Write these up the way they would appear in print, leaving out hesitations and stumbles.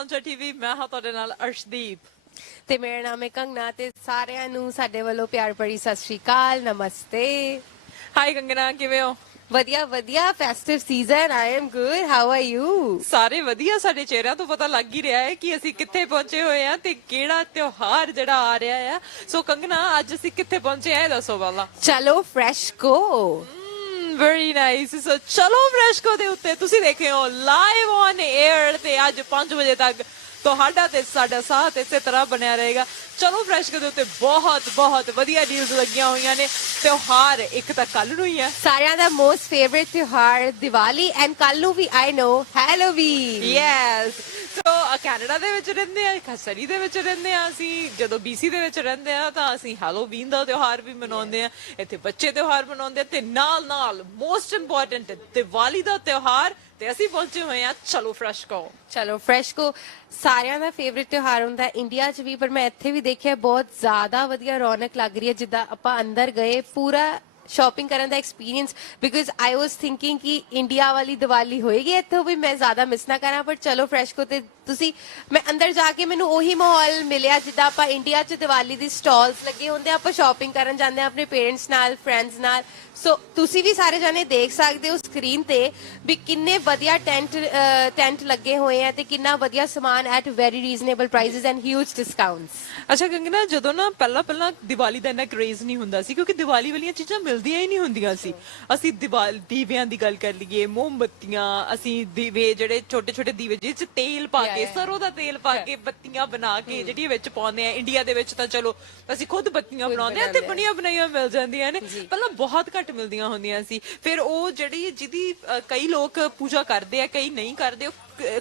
ਕੌਂਚਾ TV. ਮੈਂ ਹਾਂ ਤੁਹਾਡੇ ਨਾਲ ਅਰਸ਼ਦੀਪ ਤੇ ਮੇਰਾ ਨਾਮ ਹੈ ਕੰਗਨਾ ਤੇ ਸਾਰਿਆਂ ਨੂੰ ਸਾਡੇ ਵੱਲੋਂ ਪਿਆਰ ਭਰੀ ਸਤਿ ਸ਼੍ਰੀ ਅਕਾਲ, ਨਮਸਤੇ। ਹਾਈ ਕੰਗਨਾ, ਕਿਵੇਂ ਹੋ? ਵਧੀਆ ਵਧੀਆ। Festive season, I am good, how are you? ਸਾਰੇ ਵਧੀਆ। ਸਾਡੇ ਚਿਹਰਿਆਂ ਤੋਂ ਪਤਾ ਲੱਗ ਹੀ ਰਿਹਾ ਹੈ ਕਿ ਅਸੀਂ ਕਿੱਥੇ ਪਹੁੰਚੇ ਹੋਏ ਆ ਤੇ ਕਿਹੜਾ ਤਿਉਹਾਰ ਜਿਹੜਾ ਆ ਰਿਹਾ ਆ। ਸੋ ਕੰਗਨਾ, ਅੱਜ ਅਸੀਂ ਕਿੱਥੇ ਪਹੁੰਚੇ ਆ ਇਹ ਦੱਸੋ ਪਹਿਲਾਂ। ਚਲੋ ਫਰੈਸ਼ਕੋ। Very nice. ਸੋ ਚਲੋ ਫਰੈਸ਼ਕੋ ਦੇ ਉੱਤੇ ਤੁਸੀਂ ਦੇਖੇ ਹੋ ਲਾਈਵ ਔਨ 에ਅਰ ਤੇ ਅੱਜ 5 ਵਜੇ ਤੱਕ ਤੁਹਾਡਾ ਤੇ ਸਾਡਾ ਸਾਥ ਇਸੇ ਤਰ੍ਹਾਂ ਬਣਿਆ ਰਹੇਗਾ। ਚਲੋ ਫਰੈਸ਼ਕੋ ਦੇ ਉੱਤੇ ਬਹੁਤ ਵਧੀਆ ਡੀਲਸ ਲੱਗੀਆਂ ਹੋਈਆਂ ਨੇ। ਤਿਉਹਾਰ ਇੱਕ ਤਾਂ ਕੱਲ ਨੂੰ ਹੀ ਹੈ, ਸਾਰਿਆਂ ਦਾ ਮੋਸਟ ਫੇਵਰਿਟ ਤਿਉਹਾਰ ਦੀਵਾਲੀ, ਐਂਡ ਕੱਲ ਨੂੰ ਵੀ ਆਈ ਨੋ ਹੈਲੋਵੀਨ। ਯੈਸ। ਸੋ ਕੈਨੇਡਾ ਦੇ ਵਿੱਚ ਰਹਿੰਦੇ ਆ, ਖਸਰੀ ਦੇ ਵਿੱਚ ਰਹਿੰਦੇ ਆ ਅਸੀਂ। ਜਦੋਂ BC ਦੇ ਵਿੱਚ ਰਹਿੰਦੇ ਆ ਤਾਂ ਅਸੀਂ ਹੈਲੋਵੀਨ ਦਾ ਤਿਉਹਾਰ ਵੀ ਮਨਾਉਂਦੇ ਆ। ਇੱਥੇ ਬੱਚੇ ਤਿਉਹਾਰ ਮਨਾਉਂਦੇ ਆ ਤੇ ਨਾਲ ਮੋਸਟ ਇੰਪੋਰਟੈਂਟ ਦੀਵਾਲੀ ਦਾ ਤਿਉਹਾਰ। ਤੇ ਅਸੀਂ ਪਹੁੰਚੇ ਹੋਏ ਆ ਚਲੋ ਫਰੈਸ਼ਕੋ। ਚਲੋ ਫਰੈਸ਼ਕੋ ਸਾਰਿਆਂ ਦਾ ਫੇਵਰਿਟ ਤਿਉਹਾਰ ਹੁੰਦਾ ਇੰਡੀਆ 'ਚ ਵੀ, ਪਰ ਮੈਂ ਇੱਥੇ ਵੀ ਦੇਖਿਆ ਬਹੁਤ ਜ਼ਿਆਦਾ ਵਧੀਆ ਰੌਣਕ ਲੱਗ ਰਹੀ ਹੈ। ਜਿੱਦਾਂ ਆਪਾਂ ਅੰਦਰ ਗਏ, ਪੂਰਾ ਸ਼ਾਪਿੰਗ ਕਰਨ ਦਾ experience, because I was thinking ਕਿ ਇੰਡੀਆ ਵਾਲੀ ਦੀਵਾਲੀ ਹੋਏਗੀ ਇੱਥੋਂ ਵੀ, ਮੈਂ ਜ਼ਿਆਦਾ ਮਿਸ ਨਾ ਕਰਾਂ। ਪਰ ਚਲੋ ਫਰੈਸ਼ਕੋ ਤੇ ਤੁਸੀਂ, ਮੈਂ ਅੰਦਰ ਜਾ ਕੇ ਮੈਨੂੰ ਉਹੀ ਮਾਹੌਲ ਮਿਲਿਆ ਜਿੱਦਾਂ ਆਪਾਂ ਇੰਡੀਆ 'ਚ ਦੀਵਾਲੀ ਦੀ ਸਟਾਲਸ ਲੱਗੇ ਹੁੰਦੇ ਆ, ਆਪਾਂ ਸ਼ਾਪਿੰਗ ਕਰਨ ਜਾਂਦੇ ਆ ਆਪਣੇ ਪੇਰੈਂਟਸ ਨਾਲ, ਫਰੈਂਡਸ ਨਾਲ। ਸੋ ਤੁਸੀਂ ਵੀ ਸਾਰੇ ਜਾਣੇ ਦੇਖ ਸਕਦੇ ਹੋ ਸਕਰੀਨ ਤੇ ਵੀ ਕਿੰਨੇ ਵਧੀਆ ਟੈਂਟ ਲੱਗੇ ਹੋਏ ਆ ਤੇ ਕਿੰਨਾ ਵਧੀਆ ਸਮਾਨ at very reasonable prices and huge discounts. ਅੱਛਾ ਕੰਗਨਾ, ਜਦੋਂ ਨਾ ਪਹਿਲਾਂ ਦੀਵਾਲੀ ਦਾ ਇੰਨਾ ਕ੍ਰੇਜ਼ ਨਹੀਂ ਹੁੰਦਾ ਸੀ ਕਿਉਂਕਿ ਦੀਵਾਲੀ ਵਾਲੀਆਂ ਚੀਜ਼ਾਂ ਮਿਲਦੀਆਂ ਹੀ ਨਹੀਂ ਹੁੰਦੀਆਂ ਸੀ। ਅਸੀਂ ਦੀਵਿਆਂ ਦੀ ਗੱਲ ਕਰ ਲਈਏ, ਮੋਮਬੱਤੀਆਂ, ਅਸੀਂ ਦੀਵੇ ਜਿਹੜੇ ਛੋਟੇ ਦੀਵੇ ਜਿਸ ਚ ਤੇਲ ਪਾ ਕੇ, ਸਰੋਂ ਦਾ ਤੇਲ ਪਾ ਕੇ ਬੱਤੀਆਂ ਬਣਾ ਕੇ ਜਿਹੜੀਆਂ ਵਿੱਚ ਪਾਉਂਦੇ ਆ। ਇੰਡੀਆ ਦੇ ਵਿੱਚ ਤਾਂ ਚਲੋ ਅਸੀਂ ਖੁਦ ਬੱਤੀਆਂ ਬਣਾਉਂਦੇ ਆ ਤੇ ਬਣੀਆਂ ਬਣਾਈਆਂ ਮਿਲ ਜਾਂਦੀਆਂ ਨੇ। ਪਹਿਲਾਂ ਬਹੁਤ ਘੱਟ ਮਿਲਦੀਆਂ ਹੁੰਦੀਆਂ ਸੀ। ਫਿਰ ਉਹ ਜਿਹਦੀ ਕਈ ਲੋਕ ਪੂਜਾ ਕਰਦੇ ਆ, ਕਈ ਨਹੀਂ ਕਰਦੇ,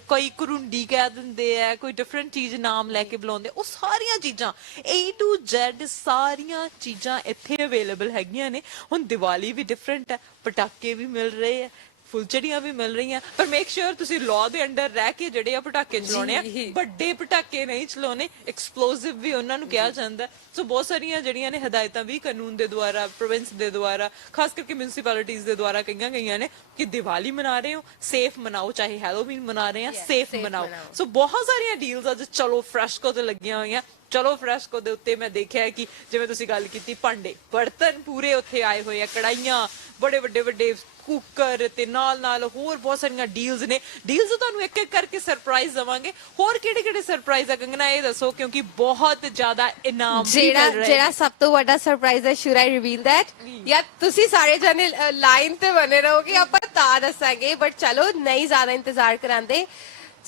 ਕੋਈ ਕਰੁੰਡੀ ਕਹਿ ਦਿੰਦੇ ਆ, ਕੋਈ ਡਿਫਰੈਂਟ ਚੀਜ਼ ਨਾਮ ਲੈ ਕੇ ਬੁਲਾਉਂਦੇ। ਉਹ ਸਾਰੀਆਂ ਚੀਜ਼ਾਂ A to Z ਸਾਰੀਆਂ ਚੀਜ਼ਾਂ ਇੱਥੇ ਅਵੇਲੇਬਲ ਹੈਗੀਆਂ ਨੇ। ਹੁਣ ਦੀਵਾਲੀ ਵੀ ਡਿਫਰੈਂਟ ਹੈ, ਪਟਾਕੇ ਵੀ ਮਿਲ ਰਹੇ ਆ, ਫੁੱਲਝੜੀਆਂ ਵੀ ਮਿਲ ਰਹੀਆਂ, ਪਰ ਮੇਕ ਸ਼ੋਰ ਤੁਸੀਂ ਲਾਅ ਦੇ ਅੰਡਰ ਰਹਿ ਕੇ ਜਿਹੜੇ ਆ ਪਟਾਕੇ ਚਲਾਉਣੇ ਆ। ਵੱਡੇ ਪਟਾਕੇ ਨਹੀਂ ਚਲਾਉਣੇ, ਐਕਸਪਲੋਸਿਵ ਵੀ ਉਹਨਾਂ ਨੂੰ ਕਿਹਾ ਜਾਂਦਾ। ਸੋ ਬਹੁਤ ਸਾਰੀਆਂ ਜਿਹੜੀਆਂ ਨੇ ਹਦਾਇਤਾਂ ਵੀ ਕਾਨੂੰਨ ਦੇ ਦੁਆਰਾ, ਪ੍ਰੋਵਿੰਸ ਦੇ ਦੁਆਰਾ, ਖਾਸ ਕਰਕੇ ਮਿਊਨਿਸਪੈਲਿਟੀਜ਼ ਦੇ ਦੁਆਰਾ ਕਹੀਆਂ ਗਈਆਂ ਨੇ ਕਿ ਦੀਵਾਲੀ ਮਨਾ ਰਹੇ ਹੋ ਸੇਫ ਮਨਾਓ, ਚਾਹੇ ਹੈਲੋਵੀਨ ਮਨਾ ਰਹੇ ਆ ਸੇਫ ਮਨਾਓ। ਸੋ ਬਹੁਤ ਸਾਰੀਆਂ ਡੀਲਸ ਅੱਜ ਚਲੋ ਫਰੈਸ਼ਕੋ ਤੇ ਲੱਗੀਆਂ ਹੋਈਆਂ। ਚਲੋ ਫਰੈਸ਼ਕੋ ਦੇ ਉੱਤੇ ਮੈਂ ਦੇਖਿਆ ਕਿ ਜਿਵੇਂ ਤੁਸੀਂ ਗੱਲ ਕੀਤੀ, ਭਾਂਡੇ ਬਰਤਨ ਪੂਰੇ ਉੱਥੇ ਆਏ ਹੋਏ ਆ, ਕੜਾਈਆਂ, ਬੜੇ ਵੱਡੇ ਕੁੱਕਰ ਤੇ ਨਾਲ ਹੋਰ ਬਹੁਤ ਸਾਰੀਆਂ ਡੀਲਸ ਨੇ। ਡੀਲਸ ਤੁਹਾਨੂੰ ਇੱਕ ਕਰਕੇ ਸਰਪ੍ਰਾਈਜ਼ ਦਵਾਂਗੇ। ਹੋਰ ਕਿਹੜੇ ਸਰਪ੍ਰਾਈਜ਼ ਆ ਕੰਗਨਾ ਇਹ ਦੱਸੋ, ਕਿਉਂਕਿ ਬਹੁਤ ਜ਼ਿਆਦਾ ਇਨਾਮ ਜਿਹੜਾ ਸਭ ਤੋਂ ਵੱਡਾ ਸਰਪ੍ਰਾਈਜ਼ ਹੈ, ਸ਼ੁਡ ਆਈ ਰਿਵੀਲ ਦੈਟ ਜਾਂ ਤੁਸੀਂ ਸਾਰੇ ਜਣੇ ਲਾਈਨ ਤੇ ਬਣੇ ਰਹੋਗੇ, ਆਪਾਂ ਤਾਂ ਦੱਸਾਂਗੇ। ਬਟ ਚਲੋ ਨਹੀਂ ਜ਼ਿਆਦਾ ਇੰਤਜ਼ਾਰ ਕਰਾਂਦੇ।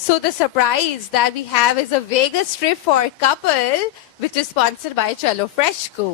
So the surprise that we have is a Vegas trip for a couple, which is sponsored by Chalo Freshco.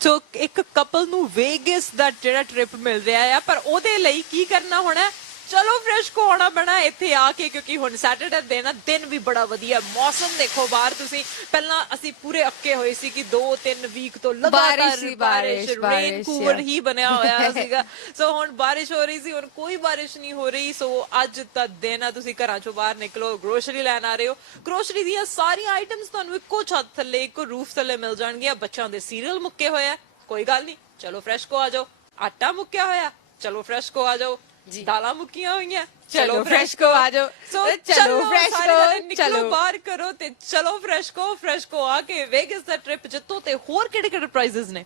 ਸੋ ਇੱਕ ਕਪਲ ਨੂੰ ਵੇਗਸ ਦਾ ਜਿਹੜਾ ਟ੍ਰਿਪ ਮਿਲ ਰਿਹਾ ਆ, ਪਰ ਉਹਦੇ ਲਈ ਕੀ ਕਰਨਾ ਹੋਣਾ? ਚਲੋ ਫਰੈਸ਼ਕੋ ਆਉਣਾ ਪੈਣਾ ਇੱਥੇ ਆ ਕੇ, ਕਿਉਂਕਿ ਹੁਣ ਸੈਟਰਡੇ ਦਿਨ ਵੀ ਬੜਾ ਵਧੀਆ। ਮੌਸਮ ਦੇਖੋ ਬਾਹਰ ਤੁਸੀਂ। ਪਹਿਲਾਂ ਅਸੀਂ ਪੂਰੇ ਅੱਕੇ ਹੋਏ ਸੀ ਕਿ 2-3 ਵੀਕ ਤੋਂ ਲਗਾਤਾਰ ਬਾਰਿਸ਼ ਰੇਨ ਕੂਲਰ ਹੀ ਬਣਿਆ ਹੋਇਆ ਸੀਗਾ। ਸੋ ਹੁਣ ਬਾਰਿਸ਼ ਹੋ ਰਹੀ ਸੀ, ਹੁਣ ਕੋਈ ਬਾਰਿਸ਼ ਨਹੀਂ ਹੋ ਰਹੀ। ਸੋ ਅੱਜ ਦਾ ਦਿਨ ਆ, ਤੁਸੀਂ ਘਰਾਂ ਚੋਂ ਬਾਹਰ ਨਿਕਲੋ, ਗਰੋਸਰੀ ਲੈਣ ਆ ਰਹੇ ਹੋ, ਗਰੋਸਰੀ ਦੀਆਂ ਸਾਰੀਆਂ ਆਈਟਮਸ ਤੁਹਾਨੂੰ ਇੱਕੋ ਛੱਤ ਥੱਲੇ, ਇੱਕੋ ਰੂਫ ਥੱਲੇ ਮਿਲ ਜਾਣਗੀਆਂ। ਬੱਚਿਆਂ ਦੇ ਸੀਰੀਅਲ ਮੁੱਕੇ ਹੋਇਆ, ਕੋਈ ਗੱਲ ਨਹੀਂ, ਚਲੋ ਫਰੈਸ਼ਕੋ ਆ ਜਾਓ। ਆਟਾ ਮੁੱਕਿਆ ਹੋਇਆ, ਚਲੋ ਫਰੈਸ਼ਕੋ ਆ ਜਾਓ। ਦਾਲਾਂ ਮੁੱਕੀਆਂ ਹੋਈਆਂ, ਚਲੋ ਫਰੈਸ਼ਕੋ ਆ ਜਾਓ। ਸੋ ਚਲੋ ਫਰੈਸ਼ਕੋ, ਨਿਕਲੋ ਬਾਹਰ ਕਰੋ ਤੇ ਚਲੋ ਫਰੈਸ਼ਕੋ ਆ ਕੇ ਵੇਗਸ ਦਾ ਟ੍ਰਿਪ ਜਿੱਤੋ। ਤੇ ਹੋਰ ਕਿਹੜੇ ਪ੍ਰਾਈਜ਼ਸ ਨੇ?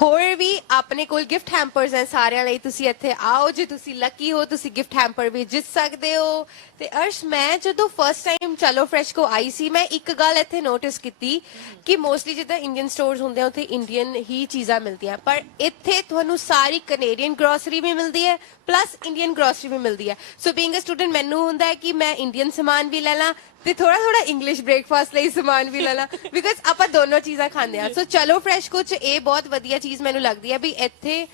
ਹੋਰ ਵੀ ਆਪਣੇ ਕੋਲ ਗਿਫਟ ਹੈਂਪਰਸ ਹੈ ਸਾਰਿਆਂ ਲਈ। ਤੁਸੀਂ ਇੱਥੇ ਆਓ, ਜੇ ਤੁਸੀਂ ਲੱਕੀ ਹੋ ਤੁਸੀਂ ਗਿਫਟ ਹੈਂਪਰ ਵੀ ਜਿੱਤ ਸਕਦੇ ਹੋ। ਤੇ ਅਰਸ਼, ਮੈਂ ਜਦੋਂ ਫਸਟ ਟਾਈਮ ਚਲੋ ਫਰੈਸ਼ਕੋ ਆਈ ਸੀ, ਮੈਂ ਇੱਕ ਗੱਲ ਇੱਥੇ ਨੋਟਿਸ ਕੀਤੀ ਕਿ ਮੋਸਟਲੀ ਜਿੱਦਾਂ ਇੰਡੀਅਨ ਸਟੋਰਸ ਹੁੰਦੇ ਆ ਉੱਥੇ ਇੰਡੀਅਨ ਹੀ ਚੀਜ਼ਾਂ ਮਿਲਦੀਆਂ, ਪਰ ਇੱਥੇ ਤੁਹਾਨੂੰ ਸਾਰੀ ਕੈਨੇਡੀਅਨ ਗਰੋਸਰੀ ਵੀ ਮਿਲਦੀ ਹੈ ਪਲੱਸ ਇੰਡੀਅਨ ਗਰੋਸਰੀ ਵੀ ਮਿਲਦੀ ਹੈ। ਸੋ ਬੀਇੰਗ ਅ ਸਟੂਡੈਂਟ ਮੈਨੂੰ ਹੁੰਦਾ ਹੈ ਕਿ ਮੈਂ ਇੰਡੀਅਨ ਸਮਾਨ ਵੀ ਲੈ ਲਾਂ ਤੇ ਥੋੜਾ ਇੰਗਲਿਸ਼ ਬ੍ਰੇਕਫਾਸਟ ਲਈ ਸਮਾਨ ਵੀ ਲੈ ਲਾਂ, ਬਿਕਾਜ਼ ਆਪਾਂ ਦੋਨੋਂ ਚੀਜ਼ਾਂ ਖਾਂਦੇ ਆ। ਸੋ ਚਲੋ ਫਰੈਸ਼ਕੋ ਚ ਇਹ ਬਹੁਤ ਵਧੀਆ ਚੀਜ਼ ਮੈਨੂੰ ਲੱਗਦੀ ਹੈ ਵੀ ਇੱਥੇ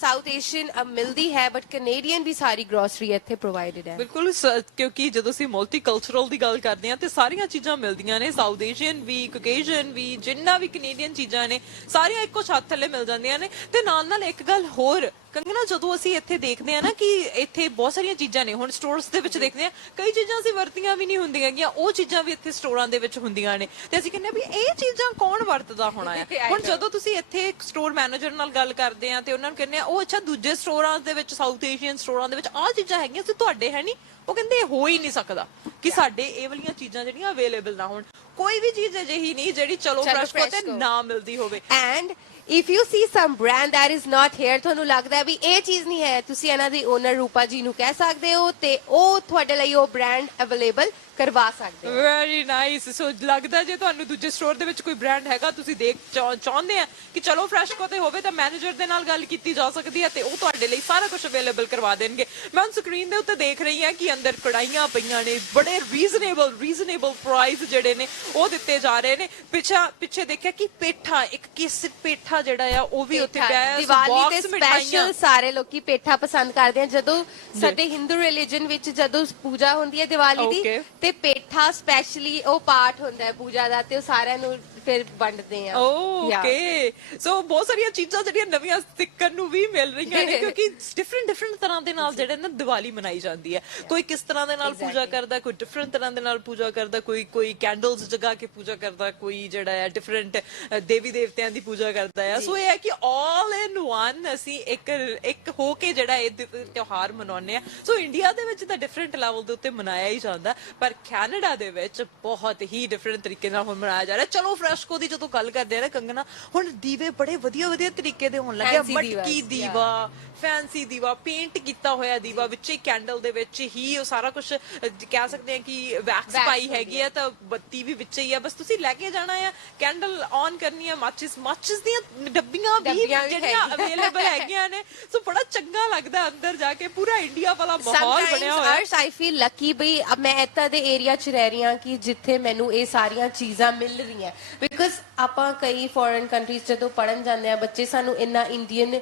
ਸਾਊਥ ਏਸ਼ੀਅਨ ਮਿਲਦੀ ਹੈ, ਬਟ ਕੈਨੇਡੀਅਨ ਵੀ ਸਾਰੀ ਗਰੋਸਰੀ ਇੱਥੇ ਪ੍ਰੋਵਾਈਡਡ ਹੈ। ਬਿਲਕੁਲ, ਕਿਉਂਕਿ ਜਦੋਂ ਅਸੀਂ ਮਲਟੀ ਕਲਚਰਲ ਦੀ ਗੱਲ ਕਰਦੇ ਹਾਂ ਤੇ ਸਾਰੀਆਂ ਚੀਜ਼ਾਂ ਮਿਲਦੀਆਂ ਨੇ। ਸਾਊਥ ਏਸ਼ੀਅਨ ਵੀ, ਕੌਕੇਸ਼ੀਅਨ ਵੀ, ਜਿੰਨਾ ਵੀ ਕੈਨੇਡੀਅਨ ਚੀਜ਼ਾਂ ਨੇ ਸਾਰੀਆਂ ਇੱਕੋ ਛੱਤ ਥੱਲੇ ਮਿਲ ਜਾਂਦੀਆਂ ਨੇ। ਤੇ ਨਾਲ ਇੱਕ ਗੱਲ ਹੋਰ ਕੰਗਨਾ ਜਦੋਂ ਅਸੀਂ ਇੱਥੇ ਦੇਖਦੇ ਆ ਨਾ ਕਿ ਇੱਥੇ ਬਹੁਤ ਸਾਰੀਆਂ ਚੀਜ਼ਾਂ ਨੇ, ਹੁਣ ਸਟੋਰਸ ਦੇ ਵਿੱਚ ਦੇਖਦੇ ਆ ਕਈ ਚੀਜ਼ਾਂ ਅਸੀਂ ਵਰਤੀਆਂ ਵੀ ਨਹੀਂ ਹੁੰਦੀਆਂ ਗੀਆਂ, ਉਹ ਚੀਜ਼ਾਂ ਵੀ ਇੱਥੇ ਸਟੋਰਾਂ ਦੇ ਵਿੱਚ ਹੁੰਦੀਆਂ ਨੇ ਤੇ ਅਸੀਂ ਕਹਿੰਦੇ ਆ ਵੀ ਇਹ ਚੀਜ਼ਾਂ ਕੌਣ ਵਰਤਦਾ ਹੋਣਾ ਆ। ਹੁਣ ਜਦੋਂ ਤੁਸੀਂ ਇੱਥੇ ਸਟੋਰ ਮੈਨੇਜਰ ਨਾਲ ਗੱਲ ਕਰਦੇ ਆ ਤੇ ਉਹਨਾਂ ਨੂੰ ਕਹਿੰਦੇ ਆ ਉਹ ਅੱਛਾ ਦੂਜੇ ਸਟੋਰਾਂ ਦੇ ਵਿੱਚ, ਸਾਊਥ ਏਸ਼ੀਅਨ ਸਟੋਰਾਂ ਦੇ ਵਿੱਚ ਆਹ ਚੀਜ਼ਾਂ ਹੈਗੀਆਂ ਤੇ ਤੁਹਾਡੇ ਹੈ ਨਹੀਂ, ਉਹ ਕਹਿੰਦੇ ਹੋ ਹੀ ਨਹੀਂ ਸਕਦਾ ਕਿ ਸਾਡੇ ਇਹ ਵਾਲੀਆਂ ਚੀਜ਼ਾਂ ਜਿਹੜੀਆਂ ਅਵੇਲੇਬਲ ਨਾ ਹੋਣ। ਕੋਈ ਵੀ ਚੀਜ਼ ਅਜਿਹੀ ਨਹੀਂ ਜਿਹੜੀ ਚਲੋ ਫਰੈਸ਼ ਕੋ ਤੇ ਨਾ ਮਿਲਦੀ ਹੋਵੇ। And if you see some brand that is not here, ਤੁਹਾਨੂੰ ਲੱਗਦਾ ਹੈ ਵੀ ਇਹ ਚੀਜ਼ ਨਹੀਂ ਹੈ, ਤੁਸੀਂ ਇਹਨਾਂ ਦੀ ਓਨਰ ਰੂਪਾ ਜੀ ਨੂੰ ਕਹਿ ਸਕਦੇ ਹੋ ਤੇ ਉਹ ਤੁਹਾਡੇ ਲਈ ਉਹ ਬ੍ਰਾਂਡ ਅਵੇਲੇਬਲ ਕਰਵਾ ਸਕਦੇ ਹੋ। Very nice. ਸੋ ਲੱਗਦਾ ਜੇ ਤੁਹਾਨੂੰ ਦੂਜੇ ਸਟੋਰ ਦੇ ਵਿੱਚ ਕੋਈ ਬ੍ਰਾਂਡ ਹੈਗਾ, ਤੁਸੀਂ ਦੇਖ ਚਾਹੁੰਦੇ ਆ ਕਿ ਚਲੋ ਫਰੈਸ਼ ਕੋ ਤੇ ਹੋਵੇ ਤਾਂ ਮੈਨੇਜਰ ਦੇ ਨਾਲ ਗੱਲ ਕੀਤੀ ਜਾ ਸਕਦੀ ਹੈ ਤੇ ਉਹ ਤੁਹਾਡੇ ਲਈ ਸਾਰਾ ਕੁਝ ਅਵੇਲੇਬਲ ਕਰਵਾ ਦੇਣਗੇ। ਮੈਂ ਹੁਣ ਸਕਰੀਨ ਦੇ ਉੱਤੇ ਦੇਖ ਰਹੀ ਹਾਂ ਕਿ ਅੰਦਰ ਕੜਾਈਆਂ ਪਈਆਂ ਨੇ, ਬੜੇ ਰੀਜ਼ਨੇਬਲ ਪ੍ਰਾਈਸ ਜਿਹੜੇ ਨੇ ਉਹ ਦਿੱਤੇ ਜਾ ਰਹੇ ਨੇ। ਪਿੱਛੇ ਦੇਖਿਆ ਕਿ ਪੇਠਾ, ਇੱਕ ਕਿਸ ਪੇਠਾ ਜਿਹੜਾ ਆ ਉਹ ਵੀ ਉੱਥੇ ਪਿਆ ਹੈ। ਦੀਵਾਲੀ ਤੇ ਸਪੈਸ਼ਲ ਸਾਰੇ ਲੋਕੀ ਪੇਠਾ ਪਸੰਦ ਕਰਦੇ ਆ। ਜਦੋਂ ਸਾਡੇ ਹਿੰਦੂ ਰਿਲੀਜਨ ਵਿੱਚ ਜਦੋਂ ਪੂਜਾ ਹੁੰਦੀ ਹੈ ਦੀਵਾਲੀ ਦੀ ਤੇ ਪੇਠਾ ਸਪੈਸ਼ਲੀ ਉਹ ਪਾਠ ਹੁੰਦਾ ਹੈ ਪੂਜਾ ਦਾ ਤੇ ਉਹ ਸਾਰਿਆਂ ਨੂੰ ਫਿਰ ਵੰਡਦੇ ਆ। ਓਕੇ, ਸੋ ਬਹੁਤ ਸਾਰੀਆਂ ਚੀਜ਼ਾਂ ਜਿਹੜੀਆਂ ਨਵੀਆਂ ਸਿੱਖਣ ਨੂੰ ਵੀ ਮਿਲ ਰਹੀਆਂ ਨੇ ਕਿਉਂਕਿ ਡਿਫਰੈਂਟ ਤਰ੍ਹਾਂ ਦੇ ਨਾਲ ਜਿਹੜੇ ਨਾ ਦੀਵਾਲੀ ਮਨਾਈ ਜਾਂਦੀ ਹੈ। ਕੋਈ ਕਿਸ ਤਰ੍ਹਾਂ ਦੇ ਨਾਲ ਪੂਜਾ ਕਰਦਾ, ਕੋਈ ਡਿਫਰੈਂਟ ਤਰ੍ਹਾਂ ਦੇ ਨਾਲ ਪੂਜਾ ਕਰਦਾ, ਕੋਈ ਕੈਂਡਲਸ ਜਗਾ ਕੇ ਪੂਜਾ ਕਰਦਾ, ਕੋਈ ਜਿਹੜਾ ਹੈ ਡਿਫਰੈਂਟ ਦੇਵੀ ਦੇਵਤਿਆਂ ਦੀ ਪੂਜਾ ਕਰਦਾ ਹੈ। ਸੋ ਇਹ ਹੈ ਕਿ ਆਲ ਇਨ ਵਨ ਅਸੀਂ ਇੱਕ ਹੋ ਕੇ ਜਿਹੜਾ ਇਹ ਤਿਉਹਾਰ ਮਨਾਉਂਦੇ ਆ। ਸੋ ਇੰਡੀਆ ਦੇ ਵਿੱਚ ਤਾਂ ਡਿਫਰੈਂਟ ਲੈਵਲ ਦੇ ਉੱਤੇ ਮਨਾਇਆ ਹੀ ਜਾਂਦਾ, ਪਰ ਕੈਨੇਡਾ ਦੇ ਵਿੱਚ ਬਹੁਤ ਹੀ ਡਿਫਰੈਂਟ ਤਰੀਕੇ ਨਾਲ ਹੁਣ ਮਨਾਇਆ ਜਾ ਰਿਹਾ। ਚਲੋ ਫਰੈਸ਼ਕੋ ਦੀ ਜਦੋਂ ਗੱਲ ਕਰਦੇ ਆ ਨਾ ਕੰਗਨਾ, ਹੁਣ ਦੀਵੇ ਬੜੇ ਵਧੀਆ ਤਰੀਕੇ ਦੇ ਹੋਣ ਲੱਗੇ, ਮਟਕੀ ਦੀਵਾ, ਫੈਂਸੀ ਦੀਵਾ, ਪੇਂਟ ਕੀਤਾ ਹੋਇਆ ਦੀਵਾ, ਵਿੱਚ ਹੀ ਕੈਂਡਲ ਦੇ ਵਿੱਚ ਹੀ ਉਹ ਸਾਰਾ ਕੁਝ ਕਹਿ ਸਕਦੇ ਆ ਕਿ ਵੈਕਸ ਪਾਈ ਹੈਗੀ ਆ ਤਾਂ ਬੱਤੀ ਵੀ ਵਿੱਚ ਹੀ ਆ, ਬਸ ਤੁਸੀਂ ਲੈ ਕੇ ਜਾਣਾ ਆ, ਕੈਂਡਲ ਔਨ ਕਰਨੀ ਆ, ਮਾਚਿਸ ਦੀਆਂ ਡੱਬੀਆਂ ਵੀ ਜਿਹੜੀਆਂ ਅਵੇਲੇਬਲ ਹੈਗੀਆਂ ਨੇ। ਸੋ ਬੜਾ ਚੰਗਾ ਲੱਗਦਾ ਅੰਦਰ ਜਾ ਕੇ, ਪੂਰਾ ਇੰਡੀਆ ਵਾਲਾ ਮਾਹੌਲ ਬਣਿਆ ਹੋਇਆ। I feel lucky ਬਈ ਮੈਂ ਇੱਦਾਂ ਦੇ ਏਰੀਆ 'ਚ ਰਹਿ ਰਹੀ ਹਾਂ ਕਿ ਜਿੱਥੇ ਮੈਨੂੰ ਇਹ ਸਾਰੀਆਂ ਚੀਜ਼ਾਂ ਮਿਲ ਰਹੀਆਂ, ਬਿਕਾਜ਼ ਆਪਾਂ ਕਈ ਫੋਰਨ ਕੰਟਰੀਜ਼ ਜਦੋਂ ਪੜਨ ਜਾਂਦੇ ਆ ਬੱਚੇ, ਸਾਨੂੰ ਇੰਨਾ ਇੰਡੀਅਨ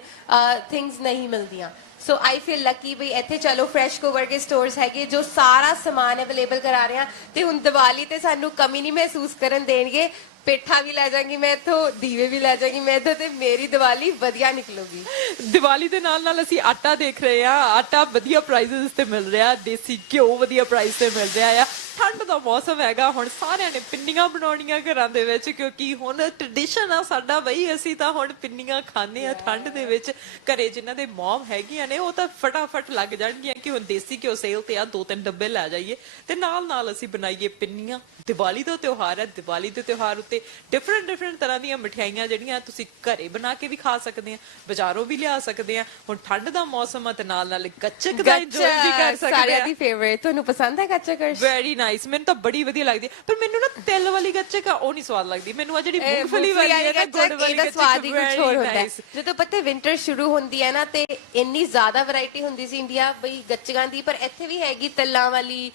ਥਿੰਗਸ ਨਹੀਂ ਮਿਲਦੀਆਂ। ਸੋ ਆਈ ਫੀਲ ਲੱਕੀ ਬਈ ਇੱਥੇ ਚਲੋ ਫਰੈਸ਼ਕੋ ਵਰਗੇ ਸਟੋਰਸ ਹੈਗੇ ਜੋ ਸਾਰਾ ਸਮਾਨ ਅਵੇਲੇਬਲ ਕਰਾ ਰਹੇ ਆ ਤੇ ਹੁਣ ਦੀਵਾਲੀ ਤੇ ਸਾਨੂੰ ਕਮੀ ਨਹੀਂ ਮਹਿਸੂਸ ਕਰਨ ਦੇਣਗੇ। ਪੇਠਾ ਵੀ ਲੈ ਜਾਵਾਂਗੀ ਮੈਂ ਇੱਥੋਂ, ਦੀਵੇ ਵੀ ਲੈ ਜਾਵਾਂਗੀ ਮੈਂ ਇੱਥੋਂ ਤੇ ਮੇਰੀ ਦੀਵਾਲੀ ਵਧੀਆ ਨਿਕਲੂਗੀ। ਦੀਵਾਲੀ ਦੇ ਨਾਲ ਅਸੀਂ ਆਟਾ ਦੇਖ ਰਹੇ ਆ, ਆਟਾ ਵਧੀਆ ਪ੍ਰਾਈਸਸ ਤੇ ਮਿਲ ਰਿਹਾ, ਦੇਸੀ ਘਿਓ ਵਧੀਆ ਪ੍ਰਾਈਸ ਤੇ ਮਿਲ ਰਿਹਾ ਆ। ਠੰਡ ਦਾ ਮੌਸਮ ਹੈਗਾ, ਹੁਣ ਸਾਰਿਆਂ ਨੇ ਪਿੰਨੀਆਂ ਬਣਾਉਣੀਆਂ ਘਰਾਂ ਦੇ ਵਿੱਚ ਕਿਉਂਕਿ ਹੁਣ ਟ੍ਰੈਡੀਸ਼ਨ ਆ ਸਾਡਾ ਬਈ, ਅਸੀਂ ਤਾਂ ਹੁਣ ਪਿੰਨੀਆਂ ਖਾਂਦੇ ਆ ਠੰਡ ਦੇ ਵਿੱਚ। ਘਰੇ ਜਿਨ੍ਹਾਂ ਦੇ ਮੌਮ ਹੈਗੀਆਂ ਨੇ ਉਹ ਤਾਂ ਫਟਾਫਟ ਲੱਗ ਜਾਣਗੀਆਂ ਕਿ ਹੁਣ ਦੇਸੀ ਘਿਓ ਸੇਲ ਤੇ ਆ, 2-3 ਡੱਬੇ ਲੈ ਜਾਈਏ ਤੇ ਨਾਲ ਅਸੀਂ ਬਣਾਈਏ ਪਿੰਨੀਆਂ। ਦੀਵਾਲੀ ਦਾ ਤਿਉਹਾਰ ਹੈ, ਦੀਵਾਲੀ ਦੇ ਤਿਉਹਾਰ ਉੱਤੇ ਡਿਫਰੈਂਟ ਤਰ੍ਹਾਂ ਦੀਆਂ ਮਠਿਆਈਆਂ ਜਿਹੜੀਆਂ ਤੁਸੀਂ ਘਰੇ ਬਣਾ ਕੇ ਵੀ ਖਾ ਸਕਦੇ ਆ, ਬਾਜ਼ਾਰੋਂ ਵੀ ਲਿਆ ਸਕਦੇ ਆ। ਹੁਣ ਠੰਡ ਦਾ ਮੌਸਮ ਆ ਤੇ ਨਾਲ ਗੱਚਕ ਦਾ ਇੰਜੋਏ ਵੀ ਕਰ ਸਕਦੇ ਆ। ਸਾਰਿਆਂ ਦੀ ਫੇਵਰੇਟ, ਤੁਹਾਨੂੰ ਪਸੰਦ ਹੈ ਗੱਚਕ? ਵੈਰੀ ਨਾਈਸ, ਮੈਨੂੰ ਤਾਂ ਬੜੀ ਵਧੀਆ ਲੱਗਦੀ ਹੈ, ਪਰ ਮੈਨੂੰ ਨਾ ਤਿਲ ਵਾਲੀ ਗੱਚਕ ਆ ਉਹ ਨਹੀਂ ਸਵਾਦ ਲੱਗਦੀ, ਮੈਨੂੰ ਆ ਜਿਹੜੀ ਮੂੰਗਫਲੀ ਵਾਲੀ ਹੈ ਨਾ, ਗੁੜ ਵਾਲੀ ਗੱਚਕ, ਸਵਾਦ ਹੀ ਕੁਝ ਹੋਰ ਹੁੰਦਾ ਹੈ। ਜਦੋਂ ਪਤਾ ਵਿੰਟਰ ਸ਼ੁਰੂ ਹੁੰਦੀ ਹੈ ਨਾ ਤੇ ਇੰਨੀ ਜ਼ਿਆਦਾ ਵੈਰਾਈਟੀ ਹੁੰਦੀ ਸੀ ਇੰਡੀਆ ਬਈ ਗੱਚਕਾਂ ਦੀ, ਪਰ ਇੱਥੇ ਵੀ ਹੈਗੀ ਤਿਲਾਂ ਵਾਲੀ,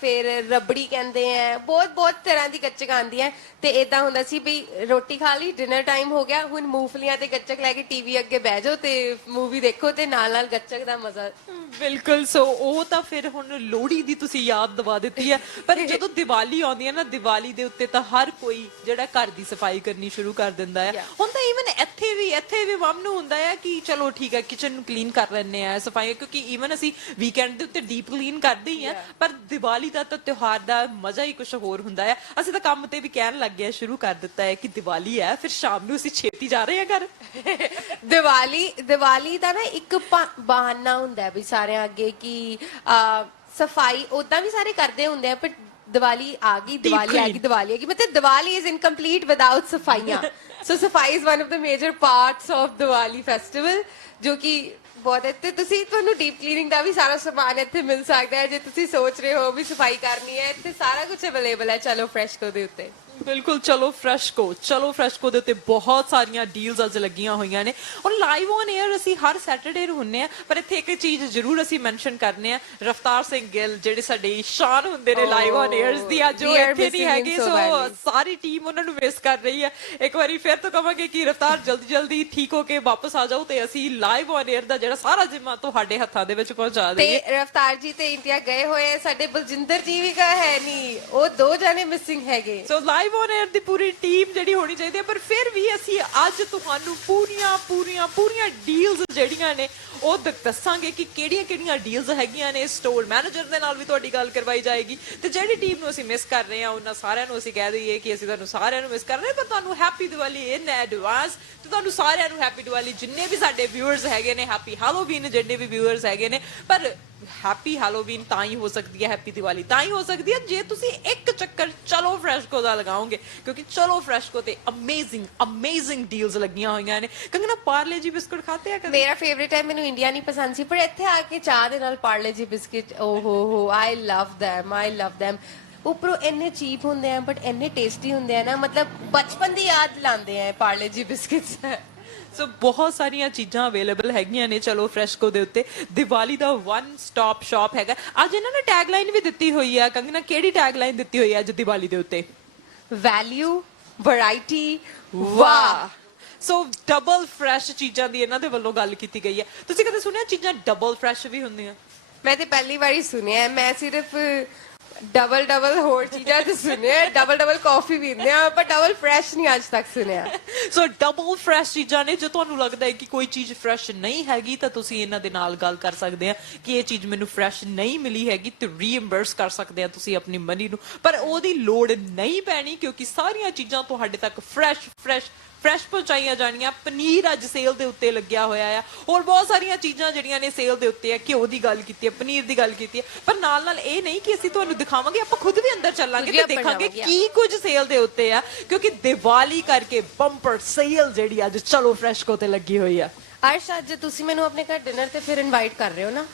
ਫਿਰ ਰਬੜੀ ਕਹਿੰਦੇ ਆ, ਬਹੁਤ ਤਰ੍ਹਾਂ ਦੀ ਗੱਚਕਾਂ ਆਉਂਦੀਆਂ ਤੇ ਇਦਾਂ ਹੁੰਦਾ ਸੀ ਵੀ ਰੋਟੀ ਖਾ ਲਈ, ਡਿਨਰ ਟਾਈਮ ਹੋ ਗਿਆ, ਹੁਣ ਮੂੰਗਫਲੀਆਂ ਤੇ ਗੱਚਕ ਲੈ ਕੇ ਟੀਵੀ ਅੱਗੇ ਬਹਿ ਜਾਓ ਤੇ ਮੂਵੀ ਦੇਖੋ ਤੇ ਨਾਲ ਗੱਚਕ ਦਾ ਮਜ਼ਾ। ਬਿਲਕੁਲ, ਸੋ ਉਹ ਤਾਂ ਫਿਰ ਹੁਣ ਲੋਹੜੀ ਦੀ ਤੁਸੀਂ ਯਾਦ ਦਿਵਾ ਦਿੱਤੀ ਹੈ, ਪਰ ਜਦੋਂ ਦੀਵਾਲੀ ਆਉਂਦੀ ਹੈ ਨਾ, ਦੀਵਾਲੀ ਦੇ ਉੱਤੇ ਤਾਂ ਹਰ ਕੋਈ ਜਿਹੜਾ ਘਰ ਦੀ ਸਫਾਈ ਕਰਨੀ ਸ਼ੁਰੂ ਕਰ ਦਿੰਦਾ ਹੈ। ਹੁਣ ਤਾਂ ਈਵਨ ਇੱਥੇ ਵੀ ਮਮ ਨੂੰ ਹੁੰਦਾ ਹੈ ਕਿ ਚਲੋ ਠੀਕ ਹੈ ਕਿਚਨ ਨੂੰ ਕਲੀਨ ਕਰ ਲੈਂਦੇ ਆ, ਸਫਾਈ, ਕਿਉਂਕਿ ਈਵਨ ਅਸੀਂ ਵੀਕਐਂਡ ਦੇ ਉੱਤੇ ਡੀਪ ਕਲੀਨ ਕਰਦੇ ਹੀ ਆ, ਪਰ ਦੀਵਾਲੀ ਦਾ ਤਾਂ ਤਿਉਹਾਰ ਦਾ ਮਜ਼ਾ ਹੀ ਕੁਝ ਹੋਰ ਹੁੰਦਾ ਹੈ। ਅਸੀਂ ਤਾਂ ਕੰਮ ਤੇ ਵੀ ਕਹਿਣ ਲੱਗ ਗਏ, ਸ਼ੁਰੂ ਕਰ ਦਿੱਤਾ ਹੈ ਕਿ ਦੀਵਾਲੀ ਹੈ, ਫਿਰ ਸ਼ਾਮ ਨੂੰ ਅਸੀਂ ਛੇਤੀ ਜਾ ਰਹੇ ਹਾਂ ਘਰ। ਦੀਵਾਲੀ ਦਾ ਨਾ ਇੱਕ ਬਹਾਨਾ ਹੁੰਦਾ ਵੀ ਸਾਰਿਆਂ ਅੱਗੇ ਕਿ ਸਫਾਈ ਉਦਾਂ ਵੀ ਸਾਰੇ ਕਰਦੇ ਹੁੰਦੇ ਆ, ਪਰ ਦੀਵਾਲੀ ਆ ਗਈ ਮਤਲਬ ਦੀਵਾਲੀ ਇਜ਼ ਇਨਕੰਪਲੀਟ ਵਿਦਆਊਟ ਸਫਾਈਆਂ। ਸੋ ਸਫਾਈ is one of the major parts of Diwali festival, ਜੋ ਕਿ ਬਹੁਤ ਹੈ। ਤੇ ਤੁਹਾਨੂੰ ਡੀਪ ਕਲੀਨਿੰਗ ਦਾ ਵੀ ਸਾਰਾ ਸਮਾਨ ਇੱਥੇ ਮਿਲ ਸਕਦਾ ਹੈ, ਜੇ ਤੁਸੀਂ ਸੋਚ ਰਹੇ ਹੋ ਵੀ ਸਫਾਈ ਕਰਨੀ ਹੈ, ਇੱਥੇ ਸਾਰਾ ਕੁਝ ਅਵੇਲੇਬਲ ਹੈ। ਚਲੋ ਫਰੈਸ਼ਕੋ ਦੇ ਉੱਤੇ ਬਿਲਕੁਲ, ਚਲੋ ਫਰੈਸ਼ਕੋ ਦੇ ਉੱਤੇ ਬਹੁਤ ਸਾਰੀਆਂ ਡੀਲਸ ਅੱਜ ਲੱਗੀਆਂ ਹੋਈਆਂ ਨੇ। ਹੁਣ ਲਾਈਵ ਔਨ 에ਅਰ ਅਸੀਂ ਹਰ ਸੈਟਰਡੇ ਨੂੰ ਹੁੰਨੇ ਆ, ਪਰ ਇੱਥੇ ਇੱਕ ਚੀਜ਼ ਜ਼ਰੂਰ ਅਸੀਂ ਮੈਂਸ਼ਨ ਕਰਨੇ ਆ, ਰਫਤਾਰ ਸਿੰਘ ਗਿੱਲ ਜਿਹੜੇ ਸਾਡੇ ਸ਼ਾਨ ਹੁੰਦੇ ਨੇ ਲਾਈਵ ਔਨ 에ਅਰਸ ਦੀ, ਅੱਜ ਉਹ ਇੱਥੇ ਨਹੀਂ ਹੈਗੇ, ਸੋ ਸਾਰੀ ਟੀਮ ਉਹਨਾਂ ਨੂੰ ਮਿਸ ਕਰ ਰਹੀ ਹੈ। ਇੱਕ ਵਾਰੀ ਫਿਰ ਤੋਂ ਕਹਾਂਗੇ ਕਿ ਰਫਤਾਰ ਜਲਦੀ ਠੀਕ ਹੋ ਕੇ ਵਾਪਸ ਆ ਜਾਓ ਤੇ ਅਸੀਂ ਲਾਈਵ ਔਨ 에ਅਰ ਦਾ ਜਿਹੜਾ ਸਾਰਾ ਜ਼ਿੰਮਾ ਤੁਹਾਡੇ ਹੱਥਾਂ ਦੇ ਵਿੱਚ ਪਹੁੰਚਾ ਦਈਏ। ਤੇ ਰਫਤਾਰ ਜੀ ਤੇ ਇੰਡੀਆ ਗਏ ਹੋਏ, ਸਾਡੇ ਬਲਜਿੰਦਰ ਜੀ ਵੀ ਹੈ ਨਹੀਂ, ਉਹ 2 ਜਣੇ ਮਿਸਿੰਗ ਹੈਗੇ। So live live on air the Puri team ਜਿਹੜੀ ਹੋਣੀ ਚਾਹੀਦੀ ਹੈ, ਪਰ ਫਿਰ ਵੀ ਅਸੀਂ ਅੱਜ ਤੁਹਾਨੂੰ ਪੂਰੀਆਂ ਡੀਲਸ ਜਿਹੜੀਆਂ ਨੇ ਉਹ ਦੱਸਾਂਗੇ ਕਿ ਕਿਹੜੀਆਂ ਡੀਲਸ ਹੈਗੀਆਂ ਨੇ। ਸਟੋਰ ਮੈਨੇਜਰ ਦੇ ਨਾਲ ਵੀ ਤੁਹਾਡੀ ਗੱਲ ਕਰਵਾਈ ਜਾਏਗੀ, ਤੇ ਜਿਹੜੀ ਟੀਮ ਨੂੰ ਅਸੀਂ ਮਿਸ ਕਰ ਰਹੇ ਹਾਂ ਉਹਨਾਂ ਸਾਰਿਆਂ ਨੂੰ ਅਸੀਂ ਕਹਿ ਦਈਏ ਕਿ ਅਸੀਂ ਤੁਹਾਨੂੰ ਸਾਰਿਆਂ ਨੂੰ ਮਿਸ ਕਰ ਰਹੇ ਹਾਂ, ਪਰ ਤੁਹਾਨੂੰ ਹੈਪੀ ਦੀਵਾਲੀ ਇਨ ਐਡਵਾਂਸ। ਤੇ ਤੁਹਾਨੂੰ ਸਾਰਿਆਂ ਨੂੰ ਹੈਪੀ ਦੀਵਾਲੀ, ਜਿੰਨੇ ਵੀ ਸਾਡੇ ਵਿਊਅਰਸ ਹੈਗੇ ਨੇ, ਹੈਪੀ ਹੈਲੋਵੀਨ ਜਿੰਨੇ ਵੀ ਵਿਊਅਰਸ ਹੈਗੇ ਨੇ। ਪਰ ਹੈਪੀ ਹੈਲੋਵੀਨ ਤਾਂ ਹੀ ਹੋ ਸਕਦੀ ਹੈ, ਹੈਪੀ ਦੀਵਾਲੀ ਤਾਂ ਹੀ ਹੋ ਸਕਦੀ ਹੈ ਜੇ ਤੁਸੀਂ ਇੱਕ ਚੱਕਰ ਚਲੋ ਫਰੈਸ਼ਕੋ ਦਾ ਲਗਾਓਗੇ, ਕਿਉਂਕਿ ਚਲੋ ਫਰੈਸ਼ਕੋ ਤੇ ਅਮੇਜ਼ਿੰਗ ਡੀਲਸ ਲੱਗੀਆਂ ਹੋਈਆਂ ਨੇ। ਕੰਗਨਾ, ਪਾਰਲੇ ਜੀ ਬਿਸਕੁਟ ਖਾਤੇ ਆ ਕਦੇ? ਮੇਰਾ ਫੇਵਰੇਟ ਹੈ, ਮੈਨੂੰ ਇੰਡੀਆ ਨਹੀਂ ਪਸੰਦ ਸੀ, ਪਰ ਇੱਥੇ ਆ ਕੇ ਚਾਹ ਦੇ ਨਾਲ ਪਾਰਲੇ ਜੀ ਬਿਸਕਿਟ, ਓ ਹੋ ਆਈ ਲਵ them। ਉੱਪਰੋਂ ਇੰਨੇ ਚੀਪ ਹੁੰਦੇ ਆ ਬਟ ਇੰਨੇ ਟੇਸਟੀ ਹੁੰਦੇ ਆ ਨਾ, ਮਤਲਬ ਬਚਪਨ ਦੀ ਯਾਦ ਦਿਲਾਉਂਦੇ ਆ ਪਾਰਲੇ ਜੀ ਬਿਸਕਿਟਸ। ਸੋ ਬਹੁਤ ਸਾਰੀਆਂ ਚੀਜ਼ਾਂ ਅਵੇਲੇਬਲ ਹੈਗੀਆਂ ਨੇ ਚਲੋ ਫਰੈਸ਼ਕੋ ਦੇ ਉੱਤੇ। ਦੀਵਾਲੀ ਦਾ ਵਨ ਸਟਾਪ ਸ਼ਾਪ ਹੈਗਾ। ਅੱਜ ਇਹਨਾਂ ਨੇ ਟੈਗਲਾਈਨ ਵੀ ਦਿੱਤੀ ਹੋਈ ਆ। ਕੰਗਨਾ, ਕਿਹੜੀ ਟੈਗਲਾਈਨ ਦਿੱਤੀ ਹੋਈ ਹੈ ਅੱਜ ਦੀਵਾਲੀ ਦੇ ਉੱਤੇ? ਵੈਲਿਊ, ਵੈਰਾਈਟੀ, ਵਾਹ। ਸੋ ਡਬਲ ਫਰੈਸ਼ ਚੀਜ਼ਾਂ ਦੀ ਇਹਨਾਂ ਦੇ ਵੱਲੋਂ ਗੱਲ ਕੀਤੀ ਗਈ ਹੈ। ਤੁਸੀਂ ਕਦੇ ਸੁਣਿਆ ਚੀਜ਼ਾਂ ਡਬਲ ਫਰੈਸ਼ ਵੀ ਹੁੰਦੀਆਂ? ਮੈਂ ਤੇ ਪਹਿਲੀ ਵਾਰੀ ਸੁਣਿਆ। ਮੈਂ ਸਿਰਫ ਡਬਲ ਹੋਰ ਚੀਜ਼ਾਂ ਤੇ ਸੁਣਿਆ, ਡਬਲ ਕਾਫੀ ਪੀਂਦੇ ਆ, ਪਰ ਡਬਲ ਫਰੈਸ਼ ਨਹੀਂ ਅੱਜ ਤੱਕ ਸੁਣਿਆ। ਸੋ ਡਬਲ ਫਰੈਸ਼ ਚੀਜ਼ਾਂ ਨੇ। ਜੇ ਤੁਹਾਨੂੰ ਲੱਗਦਾ ਹੈ ਕਿ ਕੋਈ ਚੀਜ਼ ਫਰੈਸ਼ ਨਹੀਂ ਹੈਗੀ ਤਾਂ ਤੁਸੀਂ ਇਹਨਾਂ ਦੇ ਨਾਲ ਗੱਲ ਕਰ ਸਕਦੇ ਆ ਕਿ ਇਹ ਚੀਜ਼ ਮੈਨੂੰ ਫਰੈਸ਼ ਨਹੀਂ ਮਿਲੀ ਹੈਗੀ, ਤੇ ਰੀਇੰਬਰਸ ਕਰ ਸਕਦੇ ਆ ਤੁਸੀਂ ਆਪਣੀ ਮਨੀ ਨੂੰ। ਪਰ ਉਹਦੀ ਲੋੜ ਨਹੀਂ ਪੈਣੀ, ਕਿਉਂਕਿ ਸਾਰੀਆਂ ਚੀਜ਼ਾਂ ਤੁਹਾਡੇ ਤੱਕ ਫਰੈਸ਼ ਪਹੁੰਚਾਈਆਂ ਜਾਣੀਆਂ। ਪਨੀਰ ਅੱਜ ਸੇਲ ਦੇ ਉੱਤੇ ਲੱਗਿਆ ਹੋਇਆ ਆ। ਹੋਰ ਬਹੁਤ ਸਾਰੀਆਂ ਚੀਜ਼ਾਂ ਜਿਹੜੀਆਂ ਨੇ ਸੇਲ ਦੇ ਉੱਤੇ ਆ। ਘਿਓ ਦੀ ਗੱਲ ਕੀਤੀ ਹੈ, ਪਨੀਰ ਦੀ ਗੱਲ ਕੀਤੀ ਹੈ, ਪਰ ਨਾਲ ਇਹ ਨਹੀਂ ਕਿ ਅਸੀਂ ਤੁਹਾਨੂੰ ਦਿਖਾਵਾਂਗੇ, ਆਪਾਂ ਖੁਦ ਵੀ ਅੰਦਰ ਚੱਲਾਂਗੇ ਤੇ ਦੇਖਾਂਗੇ ਕੀ ਕੁਝ ਸੇਲ ਦੇ ਉੱਤੇ ਆ, ਕਿਉਂਕਿ ਦੀਵਾਲੀ ਕਰਕੇ ਬੰਪਰ ਸੇਲ ਜਿਹੜੀ ਅੱਜ ਚਲੋ ਫਰੈਸ਼ਕੋ ਤੇ ਲੱਗੀ ਹੋਈ ਆ। ਅਰਸ਼, ਅੱਜ ਤੁਸੀਂ ਮੈਨੂੰ ਆਪਣੇ ਘਰ ਡਿਨਰ ਤੇ ਫਿਰ ਇਨਵਾਈਟ ਕਰ ਰਹੇ ਹੋ ਨਾ?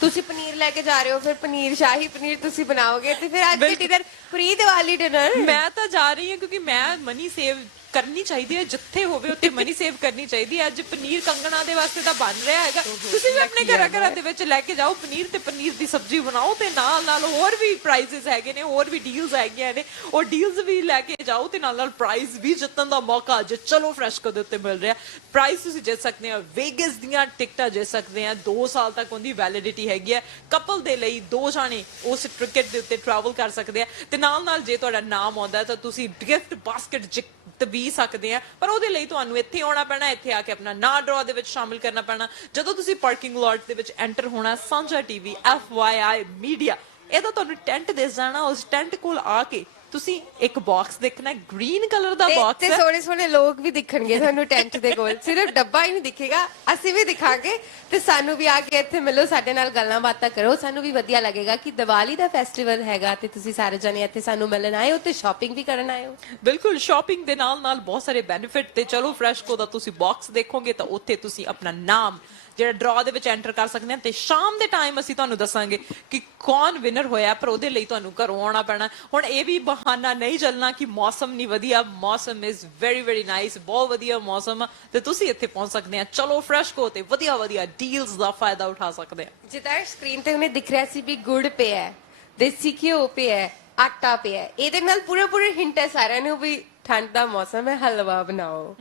ਤੁਸੀਂ ਪਨੀਰ ਲੈ ਕੇ ਜਾ ਰਹੇ ਹੋ, ਫਿਰ ਪਨੀਰ ਸ਼ਾਹੀ ਪਨੀਰ ਤੁਸੀਂ ਬਣਾਓਗੇ, ਤੇ ਫਿਰ ਅੱਜ ਡਿਨਰ ਪ੍ਰੀ ਦੀਵਾਲੀ ਡਿਨਰ। ਮੈਂ ਤਾਂ ਜਾ ਰਹੀ ਹਾਂ ਕਿਉਂਕਿ ਮੈਂ ਮਨੀ ਸੇਵ ਕਰਨੀ ਚਾਹੀਦੀ ਹੈ, ਜਿੱਥੇ ਹੋਵੇ ਉੱਥੇ ਮਨੀ ਸੇਵ ਕਰਨੀ ਚਾਹੀਦੀ ਹੈ। ਅੱਜ ਪਨੀਰ ਕੰਗਣਾ ਦੇ ਵਾਸਤੇ ਤਾਂ ਬਣ ਰਿਹਾ ਹੈਗਾ। ਤੁਸੀਂ ਵੀ ਆਪਣੇ ਘਰਾਂ ਦੇ ਵਿੱਚ ਲੈ ਕੇ ਜਾਓ ਪਨੀਰ, ਤੇ ਪਨੀਰ ਦੀ ਸਬਜ਼ੀ ਬਣਾਓ, ਤੇ ਨਾਲ ਹੋਰ ਵੀ ਪ੍ਰਾਈਜ਼ਸ ਹੈਗੇ ਨੇ, ਹੋਰ ਵੀ ਡੀਲਸ ਹੈਗੀਆਂ ਨੇ, ਉਹ ਡੀਲਸ ਵੀ ਲੈ ਕੇ ਜਾਓ, ਤੇ ਨਾਲ ਪ੍ਰਾਈਜ਼ ਵੀ ਜਿੱਤਣ ਦਾ ਮੌਕਾ ਅੱਜ ਚਲੋ ਫਰੈਸ਼ਕੋ ਦੇ ਉੱਤੇ ਮਿਲ ਰਿਹਾ। ਪ੍ਰਾਈਜ਼ ਤੁਸੀਂ ਜਿੱਤ ਸਕਦੇ ਆ, ਵੇਗਸ ਦੀਆਂ ਟਿਕਟਾਂ ਜਿੱਤ ਸਕਦੇ ਆ, 2 ਸਾਲ ਤੱਕ ਉਹਦੀ ਵੈਲਿਡਿਟੀ ਹੈਗੀ ਹੈ। ਕਪਲ ਦੇ ਲਈ 2 ਜਾਣੇ ਉਸ ਟਿਕਟ ਦੇ ਉੱਤੇ ਟਰੈਵਲ ਕਰ ਸਕਦੇ ਆ, ਤੇ ਨਾਲ ਜੇ ਤੁਹਾਡਾ ਨਾਮ ਆਉਂਦਾ ਤਾਂ ਤੁਸੀਂ ਗਿਫਟ ਬਾਸਕਟ ਜਿੱਤ ਵੀ ਸਕਦੇ ਆ। ਪਰ ਉਹਦੇ ਲਈ ਤੁਹਾਨੂੰ ਇੱਥੇ ਆਉਣਾ ਪੈਣਾ, ਇੱਥੇ ਆ ਕੇ ਆਪਣਾ ਨਾਂ ਡਰਾ ਦੇ ਵਿੱਚ ਸ਼ਾਮਿਲ ਕਰਨਾ ਪੈਣਾ। ਜਦੋਂ ਤੁਸੀਂ ਪਾਰਕਿੰਗ ਲੋਟ ਦੇ ਵਿੱਚ ਐਂਟਰ ਹੋਣਾ, ਸਾਂਝਾ ਟੀਵੀ FYI ਮੀਡੀਆ ਇਹਦਾ ਤੁਹਾਨੂੰ ਟੈਂਟ ਦਿਸ ਜਾਣਾ। ਉਸ ਟੈਂਟ ਕੋਲ ਆ ਕੇ ਤੁਸੀਂ ਇੱਕ ਬਾਕਸ ਦੇਖਣਾ, ਗ੍ਰੀਨ ਕਲਰ ਦਾ ਬਾਕਸ ਤੇ ਸੋਹਣੇ ਲੋਕ ਵੀ ਦਿਖਣਗੇ ਤੁਹਾਨੂੰ ਟੈਂਟ ਦੇ ਕੋਲ। ਸਿਰਫ ਡੱਬਾ ਹੀ ਨਹੀਂ ਦਿਖੇਗਾ, ਅਸੀਂ ਵੀ ਦਿਖਾਂਗੇ, ਤੇ ਸਾਨੂੰ ਵੀ ਆ ਕੇ ਇੱਥੇ ਮਿਲੋ, ਸਾਡੇ ਨਾਲ ਗੱਲਾਂ ਬਾਤਾਂ ਕਰੋ। ਸਾਨੂੰ ਵੀ ਵਧੀਆ ਲੱਗੇਗਾ ਕਿ ਦੀਵਾਲੀ ਦਾ ਫੈਸਟੀਵਲ ਹੈਗਾ ਤੇ ਤੁਸੀਂ ਸਾਰੇ ਜਣੇ ਇੱਥੇ ਸਾਨੂੰ ਮਿਲਣ ਆਏ ਹੋ ਤੇ ਸ਼ਾਪਿੰਗ ਵੀ ਕਰਨ ਆਏ ਹੋ। ਬਿਲਕੁਲ, ਸ਼ਾਪਿੰਗ ਦੇ ਨਾਲ ਬਹੁਤ ਸਾਰੇ ਬੈਨੀਫਿਟ। ਤੇ ਚਲੋ ਫਰੈਸ਼ਕੋ ਦਾ ਤੁਸੀਂ ਬਾਕਸ ਦੇਖੋਗੇ ਤਾਂ ਉੱਥੇ ਤੁਸੀਂ ਆਪਣਾ ਨਾਮ ਜਿਹੜਾ ਡਰਾ ਦੇ ਵਿੱਚ ਐਂਟਰ ਕਰ ਸਕਦੇ ਆ, ਤੇ ਸ਼ਾਮ ਦੇ ਟਾਈਮ ਅਸੀਂ ਤੁਹਾਨੂੰ ਦੱਸਾਂਗੇ ਕਿ ਕੌਣ ਵਿਨਰ ਹੋਇਆ, ਪਰ ਉਹਦੇ ਲਈ ਤੁਹਾਨੂੰ ਘਰੋਂ ਆਉਣਾ ਪੈਣਾ। ਹੁਣ ਇਹ ਵੀ ਬਹਾਨਾ ਨਹੀਂ ਚੱਲਣਾ ਕਿ ਮੌਸਮ ਨਹੀਂ ਵਧੀਆ। ਮੌਸਮ ਇਜ਼ ਵੈਰੀ ਨਾਈਸ, ਬਹੁਤ ਵਧੀਆ ਮੌਸਮ ਆ, ਤੇ ਤੁਸੀਂ ਇੱਥੇ ਪਹੁੰਚ ਸਕਦੇ ਆ ਚਲੋ ਫਰੈਸ਼ਕੋ ਤੇ ਵਧੀਆ ਡੀਲਸ ਦਾ ਫਾਇਦਾ ਉਠਾ ਸਕਦੇ ਆ। ਜਿੱਦਾਂ ਸਕਰੀਨ ਤੇ ਉਹਨੇ ਦਿਖ ਰਿਹਾ ਸੀ ਵੀ ਗੁੜ ਪਿਆ ਹੈ, ਦੇਸੀ ਘਿਓ ਪਿਆ ਹੈ, ਆਟਾ ਪਿਆ ਹੈ, ਇਹਦੇ ਨਾਲ ਪੂਰੇ ਹਿੰਟ ਹੈ ਸਾਰਿਆਂ ਨੂੰ ਵੀ ਠੰਡ ਦਾ ਮੌਸਮ ਹੈ, ਹਲਵਾ ਬਣਾਓ।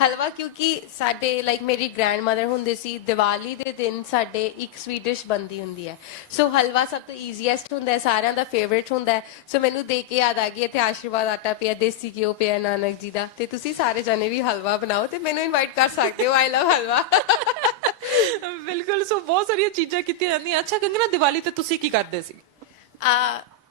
ਹਲਵਾ, ਕਿਉਂਕਿ ਸਾਡੇ ਲਾਈਕ ਮੇਰੀ ਗ੍ਰੈਂਡਮਦਰ ਹੁੰਦੇ ਸੀ, ਦੀਵਾਲੀ ਦੇ ਦਿਨ ਸਾਡੇ ਇੱਕ ਸਵੀਟ ਡਿਸ਼ ਬਣਦੀ ਹੁੰਦੀ ਹੈ। ਸੋ ਹਲਵਾ ਸਭ ਤੋਂ ਈਜ਼ੀਐਸਟ ਹੁੰਦਾ ਹੈ, ਸਾਰਿਆਂ ਦਾ ਫੇਵਰੇਟ ਹੁੰਦਾ ਹੈ। ਸੋ ਮੈਨੂੰ ਦੇਖ ਕੇ ਯਾਦ ਆ ਗਈ ਇੱਥੇ ਆਸ਼ੀਰਵਾਦ ਆਟਾ ਪਿਆ, ਦੇਸੀ ਘਿਓ ਪਿਆ ਨਾਨਕ ਜੀ ਦਾ, ਤੇ ਤੁਸੀਂ ਸਾਰੇ ਜਾਣੇ ਵੀ ਹਲਵਾ ਬਣਾਓ ਤੇ ਮੈਨੂੰ ਇਨਵਾਈਟ ਕਰ ਸਕਦੇ ਹੋ। ਆਈ ਲਵ ਹਲਵਾ। ਬਿਲਕੁਲ। ਸੋ ਬਹੁਤ ਸਾਰੀਆਂ ਚੀਜ਼ਾਂ ਕੀਤੀਆਂ ਜਾਂਦੀਆਂ। ਅੱਛਾ ਕੰਗਨਾ, ਦੀਵਾਲੀ ਤੇ ਤੁਸੀਂ ਕੀ ਕਰਦੇ ਸੀ?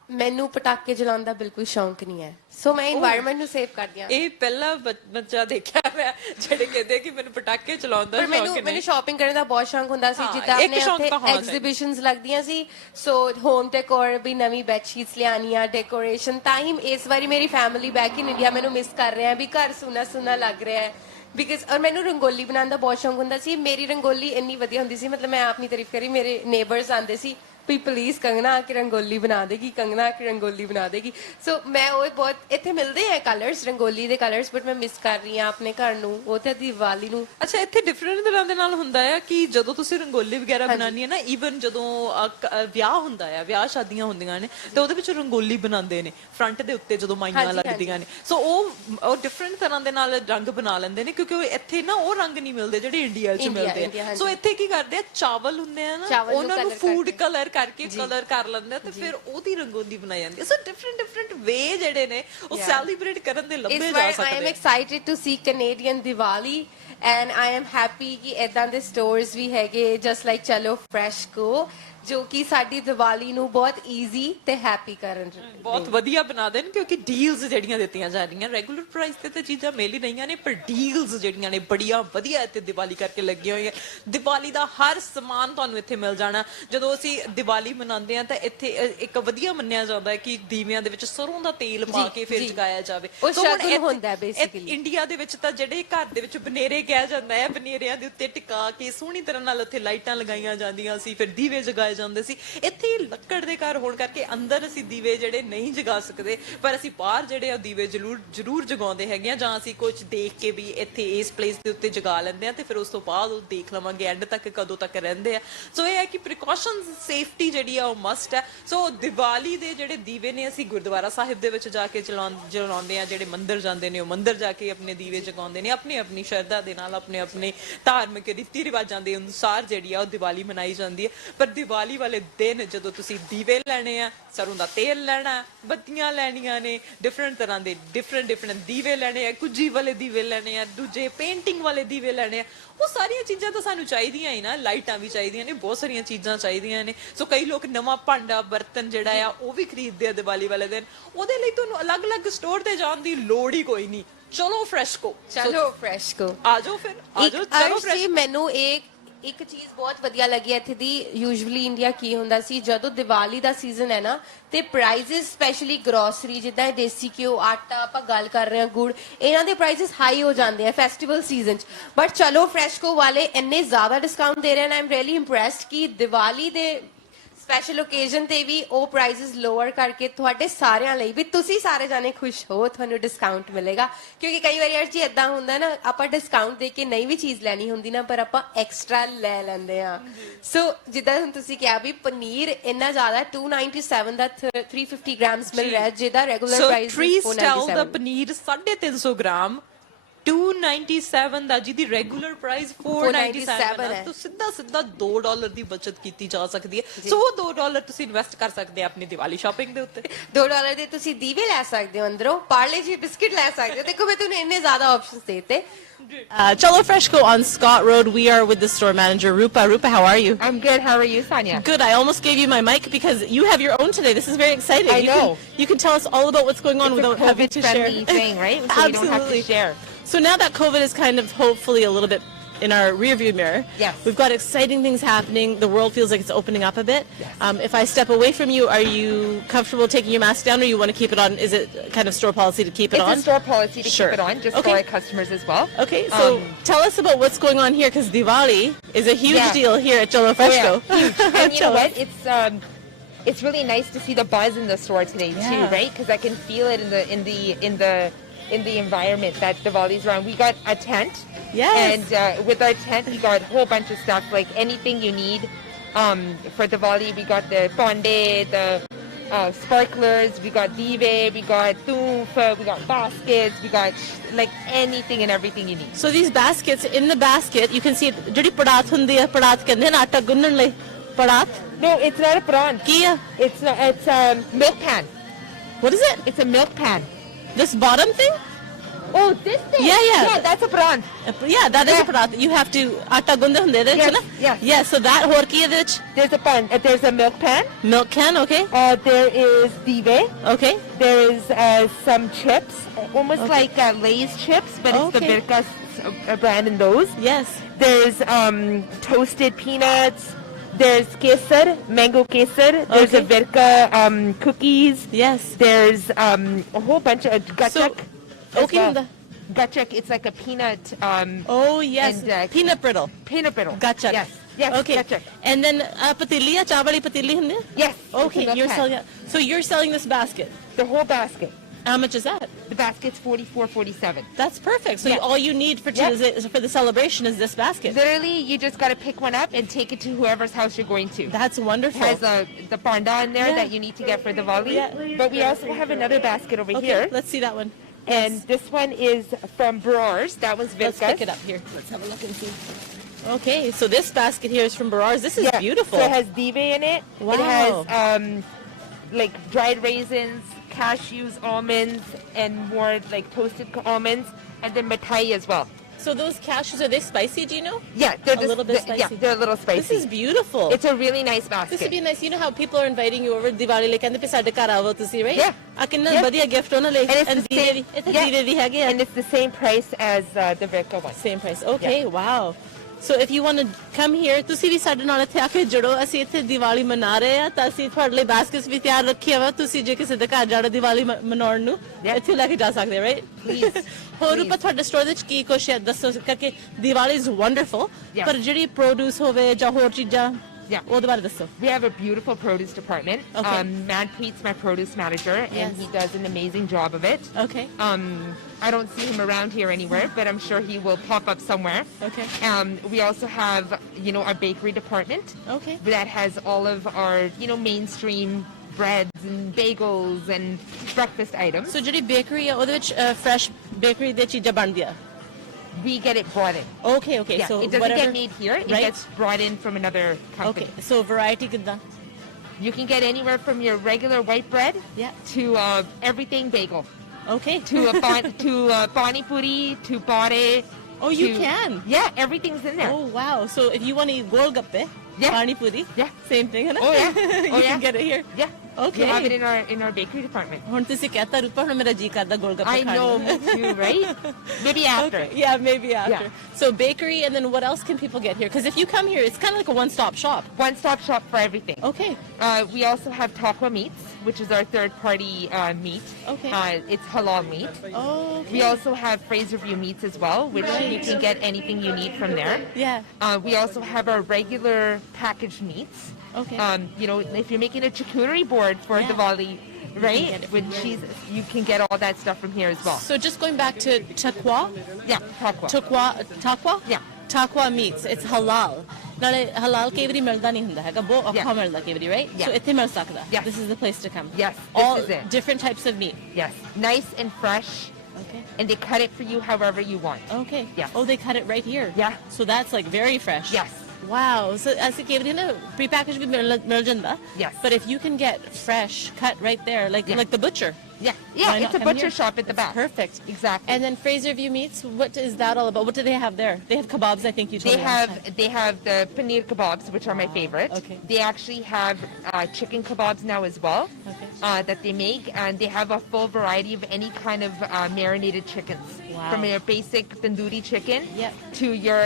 ਮੈਨੂੰ ਪਟਾਕੇ ਜਲਾਉਣ ਦਾ ਬਿਲਕੁਲ ਸ਼ੌਂਕ ਨਹੀਂ ਹੈ, ਸੋ ਮੈਂ এনवायरमेंट ਨੂੰ ਸੇਵ ਕਰਦੀ ਹਾਂ। ਇਹ ਪਹਿਲਾ ਬੱਚਾ ਦੇਖਿਆ ਮੈਂ ਜਿਹੜੇ ਕਹਿੰਦੇ ਕਿ ਮੈਨੂੰ ਪਟਾਕੇ ਚਲਾਉਣ ਦਾ ਸ਼ੌਂਕ ਨਹੀਂ। ਮੈਨੂੰ ਸ਼ਾਪਿੰਗ ਕਰਨ ਦਾ ਬਹੁਤ ਸ਼ੌਂਕ ਹੁੰਦਾ ਸੀ। ਜਿੱਦਾਂ ਆਪਣੇ ਉੱਥੇ ਐਗਜ਼ੀਬਿਸ਼ਨਸ ਲੱਗਦੀਆਂ ਸੀ, ਸੋ ਹੋਮ ਡੈਕੋਰ ਵੀ, ਨਵੀਂ ਬੈਡਸ਼ੀਟਸ ਲਿਆਉਣੀਆਂ, ਡੈਕੋਰੇਸ਼ਨ ਟਾਈਮ। ਇਸ ਵਾਰੀ ਮੇਰੀ ਫੈਮਿਲੀ ਬੈਕ ਇਨ ਇੰਡੀਆ ਮੈਨੂੰ ਮਿਸ ਕਰ ਰਿਹਾ ਵੀ ਘਰ ਸੁਨਾ ਲੱਗ ਰਿਹਾ ਹੈ, ਬਿਕਾਜ਼ ਔਰ ਮੈਨੂੰ ਰੰਗੋਲੀ ਬਣਾਉਣ ਦਾ ਬਹੁਤ ਸ਼ੌਂਕ ਹੁੰਦਾ ਸੀ। ਮੇਰੀ ਰੰਗੋਲੀ ਇੰਨੀ ਵਧੀਆ ਹੁੰਦੀ ਸੀ, ਮਤਲਬ ਮੈਂ ਆਪਣੀ ਤਾਰੀਫ ਕਰੀ, ਮੇਰੇ ਨੇਬਰਸ ਆਉਂਦੇ ਸੀ ਵੀ ਪਲੀਜ਼ ਕੰਗਨਾ ਆ ਕੇ ਰੰਗੋਲੀ ਬਣਾ ਦੇਗੀ, ਕੰਗਨਾ ਆ ਕੇ ਰੰਗੋਲੀ ਬਣਾ ਦੇਗੀ। ਸੋ ਮੈਂ ਉਹ ਬਹੁਤ ਇੱਥੇ ਮਿਲਦੇ ਆ ਕਲਰਸ, ਰੰਗੋਲੀ ਦੇ ਕਲਰਸ, ਬਟ ਮੈਂ ਮਿਸ ਕਰ ਰਹੀ ਹਾਂ ਆਪਣੇ ਘਰ ਨੂੰ, ਉਹ ਤੇ ਦੀਵਾਲੀ ਨੂੰ। ਅੱਛਾ, ਇੱਥੇ ਡਿਫਰੈਂਟ ਤਰ੍ਹਾਂ ਦੇ ਨਾਲ ਹੁੰਦਾ ਹੈ ਕਿ ਜਦੋਂ ਤੁਸੀਂ ਰੰਗੋਲੀ ਵਗੈਰਾ ਬਣਾਉਣੀ ਹੈ ਨਾ, ਈਵਨ ਜਦੋਂ ਵਿਆਹ ਹੁੰਦਾ ਆ, ਵਿਆਹ ਸ਼ਾਦੀਆਂ ਹੁੰਦੀਆਂ ਨੇ, ਤੇ ਉਹਦੇ ਵਿੱਚ ਰੰਗੋਲੀ ਬਣਾਉਂਦੇ ਨੇ ਫਰੰਟ ਦੇ ਉੱਤੇ ਜਦੋਂ ਮਾਈਆਂ ਲੱਗਦੀਆਂ ਨੇ। ਸੋ ਉਹ ਡਿਫਰੈਂਟ ਤਰ੍ਹਾਂ ਦੇ ਨਾਲ ਰੰਗ ਬਣਾ ਲੈਂਦੇ ਨੇ, ਕਿਉਂਕਿ ਇੱਥੇ ਨਾ ਉਹ ਰੰਗ ਨਹੀਂ ਮਿਲਦੇ ਜਿਹੜੇ ਇੰਡੀਆ 'ਚ ਮਿਲਦੇ ਆ। ਸੋ ਇੱਥੇ ਕੀ ਕਰਦੇ ਆ, ਚਾਵਲ ਹੁੰਦੇ ਆ ਨਾ, ਉਹਨਾਂ ਨੂੰ ਫੂਡ ਕਲਰ ਕਰਕੇ ਕਲਰ ਕਰ ਲੈਂਦੇ ਆ ਤੇ ਫਿਰ ਉਹਦੀ ਰੰਗੋਲੀ ਬਣਾਈ ਜਾਂਦੀ ਹੈ ਸੋ ਡਿਫਰੈਂਟ ਵੇ ਜਿਹੜੇ ਨੇ ਉਹ ਸੈਲੀਬ੍ਰੇਟ ਕਰਨ ਦੇ ਲੱਭੇ ਜਾ I am ਸਕਦੇ excited to see Canadian Diwali and I am happy ਕਿ ਇਦਾਂ ਦੇ ਸਟੋਰਸ ਵੀ ਹੈਗੇ just like ਚਲੋ ਫਰੈਸ਼ ਕੋ ਜੋ ਕਿ ਸਾਡੀ ਦੀਵਾਲੀ ਨੂੰ ਬਹੁਤ ਈਜ਼ੀ ਤੇ ਹੈਪੀ ਕਰਨ ਬਹੁਤ ਵਧੀਆ ਬਣਾ ਦੇਣ ਕਿਉਂਕਿ ਡੀਲਸ ਜਿਹੜੀਆਂ ਦਿੱਤੀਆਂ ਜਾ ਰਹੀਆਂ ਰੈਗੂਲਰ ਪ੍ਰਾਈਸ ਤੇ ਤਾਂ ਚੀਜ਼ਾਂ ਮਿਲ ਹੀ ਰਹੀਆਂ ਨੇ ਪਰ ਡੀਲਸ ਜਿਹੜੀਆਂ ਨੇ ਬੜੀਆਂ ਵਧੀਆ ਇੱਥੇ ਦੀਵਾਲੀ ਕਰਕੇ ਲੱਗੀਆਂ ਹੋਈਆਂ ਦੀਵਾਲੀ ਦਾ ਹਰ ਸਮਾਨ ਤੁਹਾਨੂੰ ਇੱਥੇ ਮਿਲ ਜਾਣਾ ਜਦੋਂ ਅਸੀਂ ਦੀਵਾਲੀ ਮਨਾਉਂਦੇ ਆ ਤਾਂ ਇੱਥੇ ਇੱਕ ਵਧੀਆ ਮੰਨਿਆ ਜਾਂਦਾ ਹੈ ਕਿ ਦੀਵਿਆਂ ਦੇ ਵਿੱਚ ਸਰੋਂ ਦਾ ਤੇਲ ਪਾ ਕੇ ਫਿਰ ਜਗਾਇਆ ਜਾਵੇ ਉਹ ਸੋ ਹੁਣ ਸ਼ਗਨ ਹੁੰਦਾ ਹੈ basically। ਇੰਡੀਆ ਦੇ ਵਿੱਚ ਤਾਂ ਜਿਹੜੇ ਘਰ ਦੇ ਵਿੱਚ ਬਨੇਰੇ ਕਿਹਾ ਜਾਂਦਾ ਹੈ ਬਨੇਰਿਆਂ ਦੇ ਉੱਤੇ ਟਿਕਾ ਕੇ ਸੋਹਣੀ ਤਰ੍ਹਾਂ ਨਾਲ ਉੱਥੇ ਲਾਈਟਾਂ ਲਗਾਈਆਂ ਜਾਂਦੀਆਂ ਸੀ ਫਿਰ ਦੀਵੇ ਜਗਾਏ ਜਾਂਦੇ ਸੀ ਇੱਥੇ ਲੱਕੜ ਦੇ ਘਰ ਹੋਣ ਕਰਕੇ ਅੰਦਰ ਅਸੀਂ ਦੀਵੇ ਜਿਹੜੇ ਨਹੀਂ ਜਗਾ ਸਕਦੇ ਪਰ ਅਸੀਂ ਬਾਹਰ ਜਿਹੜੇ ਆ ਦੀਵੇ ਜ਼ਰੂਰ ਜਗਾਉਂਦੇ ਹੈਗੇ ਆ ਜਾਂ ਅਸੀਂ ਕੁਝ ਦੇਖ ਕੇ ਵੀ ਇੱਥੇ ਇਸ ਪਲੇਸ ਦੇ ਉੱਤੇ ਜਗਾ ਲੈਂਦੇ ਆ ਤੇ ਫਿਰ ਉਸ ਤੋਂ ਬਾਅਦ ਉਹ ਦੇਖ ਲਵਾਂਗੇ ਐਂਡ ਤੱਕ ਕਦੋਂ ਤੱਕ ਰਹਿੰਦੇ ਆ ਸੋ ਇਹ ਹੈ ਕਿ ਪ੍ਰੀਕਾਸ਼ਨਸ ਸੇਫਟੀ ਜਿਹੜੀ ਆ ਉਹ ਮਸਟ ਹੈ ਸੋ ਦੀਵਾਲੀ ਦੇ ਜਿਹੜੇ ਦੀਵੇ ਨੇ ਅਸੀਂ ਗੁਰਦੁਆਰਾ ਸਾਹਿਬ ਦੇ ਵਿੱਚ ਜਾ ਕੇ ਜਲਾਉਂਦੇ ਆ ਜਿਹੜੇ ਮੰਦਿਰ ਜਾਂਦੇ ਨੇ ਉਹ ਮੰਦਿਰ ਜਾ ਕੇ ਆਪਣੇ ਦੀਵੇ ਜਗਾਉਂਦੇ ਨੇ ਆਪਣੀ ਸ਼ਰਧਾ ਦੇ ਨਾਲ ਆਪਣੇ ਧਾਰਮਿਕ ਰੀਤੀ ਰਿਵਾਜਾਂ ਦੇ ਅਨੁਸਾਰ ਜਿਹੜੀ ਆ ਉਹ ਦੀਵਾਲੀ ਮਨਾਈ ਜਾਂਦੀ ਹੈ ਪਰ ਦੀਵਾਲੀ ਵਾਲੇ ਦਿਨ ਜਦੋਂ ਤੁਸੀਂ ਦੀਵੇ ਲੈਣੇ ਆ ਸਰੋਂ ਦਾ ਤੇਲ ਲੈਣਾ ਬੱਤੀਆਂ ਲੈਣੀਆਂ ਨੇ ਡਿਫਰੈਂਟ ਤਰ੍ਹਾਂ ਦੇ ਡਿਫਰੈਂਟ ਦੀਵੇ ਲੈਣੇ ਆ ਕੁੱਜੀ ਵਾਲੇ ਦੀਵੇ ਲੈਣੇ ਆ ਦੂਜੇ ਪੇਂਟਿੰਗ ਵਾਲੇ ਦੀਵੇ ਲੈਣੇ ਆ ਉਹ ਸਾਰੀਆਂ ਚੀਜ਼ਾਂ ਤਾਂ ਸਾਨੂੰ ਚਾਹੀਦੀਆਂ ਹੀ ਨਾ ਲਾਈਟਾਂ ਵੀ ਚਾਹੀਦੀਆਂ ਨੇ ਬਹੁਤ ਸਾਰੀਆਂ ਚੀਜ਼ਾਂ ਚਾਹੀਦੀਆਂ ਨੇ ਸੋ ਕਈ ਲੋਕ ਨਵਾਂ ਭਾਂਡਾ ਬਰਤਨ ਜਿਹੜਾ ਆ ਉਹ ਵੀ ਖਰੀਦਦੇ ਆ ਦੀਵਾਲੀ ਵਾਲੇ ਦਿਨ ਉਹਦੇ ਲਈ ਤੁਹਾਨੂੰ ਅਲੱਗ-ਅਲੱਗ ਸਟੋਰ ਤੇ ਜਾਣ ਦੀ ਲੋੜ ਹੀ ਕੋਈ ਨਹੀਂ ਚਲੋ ਫਰੈਸ਼ ਕੋ ਆਜੋ ਫਿਰ ਆਜੋ ਚਲੋ ਫਰੈਸ਼ ਮੈਨੂੰ ਇੱਕ ਚੀਜ਼ ਬਹੁਤ ਵਧੀਆ ਲੱਗੀ ਇੱਥੇ ਦੀ ਯੂਜੂਅਲੀ ਇੰਡੀਆ ਕੀ ਹੁੰਦਾ ਸੀ ਜਦੋਂ ਦੀਵਾਲੀ ਦਾ ਸੀਜ਼ਨ ਹੈ ਨਾ ਤੇ ਪ੍ਰਾਈਸਸ ਸਪੈਸ਼ਲੀ ਗਰੋਸਰੀ ਜਿੱਦਾਂ ਦੇਸੀ ਘਿਓ ਆਟਾ ਆਪਾਂ ਗੱਲ ਕਰ ਰਹੇ ਹਾਂ ਗੁੜ ਇਹਨਾਂ ਦੇ ਪ੍ਰਾਈਸਸ ਹਾਈ ਹੋ ਜਾਂਦੇ ਆ ਫੈਸਟੀਵਲ ਸੀਜ਼ਨ 'ਚ ਬਟ ਚਲੋ ਫਰੈਸ਼ਕੋ ਵਾਲੇ ਇੰਨੇ ਜ਼ਿਆਦਾ ਡਿਸਕਾਊਂਟ ਦੇ ਰਹੇ ਹਨ ਆਈ ਐਮ ਰੀਅਲੀ ਇੰਪ੍ਰੈਸਡ ਕਿ ਦੀਵਾਲੀ ਦੇ ਸਪੈਸ਼ਲ ਓਕੇਜ਼ਨ ਤੇ ਵੀ ਉਹ ਪ੍ਰਾਈਸਸ ਲੋਅਰ ਕਰਕੇ ਤੁਹਾਡੇ ਸਾਰਿਆਂ ਲਈ ਵੀ ਤੁਸੀਂ ਸਾਰੇ ਜਾਣੇ ਖੁਸ਼ ਹੋ ਤੁਹਾਨੂੰ ਡਿਸਕਾਊਂਟ ਮਿਲੇਗਾ ਕਿਉਂਕਿ ਕਈ ਵਾਰੀ ਯਾਰ ਜੀ ਇਦਾਂ ਹੁੰਦਾ ਨਾ ਆਪਾਂ ਡਿਸਕਾਊਂਟ ਦੇ ਕੇ ਨਹੀਂ ਵੀ ਚੀਜ਼ ਲੈਣੀ ਹੁੰਦੀ ਨਾ ਪਰ ਆਪਾਂ ਐਕਸਟਰਾ ਲੈ ਲੈਂਦੇ ਆ ਸੋ ਜਿੱਦਾਂ ਹੁਣ ਤੁਸੀਂ ਕਿਹਾ ਵੀ ਪਨੀਰ ਇੰਨਾ ਜ਼ਿਆਦਾ 297 ਦਾ 350 ਗ੍ਰਾਮਸ ਮਿਲ ਰਿਹਾ ਜਿਹਦਾ ਰੈਗੂਲਰ ਪ੍ਰਾਈਸ 497 ਦਾ ਪਨੀਰ 350 ਗ੍ਰਾਮ 297 ਦਾ ਜਿਹਦੀ ਰੈਗੂਲਰ ਪ੍ਰਾਈਸ 497 ਹੈ ਤਾਂ ਸਿੱਧਾ $2 ਦੀ ਬਚਤ ਕੀਤੀ ਜਾ ਸਕਦੀ ਹੈ ਸੋ $2 ਤੁਸੀਂ ਇਨਵੈਸਟ ਕਰ ਸਕਦੇ ਆ ਆਪਣੀ ਦੀਵਾਲੀ ਸ਼ਾਪਿੰਗ ਦੇ ਉੱਤੇ $2 ਦੇ ਤੁਸੀਂ ਦੀਵੇ ਲੈ ਸਕਦੇ ਹੋ ਅੰਦਰੋਂ ਪਾਰਲੇ ਜੀ ਬਿਸਕਿਟ ਲੈ ਸਕਦੇ ਹੋ ਦੇਖੋ ਮੈਂ ਤੁਹਾਨੂੰ ਇੰਨੇ ਜ਼ਿਆਦਾ ਆਪਸ਼ਨਸ ਦੇਤੇ Cholo Freshco on Scott Road. We are with the store manager, Rupa. Rupa, how are you? I'm good. How are you, Sonia? Good. I almost gave you my mic because you have your own today. This is very exciting. I know. You can tell us all about what's going on It's without a having to share. COVID-friendly thing, right? So we don't have to share. So now that COVID is kind of hopefully a little bit in our rearview mirror, Yes. we've got exciting things happening. The world feels like it's opening up a bit. Yes. If I step away from you, are you comfortable taking your mask down, or you want to keep it on? Is it kind of store policy to keep it It's on? a store policy to Sure. keep it on, just Okay. for our customers as well. Okay, so tell us about what's going on here, because Diwali is a huge Yeah. deal here at Cholo Freshco. Oh, yeah. Huge. And you know Tell us. what? It's really nice to see the buzz in the store today too, Yeah. right? Because I can feel it in the environment that Diwali's around. We got a tent. Yes. And with our tent, we got a whole bunch of stuff, like anything you need for Diwali. We got the bonde, the sparklers, we got dive, we got toof, we got baskets, we got like anything and everything you need. So these baskets, in the basket, you can see ਜਿਹੜੀ ਪੜਾਤ ਹੁੰਦੀ ਹੈ ਪੜਾਤ ਕਹਿੰਦੇ ਨੇ ਆਟਾ ਗੁੰਨਣ ਲਈ ਪੜਾਤ No, it's not a prawn. ਕੀ ਆ It's not, it's a milk pan. What is it? It's a milk pan. This bottom thing? Oh, this thing? Yeah, yeah. Yeah, that's a prawn. Yeah, that is a Yeah. ਪੜਾਤ. You have to ਆਟਾ ਗੁੰਨਦੇ ਹੁੰਦੇ ਇਹਦੇ ਵਿੱਚ Yes, ਨਾ yes. Yeah, so that ਹੋਰ ਕੀ ਇਹਦੇ ਵਿੱਚ There's a pan. There's a milk pan. milk can, okay? There is dive. Okay. There is some chips, almost like Lay's chips, but it's the Okay. Birka brand in those. Yes. There's toasted peanuts. There's kesar, mango kesar. There's a Okay. Birka cookies. Yes. There's a whole bunch of gachak. okay, Gachak, it's like a peanut. Oh yes, And, peanut brittle. Peanut brittle. Gachak. Yes. Yes. Okay. Gachak. And then patili, ਚਾਹ ਵਾਲੀ ਪਤੀਲੀ ਹੁੰਦੀ ਹੈ? Yes. it's Okay, a milk you're pan. selling it. So you're selling this basket. The whole basket. How much is that? The basket's $44.47. That's perfect. So Yeah. all you need for for the celebration is this basket. Literally, you just got to pick one up and take it to whoever's house you're going to. That's It wonderful. has the panda in there Yeah. that you need to get for Diwali. Yeah. But we also have another basket over Okay, here. let's see that one. And this one is from Brors. That was Let's Vilkas. pick it up here. Let's have a look and see. Okay, so this basket here is from Berar's. This is beautiful. So it has dive in it. Wow. It has like dried raisins, cashews, almonds, and more like toasted almonds, and then mithai as well. So those cashews, are they spicy, do you know? Yeah, they're A little bit Yeah, spicy. they're a little spicy. This is beautiful. It's a really nice basket. This would be nice. You know how people are inviting you over Diwali like ਕਹਿੰਦੇ ਪੇ ਸਾਡੇ ਘਰ ਆਵੋ ਤੁਸੀਂ, right? Yeah. ਆ ਕਿੰਨਾ Yeah. ਵਧੀਆ gift ਉਹਨਾਂ ਲਈ And it's and the ਦੀਵੇ same. ਵੀ ਇੱਥੇ Yeah. ਦੀਵੇ ਵੀ ਹੈਗੇ ਆ And it's the same price as the Virka one. same price. Okay, wow. So if you want to come here, ਤੁਸੀਂ ਵੀ ਸਾਡੇ ਨਾਲ ਇੱਥੇ ਆ ਕੇ ਜੁੜੋ. ਅਸੀਂ ਇੱਥੇ ਦੀਵਾਲੀ ਮਨਾ ਰਹੇ ਆ ਤਾਂ ਅਸੀਂ ਤੁਹਾਡੇ ਲਈ ਬਾਸਕਟਸ ਵੀ ਤਿਆਰ ਰੱਖੇ ਵਾ. ਤੁਸੀਂ ਜੇ ਕਿਸੇ ਦੇ ਘਰ ਜਾਣਾ ਦੀਵਾਲੀ ਮਨਾਉਣ ਨੂੰ Yeah. ਇੱਥੇ ਲੈ ਕੇ ਜਾ ਸਕਦੇ ਹੋ, right? Please. ਹੋਰ ਉੱਪਰ ਤੁਹਾਡੇ ਸਟੋਰ ਵਿੱਚ ਕੀ ਕੁਛ ਹੈ ਦੱਸੋ ਕਿ ਦੀਵਾਲੀ ਇਜ਼ ਵੰਡਰਫੁਲ Yeah. ਪਰ ਜਿਹੜੀ ਪ੍ਰੋਡਿਊਸ ਹੋਵੇ ਜਾਂ ਹੋਰ ਚੀਜ਼ਾਂ Yeah. ਉਹਦੇ ਬਾਰੇ ਦੱਸੋ. We have a beautiful produce department. Okay. Manpreet's my produce manager, Yes. and he does an amazing job of it. Okay. I don't see him around here anywhere, but I'm sure he will pop up somewhere. Okay. We also have, our bakery department. Okay. That has all of our, mainstream breads and bagels and breakfast items. So ਜਿਹੜੀ bakery ਆ ਉਹਦੇ ਵਿੱਚ fresh bakery ਦੀਆਂ ਚੀਜ਼ਾਂ ਬਣਦੀਆਂ. We get it brought in. Okay, okay. Yeah, So it doesn't whatever, get made here. It right? gets brought in from another company. Okay. So variety ਕਿੱਦਾਂ? You can get anywhere from your regular white bread Yeah. to everything bagel. Okay. To pani puri, to bade. Oh, you can? Yeah, everything's in there. Oh, wow. So if you want to eat golgappe, Yeah. pani puri, Yeah. same thing, है ना? Oh, yeah. You Oh, yeah. can get it here. Yeah. Okay. We have it in our bakery department. ਹੁਣ ਤੁਸੀਂ ਕਹਤਾ ਰੂਪਾ ਹੁਣ ਮੇਰਾ ਜੀ ਕਰਦਾ golgappe I ਖਾਣ know, ਨੂੰ. me too, right? Maybe after. Okay. Yeah, maybe after. Yeah. So bakery, and then what else can people get here? Because if you come here, it's kind of like a one-stop shop. One-stop shop for everything. Okay. We also have Takwa Meats, which is our third-party meat. Okay. It's halal meat. Oh, okay. We also have Fraser View Meats as well, which you can get anything you need from there. Yeah. We also have our regular packaged meats. Okay. If you're making a charcuterie board for Yeah. Diwali, get right, it with from there. cheese, you can get all that stuff from here as well. So just going back to Takwa. Yeah, Takwa. Takwa? Yeah. Takwa meats. It's halal. ਨਾਲੇ ਹਲਾਲ ਕਈ ਵਾਰੀ ਮਿਲਦਾ ਨਹੀਂ ਹੁੰਦਾ ਹੈਗਾ ਬਹੁਤ ਔਖਾ Yeah. ਮਿਲਦਾ ਕਈ ਵਾਰੀ, right? Yeah. So ਇੱਥੇ ਮਿਲ ਸਕਦਾ. Yes. This is the place to come. Yes, this All is it. different types of meat. Yes, nice and fresh, Okay. and they cut it for you however you want. Okay. Yes. Oh, they cut it right here. Yeah. So that's like very fresh. Yes. Wow. So ਅਸੀਂ ਕਈ ਵਾਰੀ ਨਾ prepackaged ਵੀ ਮਿਲ ਜਾਂਦਾ. Yes. But if you can get fresh cut right there, like Yeah. the butcher. Yeah, Why yeah, not it's a come butcher here? shop at the back. Perfect. Exactly. And then Fraser View Meats, what is that all about? What do they have there? They have kebabs, I think you told They me last time. have the paneer kebabs, which are my favorite. Okay. They actually have chicken kebabs now as well. Okay. That they make, and they have a full variety of any kind of marinated chickens, Wow. from your basic tandoori chicken Yep. to your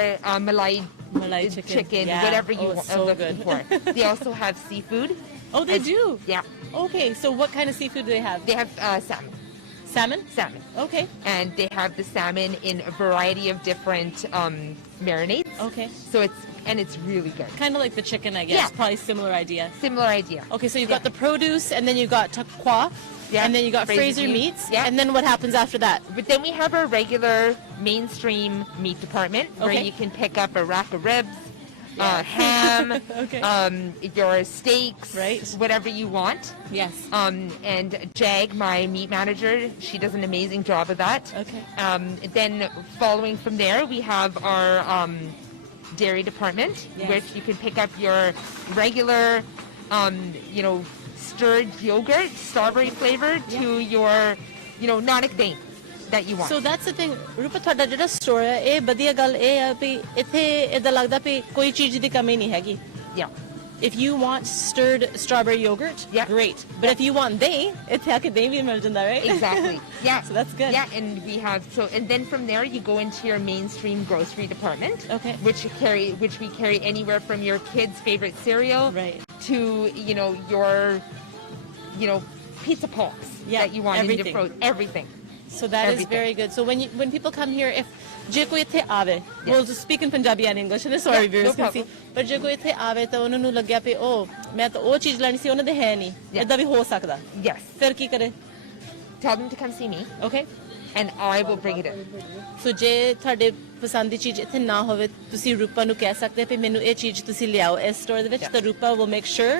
Malai chicken. Yeah. whatever you Oh, want, so are looking good. for. They also have seafood. Oh, they do? Yeah, Okay, so what kind of seafood do they have? they have salmon. Salmon? Salmon. Okay. And they have the salmon in a variety of different marinades. Okay. So it's really good. Kind of like the chicken, I guess. Yeah. Probably similar idea. Similar idea. Okay, so you've Yeah. got the produce, and then you've got takwa, Yeah, and then you got Fraser Fraser View. Meats, Yeah. and then what happens after that? But then we have our regular mainstream meat department where Okay. you can pick up a rack of ribs, ham, Okay. your steaks, Right. whatever you want. Yes. And Jag, my meat manager, she does an amazing job of that. Okay. Then following from there, we have our dairy department, Yes. which you can pick up your regular, stirred yogurt, strawberry flavored, to your, nanak dain that you want. So that's the thing. Rupa, ਤੁਹਾਡਾ ਜਿਹੜਾ store ਹੈ ਇਹ ਵਧੀਆ ਗੱਲ ਇਹ ਹੈ ਵੀ ਇੱਥੇ ਇਦਾਂ ਲੱਗਦਾ ਵੀ ਕੋਈ ਚੀਜ਼ ਦੀ ਕਮੀ ਨਹੀਂ ਹੈਗੀ. yeah. If you want stirred strawberry yogurt, Yeah. great. But if you want dahi, ਇੱਥੇ ਆ ਕੇ ਦਹੀਂ ਵੀ ਮਿਲ ਜਾਂਦਾ, right? Exactly. Yeah. So that's good. Yeah, and we have and then from there you go into your mainstream grocery department. Okay. Which we carry anywhere from your kids' favorite cereal Right. to your pizza pops Yeah, that you want in everything. your everything. So that is Everything. very good. So when people come here, if ਜੇ ਕੋਈ ਇੱਥੇ ਆਵੇ, Yeah. we'll just speak in Punjabi and English, and sorry Yeah, viewers no can see. ਪਰ ਜੇ ਕੋਈ ਇੱਥੇ ਆਵੇ ਤਾਂ ਉਹਨਾਂ ਨੂੰ ਲੱਗਿਆ ਵੀ ਮੈਂ ਤਾਂ ਉਹ ਚੀਜ਼ ਲੈਣੀ ਸੀ ਉਹਨਾਂ ਦੇ ਹੈ ਨਹੀਂ. Yeah. ਇਦਾਂ ਵੀ ਹੋ ਸਕਦਾ. Yes. ਫਿਰ ਕੀ ਕਰੇ? Tell them to come see me Okay? and I will bring it in. So ਜੇ ਤੁਹਾਡੇ ਪਸੰਦ ਦੀ ਚੀਜ਼ ਇੱਥੇ ਨਾ ਹੋਵੇ, ਤੁਸੀਂ ਰੂਪਾ ਨੂੰ ਕਹਿ ਸਕਦੇ ਹੋ ਵੀ ਮੈਨੂੰ ਇਹ ਚੀਜ਼ ਤੁਸੀਂ ਲਿਆਓ ਇਸ store ਦੇ ਵਿੱਚ, Yeah. ਤਾਂ ਰੂਪਾ will make sure.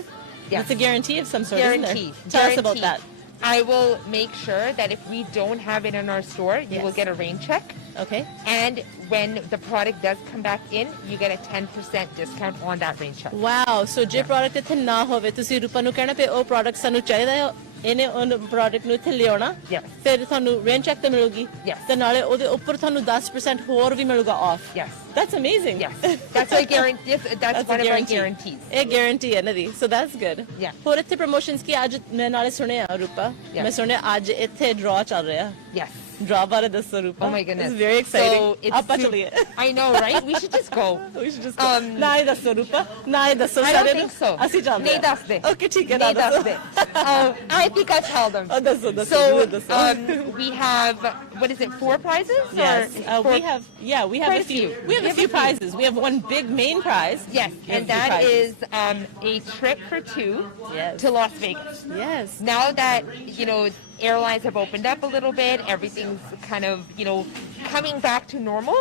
Yes. It's a guarantee of some sort, isn't Guarantee. there? Tell us about Guarantee. that. I will make sure that if we don't have it in our store, you will Yes. get a rain check. Okay. And when the product does come back in, you get a 10% discount on that rain check. Wow. So ਜੇ product ਇੱਥੇ ਨਾ ਹੋਵੇ ਤੁਸੀਂ ਰੂਪਾ ਨੂੰ ਕਹਿਣਾ ਪਏ ਉਹ product ਸਾਨੂੰ ਚਾਹੀਦਾ ਹੈ ਇਹਨੇ ਉਹ product ਨੂੰ ਇੱਥੇ ਲਿਆਉਣਾ Yes. ਫਿਰ ਤੁਹਾਨੂੰ rain check ਤੇ ਮਿਲੂਗੀ Yes. ਤੇ ਨਾਲੇ ਉਹਦੇ ਉੱਪਰ ਤੁਹਾਨੂੰ 10% ਹੋਰ ਵੀ ਮਿਲੂਗਾ off. Yes. That's amazing. Yes, that's a guarantee. That's one of our guarantees. ਇਹ guarantee ਹੈ ਨਾ ਦੀ. So that's good. Yeah. ਹੋਰ ਇੱਥੇ promotions ਕੀ ਅੱਜ ਮੈਂ ਨਾਲੇ ਸੁਣਿਆ ਰੂਪਾ Yeah. ਮੈਂ ਸੁਣਿਆ ਅੱਜ ਇੱਥੇ draw ਚੱਲ ਰਿਹਾ Yes. draw ਬਾਰੇ ਦੱਸੋ ਰੂਪਾ Oh my goodness. It's very exciting. So it's ਆਪਾਂ ਚੱਲੀਏ I know, right? We should just go. We should just go. ਨਾ ਹੀ ਦੱਸੋ ਰੂਪਾ ਨਾ ਹੀ ਦੱਸੋ I don't ਸਾਰੇ ਨੂੰ। think so. ਅਸੀਂ ਚੱਲਦੇ ਨਹੀਂ ਦੱਸਦੇ। Okay ਠੀਕ ਹੈ ਨਾ ਨਹੀਂ ਦੱਸਦੇ। I think I tell them. ਦੱਸੋ ਦੱਸੋ So ਦੱਸੋ we have, what is it, 4 prizes? Yes, Or we have quite a a few. few. We have a few prizes. We have one big main prize. Yes, We have and a few that prizes. is a trip for 2 Yes. to Las Vegas. Yes. Now that, you know, airlines have opened up a little bit, everything's kind of, you know, coming back to normal,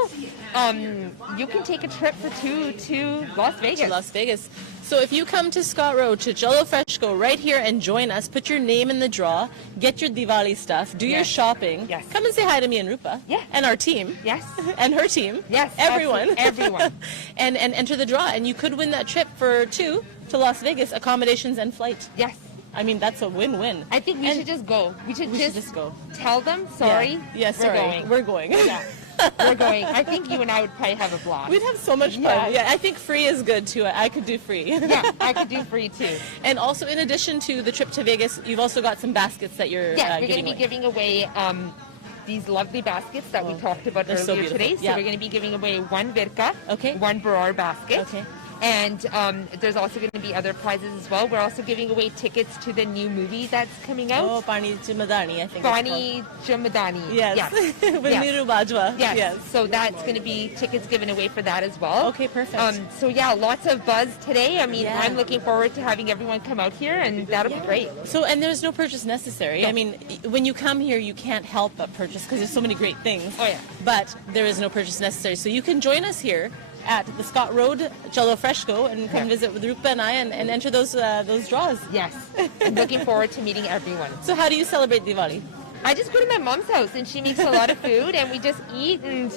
you can take a trip for 2 to Las Vegas. To Las Vegas. So if you come to Scott Road to Jello Fresco right here and join us, put your name in the draw, get your Diwali stuff, do your Yes. shopping. Yes. Come and say hi to me and Rupa. Yeah. And our team. Yes. And her team. Yes, Everyone. absolutely, everyone. and enter the draw and you could win that trip for 2 to Las Vegas, accommodations and flight. Yes. I mean, that's a win-win. I think we should just go. We should just go. tell them, sorry, Yeah. Yes, we're sorry. going. We're going. Yeah. We're going. I think you and I would probably have a blast. We'd have so much fun. Yeah. Yeah, I think free is good too. I could do free. Yeah, I could do free too. And also, in addition to the trip to Vegas, you've also got some baskets that you're Yes, we're going giving to be giving away these lovely baskets that we talked about they're so earlier beautiful. today. So Yeah. we're going to be giving away one Virka, Okay. one Barar basket. Okay. And there's also going to be other prizes as well. We're also giving away tickets to the new movie that's coming out. Oh, Pani Chimadani, I think. Bani Jamadani. Yes. With Yes. Niru Bajwa. Yes. So that's going to be tickets given away for that as well. Okay, perfect. So yeah, lots of buzz today. I mean, Yeah. I'm looking forward to having everyone come out here, and that'll be great. So, and there's no purchase necessary. I mean, when you come here, you can't help but purchase because there's so many great things. Oh, yeah. But there is no purchase necessary. So you can join us here at the Scott Road Jello Fresco and come Yeah. visit with Rupa and I and enter those draws. Yes. I'm looking forward to meeting everyone. So how do you celebrate Diwali? I just go to my mom's house, and she makes a lot of food, and we just eat, and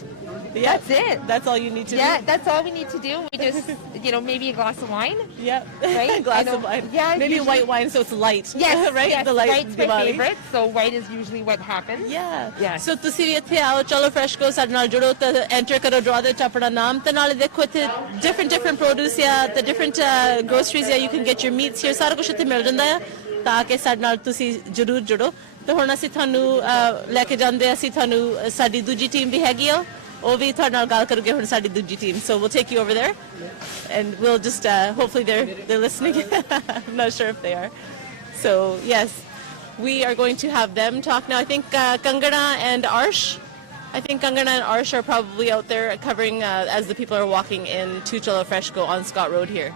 that's it. That's all you need to Yeah, do? that's all we need to do. We just, you know, maybe a glass of wine. Yep. Right? A glass I know. of wine. Yeah, Maybe usually- white wine so it's light. Yes, right? yes, The light white's my Diwali. favorite, so white is usually what happens. Yeah. Yes. So ਤੁਸੀਂ ਵੀ ਇੱਥੇ ਆਓ ਚਲੋ ਫਰੈਸ਼ਕੋ ਸਾਡੇ ਨਾਲ ਜੁੜੋ ਤੇ enter ਕਰੋ ਡਰਾ ਦੇ ਵਿੱਚ ਆਪਣਾ ਨਾਮ ਤੇ ਨਾਲੇ ਦੇਖੋ ਇੱਥੇ different produce ਜਾਂ ਤੇ different groceries ਜਾਂ you can get your meats here ਸਾਰਾ ਕੁਝ ਇੱਥੇ ਮਿਲ ਜਾਂਦਾ ਹੈ ਤਾਂ ਕਿ ਸਾਡੇ ਨਾਲ ਤੁਸੀਂ ਜ਼ਰੂਰ ਜੁੜੋ ਤੇ ਹੁਣ ਅਸੀਂ ਤੁਹਾਨੂੰ ਲੈ ਕੇ ਜਾਂਦੇ ਅਸੀਂ ਤੁਹਾਨੂੰ ਸਾਡੀ ਦੂਜੀ ਟੀਮ ਵੀ ਹੈਗੀ ਆ ਉਹ ਵੀ ਤੁਹਾਡੇ ਨਾਲ ਗੱਲ ਕਰੂਗੇ ਹੁਣ ਸਾਡੀ ਦੂਜੀ team so we'll take you over there and we'll just hopefully they're listening I'm not sure if they are so yes we are going to have them talk now I think Kangana and Arsh I think Kangana and Arsh are probably out there covering as the people are walking in to Cholo Fresco on Scott Road here.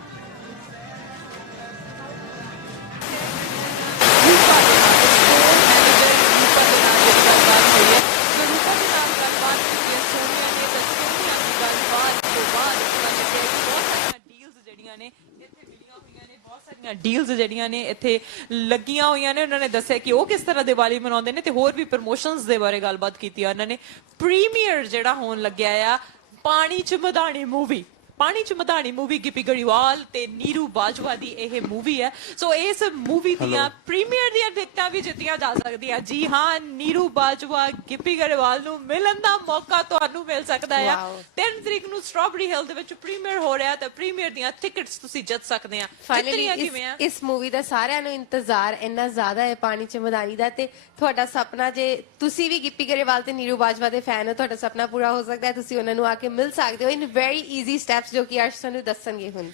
Deals ਜਿਹੜੀਆਂ ਨੇ ਇੱਥੇ ਲੱਗੀਆਂ ਹੋਈਆਂ ਨੇ ਉਹਨਾਂ ਨੇ ਦੱਸਿਆ ਕਿ ਉਹ ਕਿਸ ਤਰ੍ਹਾਂ ਦੀਵਾਲੀ ਮਨਾਉਂਦੇ ਨੇ ਤੇ ਹੋਰ ਵੀ ਪ੍ਰਮੋਸ਼ਨਸ ਦੇ ਬਾਰੇ ਗੱਲਬਾਤ ਕੀਤੀ ਆ ਉਹਨਾਂ ਨੇ ਪ੍ਰੀਮੀਅਰ ਜਿਹੜਾ ਹੋਣ ਲੱਗਿਆ ਆ ਪਾਣੀ ਚ ਮਧਾਣੀ ਮੂਵੀ ਪਾਣੀ ਚ ਮਧਾਣੀ ਮੂਵੀ ਗਿੱਪੀ ਗੜੀਵਾਲ ਤੇ ਨੀਰੂ ਬਾਜਵਾ ਦੀ ਇਹ ਮੂਵੀ ਹੈ ਸੋ ਇਸ ਮੂਵੀ ਦੀਆਂ ਪ੍ਰੀਮੀਅਰ ਦੀਆਂ ਟਿਕਟਾਂ ਵੀ ਜਿੱਤੀਆਂ ਜਾ ਸਕਦੀਆਂ ਜੀ ਹਾਂ ਨੀਰੂ ਬਾਜਵਾ ਗਿੱਪੀ ਗੜੀਵਾਲ ਨੂੰ ਮਿਲਣ ਦਾ ਮੌਕਾ ਤੁਹਾਨੂੰ ਮਿਲ ਸਕਦਾ ਆ 3 ਤਰੀਕ ਨੂੰ ਸਟ੍ਰਾਬੇਰੀ ਹਿੱਲ ਦੇ ਵਿੱਚ ਪ੍ਰੀਮੀਅਰ ਹੋ ਰਿਹਾ ਤੇ ਪ੍ਰੀਮੀਅਰ ਦੀਆਂ ਟਿਕਟਸ ਤੁਸੀਂ ਜਿੱਤ ਸਕਦੇ ਆ ਜਿੱਤਣੀਆਂ ਕਿਵੇਂ ਆ ਇਸ ਮੂਵੀ ਦਾ ਸਾਰਿਆਂ ਨੂੰ ਇੰਤਜ਼ਾਰ ਇੰਨਾ ਜ਼ਿਆਦਾ ਹੈ ਪਾਣੀ ਚ ਮਦਾਨੀ ਦਾ ਤੇ ਤੁਹਾਡਾ ਸੁਪਨਾ ਜੇ ਤੁਸੀਂ ਵੀ ਗਿੱਪੀ ਗਰੇਵਾਲ ਤੇ ਨੀਰੂ ਬਾਜਵਾ ਦੇ ਫੈਨ ਹੋ ਤੁਹਾਡਾ ਸੁਪਨਾ ਪੂਰਾ ਹੋ ਸਕਦਾ ਹੈ ਤੁਸੀਂ ਉਹਨਾਂ ਨੂੰ ਆ ਕੇ ਮਿਲ ਸਕਦੇ ਹੋ ਇਨ ਵੈਰੀ ਈਜ਼ੀ ਸਟੈਪਸ ਜੋ ਕਿ ਅਰਸ਼ ਤੁਹਾਨੂੰ ਦੱਸਣਗੇ ਹੁਣ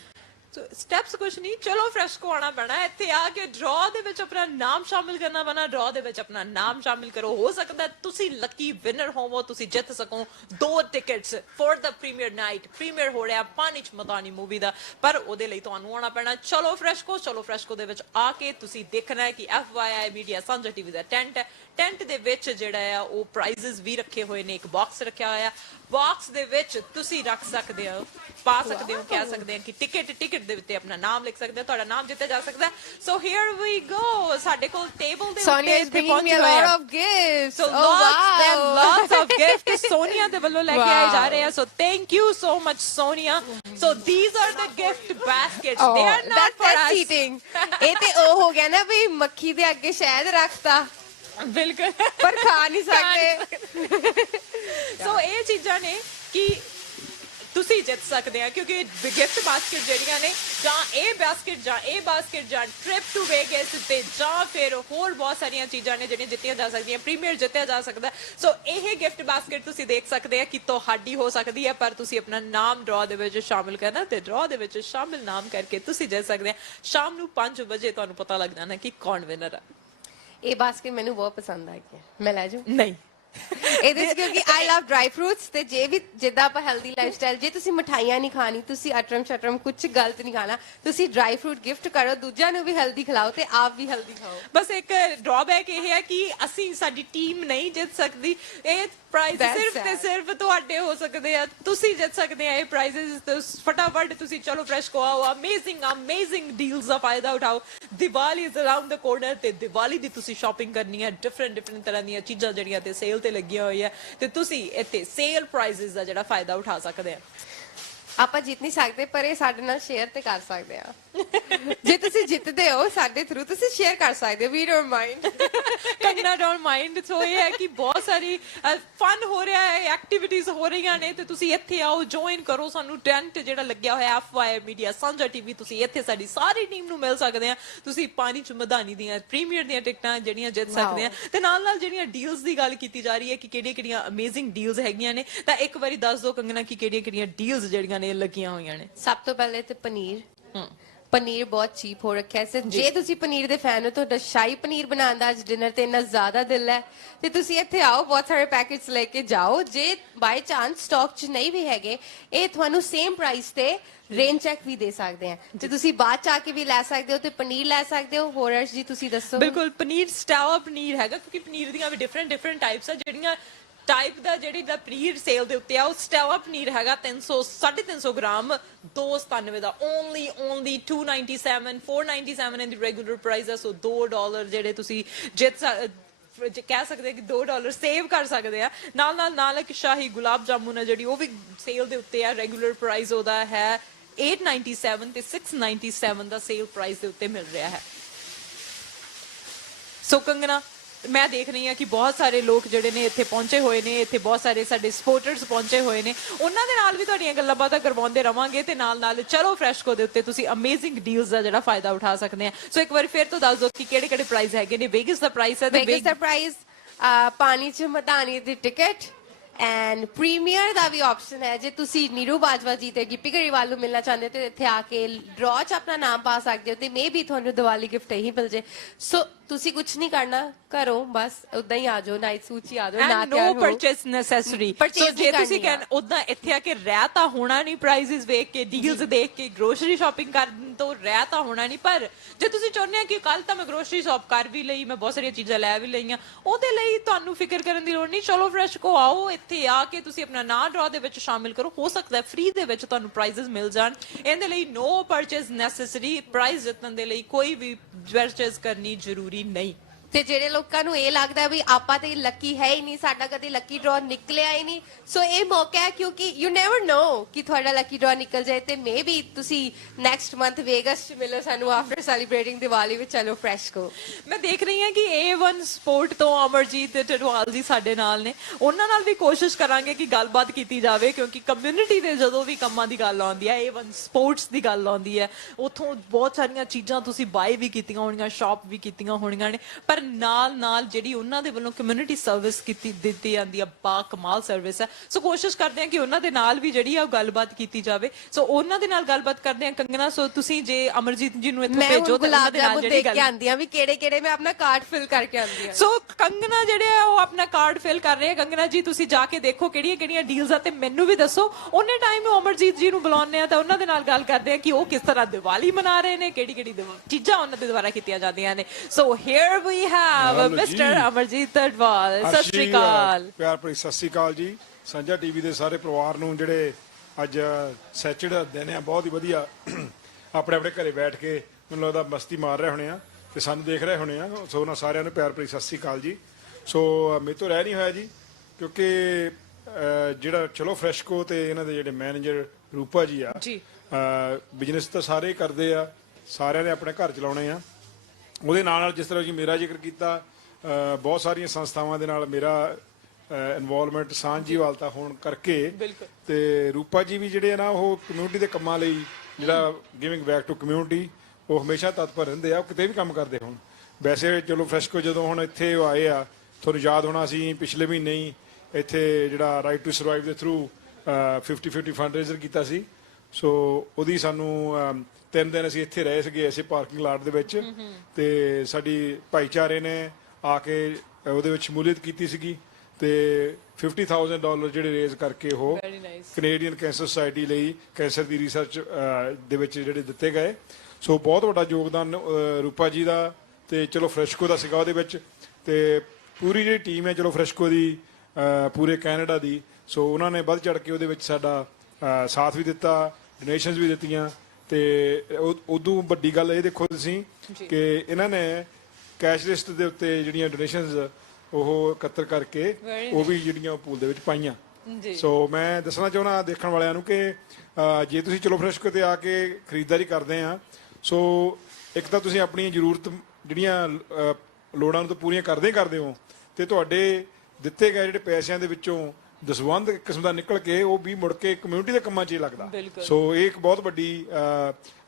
ਸਟੈਪਸ ਕੁਝ ਨਹੀਂ ਚਲੋ ਫਰੈਸ਼ਕੋ ਆਣਾ ਪੈਣਾ ਇੱਥੇ ਆ ਕੇ ਡਰਾ ਦੇ ਵਿੱਚ ਆਪਣਾ ਨਾਮ ਸ਼ਾਮਿਲ ਕਰਨਾ ਪੈਣਾ ਡਰਾ ਦੇ ਵਿੱਚ ਆਪਣਾ ਨਾਮ ਸ਼ਾਮਿਲ ਕਰੋ ਹੋ ਸਕਦਾ ਤੁਸੀਂ ਲੱਕੀ ਵਿਨਰ ਹੋਵੋ ਤੁਸੀਂ ਜਿੱਤ ਸਕੋ 2 tickets for the premiere night premiere ਹੋ ਰਿਹਾ ਪਾਣੀ ਚ ਮਦਾਨੀ ਮੂਵੀ ਦਾ ਪਰ ਉਹਦੇ ਲਈ ਤੁਹਾਨੂੰ ਆਉਣਾ ਪੈਣਾ ਚਲੋ ਫਰੈਸ਼ਕੋ ਦੇ ਵਿੱਚ ਆ ਕੇ ਤੁਸੀਂ ਦੇਖਣਾ ਹੈ ਕਿ FYI ਮੀਡੀਆ ਸਾਂਝਾ ਟੀਵੀ ਦਾ ਟੈਂਟ ਹੈ ਟੈਂਟ ਦੇ ਵਿੱਚ ਜਿਹੜਾ ਆ ਉਹ ਪ੍ਰਾਈਜ਼ਸ ਵੀ ਰੱਖੇ ਹੋਏ ਨੇ, ਇੱਕ ਬਾਕਸ ਰੱਖਿਆ ਹੋਇਆ, ਬਾਕਸ ਦੇ ਵਿੱਚ ਤੁਸੀਂ ਰੱਖ ਸਕਦੇ ਹੋ, ਪਾ ਸਕਦੇ ਹੋ, ਕਹਿ ਸਕਦੇ ਆ ਕਿ ਟਿਕਟ ਦੇ ਉੱਤੇ ਆਪਣਾ ਨਾਮ ਲਿਖ ਸਕਦੇ ਹੋ, ਤੁਹਾਡਾ ਨਾਮ ਜਿੱਤਿਆ ਜਾ ਸਕਦਾ। ਸੋ ਹੇਅਰ ਵੀ ਗੋ, ਸਾਡੇ ਕੋਲ ਟੇਬਲ ਦੇ Sonia ਉੱਤੇ is bringing me a lot of gifts. So Oh, lots and wow. lots of gifts Sonia ਦੇ ਵੱਲੋਂ ਲੈ ਕੇ ਆਏ ਜਾ ਰਹੇ ਆ। So thank you so much Sonia. So these are the gift baskets. They are not for that's us. cheating. ਇਹ ਤੇ ਉਹ ਹੋ ਗਿਆ ਨਾ ਵੀ ਮੱਖੀ ਦੇ ਅੱਗੇ ਸ਼ਹਿਦ ਰੱਖਤਾ ਬਿਲਕੁਲ ਪਰ ਖਾ ਨਹੀਂ ਸਕਦੇ। ਸੋ ਇਹ ਚੀਜ਼ਾਂ ਨੇ ਕਿ ਤੁਸੀਂ ਜਿੱਤ ਸਕਦੇ ਆ, ਕਿਉਂਕਿ ਗਿਫਟ ਬਾਸਕਟ ਜਿਹੜੀਆਂ ਨੇ, ਜਾਂ ਇਹ ਬਾਸਕਟ ਜਾਂ ਟ੍ਰਿਪ ਟੂ ਵੇਗਸ ਤੇ ਜਾਂ ਫਿਰ ਹੋਰ ਬਹੁਤ ਸਾਰੀਆਂ ਚੀਜ਼ਾਂ ਨੇ ਜਿਹੜੀਆਂ ਜਿੱਤੀਆਂ ਜਾ ਸਕਦੀਆਂ, ਪ੍ਰੀਮੀਅਰ ਜਿੱਤਿਆ ਜਾ ਸਕਦਾ। ਸੋ ਇਹ ਗਿਫਟ ਬਾਸਕਟ ਤੁਸੀਂ ਦੇਖ ਸਕਦੇ ਆ ਕਿ ਤੁਹਾਡੀ ਹੋ ਸਕਦੀ ਹੈ, ਪਰ ਤੁਸੀਂ ਆਪਣਾ ਨਾਮ ਡਰਾਅ ਦੇ ਵਿੱਚ ਸ਼ਾਮਿਲ ਕਰਨਾ ਤੇ ਡਰਾਅ ਦੇ ਵਿੱਚ ਸ਼ਾਮਿਲ ਨਾਮ ਕਰਕੇ ਤੁਸੀਂ ਜਿੱਤ ਸਕਦੇ ਆ। ਸ਼ਾਮ ਨੂੰ 5 ਵਜੇ ਤੁਹਾਨੂੰ ਪਤਾ ਲੱਗ ਜਾਣਾ ਕਿ ਕੌਣ ਵਿਨਰ ਆ। ਇਹ ਬਾਸਕਟ ਮੈਨੂੰ ਬਹੁਤ ਪਸੰਦ ਆ ਗਿਆ, ਮੈਂ ਲੈ ਜਾਊਂ ਨਹੀਂ ਇਹਦੇ ਚ, ਕਿਉਂਕਿ ਆਈ ਲਵ ਡਰਾਈ ਫਰੂਟਸ ਤੇ ਜੇ ਵੀ ਜਿੱਦਾਂ ਆਪਾਂ ਹੈਲਦੀ ਲਾਈਫ ਸਟਾਈਲ, ਜੇ ਤੁਸੀਂ ਮਠਾਈਆਂ ਨਹੀਂ ਖਾਣੀ, ਤੁਸੀਂ ਅਟਰਮ ਸ਼ਟਰਮ ਕੁਝ ਗਲਤ ਨਹੀਂ ਖਾਣਾ, ਤੁਸੀਂ ਡਰਾਈ ਫਰੂਟ ਗਿਫਟ ਕਰੋ, ਦੂਜਿਆਂ ਨੂੰ ਵੀ ਹੈਲਦੀ ਖਿਲਾਓ ਤੇ ਆਪ ਵੀ ਹੈਲਦੀ ਖਾਓ। ਬਸ ਇੱਕ ਡਰਾਬੈਕ ਇਹ ਹੈ ਕਿ ਅਸੀਂ, ਸਾਡੀ ਟੀਮ ਨਹੀਂ ਜਿੱਤ ਸਕਦੀ। ਇਹ ਪ੍ਰਾਈਜ਼ That's ਸਿਰਫ ਤੇ sad. ਸਿਰਫ ਤੁਹਾਡੇ ਹੋ ਸਕਦੇ ਆ, ਤੁਸੀਂ ਜਿੱਤ ਸਕਦੇ ਆ ਇਹ ਪ੍ਰਾਈਜ਼ਸ। ਫਟਾਫਟ ਤੁਸੀਂ ਚਲੋ ਫਰੈਸ਼ ਕੋ ਆਓ, ਅਮੇਜ਼ਿੰਗ ਡੀਲਸ ਦਾ ਫਾਇਦਾ ਉਠਾਓ। Diwali is around the corner ਤੇ ਦੀਵਾਲੀ ਦੀ ਤੁਸੀਂ ਸ਼ਾਪਿੰਗ ਕਰਨੀ ਹੈ, ਡਿਫਰੈਂਟ ਤਰ੍ਹਾਂ ਦੀਆਂ ਚੀਜ਼ਾਂ ਜਿਹੜੀਆਂ ਤੇ ਸੇਲ ਤੇ ਲੱਗੀਆਂ ਹੋਈਆਂ, ਤੇ ਤੁਸੀਂ ਇੱਥੇ ਸੇਲ ਪ੍ਰਾਈਜ਼ਸ ਦਾ ਜਿਹੜਾ ਫਾਇਦਾ ਉਠਾ ਸਕਦੇ ਆ। ਆਪਾਂ ਜਿੱਤ ਨਹੀਂ ਸਕਦੇ ਪਰ ਇਹ ਸਾਡੇ ਨਾਲ ਸ਼ੇਅਰ ਤੇ ਕਰ ਸਕਦੇ ਆ। ਜੇ ਤੁਸੀਂ ਜਿੱਤਦੇ ਹੋ ਸਾਡੇ ਥਰੂ, ਤੁਸੀਂ ਸ਼ੇਅਰ ਕਰ ਸਕਦੇ ਹੋ, we don't mind. Kangana don't mind. So ਇਹ ਹੈ ਕਿ ਬਹੁਤ ਸਾਰੀ ਫਨ ਹੋ ਰਿਹਾ ਹੈ, ਐਕਟੀਵਿਟੀਜ਼ ਹੋ ਰਹੀਆਂ ਨੇ, ਤੇ ਤੁਸੀਂ ਇੱਥੇ ਆਓ, ਜੁਆਇਨ ਕਰੋ ਸਾਨੂੰ। ਟੈਂਟ ਜਿਹੜਾ ਲੱਗਿਆ ਹੋਇਆ FYI ਮੀਡੀਆ ਸਾਂਝਾ TV, ਤੁਸੀਂ ਇੱਥੇ ਸਾਡੀ ਸਾਰੀ ਟੀਮ ਨੂੰ ਮਿਲ ਸਕਦੇ ਆ। ਤੁਸੀਂ ਪਾਣੀ ਚ ਮਧਾਨੀ ਦੀਆਂ ਪ੍ਰੀਮੀਅਰ ਦੀਆਂ ਟਿਕਟਾਂ ਜਿਹੜੀਆਂ ਜਿੱਤ ਸਕਦੇ ਆ, ਤੇ ਨਾਲ ਜਿਹੜੀਆਂ ਡੀਲਸ ਦੀ ਗੱਲ ਕੀਤੀ ਜਾ ਰਹੀ ਹੈ ਕਿ ਕਿਹੜੀਆਂ ਅਮੇਜ਼ਿੰਗ ਡੀਲਸ ਹੈਗੀਆਂ ਨੇ, ਤਾਂ ਇੱਕ ਵਾਰੀ ਦੱਸ ਦਿਓ ਕੰਗਨਾ ਕਿ ਕਿਹੜੀਆਂ ਡੀਲਸ ਜਿਹੜੀਆਂ ਨੇ ਲੱਗੀਆਂ ਹੋਈਆਂ ਨੇ। ਸਭ ਤੋਂ ਪਹਿਲੇ ਤੇ ਪਨੀਰ ਬਹੁਤ ਚੀਪ ਹੋ ਰੱਖਿਆ ਹੈ। ਜੇ ਤੁਸੀਂ ਪਨੀਰ ਦੇ ਫੈਨ ਹੋ, ਤੁਹਾਡਾ ਸ਼ਾਹੀ ਪਨੀਰ ਬਣਾਉਣ ਦਾ ਅੱਜ ਡਿਨਰ ਤੇ ਇੰਨਾ ਜ਼ਿਆਦਾ ਦਿਲ ਹੈ ਤੇ ਤੁਸੀਂ ਇੱਥੇ ਆਓ, ਬਹੁਤ ਸਾਰੇ ਪੈਕੇਟਸ ਲੈ ਕੇ ਜਾਓ। ਜੇ ਬਾਈ ਚਾਂਸ ਸਟਾਕ 'ਚ ਨਹੀਂ ਵੀ ਹੈਗੇ, ਇਹ ਤੁਹਾਨੂੰ ਸੇਮ ਪ੍ਰਾਈਸ ਤੇ ਰੇਂਜ ਚੈੱਕ ਵੀ ਦੇ ਸਕਦੇ ਆ, ਤੇ ਤੁਸੀਂ ਬਾਅਦ ਚ ਆ ਕੇ ਵੀ ਲੈ ਸਕਦੇ ਹੋ ਤੇ ਪਨੀਰ ਲੈ ਸਕਦੇ ਹੋ। ਹੋਰ ਅਰਸ਼ ਜੀ ਤੁਸੀਂ ਦੱਸੋ। ਬਿਲਕੁਲ, ਪਨੀਰ ਸਟਾਵਾ ਪਨੀਰ ਹੈਗਾ, ਕਿਉਂਕਿ ਪਨੀਰ ਦੀਆਂ ਵੀ ਡਿਫਰੈਂਟ ਟਾਈਪਸ ਆ। ਜਿਹੜੀਆਂ ਟਾਈਪ ਦਾ ਜਿਹੜੀ ਦਾ ਪਨੀਰ ਸੇਲ ਦੇ ਉੱਤੇ ਆ, ਉਹ ਸਟਾਵਾ ਪਨੀਰ ਹੈਗਾ 350 ਗ੍ਰਾਮ 297 ਦਾ, ਓਨਲੀ $297, $497 ਇਨ ਦੀ ਰੈਗੂਲਰ ਪ੍ਰਾਈਸ ਆ। ਸੋ $2 ਜਿਹੜੇ ਤੁਸੀਂ ਕਹਿ ਸਕਦੇ ਕਿ $2 ਸੇਵ ਕਰ ਸਕਦੇ ਆ। ਨਾਲ ਇੱਕ ਸ਼ਾਹੀ ਗੁਲਾਬ ਜਾਮੁਨ ਹੈ ਜਿਹੜੀ ਉਹ ਵੀ ਸੇਲ ਦੇ ਉੱਤੇ ਆ। ਰੈਗੂਲਰ ਪ੍ਰਾਈਸ ਉਹਦਾ ਹੈ $897 ਤੇ $697 ਦਾ ਸੇਲ ਪ੍ਰਾਈਸ ਦੇ ਉੱਤੇ ਮਿਲ ਰਿਹਾ ਹੈ। ਸੋ ਕੰਗਨਾ, ਮੈਂ ਦੇਖ ਰਹੀ ਹਾਂ ਕਿ ਬਹੁਤ ਸਾਰੇ ਲੋਕ ਜਿਹੜੇ ਨੇ ਇੱਥੇ ਪਹੁੰਚੇ ਹੋਏ ਨੇ, ਇੱਥੇ ਬਹੁਤ ਸਾਰੇ ਸਾਡੇ ਸਪੋਰਟਰਸ ਪਹੁੰਚੇ ਹੋਏ ਨੇ, ਉਹਨਾਂ ਦੇ ਨਾਲ ਵੀ ਤੁਹਾਡੀਆਂ ਗੱਲਾਂ ਬਾਤਾਂ ਕਰਵਾਉਂਦੇ ਰਵਾਂਗੇ, ਤੇ ਨਾਲ ਚਲੋ ਫਰੈਸ਼ਕੋ ਦੇ ਉੱਤੇ ਤੁਸੀਂ ਅਮੇਜ਼ਿੰਗ ਡੀਲਸ ਦਾ ਜਿਹੜਾ ਫਾਇਦਾ ਉਠਾ ਸਕਦੇ ਆ। ਸੋ ਇੱਕ ਵਾਰ ਫਿਰ ਤੋਂ ਦੱਸ ਦਿਓ ਕਿ ਕਿਹੜੇ ਪ੍ਰਾਈਸ ਹੈਗੇ ਨੇ। ਵੇਗਸ ਦਾ ਪ੍ਰਾਈਸ ਹੈ ਤੇ ਵੇਗਸ ਦਾ ਪ੍ਰਾਈਸ ਪਾਣੀ ਚ ਮਧਾਨੀ ਦੀ ਟਿਕਟ ਐਂਡ ਪ੍ਰੀਮੀਅਰ ਦਾ ਵੀ ਆਪਸ਼ਨ ਹੈ। ਜੇ ਤੁਸੀਂ ਨੀਰੂ ਬਾਜਵਾ ਜੀ ਤੇ ਗਿੱਪੀ ਗਰੇਵਾਲ ਨੂੰ ਮਿਲਣਾ ਚਾਹੁੰਦੇ ਹੋ ਤੇ ਇੱਥੇ ਆ ਕੇ ਡਰਾਅ 'ਚ ਆਪਣਾ ਨਾਮ ਪਾ ਸਕਦੇ ਹੋ, ਤੇ ਮੇ ਵੀ ਤੁਹਾਨੂੰ ਦੀਵਾਲੀ ਗਿਫਟ ਇਹੀ ਮਿਲ ਜੇ। ਸੋ ਤੁਸੀਂ ਕੁਝ ਨਹੀਂ ਕਰਨਾ, ਘਰੋਂ ਬਸ ਉਦਾਂ ਹੀ ਆ ਜਾਓ, ਨਾਈਟ ਸੂਟ 'ਚ ਹੀ ਆ ਜਾਓ, ਨਾ ਤਿਆਰ ਹੋ। ਨੋ ਪਰਚੇਸ ਨੈਸੈਸਰੀ। ਸੋ ਜੇ ਤੁਸੀਂ ਕਹਿਣ ਉਦਾਂ ਇੱਥੇ ਆ ਕੇ ਰਹਿ ਤਾਂ ਹੋਣਾ ਨਹੀਂ, ਪ੍ਰਾਈਸਿਸ ਵੇਖ ਕੇ, ਡੀਲਸ ਦੇਖ ਕੇ, ਗਰੋਸਰੀ ਸ਼ਾਪਿੰਗ ਕਰਨ ਤੋਂ ਰਹਿ ਤਾਂ ਹੋਣਾ ਨਹੀਂ, ਪਰ ਜੇ ਤੁਸੀਂ ਚਾਹੁੰਦੇ ਆ ਕਿ ਕੱਲ ਤਾਂ ਮੈਂ ਗਰੋਸਰੀ ਸ਼ਾਪ ਕਰ ਵੀ ਲਈ, ਮੈਂ ਬਹੁਤ ਸਾਰੀਆਂ ਚੀਜ਼ਾਂ ਲੈ ਵੀ ਲਈਆਂ, ਉਹਦੇ ਲਈ ਤੁਹਾਨੂੰ ਫਿਕਰ ਕਰਨ ਦੀ ਲੋੜ ਨਹੀਂ। ਚਲੋ ਫਰੈਸ਼ ਕੋ ਆਓ, ਇੱਥੇ ਆ ਕੇ ਤੁਸੀਂ ਆਪਣਾ ਨਾਂ ਡਰਾਅ ਦੇ ਵਿੱਚ ਸ਼ਾਮਿਲ ਕਰੋ। ਹੋ ਸਕਦਾ ਹੈ ਫ੍ਰੀ ਦੇ ਵਿੱਚ ਤੁਹਾਨੂੰ ਪ੍ਰਾਈਜ਼ਸ ਮਿਲ ਜਾਣ। ਇਹਦੇ ਲਈ ਨੋ ਪਰਚੇਸ ਨੈਸੈਸਰੀ। ਪ੍ਰਾਈਜ਼ ਜਿੱਤਣ ਦੇ ਲਈ ਕੋਈ ਵੀ ਪਰਚੇਸ ਕਰਨੀ ਜ਼ਰੂਰੀ ਨਹੀਂ। ਤੇ ਜਿਹੜੇ ਲੋਕਾਂ ਨੂੰ ਇਹ ਲੱਗਦਾ ਵੀ ਆਪਾਂ ਤੇ ਲੱਕੀ ਹੈ ਹੀ ਨਹੀਂ, ਸਾਡਾ ਕਦੇ ਲੱਕੀ ਡਰਾਅ ਨਿਕਲਿਆ ਹੀ ਨਹੀਂ, ਸੋ ਇਹ ਮੌਕਾ ਹੈ, ਕਿਉਂਕਿ ਯੂ ਨੈਵਰ ਨੋ ਕਿ ਤੁਹਾਡਾ ਲੱਕੀ ਡਰਾਅ ਨਿਕਲ ਜਾਏ, ਤੇ ਮੇ ਬੀ ਤੁਸੀਂ ਨੈਕਸਟ ਮੰਥ ਵੇਗਸ 'ਚ ਮਿਲੋ ਸਾਨੂੰ ਆਫਟਰ ਸੈਲੀਬ੍ਰੇਟਿੰਗ ਦੀਵਾਲੀ ਵਿੱਚ ਚਲੋ ਫਰੈਸ਼ ਕੋ। ਮੈਂ ਦੇਖ ਰਹੀ ਹਾਂ ਕਿ A1 ਸਪੋਰਟ ਤੋਂ ਅਮਰਜੀਤ ਤੇ ਟਡਵਾਲ ਜੀ ਸਾਡੇ ਨਾਲ ਨੇ, ਉਹਨਾਂ ਨਾਲ ਵੀ ਕੋਸ਼ਿਸ਼ ਕਰਾਂਗੇ ਕਿ ਗੱਲਬਾਤ ਕੀਤੀ ਜਾਵੇ, ਕਿਉਂਕਿ ਕਮਿਊਨਿਟੀ ਦੇ ਜਦੋਂ ਵੀ ਕੰਮਾਂ ਦੀ ਗੱਲ ਆਉਂਦੀ ਹੈ, A1 ਸਪੋਰਟਸ ਦੀ ਗੱਲ ਆਉਂਦੀ ਹੈ, ਉੱਥੋਂ ਬਹੁਤ ਸਾਰੀਆਂ ਚੀਜ਼ਾਂ ਤੁਸੀਂ ਬਾਏ ਵੀ ਕੀਤੀਆਂ ਹੋਣੀਆਂ, ਸ਼ਾਪ ਵੀ ਕੀਤੀਆਂ ਹੋਣੀਆਂ ਨੇ, ਪਰ ਨਾਲ ਜਿਹੜੀ ਉਹਨਾਂ ਦੇ ਵੱਲੋਂ ਕਮਿਊਨਿਟੀ ਸਰਵਿਸ ਦਿੱਤੀ ਜਾਂਦੀ ਆ, ਬਾ ਕਮਾਲ ਸਰਵਿਸ ਹੈ। ਸੋ ਕੋਸ਼ਿਸ਼ ਕਰਦੇ ਆ ਕਿ ਉਹਨਾਂ ਦੇ ਨਾਲ ਵੀ ਜਿਹੜੀ ਆ ਗੱਲਬਾਤ ਕੀਤੀ ਜਾਵੇ। ਸੋ ਉਹਨਾਂ ਦੇ ਨਾਲ ਗੱਲਬਾਤ ਕਰਦੇ ਆ। ਕੰਗਨਾ, ਸੋ ਤੁਸੀਂ ਜੇ ਅਮਰਜੀਤ ਜੀ ਨੂੰ ਇੱਥੇ ਭੇਜੋ ਤੇ ਉਹਨਾਂ ਦੇ ਨਾਲ ਜਿਹੜੀ ਗੱਲ ਆਂਦੀ ਆ ਵੀ ਕਿਹੜੇ ਮੈਂ ਆਪਣਾ ਕਾਰਡ ਫਿਲ ਕਰਕੇ ਆਂਦੀ ਆ। ਸੋ ਕੰਗਨਾ ਜਿਹੜੇ ਆ ਉਹ ਆਪਣਾ ਕਾਰਡ ਫਿਲ ਕਰ ਰਹੇ ਆ। ਕੰਗਨਾ ਜੀ ਤੁਸੀਂ ਜਾ ਕੇ ਦੇਖੋ ਕਿਹੜੀਆਂ ਡੀਲਸ ਆ, ਤੇ ਮੈਨੂੰ ਵੀ ਦੱਸੋ। ਉਹਨੇ ਟਾਈਮ ਅਮਰਜੀਤ ਜੀ ਨੂੰ ਬੁਲਾਉਂਦੇ ਆ ਤਾਂ ਉਹਨਾਂ ਦੇ ਨਾਲ ਗੱਲ ਕਰਦੇ ਆ ਕਿ ਉਹ ਕਿਸ ਤਰ੍ਹਾਂ ਦੀਵਾਲੀ ਮਨਾ ਰਹੇ ਨੇ, ਕਿਹੜੀ ਚੀਜ਼ਾਂ ਉਹਨਾਂ ਦੇ ਦੁਆਰਾ ਕੀਤੀਆਂ ਜਾਂਦੀਆਂ ਨੇ। So here we have Hello Mr. ਜੀ। Amarjeet Tadwal. ਸਤਿ ਸ਼੍ਰੀ ਅਕਾਲ। ਪਿਆਰ ਭਰੀ ਸਤਿ ਸ਼੍ਰੀ ਅਕਾਲ ਜੀ। ਸਾਂਝਾ ਟੀਵੀ ਦੇ ਸਾਰੇ ਪਰਿਵਾਰ ਨੂੰ ਜਿਹੜੇ ਅੱਜ ਸੈਚਰਡੇ ਦਿਨ ਆ ਬਹੁਤ ਹੀ ਵਧੀਆ ਆਪਣੇ ਆਪਣੇ ਘਰੇ ਬੈਠ ਕੇ ਮੈਨੂੰ ਲੱਗਦਾ ਮਸਤੀ ਮਾਰ ਰਹੇ ਹੋਣੇ ਆ ਤੇ ਸਾਨੂੰ ਦੇਖ ਰਹੇ ਹੋਣੇ ਆ, ਸੋ ਉਹਨਾਂ ਸਾਰਿਆਂ ਨੂੰ ਪਿਆਰ ਭਰੀ ਸਤਿ ਸ਼੍ਰੀ ਅਕਾਲ ਜੀ। ਸੋ ਮੇਰੇ ਤੋਂ ਰਹਿ ਨਹੀਂ ਹੋਇਆ ਜੀ, ਕਿਉਂਕਿ ਜਿਹੜਾ ਚਲੋ ਫਰੈਸ਼ਕੋ ਤੇ ਇਹਨਾਂ ਦੇ ਜਿਹੜੇ ਮੈਨੇਜਰ ਰੂਪਾ ਜੀ ਆ ਜੀ। ਬਿਜ਼ਨਸ ਤਾਂ ਸਾਰੇ ਹੀ ਕਰਦੇ ਆ, ਸਾਰਿਆਂ ਨੇ ਆਪਣੇ ਘਰ ਚਲਾਉਣੇ ਆ। ਉਹਦੇ ਨਾਲ ਨਾਲ ਜਿਸ ਤਰ੍ਹਾਂ ਜੀ ਮੇਰਾ ਜ਼ਿਕਰ ਕੀਤਾ, ਬਹੁਤ ਸਾਰੀਆਂ ਸੰਸਥਾਵਾਂ ਦੇ ਨਾਲ ਮੇਰਾ ਇਨਵੋਲਵਮੈਂਟ ਸਾਂਝੀਵਾਲਤਾ ਹੋਣ ਕਰਕੇ ਤੇ ਰੂਪਾ ਜੀ ਵੀ ਜਿਹੜੇ ਆ ਨਾ ਉਹ ਕਮਿਊਨਿਟੀ ਦੇ ਕੰਮਾਂ ਲਈ ਜਿਹੜਾ ਗਿਵਿੰਗ ਬੈਕ ਟੂ ਕਮਿਊਨਿਟੀ ਉਹ ਹਮੇਸ਼ਾ ਤਤਪਰ ਰਹਿੰਦੇ ਆ, ਉਹ ਕਿਤੇ ਵੀ ਕੰਮ ਕਰਦੇ ਹੋਣ। ਵੈਸੇ ਚਲੋ ਫਰੈਸ਼ਕੋ ਜਦੋਂ ਹੁਣ ਇੱਥੇ ਉਹ ਆਏ ਆ, ਤੁਹਾਨੂੰ ਯਾਦ ਹੋਣਾ ਅਸੀਂ ਪਿਛਲੇ ਮਹੀਨੇ ਹੀ ਇੱਥੇ ਜਿਹੜਾ ਰਾਈਟ ਟੂ ਸਰਵਾਈਵ ਦੇ ਥਰੂ 50-50 ਫੰਡਰੇਜ਼ਰ ਕੀਤਾ ਸੀ। ਸੋ ਉਹਦੀ ਸਾਨੂੰ 3 ਦਿਨ ਅਸੀਂ ਇੱਥੇ ਰਹੇ ਸੀਗੇ ਐਸੇ ਪਾਰਕਿੰਗ ਲਾਟ ਦੇ ਵਿੱਚ, ਤੇ ਸਾਡੀ ਭਾਈਚਾਰੇ ਨੇ ਆ ਕੇ ਉਹਦੇ ਵਿੱਚ ਸ਼ਮੂਲੀਅਤ ਕੀਤੀ ਸੀਗੀ ਤੇ $50,000 ਜਿਹੜੇ ਰੇਜ਼ ਕਰਕੇ ਉਹ ਕੈਨੇਡੀਅਨ ਕੈਂਸਰ ਸੁਸਾਇਟੀ ਲਈ ਕੈਂਸਰ ਦੀ ਰਿਸਰਚ ਦੇ ਵਿੱਚ ਜਿਹੜੇ ਦਿੱਤੇ ਗਏ। ਸੋ ਬਹੁਤ ਵੱਡਾ ਯੋਗਦਾਨ ਰੂਪਾ ਜੀ ਦਾ ਤੇ ਚਲੋ ਫਰੈਸ਼ਕੋ ਦਾ ਸੀਗਾ ਉਹਦੇ ਵਿੱਚ, ਤੇ ਪੂਰੀ ਜਿਹੜੀ ਟੀਮ ਹੈ ਚਲੋ ਫਰੈਸ਼ਕੋ ਦੀ ਪੂਰੇ ਕੈਨੇਡਾ ਦੀ, ਸੋ ਉਹਨਾਂ ਨੇ ਵੱਧ ਚੜ ਕੇ ਉਹਦੇ ਵਿੱਚ ਸਾਡਾ ਸਾਥ ਵੀ ਦਿੱਤਾ, ਡੋਨੇਸ਼ਨਸ ਵੀ ਦਿੱਤੀਆਂ। ਤੇ ਉਦੋਂ ਵੱਡੀ ਗੱਲ ਇਹ ਦੇਖੋ ਤੁਸੀਂ ਕਿ ਇਹਨਾਂ ਨੇ ਕੈਸ਼ ਲਿਸਟ ਦੇ ਉੱਤੇ ਜਿਹੜੀਆਂ ਡੋਨੇਸ਼ਨਸ ਉਹ ਇਕੱਤਰ ਕਰਕੇ ਉਹ ਵੀ ਜਿਹੜੀਆਂ ਪੂਲ ਦੇ ਵਿੱਚ ਪਾਈਆਂ। ਸੋ ਮੈਂ ਦੱਸਣਾ ਚਾਹੁੰਦਾ ਦੇਖਣ ਵਾਲਿਆਂ ਨੂੰ ਕਿ ਜੇ ਤੁਸੀਂ ਚਲੋ ਫਰੈਸ਼ਕੋ ਤੇ ਆ ਕੇ ਖਰੀਦਦਾਰੀ ਕਰਦੇ ਆ, ਸੋ ਇੱਕ ਤਾਂ ਤੁਸੀਂ ਆਪਣੀਆਂ ਜ਼ਰੂਰਤ ਜਿਹੜੀਆਂ ਲੋੜਾਂ ਨੂੰ ਤਾਂ ਪੂਰੀਆਂ ਕਰਦੇ ਹੋ, ਤੇ ਤੁਹਾਡੇ ਦਿੱਤੇ ਗਏ ਜਿਹੜੇ ਪੈਸਿਆਂ ਦੇ ਵਿੱਚੋਂ ਦਸਵੰਧ ਕਿਸਮ ਦਾ ਨਿਕਲ ਕੇ ਉਹ ਵੀ ਮੁੜ ਕੇ ਕਮਿਊਨਿਟੀ ਦੇ ਕੰਮਾਂ 'ਚ ਹੀ ਲੱਗਦਾ। ਸੋ ਇਹ ਇੱਕ ਬਹੁਤ ਵੱਡੀ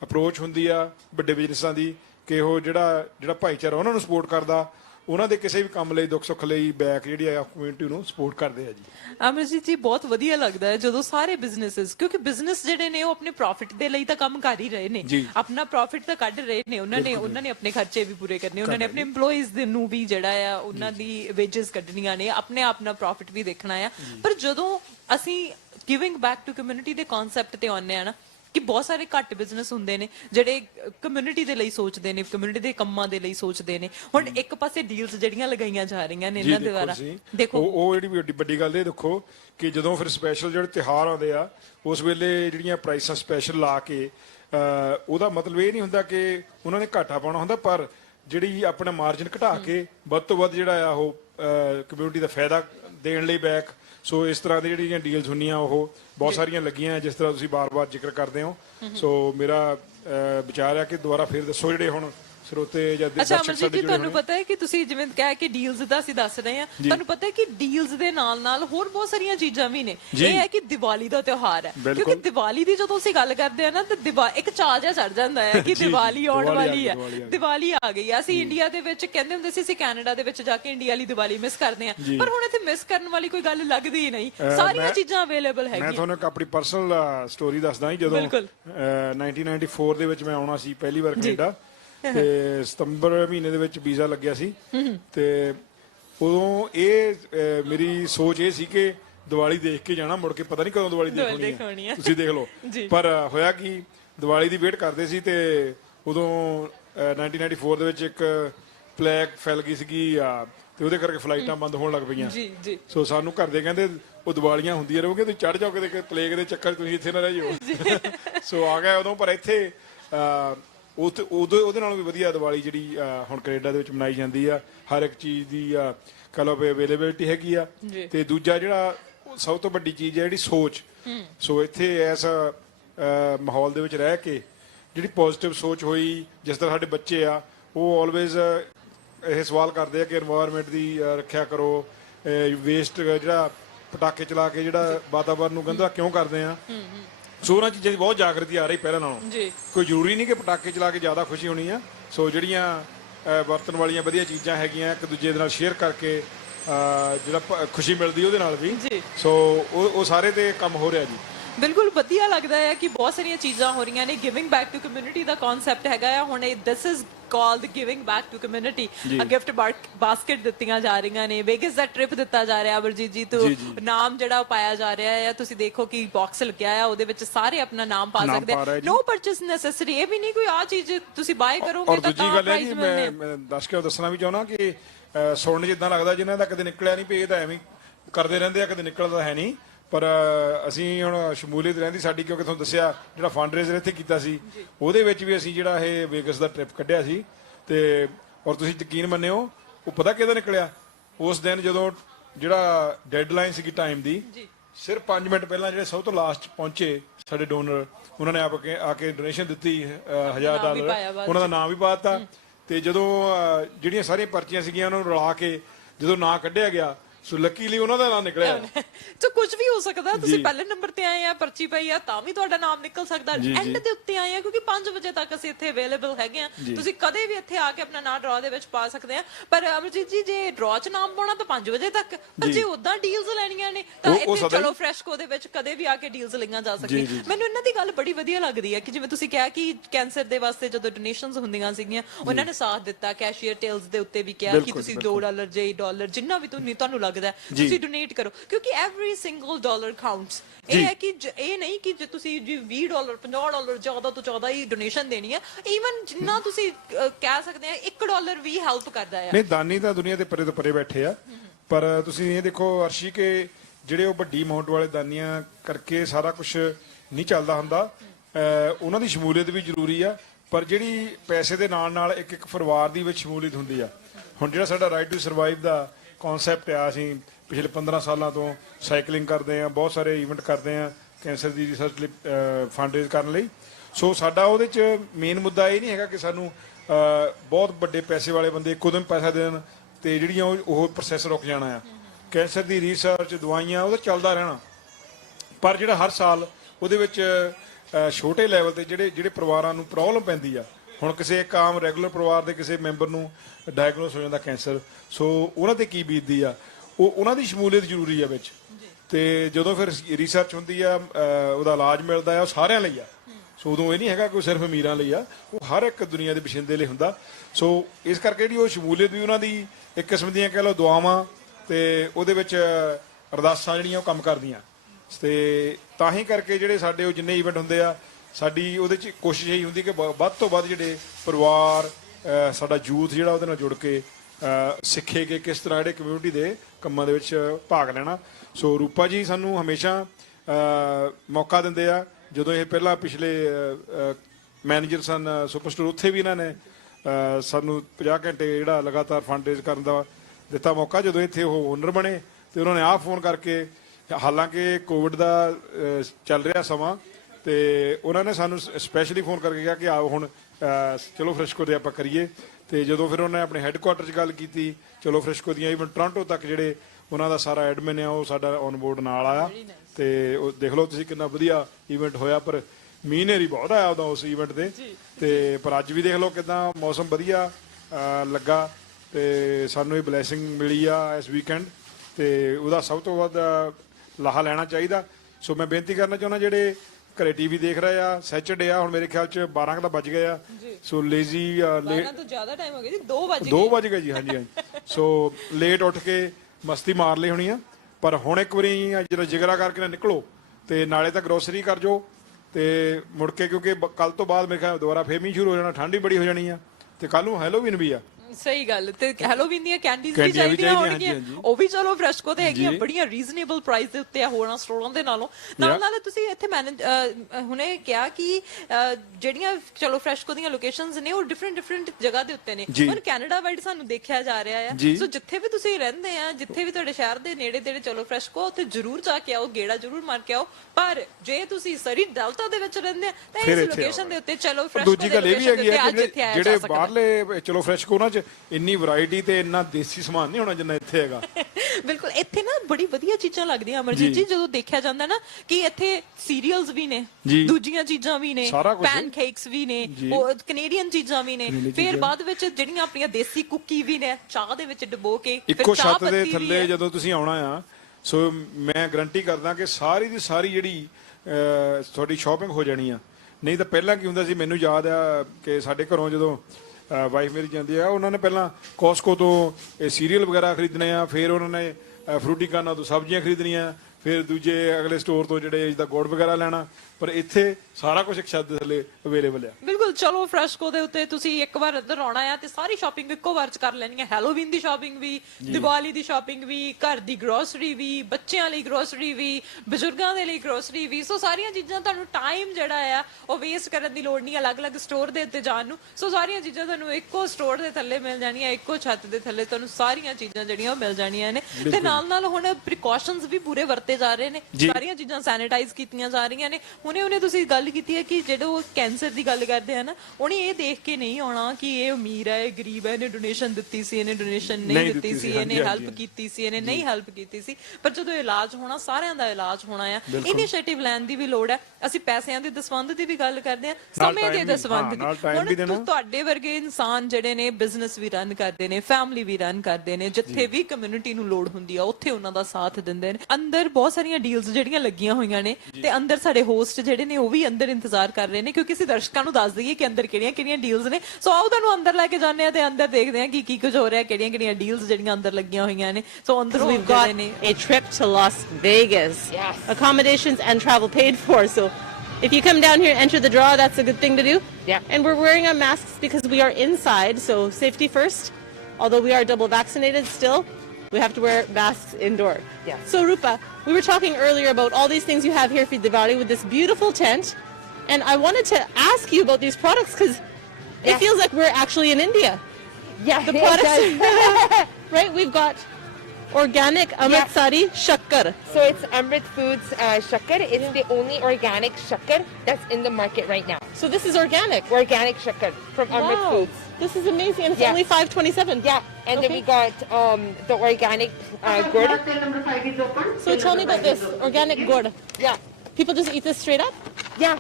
ਅਪਰੋਚ ਹੁੰਦੀ ਆ ਵੱਡੇ ਬਿਜ਼ਨਸਾਂ ਦੀ ਕਿ ਉਹ ਜਿਹੜਾ ਭਾਈਚਾਰਾ ਉਹਨਾਂ ਨੂੰ ਸਪੋਰਟ ਕਰਦਾ, ਉਹਨਾਂ ਦੇ ਕਿਸੇ ਵੀ ਕੰਮ ਲਈ ਦੁੱਖ ਸੁੱਖ ਲਈ ਬੈਕ ਜਿਹੜੀ ਆ ਕਮਿਊਨਿਟੀ ਨੂੰ ਸਪੋਰਟ ਕਰਦੇ ਆ ਜੀ। ਅਮਰਜੀਤ ਜੀ ਬਹੁਤ ਵਧੀਆ ਲੱਗਦਾ ਹੈ ਜਦੋਂ ਸਾਰੇ ਬਿਜ਼ਨੈਸਸ, ਕਿਉਂਕਿ ਬਿਜ਼ਨਸ ਜਿਹੜੇ ਨੇ ਉਹ ਆਪਣੇ ਪ੍ਰੋਫਿਟ ਦੇ ਲਈ ਤਾਂ ਕੰਮ ਕਰ ਹੀ ਰਹੇ ਨੇ, ਆਪਣਾ ਪ੍ਰੋਫਿਟ ਤਾਂ ਕੱਢ ਰਹੇ ਨੇ, ਉਹਨਾਂ ਨੇ ਆਪਣੇ ਖਰਚੇ ਵੀ ਪੂਰੇ ਕਰਨੇ, ਉਹਨਾਂ ਨੇ ਆਪਣੇ EMPLOYEES ਦੇ ਨੂੰ ਵੀ ਜਿਹੜਾ ਆ ਉਹਨਾਂ ਦੀ ਵੇਜਸ ਕੱਢਣੀਆਂ ਨੇ, ਆਪਣੇ ਆਪਣਾ ਪ੍ਰੋਫਿਟ ਵੀ ਦੇਖਣਾ ਆ। ਪਰ ਜਦੋਂ ਅਸੀਂ ਗਿਵਿੰਗ ਬੈਕ ਟੂ ਕਮਿਊਨਿਟੀ ਦੇ ਕਨਸੈਪਟ ਤੇ ਆਉਂਦੇ ਆ ਨਾ ਕਿ ਬਹੁਤ ਸਾਰੇ ਘੱਟ ਬਿਜ਼ਨਸ ਹੁੰਦੇ ਨੇ ਜਿਹੜੇ ਕਮਿਊਨਿਟੀ ਦੇ ਲਈ ਸੋਚਦੇ ਨੇ, ਕਮਿਊਨਿਟੀ ਦੇ ਕੰਮਾਂ ਦੇ ਲਈ ਸੋਚਦੇ ਨੇ। ਹੁਣ ਇੱਕ ਪਾਸੇ ਡੀਲਸ ਜਿਹੜੀਆਂ ਲਗਾਈਆਂ ਜਾ ਰਹੀਆਂ ਨੇ ਇਹਨਾਂ ਦੇ ਦੁਆਰਾ, ਦੇਖੋ ਉਹ ਜਿਹੜੀ ਵੱਡੀ ਗੱਲ ਇਹ ਦੇਖੋ ਕਿ ਜਦੋਂ ਫਿਰ ਸਪੈਸ਼ਲ ਜਿਹੜੇ ਤਿਉਹਾਰ ਆਉਂਦੇ ਆ ਉਸ ਵੇਲੇ ਜਿਹੜੀਆਂ ਪ੍ਰਾਈਸਾਂ ਸਪੈਸ਼ਲ ਲਾ ਕੇ ਉਹਦਾ ਮਤਲਬ ਇਹ ਨਹੀਂ ਹੁੰਦਾ ਕਿ ਉਹਨਾਂ ਨੇ ਘਾਟਾ ਪਾਉਣਾ ਹੁੰਦਾ, ਪਰ ਜਿਹੜੀ ਆਪਣਾ ਮਾਰਜਨ ਘਟਾ ਕੇ ਵੱਧ ਤੋਂ ਵੱਧ ਜਿਹੜਾ ਆ ਉਹ ਕਮਿਊਨਿਟੀ ਦਾ ਫਾਇਦਾ ਦੇਣ ਲਈ ਬੈਕ। ਸੋ ਇਸ ਤਰ੍ਹਾਂ ਦੀ ਜਿਹੜੀਆਂ ਡੀਲਸ ਹੁੰਦੀਆਂ ਉਹ ਬਹੁਤ ਸਾਰੀਆਂ ਲੱਗੀਆਂ, ਜਿਸ ਤਰ੍ਹਾਂ ਤੁਸੀਂ ਬਾਰ-ਬਾਰ ਜ਼ਿਕਰ ਕਰਦੇ ਹੋ। ਸੋ ਮੇਰਾ ਵਿਚਾਰ ਹੈ ਕਿ ਦੁਬਾਰਾ ਫਿਰ ਦੱਸੋ ਜਿਹੜੇ ਹੁਣ ਸਰੋਤੇ ਜਾਂ ਅੱਛਾ ਅਮਰਜੀਤ ਜੀ, ਤੁਹਾਨੂੰ ਪਤਾ ਹੈ ਕਿ ਤੁਸੀਂ ਜਿਵੇਂ ਕਿਹਾ ਕਿ ਡੀਲਸ ਦਾ ਅਸੀਂ ਦੱਸ ਰਹੇ ਹਾਂ, ਤੁਹਾਨੂੰ ਪਤਾ ਹੈ ਕਿ ਡੀਲਸ ਦੇ ਨਾਲ ਹੋਰ ਬਹੁਤ ਸਾਰੀਆਂ ਚੀਜ਼ਾਂ ਵੀ ਨੇ। ਇਹ ਹੈ ਕਿ ਦੀਵਾਲੀ ਦਾ ਤਿਉਹਾਰ ਹੈ, ਕਿਉਂਕਿ ਦੀਵਾਲੀ ਦੀ ਜਦੋਂ ਅਸੀਂ ਗੱਲ ਕਰਦੇ ਆ ਨਾ ਤੇ ਇੱਕ ਚਾਅ ਜਿਹਾ ਚੜ ਜਾਂਦਾ ਹੈ ਕਿ ਦੀਵਾਲੀ ਆਉਣ ਵਾਲੀ ਹੈ, ਦੀਵਾਲੀ ਆ ਗਈ ਹੈ। ਅਸੀਂ ਇੰਡੀਆ ਦੇ ਵਿੱਚ ਕਹਿੰਦੇ ਹੁੰਦੇ ਸੀ ਅਸੀਂ ਕੈਨੇਡਾ ਦੇ ਵਿੱਚ ਜਾ ਕੇ ਇੰਡੀਆ ਵਾਲੀ ਦੀਵਾਲੀ ਮਿਸ ਕਰਦੇ ਹਾਂ, ਪਰ ਹੁਣ ਇੱਥੇ ਮਿਸ ਕਰਨ ਵਾਲੀ ਕੋਈ ਗੱਲ ਲੱਗਦੀ ਹੀ ਨਹੀਂ, ਸਾਰੀਆਂ ਚੀਜ਼ਾਂ ਅਵੇਲੇਬਲ ਹੈਗੀਆਂ। ਮੈਂ ਤੁਹਾਨੂੰ ਇੱਕ ਆਪਣੀ ਪਰਸਨਲ ਸਟੋਰੀ ਦੱਸਦਾ ਜੀ। ਜਦੋਂ 1994 ਦੇ ਵਿੱਚ ਮੈਂ ਆਉਣਾ ਸੀ ਪਹਿਲੀ ਵਾਰ ਕੈਨੇਡਾ, ਤੇ ਸਤੰਬਰ ਮਹੀਨੇ ਦੇ ਵਿੱਚ ਵੀਜ਼ਾ ਲੱਗਿਆ ਸੀ, ਤੇ ਉਦੋਂ ਇਹ ਮੇਰੀ ਸੋਚ ਇਹ ਸੀ ਕਿ ਦੀਵਾਲੀ ਦੇਖ ਕੇ ਜਾਣਾ, ਮੁੜ ਕੇ ਪਤਾ ਨਹੀਂ ਕਦੋਂ ਦੀਵਾਲੀ ਦੇਖਣੀ ਹੈ, ਤੁਸੀਂ ਦੇਖ ਲਓ। ਪਰ ਹੋਇਆ ਕਿ ਦੀਵਾਲੀ ਦੀ ਵੇਟ ਕਰਦੇ ਸੀ ਤੇ ਉਦੋਂ 1994 ਦੇ ਵਿੱਚ ਇੱਕ ਪਲੇਗ ਫੈਲ ਗਈ ਸੀਗੀ ਤੇ ਉਹਦੇ ਕਰਕੇ ਫਲਾਈਟਾਂ ਬੰਦ ਹੋਣ ਲੱਗ ਪਈਆਂ। ਸੋ ਸਾਨੂੰ ਘਰ ਦੇ ਕਹਿੰਦੇ ਉਹ ਦੀਵਾਲੀਆਂ ਹੁੰਦੀਆਂ ਰਹੋਗੇ, ਤੁਸੀਂ ਚੜ ਜਾਓਗੇ ਤੇ ਪਲੇਗ ਦੇ ਚੱਕਰ ਤੁਸੀਂ ਇੱਥੇ ਨਾ ਰਹਿ ਜਾਓ। ਸੋ ਆ ਗਿਆ ਉਦੋਂ, ਪਰ ਇੱਥੇ ਉਹਦੇ ਨਾਲੋਂ ਵੀ ਵਧੀਆ ਦੀਵਾਲੀ ਜਿਹੜੀ ਹੁਣ ਕੈਨੇਡਾ ਦੇ ਵਿੱਚ ਮਨਾਈ ਜਾਂਦੀ ਆ। ਹਰ ਇੱਕ ਚੀਜ਼ ਦੀ ਕਹ ਲਓ ਅਵੇਲੇਬਿਲਿਟੀ ਹੈਗੀ ਆ, ਤੇ ਦੂਜਾ ਜਿਹੜਾ ਸਭ ਤੋਂ ਵੱਡੀ ਚੀਜ਼ ਹੈ ਜਿਹੜੀ ਸੋਚ। ਸੋ ਇੱਥੇ ਇਸ ਮਾਹੌਲ ਦੇ ਵਿੱਚ ਰਹਿ ਕੇ ਜਿਹੜੀ ਪੋਜ਼ਿਟਿਵ ਸੋਚ ਹੋਈ, ਜਿਸ ਤਰ੍ਹਾਂ ਸਾਡੇ ਬੱਚੇ ਆ ਉਹ ਆਲਵੇਜ਼ ਇਹ ਸਵਾਲ ਕਰਦੇ ਆ ਕਿ এনवायरमेंट ਦੀ ਰੱਖਿਆ ਕਰੋ, ਵੇਸਟ ਜਿਹੜਾ ਪਟਾਕੇ ਚਲਾ ਕੇ ਜਿਹੜਾ ਵਾਤਾਵਰਨ ਨੂੰ ਗੰਦਾ ਕਿਉਂ ਕਰਦੇ ਆ। ਸੋ ਉਹਨਾਂ ਚੀਜ਼ਾਂ ਦੀ ਬਹੁਤ ਜਾਗਰਤੀ ਆ ਰਹੀ ਪਹਿਲਾਂ ਨਾਲੋਂ। ਕੋਈ ਜ਼ਰੂਰੀ ਨਹੀਂ ਕਿ ਪਟਾਕੇ ਚਲਾ ਕੇ ਜ਼ਿਆਦਾ ਖੁਸ਼ੀ ਹੋਣੀ ਆ। ਸੋ ਜਿਹੜੀਆਂ ਵਰਤਣ ਵਾਲੀਆਂ ਵਧੀਆ ਚੀਜ਼ਾਂ ਹੈਗੀਆਂ ਇੱਕ ਦੂਜੇ ਦੇ ਨਾਲ ਸ਼ੇਅਰ ਕਰਕੇ ਜਿਹੜਾ ਖੁਸ਼ੀ ਮਿਲਦੀ ਉਹਦੇ ਨਾਲ ਵੀ। ਸੋ ਉਹ ਸਾਰੇ ਤੇ ਕੰਮ ਹੋ ਰਿਹਾ ਜੀ। ਬਿਲਕੁਲ ਵਧੀਆ ਲੱਗਦਾ ਹੈ ਕਿ ਬਹੁਤ ਸਾਰੀਆਂ ਚੀਜ਼ਾਂ ਹੋ ਰਹੀਆਂ ਨੇ ਗਿਵਿੰਗ ਬੈਕ ਟੂ ਕਮਿਊਨਿਟੀ ਦਾ ਕਨਸੈਪਟ ਹੈਗਾ ਆ ਹੁਣ ਇਹ this is called giving back to community gift basket ਦਿੱਤੀਆਂ ਜਾ ਰਹੀਆਂ ਨੇ ਵੇਗਸ ਦਾ ਟ੍ਰਿਪ ਦਿੱਤਾ ਜਾ ਰਿਹਾ ਅਮਰਜੀਤ ਜੀ ਤੋਂ ਨਾਮ ਜਿਹੜਾ ਉਹ ਪਾਇਆ ਜਾ ਰਿਹਾ ਹੈ ਤੁਸੀਂ ਦੇਖੋ ਕਿ ਬਾਕਸ ਲੱਗਿਆ ਆ ਉਹਦੇ ਵਿੱਚ ਸਾਰੇ ਆਪਣਾ ਨਾਮ ਪਾ ਸਕਦੇ ਆ ਨੋ ਪਰਚੇਸ ਨੈਸੈਸਰੀ ਇਹ ਵੀ ਨਹੀਂ ਕੋਈ ਆ ਚੀਜ਼ ਤੁਸੀਂ ਬਾਏ ਕਰੋਗੇ ਤਾਂ ਦੂਜੀ ਗੱਲ ਹੈ ਕਿ ਮੈਂ ਦਰਸ਼ਕਾਂ ਨੂੰ ਦੱਸਣਾ ਵੀ ਚਾਹੁੰਦਾ ਕਿ ਸੁਣਨ ਜਿੱਦਾਂ ਲੱਗਦਾ ਜਿਨ੍ਹਾਂ ਦਾ ਕਦੇ ਨਿਕਲਿਆ ਨਹੀਂ ਪਏ ਤਾਂ ਐਵੇਂ ਕਰਦੇ ਰਹਿੰਦੇ ਆ ਕਦੇ ਨਿਕਲਦਾ ਹੈ ਨਹੀਂ ਪਰ ਅਸੀਂ ਹੁਣ ਸ਼ਮੂਲੀਅਤ ਰਹਿੰਦੀ ਸਾਡੀ ਕਿਉਂਕਿ ਤੁਹਾਨੂੰ ਦੱਸਿਆ ਜਿਹੜਾ ਫੰਡ ਰੇਜ਼ਰ ਇੱਥੇ ਕੀਤਾ ਸੀ ਉਹਦੇ ਵਿੱਚ ਵੀ ਅਸੀਂ ਜਿਹੜਾ ਇਹ ਵੇਗਸ ਦਾ ਟ੍ਰਿਪ ਕੱਢਿਆ ਸੀ ਤੇ ਔਰ ਤੁਸੀਂ ਯਕੀਨ ਮੰਨਿਓ ਉਹ ਪਤਾ ਕਿਹਦਾ ਨਿਕਲਿਆ ਉਸ ਦਿਨ ਜਦੋਂ ਜਿਹੜਾ ਡੈਡਲਾਈਨ ਸੀਗੀ ਟਾਈਮ ਦੀ ਸਿਰਫ 5 ਮਿੰਟ ਪਹਿਲਾਂ ਜਿਹੜੇ ਸਭ ਤੋਂ ਲਾਸਟ ਪਹੁੰਚੇ ਸਾਡੇ ਡੋਨਰ ਉਹਨਾਂ ਨੇ ਆ ਕੇ ਡੋਨੇਸ਼ਨ ਦਿੱਤੀ $1000 ਉਹਨਾਂ ਦਾ ਨਾਮ ਵੀ ਪਾ ਦਿੱਤਾ ਤੇ ਜਦੋਂ ਜਿਹੜੀਆਂ ਸਾਰੀਆਂ ਪਰਚੀਆਂ ਸੀਗੀਆਂ ਉਹਨਾਂ ਨੂੰ ਰਲਾ ਕੇ ਜਦੋਂ ਨਾਂ ਕੱਢਿਆ ਗਿਆ ਸੋ ਲੱਕੀਲੀ ਉਹਨਾਂ ਦਾ ਨਾਮ ਨਿਕਲਿਆ ਸੋ ਕੁਝ ਵੀ ਹੋ ਸਕਦਾ ਤੁਸੀਂ ਪਹਿਲੇ ਨੰਬਰ ਤੇ ਆਏ ਆ ਪਰਚੀ ਪਈ ਆ ਤਾਂ ਵੀ ਤੁਹਾਡਾ ਨਾਮ ਨਿਕਲ ਸਕਦਾ ਐਂਡ ਦੇ ਉੱਤੇ ਆਏ ਆ ਕਿਉਂਕਿ 5 ਵਜੇ ਤੱਕ ਅਸੀਂ ਇੱਥੇ ਅਵੇਲੇਬਲ ਹੈਗੇ ਆ ਤੁਸੀਂ ਕਦੇ ਵੀ ਇੱਥੇ ਆ ਕੇ ਆਪਣਾ ਨਾਮ ਡਰਾ ਦੇ ਵਿੱਚ ਪਾ ਸਕਦੇ ਆ ਪਰ ਅਮਰਜੀਤ ਜੀ ਜੇ ਡਰਾ 'ਚ ਨਾਮ ਪਾਉਣਾ ਤਾਂ 5 ਵਜੇ ਤੱਕ ਪਰ ਜੇ ਉਦਾਂ ਡੀਲਸ ਲੈਣੀਆਂ ਨੇ ਤਾਂ ਇੱਥੇ ਚਲੋ ਫਰੈਸ਼ਕੋ ਦੇ ਵਿੱਚ ਕਦੇ ਵੀ ਆ ਕੇ ਡੀਲਸ ਲਈਆਂ ਜਾ ਸਕਦੀਆਂ ਮੈਨੂੰ ਇਹਨਾਂ ਦੀ ਗੱਲ ਬੜੀ ਵਧੀਆ ਲੱਗਦੀ ਹੈ ਕਿ ਜਿਵੇਂ ਤੁਸੀਂ ਕਿਹਾ ਕਿ ਕੈਂਸਰ ਦੇ ਵਾਸਤੇ ਜਦੋਂ ਡੋਨੇਸ਼ਨਸ ਹੁੰਦੀਆਂ ਸੀਗੀਆਂ ਉਹਨਾਂ ਨੇ ਸਾਥ ਦਿੱਤਾ ਕੈਸ਼ੀਅਰ ਟੇਲਸ ਦੇ ਉੱਤੇ ਵੀ ਕਿਹਾ ਕਿ ਤੁਸੀਂ $2 ਜੇ $1 ਜਿੰਨਾ ਵੀ ਤੁਹਾਨੂੰ ਲੱਗਦਾ ਤੁਸੀਂ ਡੋਨੇਟ ਕਰੋ ਕਿਉਂਕਿ ਐਵਰੀ ਸਿੰਗਲ ਡਾਲਰ ਕਾਊਂਟਸ ਇਹ ਹੈ ਕਿ ਇਹ ਨਹੀਂ ਕਿ ਜੇ ਤੁਸੀਂ ਜੀ $20 $50 ਜ਼ਿਆਦਾ ਤੋਂ ਜ਼ਿਆਦਾ ਹੀ ਡੋਨੇਸ਼ਨ ਦੇਣੀ ਹੈ ਈਵਨ ਜਿੰਨਾ ਤੁਸੀਂ ਕਹਿ ਸਕਦੇ ਆ $1 ਵੀ ਹੈਲਪ ਕਰਦਾ ਹੈ ਨਹੀਂ ਦਾਨੀ ਤਾਂ ਦੁਨੀਆ ਦੇ ਪਰੇ ਤੋਂ ਪਰੇ ਬੈਠੇ ਆ ਪਰ ਤੁਸੀਂ ਇਹ ਦੇਖੋ ਅਰਸ਼ੀ ਕੇ ਜਿਹੜੇ ਉਹ ਵੱਡੀ ਅਮਾਉਂਟ ਵਾਲੇ ਦਾਨੀਆਂ ਕਰਕੇ ਸਾਰਾ ਕੁਝ ਨਹੀਂ ਚੱਲਦਾ ਹੁੰਦਾ ਉਹਨਾਂ ਦੀ ਸ਼ਮੂਲੀਅਤ ਵੀ ਜ਼ਰੂਰੀ ਆ ਪਰ ਜਿਹੜੀ ਪੈਸੇ ਦੇ ਨਾਲ ਨਾਲ ਇੱਕ ਇੱਕ ਪਰਿਵਾਰ ਦੀ ਵਿੱਚ ਸ਼ਮੂਲੀਅਤ ਹੁੰਦੀ ਆ ਹੁਣ ਜਿਹੜਾ ਸਾਡਾ ਰਾਈਟ ਟੂ ਸਰਵਾਈਵ ਦਾ ਕਨਸੈਪਟ ਆ ਅਸੀਂ ਪਿਛਲੇ 15 ਸਾਲਾਂ ਤੋਂ ਸਾਈਕਲਿੰਗ ਕਰਦੇ ਆ ਬਹੁਤ ਸਾਰੇ ਇਵੈਂਟ ਕਰਦੇ ਆ ਕੈਂਸਰ ਦੀ ਰਿਸਰਚ ਲਈ ਫੰਡ ਰੇਜ਼ ਕਰਨ ਲਈ ਸੋ ਸਾਡਾ ਉਹਦੇ ਚ ਮੇਨ ਮੁੱਦਾ ਇਹ ਨਹੀਂ ਹੈਗਾ ਕਿ ਸਾਨੂੰ ਬਹੁਤ ਵੱਡੇ ਪੈਸੇ ਵਾਲੇ ਬੰਦੇ ਇੱਕੋ ਦਿਨ ਪੈਸਾ ਦੇਣ ਤੇ ਜਿਹੜੀਆਂ ਉਹ ਪ੍ਰੋਸੈਸ ਰੁਕ ਜਾਣਾ ਆ ਕੈਂਸਰ ਦੀ ਰਿਸਰਚ ਦਵਾਈਆਂ ਉਹਦਾ ਚੱਲਦਾ ਰਹਿਣਾ ਪਰ ਜਿਹੜਾ ਹਰ ਸਾਲ ਉਹਦੇ ਵਿੱਚ ਛੋਟੇ ਲੈਵਲ ਤੇ ਜਿਹੜੇ ਪਰਿਵਾਰਾਂ ਨੂੰ ਪ੍ਰੋਬਲਮ ਪੈਂਦੀ ਆ ਹੁਣ ਕਿਸੇ ਇੱਕ ਆਮ ਰੈਗੂਲਰ ਪਰਿਵਾਰ ਦੇ ਕਿਸੇ ਮੈਂਬਰ ਨੂੰ ਡਾਇਗਨੋਸ ਹੋ ਜਾਂਦਾ ਕੈਂਸਰ ਸੋ ਉਹਨਾਂ ਤੇ ਕੀ ਬੀਤਦੀ ਆ ਉਹਨਾਂ ਦੀ ਸ਼ਮੂਲੀਅਤ ਜ਼ਰੂਰੀ ਆ ਵਿੱਚ ਤੇ ਜਦੋਂ ਫਿਰ ਰਿਸਰਚ ਹੁੰਦੀ ਆ ਉਹਦਾ ਇਲਾਜ ਮਿਲਦਾ ਆ ਉਹ ਸਾਰਿਆਂ ਲਈ ਆ ਸੋ ਉਦੋਂ ਇਹ ਨਹੀਂ ਹੈਗਾ ਕੋਈ ਸਿਰਫ ਅਮੀਰਾਂ ਲਈ ਆ ਉਹ ਹਰ ਇੱਕ ਦੁਨੀਆ ਦੇ ਵਸਿੰਦੇ ਲਈ ਹੁੰਦਾ ਸੋ ਇਸ ਕਰਕੇ ਜਿਹੜੀ ਉਹ ਸ਼ਮੂਲੀਅਤ ਵੀ ਉਹਨਾਂ ਦੀ ਇੱਕ ਕਿਸਮ ਦੀਆਂ ਕਹਿ ਲਓ ਦੁਆਵਾਂ ਤੇ ਉਹਦੇ ਵਿੱਚ ਅਰਦਾਸਾਂ ਜਿਹੜੀਆਂ ਉਹ ਕੰਮ ਕਰਦੀਆਂ ਤੇ ਤਾਂ ਹੀ ਕਰਕੇ ਜਿਹੜੇ ਸਾਡੇ ਉਹ ਜਿੰਨੇ ਇਵੈਂਟ ਹੁੰਦੇ ਆ ਸਾਡੀ ਉਹਦੇ 'ਚ ਕੋਸ਼ਿਸ਼ ਇਹੀ ਹੁੰਦੀ ਕਿ ਵੱਧ ਤੋਂ ਵੱਧ ਜਿਹੜੇ ਪਰਿਵਾਰ ਸਾਡਾ ਯੂਥ ਜਿਹੜਾ ਉਹਦੇ ਨਾਲ ਜੁੜ ਕੇ ਸਿੱਖੇ ਕਿ ਕਿਸ ਤਰ੍ਹਾਂ ਜਿਹੜੇ ਕਮਿਊਨਿਟੀ ਦੇ ਕੰਮਾਂ ਦੇ ਵਿੱਚ ਭਾਗ ਲੈਣਾ ਸੋ ਰੂਪਾ ਜੀ ਸਾਨੂੰ ਹਮੇਸ਼ਾ ਮੌਕਾ ਦਿੰਦੇ ਆ ਜਦੋਂ ਇਹ ਪਹਿਲਾਂ ਪਿਛਲੇ ਮੈਨੇਜਰ ਸਨ ਸੁਪਰਸਟੋਰ ਉੱਥੇ ਵੀ ਇਹਨਾਂ ਨੇ ਸਾਨੂੰ 50 ਘੰਟੇ ਜਿਹੜਾ ਲਗਾਤਾਰ ਫੰਡ ਰੇਜ਼ ਕਰਨ ਦਾ ਦਿੱਤਾ ਮੌਕਾ ਜਦੋਂ ਇੱਥੇ ਉਹ ਓਨਰ ਬਣੇ ਤੇ ਉਹਨਾਂ ਨੇ ਆਹ ਫੋਨ ਕਰਕੇ ਹਾਲਾਂਕਿ ਕੋਵਿਡ ਦਾ ਚੱਲ ਰਿਹਾ ਸਮਾਂ ਤੇ ਉਹਨਾਂ ਨੇ ਸਾਨੂੰ ਸਪੈਸ਼ਲੀ ਫੋਨ ਕਰਕੇ ਕਿਹਾ ਕਿ ਆਓ ਹੁਣ ਚਲੋ ਫਰੈਸ਼ਕੋ ਦੇ ਆਪਾਂ ਕਰੀਏ ਤੇ ਜਦੋਂ ਫਿਰ ਉਹਨੇ ਆਪਣੇ ਹੈੱਡਕੁਆਟਰ 'ਚ ਗੱਲ ਕੀਤੀ ਚਲੋ ਫਰੈਸ਼ਕੋ ਦੀਆਂ ਇਵਨ ਟੋਰਾਂਟੋ ਤੱਕ ਜਿਹੜੇ ਉਹਨਾਂ ਦਾ ਸਾਰਾ ਐਡਮਿਨ ਆ ਉਹ ਸਾਡਾ ਔਨ ਬੋਰਡ ਨਾਲ ਆਇਆ ਤੇ ਉਹ ਦੇਖ ਲਓ ਤੁਸੀਂ ਕਿੰਨਾ ਵਧੀਆ ਇਵੈਂਟ ਹੋਇਆ ਪਰ ਮੀਂਹ ਹਨੇਰੀ ਬਹੁਤ ਆਇਆ ਉਹਦਾ ਉਸ ਇਵੈਂਟ ਤੇ ਪਰ ਅੱਜ ਵੀ ਦੇਖ ਲਓ ਕਿਦਾਂ ਮੌਸਮ ਵਧੀਆ ਲੱਗਾ ਤੇ ਸਾਨੂੰ ਇਹ ਬਲੇਸਿੰਗ ਮਿਲੀ ਆ ਇਸ ਵੀਕਐਂਡ ਤੇ ਉਹਦਾ ਸਭ ਤੋਂ ਵੱਧ ਲਾਹਾ ਲੈਣਾ ਚਾਹੀਦਾ ਸੋ ਮੈਂ ਬੇਨਤੀ ਕਰਨਾ ਚਾਹੁੰਦਾ ਜਿਹੜੇ ਘਰੇ ਟੀਵੀ ਦੇਖ ਰਹੇ ਆ ਸੈਚਰਡੇ ਆ ਹੁਣ ਮੇਰੇ ਖਿਆਲ ਚ 12 ਤਾਂ ਵੱਜ ਗਏ ਆ ਸੋ ਲੇਜ਼ੀ 12 ਤੋਂ ਜ਼ਿਆਦਾ ਟਾਈਮ ਹੋ ਗਿਆ ਜੀ 2 ਵਜ ਗਏ ਜੀ ਹਾਂਜੀ ਸੋ ਲੇਟ ਉੱਠ ਕੇ ਮਸਤੀ ਮਾਰ ਲਈ ਹੋਣੀ ਆ ਪਰ ਹੁਣ ਇੱਕ ਵਾਰੀ ਜਿਹੜਾ ਜਿਗਰਾ ਕਰਕੇ ਨਾ ਨਿਕਲੋ ਤੇ ਨਾਲੇ ਤਾਂ ਗਰੋਸਰੀ ਕਰ ਜੋ ਤੇ ਮੁੜ ਕੇ ਕਿਉਂਕਿ ਕੱਲ ਤੋਂ ਬਾਅਦ ਮੇਰੇ ਖਿਆਲ ਦੁਬਾਰਾ ਫੇਰ ਮੀਂਹ ਸ਼ੁਰੂ ਹੋ ਜਾਣਾ ਠੰਡ ਵੀ ਬੜੀ ਹੋ ਜਾਣੀ ਆ ਤੇ ਕੱਲ ਨੂੰ ਹੈਲੋਵੀਨ ਵੀ ਆ ਸਹੀ ਗੱਲ ਤੇ ਹੈਲੋਵੀਨ ਦੀਆਂ ਕੈਂਡੀਜ਼ ਵੀ ਚਾਹੀਦੀਆਂ ਹੋਣਗੀਆਂ ਉਹ ਵੀ ਚਲੋ ਫਰੈਸ਼ਕੋ ਤੇ ਹੈਗੀਆਂ ਬੜੀਆਂ ਰੀਜ਼ਨੇਬਲ ਪ੍ਰਾਈਸ ਦੇ ਉੱਤੇ ਆ ਹੋਰਾਂ ਸਟੋਰਾਂ ਦੇ ਨਾਲੋਂ ਨਾਲ ਤੁਸੀਂ ਇੱਥੇ ਹੁਣੇ ਕਿਹਾ ਕਿ ਜਿਹੜੀਆਂ ਚਲੋ ਫਰੈਸ਼ਕੋ ਦੀਆਂ ਲੋਕੇਸ਼ਨਸ ਨੇ ਉਹ ਡਿਫਰੈਂਟ ਜਗ੍ਹਾ ਦੇ ਉੱਤੇ ਨੇ ਹੁਣ ਕੈਨੇਡਾ ਵਾਈਡ ਸਾਨੂੰ ਦੇਖਿਆ ਜਾ ਰਿਹਾ ਆ ਸੋ ਜਿੱਥੇ ਵੀ ਤੁਸੀਂ ਰਹਿੰਦੇ ਆ ਜਿੱਥੇ ਵੀ ਤੁਹਾਡੇ ਸ਼ਹਿਰ ਦੇ ਨੇੜੇ ਤੇੜੇ ਚਲੋ ਫਰੈਸ਼ਕੋ ਉੱਥੇ ਜ਼ਰੂਰ ਜਾ ਕੇ ਆਓ ਗੇੜਾ ਜ਼ਰੂਰ ਮਾਰ ਕੇ ਆਓ ਪਰ ਜੇ ਤੁਸੀਂ ਸਰੀ ਡੈਲਟਾ ਦੇ ਵਿੱਚ ਰਹਿੰਦੇ ਆ ਤਾਂ ਇਸ ਲੋਕੇਸ਼ਨ ਦੇ ਉੱਤੇ ਚਲੋ ਫਰੈਸ਼ਕੋ ਦੂਜੀ ਗੱਲ ਇਹ ਵੀ ਹੈਗੀ ਆ ਕਿ ਜਿਹੜੇ ਬਾਹਰਲੇ ਚਲੋ ਫਰੈਸ਼ਕੋ ਉਹਨਾਂ 'ਚ ਇੰਨੀ ਵੈਰਾਈਟੀ ਤੇ ਇੰਨਾ ਦੇਸੀ ਸਮਾਨ ਨਹੀਂ ਹੋਣਾ ਜਿੰਨਾ ਇੱਥੇ ਹੈਗਾ ਬਿਲਕੁਲ ਇੱਥੇ ਨਾ ਬੜੀ ਵਧੀਆ ਚੀਜ਼ਾਂ ਲੱਗਦੀਆਂ ਅਮਰਜੀਤ ਜੀ ਜਦੋਂ ਦੇਖਿਆ ਜਾਂਦਾ ਨਾ ਕਿ ਇੱਥੇ ਸੀਰੀਅਲਸ ਵੀ ਨੇ ਦੂਜੀਆਂ ਚੀਜ਼ਾਂ ਵੀ ਨੇ ਪੈਨਕੇਕਸ ਵੀ ਨੇ ਉਹ ਕੈਨੇਡੀਅਨ ਚੀਜ਼ਾਂ ਵੀ ਨੇ ਫਿਰ ਬਾਅਦ ਵਿੱਚ ਜਿਹੜੀਆਂ ਆਪਣੀਆਂ ਦੇਸੀ ਕੁੱਕੀ ਵੀ ਨੇ ਚਾਹ ਦੇ ਵਿੱਚ ਡੁਬੋ ਕੇ ਇੱਕੋ ਛੱਤ ਦੇ ਥੱਲੇ ਜਦੋਂ ਤੁਸੀਂ ਆਉਣਾ ਆ ਸੋ ਮੈਂ ਗਰੰਟੀ ਕਰਦਾ ਕਿ ਸਾਰੀ ਦੀ ਸਾਰੀ ਜਿਹੜੀ ਤੁਹਾਡੀ ਸ਼ਾਪਿੰਗ ਹੋ ਜਾਣੀ ਆ। ਨਹੀਂ ਤਾਂ ਪਹਿਲਾਂ ਕੀ ਹੁੰਦਾ ਸੀ, ਮੈਨੂੰ ਯਾਦ ਆ ਕਿ ਸਾਡੇ ਘਰੋਂ ਜਦੋਂ ਵਾਈਫ ਮੇਰੀ ਜਾਂਦੀ ਆ, ਉਹਨਾਂ ਨੇ ਪਹਿਲਾਂ ਕੋਸਕੋ ਤੋਂ ਇਹ ਸੀਰੀਅਲ ਵਗੈਰਾ ਖਰੀਦਣੇ ਆ, ਫਿਰ ਉਹਨਾਂ ਨੇ ਫਰੂਟੀ ਕਾਨਾ ਤੋਂ ਸਬਜ਼ੀਆਂ ਖਰੀਦਣੀਆਂ, ਫਿਰ ਦੂਜੇ ਅਗਲੇ ਸਟੋਰ ਤੋਂ ਜਿਹੜੇ ਜਿੱਦਾਂ ਗੁੜ ਵਗੈਰਾ ਲੈਣਾ। ਪਰ ਇੱਥੇ ਸਾਰਾ ਕੁਝ ਇੱਕ ਛੱਤ ਦੇ ਥੱਲੇ ਅਵੇਲੇਬਲ ਆ। ਬਿਲਕੁਲ, ਚਲੋ ਫਰੈਸ਼ਕੋ ਦੇ ਉੱਤੇ ਤੁਸੀਂ ਇੱਕ ਵਾਰ ਇੱਧਰ ਆਉਣਾ ਆ ਤੇ ਸਾਰੀ ਸ਼ਾਪਿੰਗ ਇੱਕੋ ਵਾਰ ਚ ਕਰ ਲੈਣੀ ਹੈ। ਹੈਲੋਵੀਨ ਦੀ ਸ਼ਾਪਿੰਗ ਵੀ, ਦੀਵਾਲੀ ਦੀ ਸ਼ਾਪਿੰਗ ਵੀ, ਘਰ ਦੀ ਗਰੋਸਰੀ ਵੀ, ਬੱਚਿਆਂ ਲਈ ਗਰੋਸਰੀ ਵੀ, ਬਜ਼ੁਰਗਾਂ ਦੇ ਲਈ ਗਰੋਸਰੀ ਵੀ। ਸੋ ਸਾਰੀਆਂ ਚੀਜ਼ਾਂ ਤੁਹਾਨੂੰ ਟਾਈਮ ਜਿਹੜਾ ਆ ਉਹ ਵੇਸਟ ਕਰਨ ਦੀ ਲੋੜ ਨਹੀਂ, ਅਲੱਗ-ਅਲੱਗ ਸਟੋਰ ਦੇ ਉੱਤੇ ਜਾਣ ਨੂੰ। ਸੋ ਸਾਰੀਆਂ ਚੀਜ਼ਾਂ ਤੁਹਾਨੂੰ ਇੱਕੋ ਸਟੋਰ ਦੇ ਥੱਲੇ ਮਿਲ ਜਾਣੀਆਂ, ਇੱਕੋ ਛੱਤ ਦੇ ਥੱਲੇ ਤੁਹਾਨੂੰ ਸਾਰੀਆਂ ਚੀਜ਼ਾਂ ਜਿਹੜੀਆਂ ਉਹ ਮਿਲ ਜਾਣੀਆਂ ਨੇ। ਤੇ ਨਾਲ-ਨਾਲ ਹੁਣ ਪ੍ਰੀਕਾਸ਼ਨਸ ਵੀ ਪੂਰੇ ਵਰਤੇ ਜਾ ਰਹੇ ਨੇ, ਸਾਰੀਆਂ ਚੀਜ਼ਾਂ ਸੈਨੀਟਾਈਜ਼ ਕੀਤੀਆਂ ਜਾ ਰਹੀਆਂ ਨੇ। ਹੁਣੇ ਤੁਸੀਂ ਗੱਲ ਕੀਤੀ ਹੈ ਕਿ ਜਿਹੜੇ ਉਹ ਕੈਂਸਰ ਦੀ ਗੱਲ ਕਰਦੇ ਆ ਨਾ, ਉਹਨੇ ਇਹ ਦੇਖ ਕੇ ਨਹੀਂ ਆਉਣਾ ਕਿ ਇਹ ਅਮੀਰ ਹੈ, ਇਹ ਗਰੀਬ ਹੈ, ਇਹਨੇ ਡੋਨੇਸ਼ਨ ਦਿੱਤੀ ਸੀ, ਇਹਨੇ ਡੋਨੇਸ਼ਨ ਨਹੀਂ ਦਿੱਤੀ ਸੀ, ਇਹਨੇ ਹੈਲਪ ਕੀਤੀ ਸੀ, ਇਹਨੇ ਨਹੀਂ ਹੈਲਪ ਕੀਤੀ ਸੀ। ਪਰ ਜਦੋਂ ਇਲਾਜ ਹੋਣਾ, ਸਾਰਿਆਂ ਦਾ ਇਲਾਜ ਹੋਣਾ ਆ, ਇਨੀਸ਼ੀਏਟਿਵ ਲੈਣ ਦੀ ਵੀ ਲੋੜ ਹੈ। ਅਸੀਂ ਪੈਸਿਆਂ ਦੀ ਦਸਵੰਧ ਦੀ ਵੀ ਗੱਲ ਕਰਦੇ ਆ, ਸਮੇਂ ਦੇ ਦਸਵੰਧ ਦੀ। ਹੁਣ ਤੁਹਾਡੇ ਵਰਗੇ ਇਨਸਾਨ ਜਿਹੜੇ ਨੇ ਬਿਜ਼ਨਸ ਵੀ ਰਨ ਕਰਦੇ ਨੇ, ਫੈਮਿਲੀ ਵੀ ਰਨ ਕਰਦੇ ਨੇ, ਜਿੱਥੇ ਵੀ ਕਮਿਊਨਿਟੀ ਨੂੰ ਲੋੜ ਹੁੰਦੀ ਆ ਉੱਥੇ ਉਹਨਾਂ ਦਾ ਸਾਥ ਦਿੰਦੇ ਨੇ। ਅੰਦਰ ਬਹੁਤ ਸਾਰੀਆਂ ਡੀਲਸ ਜਿਹੜੀਆਂ ਲੱਗੀਆਂ ਹੋਈਆਂ ਨੇ ਤੇ ਅੰਦਰ ਸਾਡੇ ਹੋਸਟ ਜਿਹੜੇ ਨੇ ਉਹ ਵੀ ਅੰਦਰ ਇੰਤਜ਼ਾਰ ਕਰ ਰਹੇ ਨੇ, ਕਿਉਂਕਿ ਅਸੀਂ ਦਰਸ਼ਕਾਂ ਨੂੰ ਦੱਸ ਦਈਏ ਕਿ ਅੰਦਰ ਕਿਹੜੀਆਂ-ਕਿਹੜੀਆਂ ਡੀਲਸ ਨੇ। ਸੋ ਆਓ ਤੁਹਾਨੂੰ ਅੰਦਰ ਲੈ ਕੇ ਜਾਂਦੇ ਆ ਤੇ ਅੰਦਰ ਦੇਖਦੇ ਆ ਕੀ ਕੁਝ ਹੋ ਰਿਹਾ, ਕਿਹੜੀਆਂ-ਕਿਹੜੀਆਂ ਡੀਲਸ ਜਿਹੜੀਆਂ ਅੰਦਰ ਲੱਗੀਆਂ ਹੋਈਆਂ ਨੇ। ਸੋ ਅੰਦਰੋਂ We've got a trip to Las Vegas. Yes. Accommodations and travel paid for. So if you come down here and enter the draw, that's a good thing to do. Yeah. And we're wearing our masks because we are inside, so safety first. Although we are double vaccinated still, we have to wear masks indoor. Yeah. So Rupa, we were talking earlier about all these things you have here for Diwali with this beautiful tent. And I wanted to ask you about these products because it feels like we're actually in India. Yeah, The it does. products, right? We've got organic Amritsari shakkar. So it's Amrit Foods shakkar. It's the only organic shakkar that's in the market right now. So this is organic. Organic shakkar from Amrit Wow. Foods. This is amazing. And it's Yeah. only $5.27. Yeah, and then we got the organic gourd. So tell me about this organic gourd. Yeah, People just eat this straight up? yeah.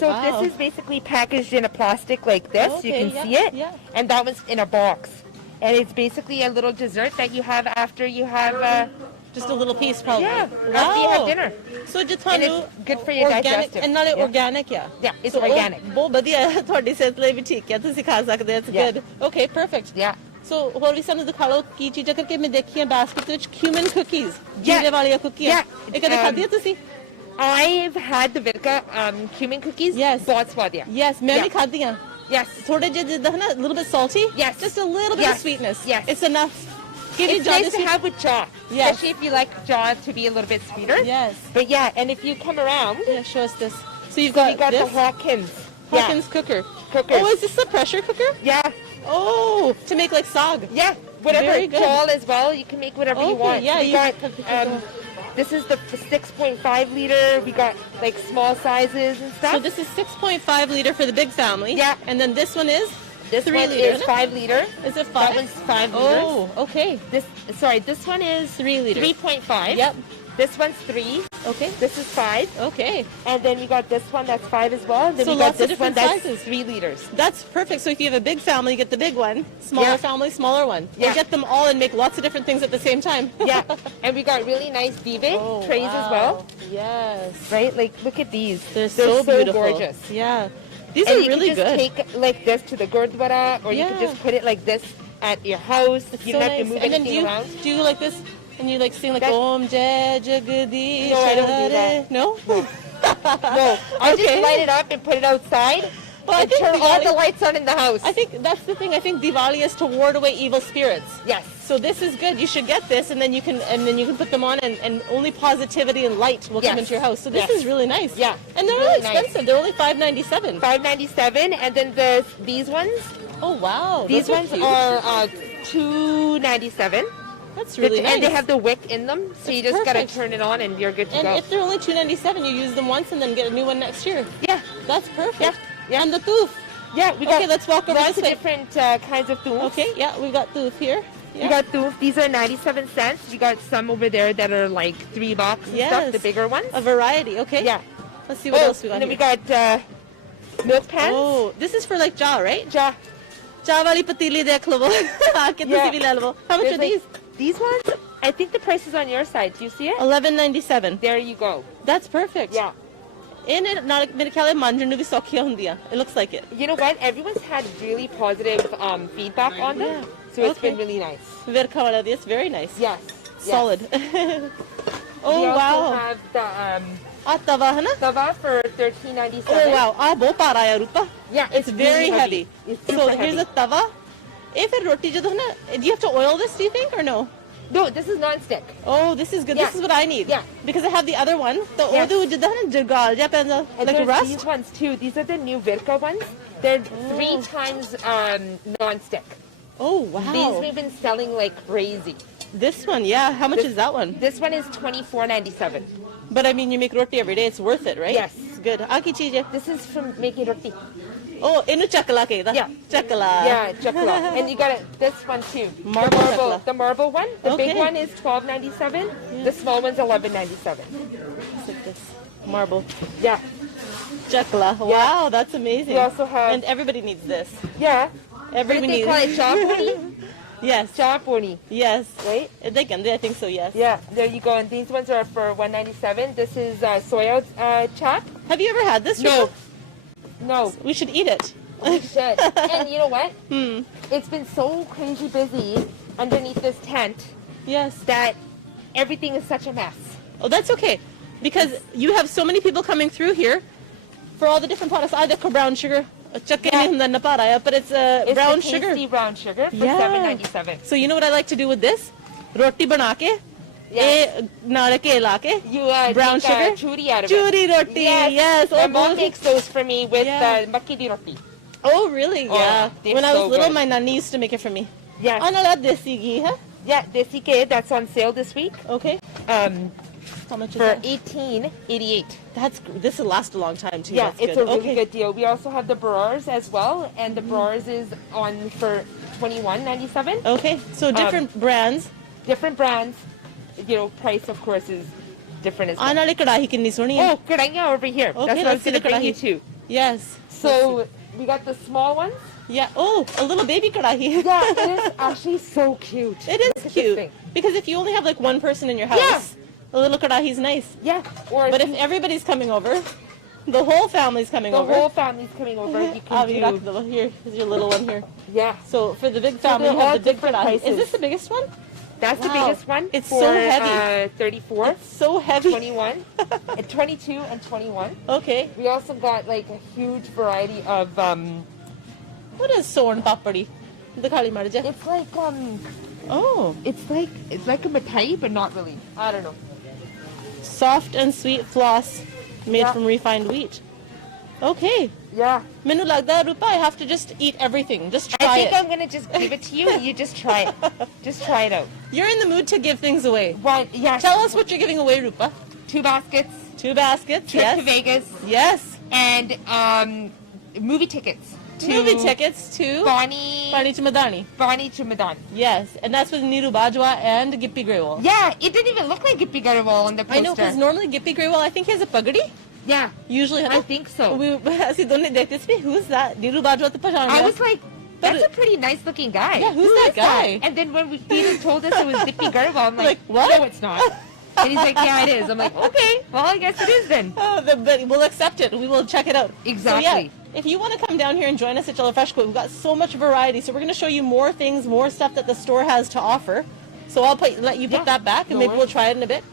So Wow. this is basically packaged in a plastic like this. You Okay, can yeah, see it. yeah. And that was in a box. And it's basically a little dessert that you have after you have Just a little piece, probably. Yeah, after you have dinner. So And jithanu it's good for your organic digestive. and not Yeah. organic, yeah. Yeah, it's organic. ਬਹੁਤ ਵਧੀਆ ਹੈ, ਤੁਹਾਡੀ ਸਿਹਤ ਲਈ ਵੀ ਠੀਕ ਹੈ, ਤੁਸੀਂ ਖਾ ਸਕਦੇ ਹੋ। It's Yeah. good. Okay, perfect. Yeah. So ਹੋਰ ਵੀ ਸਾਨੂੰ ਦਿਖਾ ਲਓ ਕੀ ਚੀਜ਼ਾਂ ਕਰਕੇ ਮੈਂ ਦੇਖੀਆਂ ਬਾਸਕਟ ਵਿੱਚ cumin cookies, ਜੀਰੇ Yeah. ਵਾਲੀਆਂ ਕੁੱਕੀਆਂ। Yeah. ਇਹ ਕਦੇ ਖਾਧੀਆਂ ਤੁਸੀਂ? I've had the Vidka cumin cookies. Yes. ਬਹੁਤ ਸਵਾਦ ਆ। Yes, ਮੈਂ ਵੀ Yeah. ਖਾਧੀਆਂ। Yes. ਥੋੜੇ ਜਿਹੇ ਜਿੱਦਾਂ ਨਾ, a little bit salty. Yes. Just a little bit of Yes. sweetness. Yes. It's enough. Give It's you nice to have with jaw, Yes. especially if you like jaw to be a little bit sweeter. Yes. But yeah, and if you come around, Yeah, show us this. So you've we got, got this the Hawkins. Hawkins cooker. Cookers. Oh, is this the pressure cooker? Yeah. Oh, to make like sag. Yeah. Whatever. Very good. Tall as well. You can make whatever you Okay, want. yeah, We you got can- this is the 6.5 liter. We got like small sizes and stuff. So this is 6.5 liter for the big family. Yeah. And then this one is this 3 one liter. is 5 liter. Is it 5? That one's 5 liters. Oh, okay. This one is 3 liters. 3.5. Yep. This one's 3. Okay. This is 5. Okay. And then we got this one that's 5 as well. Then So we got lots of this one different that's sizes. 3 liters. That's perfect. So if you have a big family, you get the big one. Smaller Yeah. family, smaller one. Or Yeah. get them all and make lots of different things at the same time. Yeah. And we got really nice dive Oh, trays as well. Yes. Right? Like, look at these. They're so beautiful. gorgeous. Yeah. These And are you really can just good. take like this to the gurdwara, or you can Yeah. just put it like this at your house. It's You so don't have nice. to move And then anything around. do you like this? And you like sing like That- Om Jai Jagadish. No, I don't do that. No? No, I Okay. just light it up and put it outside. Well, I and think turn all Diwali- the lights on in the house. I think that's the thing. I think Diwali is to ward away evil spirits. Yes. So this is good. You should get this, and then you can put them on, and only positivity and light will come Yes. into your house. So this Yes. is really nice. Yeah, And they're really really nice. expensive. They're only $5.97. $5.97, and then these ones. Oh wow. These those ones cute. are $2.97. That's really nice. And they have the wick in them, so you That's just gotta perfect. turn it on and you're good to And go. if they're only $2.97, you use them once and then get a new one next year. Yeah, That's perfect. Yeah, yeah. And the tooth. yeah. We got Okay, let's walk over lots this of way. different kinds of tools. Okay. Yeah, we've got tooth here. Yeah. We got tools. These are 97 cents. We got some over there that are like $3 and stuff, Yes. the bigger ones. A variety. Okay. Yeah. Let's see what else we got and then here. we got milk pans. Oh, this is for like jaw, right? Ja. ਚਾਹ ਵਾਲੀ ਪਤੀਲੀ ਦੇਖ ਲਵੋ ਆ ਕੇ ਤੁਸੀਂ ਵੀ ਲੈ ਲਵੋ how much There's are these These ones, I think the price is on your side. Do you see it? $11.97 There you go. that's perfect Yeah. ਇਹਨੇ ਨਾਲ ਮੇਰੇ ਖਿਆਲ ਮਾਂਜਣ ਨੂੰ ਵੀ ਸੌਖੀਆਂ ਹੁੰਦੀਆਂ it looks like it You know what? Everyone's had really positive feedback on them, so it's Okay. been really nice. ਵਿਰਖਾ ਵਾਲਾ ਦੀ it's very nice Yes. solid We oh also wow have the ਆ ਤਵਾ ਹੈ ਨਾ tava for $13.97. oh wow ਆ ਬਹੁਤ ਭਾਰਾ ਆ ਰੂਪਾ Yeah, it's very really heavy It's so super here's heavy. a tava ਇਹ ਫਿਰ ਰੋਟੀ ਜਦੋਂ ਹੈ ਨਾ do you have to oil this do you think or no No, this is non-stick. oh this is good Yeah. this is what I need Yeah. because I have the other one the Yes. ਉਹਦੇ ਜਿੱਦਾਂ ਹੈ ਨਾ ਜਗਾਲ ਜਿਹਾ ਪੈਂਦਾ And like there's rust these ones too. These are the new Virka ones. They're 3 times non-stick. oh wow These we've been selling like crazy. this one yeah how much is that one This one is $24.97. but I mean you make roti every day it's worth it right Yes. it's good ਆ ਕੀ ਚੀਜ਼ ਹੈ This is from making roti. oh ਇਹਨੂੰ ਚੱਕਲਾ ਕਹਿੰਦਾ Yeah. ਚੱਕਲਾ Yeah, chakla. And you got this one too. Marble chakla. The marble one. The big Okay. one is $12.97. The small one's $11.97. It's like this marble Yeah, chakla wow that's amazing We also have- and everybody needs this yeah. everybody They call it needs chaponi. yes Chaponi. yes Right? they can I think so yes Yeah, there you go. And these ones are for $1.97. This is soya chap. have you ever had this No. Rupa? No. we should eat it We should. And you know what? hmm It's been so crazy busy underneath this tent yes that everything is such a mess. oh that's okay because you have so many people coming through here for all the different products I like brown sugar ਚੱਕੇ ਨਹੀਂ ਹੁੰਦਾ ਨਾ ਭਾਰਾ ਆ but it's It's brown the sugar tasty brown sugar for Yeah. $7.97. so you know what I like to do with this roti ਬਣਾ ਕੇ Yes. ਇਹ ਨਾਲ ਕੇ ਲਾ ਕੇ You brown make sugar churi out of churi it. roti yes My oh, mom those- makes those for me with Yeah. makki di roti. oh really Oh, yeah they're when I was so little good. my nanny used to make it for me Yes. oh no that desi ghee huh Yeah, desi ke that's on sale this week. okay Um, how much is for that $18.88. this will last a long time too Yeah, that's it's good. a really okay. good deal. We also have the Brars as well, and the Brars is on for $21.97. okay so different brands Different brands. You know, price of course is different as ਆਹ well. ਨਾਲੇ ਕੜਾਹੀ ਕਿੰਨੀ ਸੋਹਣੀ ਹੈ Oh, Kuranga over here. Okay, That's what I let's was see going the to bring you kadahi. to. yes So we got the small ones. yeah oh a little baby kadahi Yeah, it is actually so cute. it Look is at this cute thing. because if you only have like one person in your house a little kadahi is nice Yeah. Or but if everybody's coming over the whole family's coming the over whole family's coming over, you can you do. got the, here is your little one here Yeah. so for the big family they're you have all the big different kadahi prices. is this the biggest one That's the Wow. biggest one. It's for, so heavy. 34, so heavy 21, and 22, and 21. okay We also got like a huge variety of. what is soan papadi dikhali mar ja It's like oh it's like a mithai, but not really. I don't know. soft and sweet floss made Yeah. from refined wheat okay Yeah. ਮੈਨੂੰ ਲੱਗਦਾ Rupa I have to just eat everything just I try think it I'm gonna just give it to you. You just try it. Just try it out. you're in the mood to give things away One, yes. tell us what you're giving away Rupa 2 baskets, 2 baskets trip yes to Vegas, yes and movie tickets to movie tickets to Bonnie Pani Chamadani Chumadan. yes and that's with Neeru Bajwa and Gippy Grewal Yeah, it didn't even look like Gippy Garewal on the poster. I know because normally Gippy Grewal I think he has a pagadi Yeah, usually I think so. we ਅਸੀਂ ਦੋਨੇ ਦੇਖਦੇ ਸੀ who's that Neeru Bajwa ਤੇ ਪਛਾਣ I ਲਿਆ was like, that's a pretty nice looking guy. Yeah, who's Who that is guy? And then when Peter told us it was Gippy Garewal, I'm like, Like, what? No, it's not. And he's like, yeah, it is. I'm like, okay, well, I guess it is then. oh but we'll accept it we will check it out Exactly. so, yeah, if you want to come down here and join us at Jello Fresh Co, we've got so much variety so we're going to show you more things more stuff that the store has to offer so I'll let you put Yeah, that back and no maybe we'll worries. try it in a bit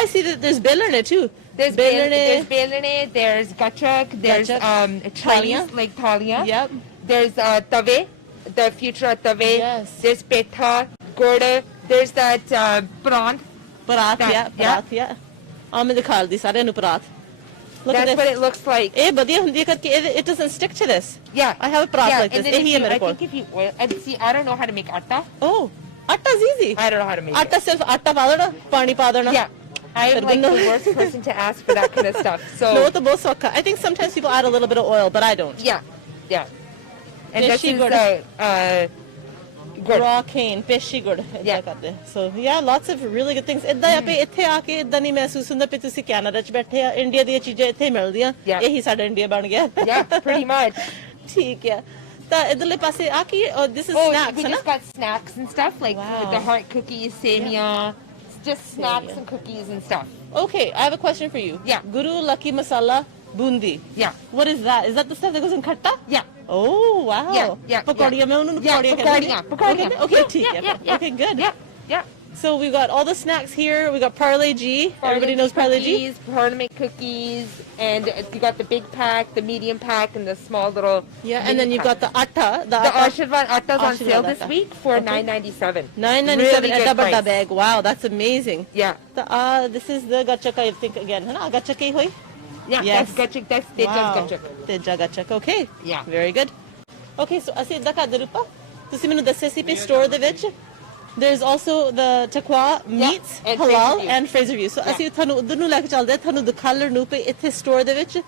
I see that there's Belerne too There's Belerne, there's Gachak, there's Gachak, Chinese, like Thalia. yep There's Tave, the future Tave. Yes. There's Petha, Gorda. There's that prawn. Parat That- yeah parat yeah ਆਮੇ ਦਿਖਾਲ ਦੀ ਸਾਰਿਆਂ ਨੂੰ parat look That's at what this it looks like. ਇਹ ਵਧੀਆ ਹੁੰਦੀ ਹੈ ਕਰਕੇ it doesn't stick to this Yeah. I have a parat yeah, like and this then ਇਹੀ ਹੈ ਮੇਰੇ I ਕੋਲ think if you oil, and see, I don't know how to make atta. oh ਆਟਾ's easy I don't know how to make it. ਆਟਾ ਸਿਰਫ ਆਟਾ ਪਾ ਦੇਣਾ ਪਾਣੀ ਪਾ ਦੇਣਾ Yeah. I'm like Perdona. the worst person to ask for that kind of stuff. So no ਤਾਂ ਬਹੁਤ ਸੌਖਾ I think sometimes people add a little bit of oil but I don't yeah, yeah. And this Deshi is gourd. good. raw cane ਪੇਸ਼ੀ ਗੁੜ ਇਦਾਂ Yeah. ਕਰਦੇ so yeah lots of really good things ਇਦਾਂ ਆਪੇ ਇੱਥੇ ਆ ਕੇ ਇਦਾਂ ਨਹੀਂ ਮਹਿਸੂਸ ਹੁੰਦਾ ਕਿ ਤੁਸੀਂ ਕੈਨੇਡਾ 'ਚ ਬੈਠੇ ਆ ਇੰਡੀਆ ਦੀਆਂ ਚੀਜ਼ਾਂ ਇੱਥੇ ਹੀ ਮਿਲਦੀਆਂ Yeah. ਇਹੀ ਸਾਡਾ ਇੰਡੀਆ ਬਣ ਗਿਆ Yeah, pretty much. ਠੀਕ ਹੈ ਤਾਂ ਇਧਰਲੇ ਪਾਸੇ ਆ ਕੀ this is Oh, snacks we ਹੈ ਨਾ just got snacks and stuff like Wow. the heart cookies, semia, just snacks and cookies and stuff. Okay, I have a question for you. Yeah. Guru Lucky Masala Bundi. Yeah. What is that? Is that the stuff that goes in khatta? Yeah. Oh, wow. Yeah. Pakodiya, मैं उन्होंने Yeah, pakodiya pakodiya, कहते हैं। pakodiya. Okay, Yeah, ठीक है। yeah, yeah. Okay, good. Yeah. Yeah. So we've got all the snacks here. We got Parle G. Everybody knows Parle G. cookies, Parliament cookies, and you got the big pack, the medium pack, and the small little. Yeah, and then you've got the atta. the Ashirvad Atta's on Ashirvad sale this atta. week for Okay. $9.97. $9.97 Really at good the price. bag. Wow, that's amazing. Yeah. This is the gachak, I think again. है ना? Gachak ही हुई? Yeah. Yes. That's Gachuk. That's Teja's Gachuk. Teja gachak. Okay. Yeah. Very good. Okay, so ਅਸੀਂ ਇਦਾਂ ਕਰਦੇ ਰੂਪਾ ਤੁਸੀਂ ਮੈਨੂੰ ਦੱਸਿਆ ਸੀ ਕਿ ਸਟੋਰ ਦੇ ਵਿੱਚ there's also the Taqwa meats and halal Fraser View. and Fraser View. So ਅਸੀਂ ਤੁਹਾਨੂੰ ਉਧਰ ਨੂੰ ਲੈ ਕੇ ਚੱਲਦੇ ਹਾਂ ਤੁਹਾਨੂੰ ਦਿਖਾਉਣ ਨੂੰ ਕਿ ਇੱਥੇ ਸਟੋਰ ਦੇ ਵਿੱਚ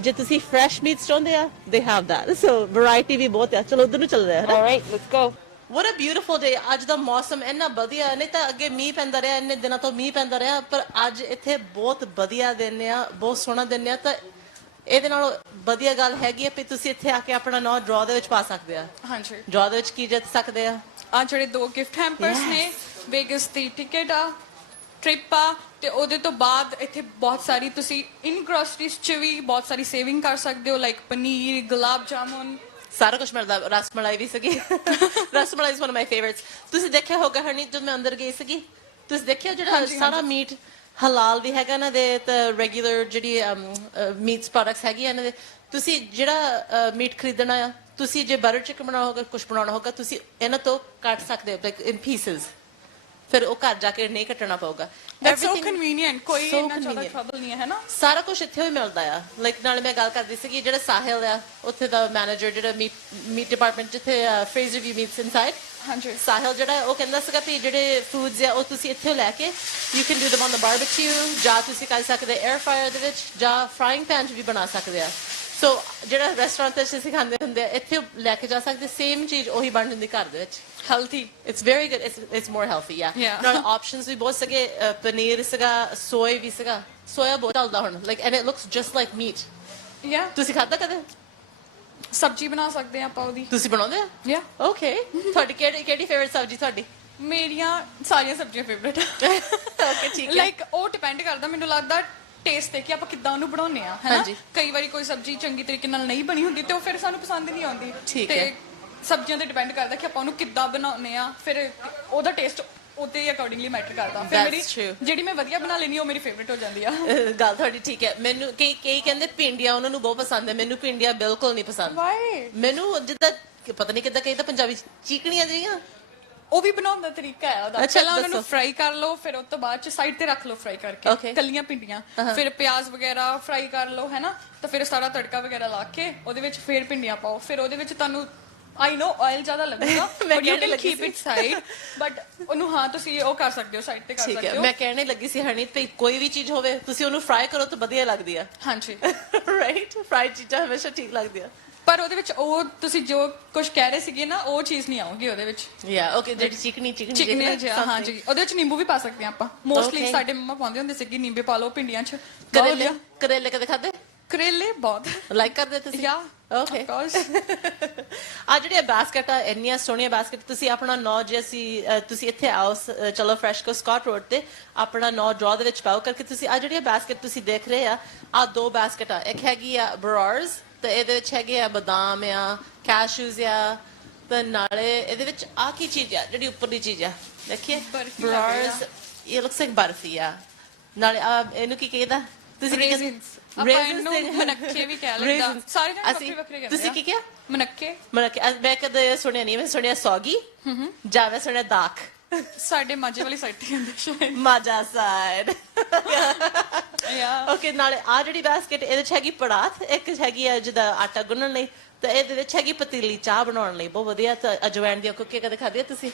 ਜੇ ਤੁਸੀਂ fresh meats ਚਾਹੁੰਦੇ ਆ they have that. So variety ਵੀ ਬਹੁਤ ਆ ਚਲੋ ਉਧਰ ਨੂੰ ਚੱਲਦੇ ਹਾਂ All right, let's go. What a beautiful day. ਅੱਜ ਦਾ ਮੌਸਮ ਇੰਨਾ ਵਧੀਆ ਨਹੀਂ ਤਾਂ ਅੱਗੇ ਮੀਂਹ ਪੈਂਦਾ ਰਿਹਾ ਇੰਨੇ ਦਿਨਾਂ ਤੋਂ ਮੀਂਹ ਪੈਂਦਾ ਰਿਹਾ ਪਰ ਅੱਜ ਇੱਥੇ ਬਹੁਤ ਵਧੀਆ ਦਿਨ ਆ ਬਹੁਤ ਸੋਹਣਾ ਦਿਨ ਆ ਤਾਂ ਇਹਦੇ ਨਾਲ ਵਧੀਆ ਗੱਲ ਹੈਗੀ ਆ ਕਿ ਤੁਸੀਂ ਇੱਥੇ ਆ ਕੇ ਆਪਣਾ ਨਾਂ ਡਰਾ ਦੇ ਵਿੱਚ ਪਾ ਸਕਦੇ ਆ ਹਾਂਜੀ ਡਰਾ ਦੇ ਵਿੱਚ ਕੀ ਜਿੱਤ ਸਕਦੇ ਆ ਆ ਜਿਹੜੇ ਦੋ ਗਿਫਟ ਹੈਂਪਰਸ ਨੇ ਵੇਗਸ ਦੀ ਟਿਕਟ ਆ ਟ੍ਰਿਪ ਆ ਤੇ ਉਹਦੇ ਤੋਂ ਬਾਅਦ ਇੱਥੇ ਬਹੁਤ ਸਾਰੀ ਤੁਸੀਂ ਇਨ ਗ੍ਰੋਸਰੀਜ਼ ਚ ਵੀ ਬਹੁਤ ਸਾਰੀ ਸੇਵਿੰਗ ਕਰ ਸਕਦੇ ਹੋ ਲਾਈਕ ਪਨੀਰ ਗੁਲਾਬ ਜਾਮੁਨ ਸਾਰਾ ਕੁਝ ਮਿਲਦਾ ਰਸਮਲਾਈ ਵੀ ਸੀਗੀ rasmalai is one of my favourites ਤੁਸੀਂ ਦੇਖਿਆ ਹੋਗਾ ਹਰਨੀ ਜਦ ਮੈਂ ਅੰਦਰ ਗਈ ਸੀਗੀ ਤੁਸੀਂ ਦੇਖਿਆ ਜਿਹੜਾ ਸਾਰਾ ਮੀਟ ਹਲਾਲ ਵੀ ਹੈਗਾ ਨਾ ਦੇ ਤੇ ਰੈਗੂਲਰ ਜਿਹੜੀ ਮੀਟਸ ਪ੍ਰੋਡਕਟਸ ਹੈਗੀ ਇਹਨਾਂ ਦੇ ਤੁਸੀਂ ਜਿਹੜਾ ਮੀਟ ਖਰੀਦਣਾ ਆ ਤੁਸੀਂ ਜੇ ਬਟਰ ਚਿਕਨ ਬਣਾਉਣਾ ਹੋਗਾ ਕੁਝ ਬਣਾਉਣਾ ਹੋਗਾ ਤੁਸੀਂ ਇਹਨਾਂ ਤੋਂ ਕੱਟ ਸਕਦੇ ਹੋ ਲਾਈਕ ਇਨ ਪੀਸਸ ਫਿਰ ਉਹ ਘਰ ਜਾ ਕੇ ਨਹੀਂ ਕੱਟਣਾ ਪਊਗਾ ਦੈਟਸ ਸੋ ਕਨਵੀਨੀਐਂਟ ਕੋਈ so ਇੰਨਾ ਜ਼ਿਆਦਾ convenient. ਟਰਬਲ ਨਹੀਂ ਹੈ ਨਾ ਸਾਰਾ ਕੁਝ ਇੱਥੇ ਹੀ ਮਿਲਦਾ ਆ ਲਾਈਕ ਨਾਲੇ ਮੈਂ ਗੱਲ ਕਰਦੀ ਸੀ ਕਿ ਜਿਹੜਾ ਸਾਹਿਲ ਆ ਉੱਥੇ ਦਾ ਮੈਨੇਜਰ ਜਿਹੜਾ ਮੀਟ ਡਿਪਾਰਟਮੈਂਟ ਜਿੱਥੇ ਫਰੇਜ਼ਰ ਵੀ ਮੀਟਸ ਇਨਸਾਈਡ ਹਾਂਜੀ ਸਾਹਿਲ ਜਿਹੜਾ ਉਹ ਕਹਿੰਦਾ ਸੀਗਾ ਵੀ ਜਿਹੜੇ ਫੂਡਸ ਆ ਉਹ ਤੁਸੀਂ ਇੱਥੇ ਲੈ ਕੇ you can do them on the barbecue ਜਾਂ ਤੁਸੀਂ ਕਰ ਸਕਦੇ 에ਅਰ ਫਰਾਇਰ ਦੇ ਵਿੱਚ ਜਾਂ ਫਰਾਈਂਗ ਪੈਨ 'ਚ ਵੀ ਬਣਾ ਸਕਦੇ ਆ ਸੋ ਜਿਹੜਾ ਰੈਸਟੋਰੈਂਟ ਤੇ ਅਸੀਂ ਖਾਂਦੇ ਹੁੰਦੇ ਆ ਇੱਥੇ ਲੈ ਕੇ ਜਾ ਸਕਦੇ ਸੇਮ ਚੀਜ਼ ਉਹੀ ਬਣ ਜਾਂਦੀ ਘਰ ਦੇ ਵਿੱਚ healthy It's very good. It's more healthy, yeah. Now options we both sige paneer siga, soy vi siga. Soya ਬਹੁਤ ਚੱਲਦਾ ਹੁਣ like and it looks just like meat. ਯਾ ਤੁਸੀਂ ਖਾਧਾ ਕਦੇ? ਸਬਜ਼ੀ ਬਣਾ ਸਕਦੇ ਆ ਆਪਾਂ ਉਹਦੀ ਤੁਸੀਂ ਬਣਾਉਂਦੇ ਆ? ਯਾ Okay. ਤੁਹਾਡੀ ਕਿਹੜੀ favorite ਸਬਜ਼ੀ ਤੁਹਾਡੀ? ਮੇਰੀਆਂ ਸਾਰੀਆਂ ਸਬਜ਼ੀਆਂ ਫੇਵਰੇਟ Okay, ਠੀਕ ਹੈ. ਲਾਈਕ ਉਹ ਡਿਪੈਂਡ ਕਰਦਾ ਮੈਨੂੰ ਲੱਗਦਾ ਟੇਸਟ ਤੇ ਕਿ ਆਪਾਂ ਕਿੱਦਾਂ ਉਹਨੂੰ ਬਣਾਉਂਦੇ ਆ ਹੈਨਾ ਹਾਂਜੀ। ਕਈ ਵਾਰੀ ਕੋਈ ਸਬਜ਼ੀ ਚੰਗੀ ਤਰੀਕੇ ਨਾਲ ਨਹੀਂ ਬਣੀ ਹੁੰਦੀ ਤੇ ਉਹ ਫਿਰ ਸਾਨੂੰ ਪਸੰਦ ਨਹੀਂ ਆਉਂਦੀ ਠੀਕ ਹੈ। ਸਬਜ਼ੀਆਂ ਤੇ ਡਿਪੈਂਡ ਕਰਦਾ ਕਿ ਆਪਾਂ ਉਹਨੂੰ ਕਿੱਦਾਂ ਬਣਾਉਂਦੇ ਆ ਫਿਰ ਉਹਦਾ ਟੇਸਟ ਉਹਦੇ ਅਕੋਰਡਿੰਗਲੀ ਮੈਟਰ ਕਰਦਾ ਫਿਰ That's ਮੇਰੀ true. ਜਿਹੜੀ ਮੈਂ ਵਧੀਆ ਬਣਾ ਲੈਣੀ ਉਹ ਮੇਰੀ ਫੇਵਰੇਟ ਹੋ ਜਾਂਦੀ ਆ ਗੱਲ ਤੁਹਾਡੀ ਠੀਕ ਹੈ ਮੈਨੂੰ ਕਈ ਕਹਿੰਦੇ ਪਿੰਡੀਆਂ ਉਹਨਾਂ ਨੂੰ ਬਹੁਤ ਪਸੰਦ ਹੈ ਮੈਨੂੰ ਪਿੰਡੀਆਂ ਬਿਲਕੁਲ ਨਹੀਂ ਪਸੰਦ ਵਾਈ ਮੈਨੂੰ ਜਿੱਦਾਂ ਪਤਾ ਨਹੀਂ ਕਿੱਦਾਂ ਕਹਿੰਦਾ ਪੰਜਾਬੀ 'ਚ ਚੀਕਣੀਆਂ ਜਿਹੀਆਂ ਉਹ ਵੀ ਬਣਾਉਣ ਦਾ ਤਰੀਕਾ ਹੈ ਉਹਦਾ ਅੱਛਾ, ਪਹਿਲਾਂ ਉਹਨਾਂ ਨੂੰ ਦੱਸੋ। ਫਰਾਈ ਕਰ ਲਓ ਫਿਰ ਉਸ ਤੋਂ ਬਾਅਦ ਚ ਸਾਈਡ ਤੇ ਰੱਖ ਲਓ ਫਰਾਈ ਕਰਕੇ Okay. ਕੱਲੀਆਂ ਪਿੰਡੀਆਂ ਫਿਰ ਪਿਆਜ਼ ਵਗੈਰਾ ਫਰਾਈ ਕਰ ਲਓ ਹੈਨਾ ਤਾਂ ਫਿਰ ਸਾਰਾ ਤੜਕਾ ਵਗੈਰਾ ਲਾ ਕੇ ਉਹਦੇ ਵਿੱਚ ਫਿਰ ਪਿੰਡੀਆਂ ਪਾਓ ਫਿਰ ਉਹਦੇ ਵਿੱਚ ਤੁਹਾਨੂੰ ਆਈ ਨੋ ਆਇਲ ਜ਼ਿਆਦਾ ਲੱਗੇਗਾ ਮੈਂ ਬਟ ਯੂ ਕਹਿਣ ਕੈਨ ਲੱਗੀ keep C. It side but ਉਹਨੂੰ ਹਾਂ ਤੁਸੀਂ ਉਹ ਕਰ ਸਕਦੇ ਹੋ ਸਾਈਡ ਤੇ ਕਰ ਠੀਕ ਸਕਦੇ ਹੈ ਹੋ ਮੈਂ ਕਹਿਣੇ ਲੱਗੀ ਸੀ ਹਰਨੀਤ ਤੇ ਕੋਈ ਵੀ ਚੀਜ਼ ਹੋਵੇ ਤੁਸੀਂ ਉਹਨੂੰ ਫਰਾਈ ਕਰੋ ਤਾਂ ਵਧੀਆ ਲੱਗਦੀ ਆ ਹਾਂਜੀ ਰਾਈਟ ਫਰਾਈਡ ਚੀਜ਼ਾਂ ਹਮੇਸ਼ਾ ਠੀਕ ਲੱਗਦੀਆਂ ਪਰ ਉਹਦੇ ਵਿੱਚ ਉਹ ਤੁਸੀਂ ਜੋ ਕੁਝ ਕਹਿ ਰਹੇ ਸੀਗੇ ਨਾ ਉਹ ਚੀਜ਼ ਨਹੀਂ ਆਉਗੀ ਉਹਦੇ ਵਿੱਚ ਯਾ ਓਕੇ ਜਿਹੜੀ ਚਿਕਨੀ ਚਿਕਨੇ ਜਿਹਾ ਹਾਂਜੀ ਉਹਦੇ ਵਿੱਚ ਨਿੰਬੂ ਵੀ ਪਾ ਸਕਦੇ ਆ ਆਪਾਂ ਮੋਸਟਲੀ Okay. ਸਾਡੇ ਮੰਮਾ ਪਾਉਂਦੇ ਹੁੰਦੇ ਸੀਗੇ ਨਿੰਬੂ ਪਾ ਲਓ ਪਿੰਡੀਆਂ 'ਚ ਕਰੇਲੇ ਕਰੇਲੇ ਕਦੇ ਖਾਦੇ ਕਰੇਲੇ ਬਹੁਤ ਲਾਈਕ ਕਰਦੇ ਤੁਸੀਂ ਯਾ ਓਕੇ ਆਫ ਕੋਰਸ ਆ ਜਿਹੜੀਆਂ ਬਾਸਕਟ ਆ ਇੰਨੀਆਂ ਸੋਹਣੀਆਂ ਬਾਸਕਟ ਤੁਸੀਂ ਆਪਣਾ ਨੌ ਜੇ ਅਸੀਂ ਤੁਸੀਂ ਇੱਥੇ ਆਓ ਚਲੋ ਫਰੈਸ਼ ਕੋ ਸਕਾਟ ਰੋਡ ਤੇ ਆਪਣਾ ਨੌ ਡਰਾ ਦੇ ਵਿੱਚ ਪਾਓ ਕਰਕੇ ਤੁਸੀਂ ਆ ਜਿਹੜੀਆਂ ਬਾਸਕਟ ਤੁਸੀਂ ਦੇਖ ਰਹੇ ਆ ਦੋ ਬਾਸਕਟ ਆ ਇੱਕ ਹੈਗੀ ਆ ਬਰਾਰਸ ਤੇ ਇਹਦੇ ਵਿੱਚ ਹੈਗੇ ਆ ਬਦਾਮ ਆ ਕੈਸ਼ੂਜ਼ ਆ ਤੇ ਨਾਲੇ ਇਹਦੇ ਵਿੱਚ ਆ ਕੀ ਚੀਜ਼ ਆ ਜਿਹੜੀ ਉੱਪਰਲੀ ਚੀਜ਼ ਆ ਦੇਖੀਏ ਬਰਫੀ ਲੱਗ ਰਹੀ ਆ। ਬਰਾਰਸ ਇਹ ਲੁਕਸ ਲਾਈਕ ਬਰਫੀ ਆ ਨਾਲੇ ਇਹਨੂੰ ਕੀ ਕਹਿੰਦਾ ਤੁਸੀਂ ਕੀ ਕਹਿੰਦੇ Raisins. ਆਪਾਂ ਇਹਨੂੰ ਮਨੱਕੇ ਵੀ ਕਹਿ ਲੈਂਦਾ Raisins. ਸਾਰੇ ਜਣੇ ਅਸੀਂ- ਵੱਖਰੇ ਵੱਖਰੇ ਕਹਿੰਦੇ ਤੁਸੀਂ ਕੀ ਕਿਹਾ ਮਨੱਕੇ ਮੈਂ ਕਦੇ ਸੁਣਿਆ ਨਹੀਂ ਮੈਂ ਸੁਣਿਆ ਸੌਗੀ ਜਾਂ ਮੈਂ ਸੁਣਿਆ ਦਾਕ ਸਾਡੇ ਮਾਝੇ ਵਾਲੀ ਸਾਈਡ ਤੇ ਕਹਿੰਦੇ ਸ਼ਾਇਦ ਮਾਜਾ ਸਾਈਡ ਯਾ ਓਕੇ ਨਾਲੇ ਆ ਜਿਹੜੀ ਬਾਸਕਟ ਇਹਦੇ ਚ ਹੈਗੀ ਪੜਾਤ ਇੱਕ ਹੈਗੀ ਆ ਜਿਹਦਾ ਆਟਾ ਗੁੰਨਣ ਲਈ ਤੇ ਇਹਦੇ ਵਿੱਚ ਹੈਗੀ ਪਤੀਲੀ ਚਾਹ ਬਣਾਉਣ ਲਈ ਬਹੁਤ ਵਧੀਆ ਤੇ ਅਜਵਾਇਣ ਦੀਆਂ ਕੁੱਕੀਆਂ ਕਦੇ ਖਾਧੀਆਂ ਤੁਸੀਂ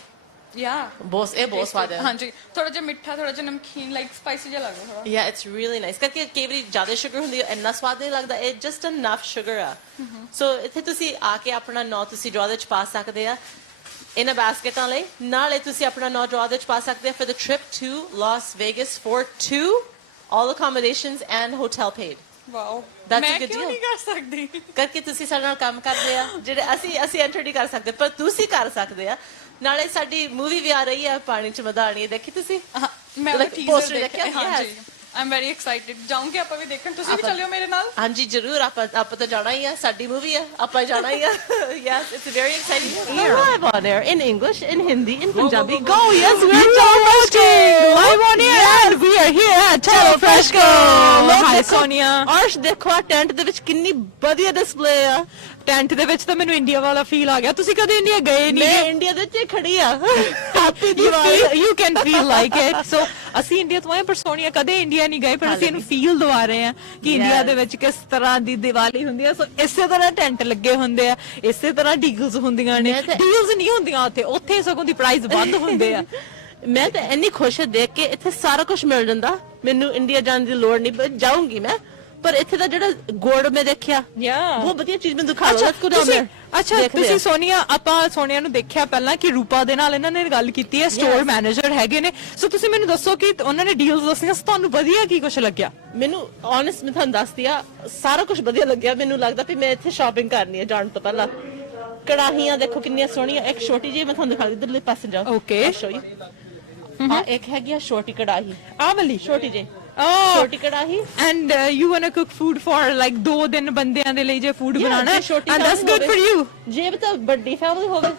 ਯਾ ਬਹੁਤ ਸਵਾਦ ਹੈ ਹਾਂਜੀ ਥੋੜਾ ਜਿਹਾ ਮਿੱਠਾ ਥੋੜਾ ਜਿਹਾ ਨਮਕੀਨ ਲਾਈਕ ਸਪਾਈਸੀ ਜਿਹਾ ਲੱਗਦਾ ਥੋੜਾ Yeah, it's really nice. ਕਰਕੇ ਕਈ ਵਾਰੀ ਜ਼ਿਆਦਾ ਸ਼ੂਗਰ ਹੁੰਦੀ ਹੈ ਇੰਨਾ ਸਵਾਦ ਨਹੀਂ ਲੱਗਦਾ it just enough sugar ਆ ਸੋ ਇੱਥੇ ਤੁਸੀਂ ਆ ਕੇ ਆਪਣਾ ਨਾਂ ਤੁਸੀਂ ਡਰਾ ਦੇ ਵਿੱਚ ਪਾ ਸਕਦੇ ਆ ਇਹਨਾਂ ਬਾਸਕਟਾਂ ਲਈ ਨਾਲੇ ਤੁਸੀਂ ਆਪਣਾ ਨਾਂ ਡਰਾ ਦੇ ਵਿੱਚ ਪਾ ਸਕਦੇ ਆ for the trip to Las Vegas for two all accommodations and hotel paid wow That's a ਮੈਂ good ਕਿਉਂ deal. ਨਹੀਂ ਕਰ ਸਕਦੀ ਕਰਕੇ ਤੁਸੀਂ ਸਾਡੇ ਨਾਲ ਕੰਮ ਕਰਦੇ ਆ ਜਿਹੜੇ ਅਸੀਂ ਐਂਟਰ ਨਹੀਂ ਕਰ ਸਕਦੇ ਪਰ ਤੁਸੀਂ ਕਰ ਸਕਦੇ ਆ ਨਾਲੇ ਸਾਡੀ ਮੂਵੀ ਵੀ ਆ ਰਹੀ ਆ ਪਾਣੀ ਚ ਮਦਾਣੀ ਦੇਖੀ ਤੁਸੀਂ ਮੈਂ Like, ਟੀਜ਼ਰ poster ਦੇਖਿਆ ਦੇਖਿਆ? ਹਾਂਜੀ Yes. ਆਮ ਵੈਰੀ ਐਕਸਾਈਟਿਡ ਜਾਉਂਗੇ ਆਪਾਂ ਵੀ ਦੇਖਣ ਤੁਸੀਂ ਵੀ ਚੱਲਿਓ ਮੇਰੇ ਨਾਲ ਹਾਂਜੀ ਜ਼ਰੂਰ ਆਪਾਂ ਤਾਂ ਜਾਣਾ ਹੀ ਆ ਸਾਡੀ ਮੂਵੀ ਆ ਆਪਾਂ ਜਾਣਾ ਹੀ ਆ yes it's very exciting live on air in English in Hindi in Punjabi go yes we're Chalo Freshco live on air and we are here at Chalo Freshco Hi Sonia Arsh ਦੇਖੋ tent ਦੇ ਵਿੱਚ ਕਿੰਨੀ ਵਧੀਆ display ਆ tent ਦੇ ਵਿੱਚ ਤਾਂ ਮੈਨੂੰ ਇੰਡੀਆ ਵਾਲਾ ਫੀਲ ਆ ਗਿਆ ਤੁਸੀਂ ਕਦੇ ਇੰਡੀਆ ਗਏ ਨਹੀਂ ਮੈਂ ਇੰਡੀਆ ਦੇ ਵਿੱਚ ਖੜੀ ਆ happy Diwali you can feel like it so ਅਸੀਂ ਇੰਡੀਆ ਤੋਂ ਆਏ ਪਰ ਸੋਨੀਆ ਕਦੇ ਇੰਡੀਆ ਨਹੀਂ ਗਏ ਪਰ ਅਸੀਂ ਇਹਨੂੰ ਫੀਲ ਦਵਾ ਰਹੇ ਹਾਂ ਕਿ ਇੰਡੀਆ ਦੇ ਵਿੱਚ ਕਿਸ ਤਰ੍ਹਾਂ ਦੀ ਦੀਵਾਲੀ ਹੁੰਦੀ ਹੈ ਸੋ ਇਸੇ ਤਰ੍ਹਾਂ ਟੈਂਟ ਲੱਗੇ ਹੁੰਦੇ ਆ ਇਸੇ ਤਰ੍ਹਾਂ ਡੀਲਸ ਹੁੰਦੀਆਂ ਨੇ ਡੀਲਸ ਨਹੀਂ ਹੁੰਦੀਆਂ ਉੱਥੇ ਸਗੋਂ ਦੀ ਪ੍ਰਾਈਸ ਵੱਧ ਹੁੰਦੇ ਆ ਮੈਂ ਤਾਂ ਇੰਨੀ ਖੁਸ਼ ਦੇਖ ਕੇ ਇੱਥੇ ਸਾਰਾ ਕੁਝ ਮਿਲ ਜਾਂਦਾ ਮੈਨੂੰ ਇੰਡੀਆ ਜਾਣ ਦੀ ਲੋੜ ਨਹੀਂ ਜਾਊਂਗੀ ਮੈਂ ਪਰ ਇੱਥੇ ਦਾ ਜਿਹੜਾ ਗੁੜ ਮੈਂ ਦੇਖਿਆ ਬਹੁਤ ਵਧੀਆ ਚੀਜ਼ ਮੈਨੂੰ ਦਿਖਾ ਲਓ ਅੱਛਾ ਤੁਸੀਂ ਸੋਨੀਆ ਨੂੰ ਦੇਖਿਆ ਪਹਿਲਾਂ ਕਿ ਰੂਪਾ ਦੇ ਨਾਲ ਇਹਨਾਂ ਨੇ ਗੱਲ ਕੀਤੀ ਹੈ ਸਟੋਰ ਮੈਨੇਜਰ ਹੈਗੇ ਨੇ ਸੋ ਤੁਸੀਂ ਮੈਨੂੰ ਦੱਸੋ ਕਿ ਉਹਨਾਂ ਨੇ ਡੀਲਸ ਦੱਸੀਆਂ ਤੁਹਾਨੂੰ ਵਧੀਆ ਕੀ ਕੁਝ ਲੱਗਿਆ ਮੈਨੂੰ ਓਨੈਸਟ ਮੈਂ ਤੁਹਾਨੂੰ ਦੱਸਦੀ ਆ ਸਾਰਾ ਕੁਝ ਵਧੀਆ ਲੱਗਿਆ ਮੈਨੂੰ ਲੱਗਦਾ ਵੀ ਮੈਂ ਇੱਥੇ ਸ਼ਾਪਿੰਗ ਕਰਨੀ ਹੈ ਜਾਣ ਤੋਂ ਪਹਿਲਾਂ ਕੜਾਹੀਆਂ ਦੇਖੋ ਕਿੰਨੀਆਂ ਸੋਹਣੀਆਂ ਇੱਕ ਛੋਟੀ ਜਿਹੀ ਮੈਂ ਤੁਹਾਨੂੰ ਦਿਖਾ ਦਿੰਦੀ ਇਧਰਲੇ ਪਾਸੇ ਜਾਓ ਓਕੇ ਆ ਇੱਕ ਹੈਗੀ ਆ ਛੋਟੀ ਕੜਾਹੀ ਆ ਵਾਲੀ ਛੋਟੀ ਜਿਹੀ Oh, ਛੋਟੀ ਕੜਾਹੀ and you want to cook food for like 2 ਦਿਨ ਬੰਦਿਆਂ ਦੇ ਲਈ ਜੇ ਫੂਡ ਬਣਾਉਣਾ and that's good for you ਜੇ ਤਾਂ ਵੱਡੀ ਫੈਮਿਲੀ ਹੋਵੇ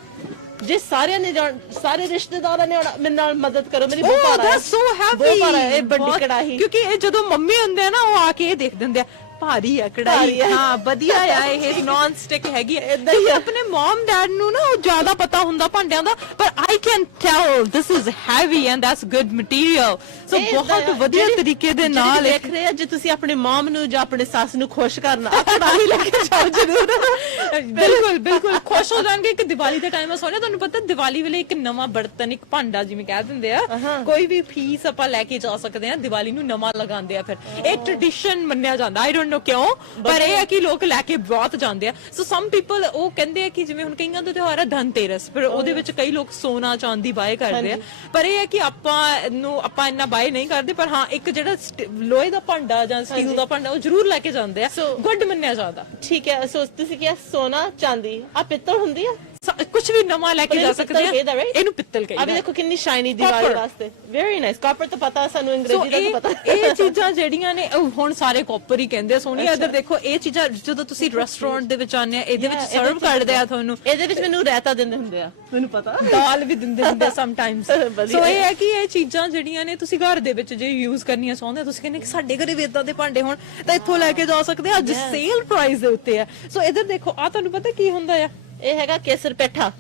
ਜੇ ਸਾਰਿਆਂ ਨੇ ਸਾਰੇ ਰਿਸ਼ਤੇਦਾਰਾਂ ਨੇ ਮੇਰੇ ਨਾਲ ਮਦਦ ਕਰੋ ਮੇਰੀ ਬਹੁਤ ਭਾਰਾ that's so heavy ਇਹ ਵੱਡੀ ਕੜਾਹੀ ਕਿਉਂਕਿ ਇਹ ਜਦੋਂ ਮੰਮੀ ਹੁੰਦੇ ਆ ਨਾ ਉਹ ਆ ਕੇ ਇਹ ਦੇਖ ਦਿੰਦੇ ਆ ਭਾਰੀ ਆ ਕੜਾਈ ਹਾਂ ਵਧੀਆ ਆ ਇਹ ਨਾਨ ਸਟਿਕ ਹੈਗੀ ਇਦਾਂ ਹੀ ਆਪਣੇ ਮਮ ਡੈਡ ਨੂੰ ਨਾ ਉਹ ਜ਼ਿਆਦਾ ਪਤਾ ਹੁੰਦਾ ਭਾਂਡਿਆਂ ਦਾ ਪਰ I can tell this is heavy and that's good material so ਬਹੁਤ ਵਧੀਆ ਤਰੀਕੇ ਦੇ ਨਾਲ ਦੇਖ ਰਹੇ ਆ ਜੇ ਤੁਸੀਂ ਆਪਣੇ ਮਮ ਨੂੰ ਜਾਂ ਆਪਣੇ ਸੱਸ ਨੂੰ ਖੁਸ਼ ਕਰਨਾ ਆ ਕੜਾਹੀ ਲੈ ਕੇ ਜਾਓ ਜ਼ਰੂਰ ਬਿਲਕੁਲ ਖੁਸ਼ ਹੋ ਜਾਣਗੇ ਕਿ ਦੀਵਾਲੀ ਦਾ ਟਾਈਮ ਆ ਸੋਹਣਾ ਤੁਹਾਨੂੰ ਪਤਾ ਦੀਵਾਲੀ ਵੇਲੇ ਇੱਕ ਨਵਾਂ ਬਰਤਨ ਇੱਕ ਭਾਂਡਾ ਜਿਵੇਂ ਕਹਿ ਦਿੰਦੇ ਆ ਕੋਈ ਵੀ ਪੀਸ ਆਪਾਂ ਲੈ ਕੇ ਜਾ ਸਕਦੇ ਆ ਦੀਵਾਲੀ ਨੂੰ ਨਵਾਂ ਲਗਾਉਂਦੇ ਆ ਫਿਰ ਇਹ ਟ੍ਰੈਡੀਸ਼ਨ ਮੰਨਿਆ ਜਾਂਦਾ ਆਈ ਡੋਨਟ ਨੋ ਕਿਉਂ ਪਰ ਇਹ ਹੈ ਕਿ ਲੋਕ ਲੈ ਕੇ ਬਹੁਤ ਜਾਂਦੇ ਆ ਸੋ ਸਮ ਪੀਪਲ ਉਹ ਕਹਿੰਦੇ ਆ ਕਿ ਜਿਵੇਂ ਹੁਣ ਕਈਆਂ ਦਾ ਤਿਉਹਾਰ ਆ ਧਨਤੇਰਸ ਪਰ ਉਹਦੇ ਵਿੱਚ ਕਈ ਲੋਕ ਸੋਨਾ ਚਾਂਦੀ ਬਾਏ ਕਰਦੇ ਆ ਪਰ ਇਹ ਹੈ ਕਿ ਆਪਾਂ ਇੰਨਾ ਬਾਏ ਨਹੀਂ ਕਰਦੇ ਪਰ ਹਾਂ ਇੱਕ ਜਿਹੜਾ ਲੋਹੇ ਦਾ ਭਾਂਡਾ ਜਾਂ ਸਟੀਲ ਦਾ ਭਾਂਡਾ ਉਹ ਜ਼ਰੂਰ ਲੈ ਕੇ ਜਾਂਦੇ ਆ ਗੁੱਡ ਮੰਨਿਆ ਜਾਂਦਾ ਠੀਕ ਹੈ ਸੋ ਤੁਸੀਂ ਕਿਹਾ ਸੋਨਾ ਚਾਂਦੀ ਆ ਪਿੱਤਲ ਹੁੰਦੀ ਆ ਕੁਝ ਵੀ ਨਵਾਂ ਲੈ ਕੇ ਜਾ ਸਕਦੇ ਆ ਇਹਨੂੰ ਪਿੱਤਲ ਕਹਿੰਦੇ ਆ ਅਭੀ ਦੇਖੋ ਕਿੰਨੀ ਸ਼ਾਈਨੀ ਦੀਵਾਲੀ ਵਾਸਤੇ ਵੈਰੀ ਨਾਈਸ ਕਾਪਰ ਤਾਂ ਪਤਾ ਸਾਨੂੰ ਅੰਗਰੇਜ਼ੀ ਦਾ ਤਾਂ ਪਤਾ ਇਹ ਚੀਜ਼ਾਂ ਜਿਹੜੀਆਂ ਨੇ ਹੁਣ ਸਾਰੇ ਕਾਪਰ ਹੀ ਕਹਿੰਦੇ ਆ ਸੋਨੀਆ ਇੱਧਰ ਦੇਖੋ ਇਹ ਚੀਜ਼ਾਂ ਜਦੋਂ ਤੁਸੀਂ ਰੈਸਟੋਰੈਂਟ ਦੇ ਵਿੱਚ ਆਉਂਦੇ ਆ ਇਹਦੇ ਵਿੱਚ ਸਰਵ ਕਰਦੇ ਆ ਤੁਹਾਨੂੰ ਇਹਦੇ ਵਿੱਚ ਮੈਨੂੰ ਰਾਇਤਾ ਦਿੰਦੇ ਹੁੰਦੇ ਆ ਮੈਨੂੰ ਪਤਾ ਦਾਲ ਵੀ ਦਿੰਦੇ ਹੁੰਦੇ ਸਮ ਟਾਈਮਸ ਸੋ ਇਹ ਹੈ ਕਿ ਇਹ ਚੀਜ਼ਾਂ ਜਿਹੜੀਆਂ ਨੇ ਤੁਸੀਂ ਘਰ ਦੇ ਵਿੱਚ ਜੇ ਯੂਜ਼ ਕਰਨੀਆਂ ਚਾਹੁੰਦੇ ਤੁਸੀਂ ਕਹਿੰਦੇ ਕਿ ਸਾਡੇ ਘਰੇ ਵੀ ਇਦਾਂ ਦੇ ਭਾਂਡੇ ਹੋਣ ਤਾਂ ਇੱਥੋਂ ਲੈ ਕੇ ਜਾ ਸਕਦੇ ਆ ਅੱਜ ਸੇਲ ਪ੍ਰਾਈਸ ਦੇ ਉੱਤੇ ਆ ਸੋ ਇੱਧਰ ਦੇਖੋ ਆ ਤੁਹਾਨੂੰ ਪਤਾ ਕੀ ਹੁੰਦਾ ਆ ਇਹ ਹੈਗਾ ਕੇਸਰ ਪੇਠਾ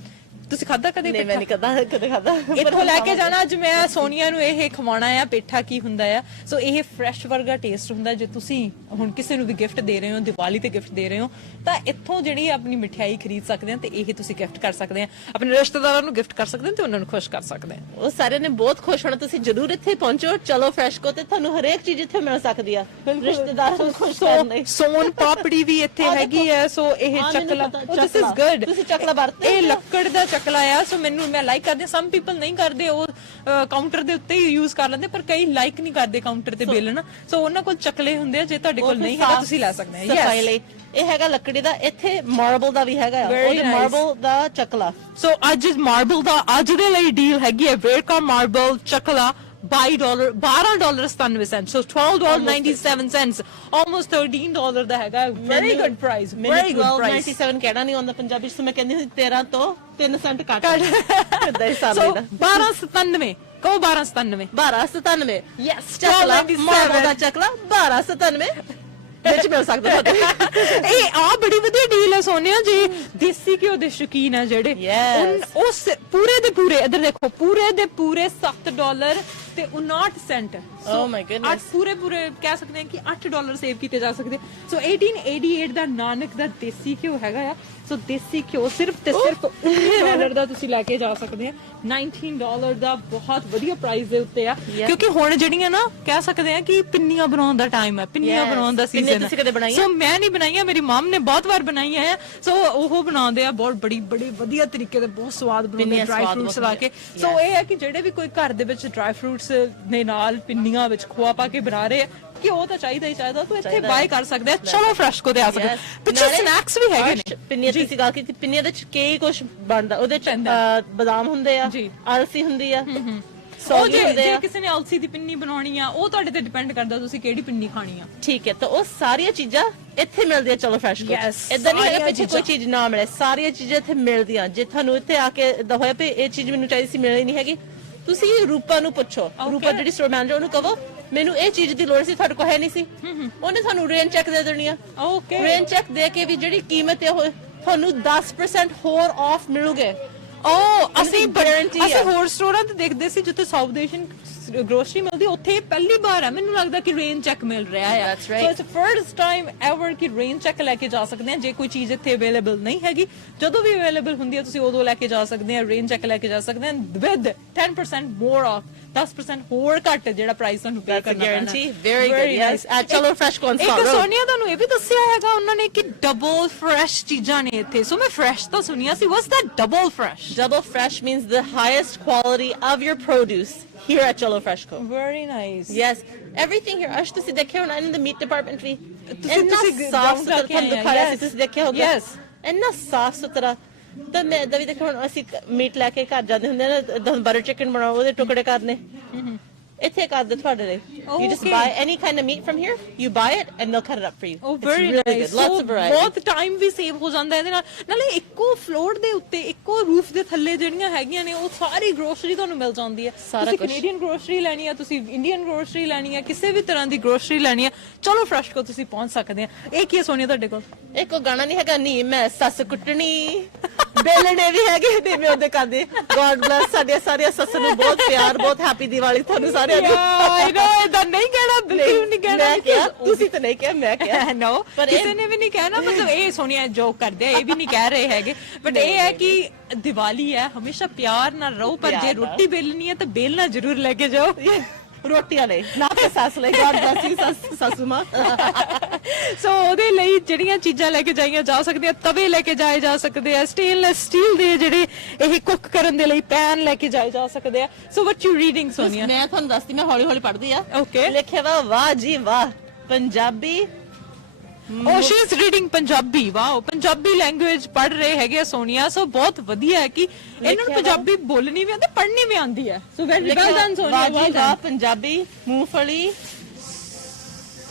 ਤੁਸੀਂ ਖਾਦਾ ਕਦੇ ਨਹੀਂ ਮੈਂ ਨਹੀਂ ਕਦੇ ਖਾਦਾ ਇੱਥੋਂ ਲੈ ਕੇ ਜਾਣਾ ਅੱਜ ਮੈਂ ਸੋਨੀਆ ਨੂੰ ਇਹ ਖਵਾਉਣਾ ਆ ਪੇਠਾ ਕੀ ਹੁੰਦਾ ਆ ਸੋ ਇਹ ਫਰੈਸ਼ ਵਰਗਾ ਟੇਸਟ ਹੁੰਦਾ ਜੇ ਤੁਸੀਂ ਹੁਣ ਕਿਸੇ ਨੂੰ ਵੀ ਗਿਫਟ ਦੇ ਰਹੇ ਹੋ ਦੀਵਾਲੀ ਤੇ ਗਿਫਟ ਦੇ ਰਹੇ ਹੋ ਤਾਂ ਇੱਥੋਂ ਜਿਹੜੀ ਆਪਣੀ ਮਠਿਆਈ ਖਰੀਦ ਸਕਦੇ ਆ ਤੇ ਇਹ ਤੁਸੀਂ ਗਿਫਟ ਕਰ ਸਕਦੇ ਆ ਆਪਣੇ ਰਿਸ਼ਤੇਦਾਰਾਂ ਨੂੰ ਗਿਫਟ ਕਰ ਸਕਦੇ ਆ ਤੇ ਉਹਨਾਂ ਨੂੰ ਖੁਸ਼ ਕਰ ਸਕਦੇ ਆ ਉਹ ਸਾਰਿਆਂ ਨੇ ਬਹੁਤ ਖੁਸ਼ ਹੋਣਾ ਤੁਸੀਂ ਜਰੂਰ ਇੱਥੇ ਪਹੁੰਚੋ ਚਲੋ ਫਰੈਸ਼ਕੋ ਤੇ ਤੁਹਾਨੂੰ ਹਰੇਕ ਚੀਜ਼ ਇੱਥੇ ਮਿਲ ਸਕਦੀ ਆ ਰਿਸ਼ਤੇਦਾਰਾਂ ਨੂੰ ਖੁਸ਼ ਕਰਨੇ ਸੋਨ ਪਾਪੜੀ ਵੀ ਇੱਥੇ ਹੈਗੀ ਹੈ ਸੋ ਇਹ ਚੱਕਲਾ ਦਿਸ ਇਜ਼ ਗੁੱਡ ਤੁਸੀਂ ਚੱਕਲਾ ਵਰਤਦੇ ਇਹ ਲੱਕੜ ਦਾ ਚੱਕਲਾ ਆ ਸੋ ਮੈਂ ਲਾਈਕ ਕਰਦੇ ਸਮ ਪੀਪਲ ਨਹੀਂ ਕਰਦੇ ਉਹ ਕਾਊਂਟਰ ਦੇ ਉੱਤੇ ਹੀ ਯੂਜ਼ ਕਰ ਲੈਂਦੇ ਪਰ ਕਈ ਲਾਈਕ ਨਹੀਂ ਕਰਦੇ ਕਾਊਂਟਰ ਤੇ ਬੇਲਣ ਸੋ ਉਹਨਾਂ ਕੋਲ ਚੱਕਲੇ ਹੁੰਦੇ ਆ ਜੇ ਤੁਹਾਡੇ ਕੋਲ ਨਹੀਂ ਹੈਗਾ ਤੁਸੀਂ ਲੈ ਸਕਦੇ ਆ ਸਫਾਈ ਲਈ ਇਹ ਹੈਗਾ ਲੱਕੜੀ ਦਾ ਇੱਥੇ ਮਾਰਬਲ ਦਾ ਵੀ ਹੈਗਾ ਉਹਦੇ ਮਾਰਬਲ ਦਾ ਚੱਕਲਾ ਸੋ ਅੱਜ ਮਾਰਬਲ ਦਾ ਅੱਜ ਦੇ ਲਈ ਡੀਲ ਹੈਗੀ ਹੈ ਵੇਰਕਾ ਮਾਰਬਲ ਚੱਕਲਾ $12.97 so $12.97 almost $13 ਦਾ ਹੈਗਾ very good price very good price 12.97 ਕਹਿਣਾ ਨਹੀਂ ਆਉਂਦਾ ਪੰਜਾਬੀ ਚ ਮੈਂ ਕਹਿੰਦੀ ਸੀ 13 ਤੋਂ 3 ਸੈਂਟ ਘੱਟ ਇਦਾਂ ਹੀ ਹਿਸਾਬ ਲੈਣਾ 1297 ਕਹੋ 1297 ਯੈਸ ਚੱਕਲਾ ਮਾਰਬਲ ਦਾ ਚੱਕਲਾ 1297 ਵਿੱਚ ਮਿਲ ਸਕਦਾ ਤੁਹਾਨੂੰ ਇਹ ਆ ਬੜੀ ਵਧੀਆ ਡੀਲ ਹੈ ਸੋਨੀਆ ਜੀ ਦੇਸੀ ਘਿਓ ਦੇ ਸ਼ੌਕੀਨ ਆ ਜਿਹੜੇ ਉਸ ਪੂਰੇ ਦੇ ਪੂਰੇ ਇੱਧਰ ਦੇਖੋ ਪੂਰੇ ਦੇ ਪੂਰੇ $7 ਤੇ 59 ਸੈਂਟ ਓ ਮਾਈ ਗੁੱਡਨੈਸ ਪੂਰੇ ਕਹਿ ਸਕਦੇ ਆ ਕਿ $8 ਸੇਵ ਕੀਤੇ ਜਾ ਸਕਦੇ ਸੋ 1888 ਦਾ ਨਾਨਕ ਦਾ ਦੇਸੀ ਘਿਓ ਹੈਗਾ ਆ ਸੋ ਦੇਸੀ ਘਿਓ ਸਿਰਫ ਤੇ ਸਿਰਫ $19 ਦਾ ਤੁਸੀਂ ਲੈ ਕੇ ਜਾ ਸਕਦੇ ਆ $19 ਦਾ ਬਹੁਤ ਵਧੀਆ ਪ੍ਰਾਈਸ ਦੇ ਉੱਤੇ ਆ ਕਿਉਂਕਿ ਹੁਣ ਜਿਹੜੀਆਂ ਨਾ ਕਹਿ ਸਕਦੇ ਆ ਕਿ ਪਿੰਨੀਆਂ ਬਣਾਉਣ ਦਾ ਟਾਈਮ ਹੈ ਪਿੰਨੀਆਂ ਬਣਾਉਣ ਦਾ ਸੀਜ਼ਨ ਹੈ ਸੋ ਮੈਂ ਨਹੀਂ ਬਣਾਈਆਂ ਮੇਰੀ ਮਮ ਨੇ ਬਹੁਤ ਵਾਰ ਬਣਾਈਆਂ ਆ ਸੋ ਉਹ ਬਣਾਉਂਦੇ ਆ ਬਹੁਤ ਬੜੀ ਵਧੀਆ ਤਰੀਕੇ ਦੇ ਬਹੁਤ ਸਵਾਦ ਬਣਾਉਂਦੇ ਡਰਾਈ ਫਰੂਟਸ ਲਾ ਕੇ ਸੋ ਇਹ ਹੈ ਕਿ ਜਿਹੜੇ ਵੀ ਕੋਈ ਘਰ ਦੇ ਵਿੱਚ ਡਰਾਈ ਫਰੂਟਸ ਦੇ ਨਾਲ ਪਿੰਨੀਆਂ ਵਿੱਚ ਖੋਆ ਪਾ ਕੇ ਬਣਾ ਰਹੇ ਆ ਕਿ ਉਹ ਤਾਂ ਚਾਹੀਦਾ ਹੀ ਚਾਹੀਦਾ ਤੂੰ ਇੱਥੇ ਬਾਏ ਕਰ ਸਕਦੇ ਆ ਚਲੋ ਫਰੈਸ਼ਕੋ ਤੇ ਆ ਸਕਦੇ ਪਿੱਛੇ ਸਨੈਕਸ ਵੀ ਹੈਗੇ ਨੇ ਪਿੰਨੀਆਂ ਤੁਸੀਂ ਗੱਲ ਕੀਤੀ ਪਿੰਨੀਆਂ ਦੇ ਚ ਕਈ ਕੁਝ ਬਣਦਾ ਉਹਦੇ ਚ ਬਦਾਮ ਹੁੰਦੇ ਆ ਅਲਸੀ ਹੁੰਦੀ ਆ ਉਹ ਸੌਗੀ ਹੁੰਦੇ ਜੇ ਆ। ਕਿਸੇ ਨੇ ਅਲਸੀ ਦੀ ਪਿੰਨੀ ਬਣਾਉਣੀ ਆ ਉਹ ਤੁਹਾਡੇ ਤੇ ਡਿਪੈਂਡ ਕਰਦਾ ਤੁਸੀਂ ਕਿਹੜੀ ਪਿੰਨੀ ਖਾਣੀ ਆ। ਠੀਕ ਹੈ, ਤਾਂ ਉਹ ਸਾਰੀਆਂ ਚੀਜ਼ਾਂ ਇੱਥੇ ਮਿਲਦੀਆਂ ਚਲੋ ਫਰੈਸ਼ ਕੋਲ। Yes, ਇਦਾਂ ਨਹੀਂ ਹੈਗਾ ਸਾਰੀਆਂ ਪਿੱਛੇ ਕੋਈ ਚੀਜ਼ਾਂ। ਚੀਜ਼ ਨਾ ਮਿਲੇ, ਸਾਰੀਆਂ ਚੀਜ਼ਾਂ ਇੱਥੇ ਮਿਲਦੀਆਂ। ਜੇ ਤੁਹਾਨੂੰ ਇੱਥੇ ਆ ਕੇ ਇਦਾਂ ਹੋਇਆ ਵੀ ਇਹ ਚੀਜ਼ ਮੈਨੂੰ ਚਾਹੀਦੀ ਸੀ ਮਿਲੀ ਨਹੀਂ ਹੈਗੀ, ਤੁਸੀਂ ਰੂਪਾ ਨੂੰ ਪੁੱਛੋ। ਰੂਪਾ ਜਿਹੜੀ ਸਟੋਰ ਮੈਨੇਜਰ, ਉਹਨੂੰ ਕਹੋ ਮੈਨੂੰ ਇਹ ਚੀਜ਼ ਦੀ ਲੋੜ ਸੀ, ਤੁਹਾਡੇ ਕੋਲ ਹੈ ਨਹੀਂ ਸੀ, ਉਹਨੇ ਤੁਹਾਨੂੰ ਰੇਨ ਚੈੱਕ ਦੇ ਦੇਣੀ ਆ। ਓਕੇ ਰੇਨ ਚੈੱਕ ਦੇ ਕੇ ਵੀ ਜਿਹੜੀ ਕੀਮਤ ਹੈ ਉਹ ਤੁਹਾਨੂੰ 10% ਹੋਰ ਆਫ ਮਿਲੂਗੇ। ਅਸੀਂ guarantee ਅਸੀਂ ਆ। ਹੋਰ ਸਟੋਰਾਂ ਤੇ ਦੇਖਦੇ ਸੀ ਜਿੱਥੇ ਸਾਊਥ ਏਸ਼ੀਅਨ ਗਰੋਸਰੀ ਮਿਲਦੀ, ਉੱਥੇ ਪਹਿਲੀ ਵਾਰ ਹੈ ਮੈਨੂੰ ਲੱਗਦਾ ਕਿ ਰੇਨ ਚੈੱਕ ਮਿਲ ਰਿਹਾ ਹੈ। That's right. So it's first time ever ਕਿ ਰੇਨ ਚੈੱਕ ਲੈ ਕੇ ਜਾ ਸਕਦੇ ਆ। ਜੇ ਕੋਈ ਚੀਜ਼ ਇੱਥੇ ਅਵੇਲੇਬਲ ਨਹੀਂ ਹੈਗੀ, ਜਦੋਂ ਵੀ ਅਵੇਲੇਬਲ ਹੁੰਦੀ ਹੈ ਤੁਸੀਂ ਉਦੋਂ ਲੈ ਕੇ ਜਾ ਸਕਦੇ ਆ, ਰੇਨ ਚੈੱਕ ਲੈ ਕੇ ਜਾ ਸਕਦੇ ਆ ਵਿਦ 10% ਮੋਰ ਆਫ, 10% ਹੋਰ ਘੱਟ ਜਿਹੜਾ ਪ੍ਰਾਈਸ ਤੁਹਾਨੂੰ ਪੇ That's a ਕਰਨਾ ਪੈਣਾ। guarantee. Very good. Yes. At Chalo Fresh Corn ਇੱਕ Scott Road. ਸੋਨੀਆ ਤੁਹਾਨੂੰ ਇਹ ਵੀ ਦੱਸਿਆ ਹੈਗਾ ਉਹਨਾਂ ਨੇ ਕਿ ਡਬਲ ਫਰੈਸ਼ ਚੀਜ਼ਾਂ ਨੇ ਇੱਥੇ। ਸੋ ਮੈਂ ਫਰੈਸ਼ ਤਾਂ ਸੁਣਿਆ ਸੀ, what's that double fresh? Double fresh means the highest quality of your produce here at Cholo Fresh Co. Very nice. Yes, everything here. ਅਸ਼ ਤੁਸੀਂ ਦੇਖਿਆ ਹੋਣਾ in the meat department ਵੀ ਤੁਸੀਂ ਸਾਫ ਸੁਥਰਾ ਤੁਹਾਨੂੰ ਦਿਖਾਇਆ ਸੀ, Yes. ਤੁਸੀਂ ਦੇਖਿਆ ਹੋਗਾ। Yes. ਇੰਨਾ ਸਾਫ ਸੁਥਰਾ। ਤਾਂ ਮੈਂ ਇਦਾਂ ਵੀ ਦੇਖਿਆ ਹੁਣ ਅਸੀਂ ਮੀਟ ਲੈ ਕੇ ਘਰ ਜਾਂਦੇ ਹੁੰਦੇ ਆ ਨਾ, ਬਟਰ ਚਿਕਨ ਬਣਾਓ, ਉਹਦੇ ਟੁਕੜੇ ਕਰਨੇ ਇੱਥੇ ਕਰਦੇ ਤੁਹਾਡੇ ਲਈ। You just Okay. buy any kind of meat from here, you buy it and they'll cut it up for you. Oh, It's very really nice. good. Lots So, of variety. ਬਹੁਤ time ਵੀ save ਹੋ ਜਾਂਦਾ ਇਹਦੇ ਨਾਲ। ਨਾਲੇ ਇੱਕੋ floor ਦੇ ਉੱਤੇ, ਇੱਕੋ ਰੂਫ ਦੇ ਥੱਲੇ ਜਿਹੜੀਆਂ ਹੈਗੀਆਂ ਨੇ ਉਹ ਸਾਰੀ ਗਰੋਸਰੀ ਤੁਹਾਨੂੰ ਮਿਲ ਜਾਂਦੀ ਹੈ। ਸਾਰਾ ਤੁਸੀਂ ਕੁਛ। ਕੈਨੇਡੀਅਨ ਗਰੋਸਰੀ ਲੈਣੀ ਆ, ਤੁਸੀਂ ਇੰਡੀਅਨ ਗਰੋਸਰੀ ਲੈਣੀ ਆ, ਕਿਸੇ ਵੀ ਤਰ੍ਹਾਂ ਦੀ ਗਰੋਸਰੀ ਲੈਣੀ ਆ, ਚਲੋ ਫਰੈਸ਼ ਕੋ ਤੁਸੀਂ ਪਹੁੰਚ ਸਕਦੇ ਆ। ਇਹ ਕੀ ਹੈ ਸੋਨੀਆ ਤੁਹਾਡੇ ਕੋਲ? ਇੱਕ ਉਹ ਗਾਣਾ ਨਹੀਂ ਹੈਗਾ, ਨੀ ਮੈਂ ਸੱਸ ਕੁੱਟਣੀ ਬੇਲਣੇ ਵੀ ਹੈਗੇ ਨੇ ਮੈਂ ਉਹਦੇ ਕਰਦੇ। ਗੋਡ ਬlesਸ ਸਾਡੀਆਂ ਸਾਰੀਆਂ ਸੱਸ ਨੂੰ ਬਹੁਤ ਪਿਆਰ, ਬਹੁਤ ਹੈਪੀ ਦੀਵਾਲੀ ਤੁਹਾਨੂੰ ਸਾਰਿਆਂ ਨੂੰ। ਆਈ ਨੋ ਇਦਾਂ ਨਹੀਂ ਕਹਿਣਾ, ਬਿਲਕੁਲ ਨਹੀਂ ਕਹਿਣਾ। ਮੈਂ ਕਿਹਾ, ਤੁਸੀਂ ਤਾਂ ਨਹੀਂ ਕਿਹਾ, ਮੈਂ ਕਿਹਾ। ਨੋ ਪਰ ਇਹ- ਕਿਸੇ ਨੇ ਵੀ ਨਹੀਂ ਕਹਿਣਾ। ਮਤਲਬ ਇਹ ਸੋਨੀਆ ਜੋਕ ਕਰਦੇ ਆ, ਇਹ ਵੀ ਨਹੀਂ ਕਹਿ ਰਹੇ ਹੈਗੇ, ਬਟ ਇਹ ਹੈ ਕਿ ਦੀਵਾਲੀ ਹੈ, ਹਮੇਸ਼ਾ ਪਿਆਰ ਨਾਲ ਰਹੋ। ਪਰ ਜੇ ਪਿਆਰ ਨਾਲ। ਰੋਟੀ ਬੇਲਣੀ ਹੈ ਤਾਂ ਬੇਲਣਾ ਜ਼ਰੂਰ ਲੈ ਕੇ ਜਾਓ। ਰੋਟੀਆਂ ਲਈ ਨਾ ਕਿ ਸੱਸ ਲਈ। ਗੋਡ ਬlesਸ ਯੂ ਸਾਸੂ ਮਾਂ। ਸੋ ਉਹਦੇ ਲਈ ਜਿਹੜੀਆਂ ਚੀਜ਼ਾਂ ਲੈ ਕੇ ਜਾਈਆਂ ਜਾ ਸਕਦੀਆਂ, ਤਵੇ ਲੈ ਕੇ ਜਾਏ ਜਾ ਸਕਦੇ ਆ, ਸਟੇਨਲੈਸ ਸਟੀਲ ਦੇ ਜਿਹੜੇ ਇਹ ਕੁੱਕ ਕਰਨ ਦੇ ਲਈ ਪੈਨ ਲੈ ਕੇ ਜਾਏ ਜਾ ਸਕਦੇ ਆ। ਸੋ ਵਾਟ ਯੂ ਰੀਡਿੰਗ ਸੋਨੀਆ? ਮੈਂ ਤੁਹਾਨੂੰ ਦੱਸਦੀ, ਮੈਂ ਹੌਲੀ ਹੌਲੀ ਪੜ੍ਹਦੀ ਆ। Okay. ਲਿਖਿਆ ਵਾ ਵਾਹ ਜੀ ਵਾਹ Punjabi. Oh, she is reading Punjabi. Wow, Punjabi language ਪੜ੍ਹ ਰਹੇ ਹੈਗੇ ਆ ਸੋਨੀਆ। ਸੋ ਬਹੁਤ ਵਧੀਆ ਹੈ ਕਿ ਇਹਨਾਂ ਨੂੰ ਲਿਖਿਆ ਪੰਜਾਬੀ ਬੋਲਣੀ ਵੀ ਆਉਂਦੀ, ਪੜ੍ਹਨੀ ਵੀ ਆਉਂਦੀ ਹੈ। ਸੋ ਵੈਲ ਲਿਖਿਆ ਡਨ ਸੋਨੀਆ, ਵਾਹ well ਜੀ ਵਾਹ done। ਪੰਜਾਬੀ ਮੂੰਗਫਲੀ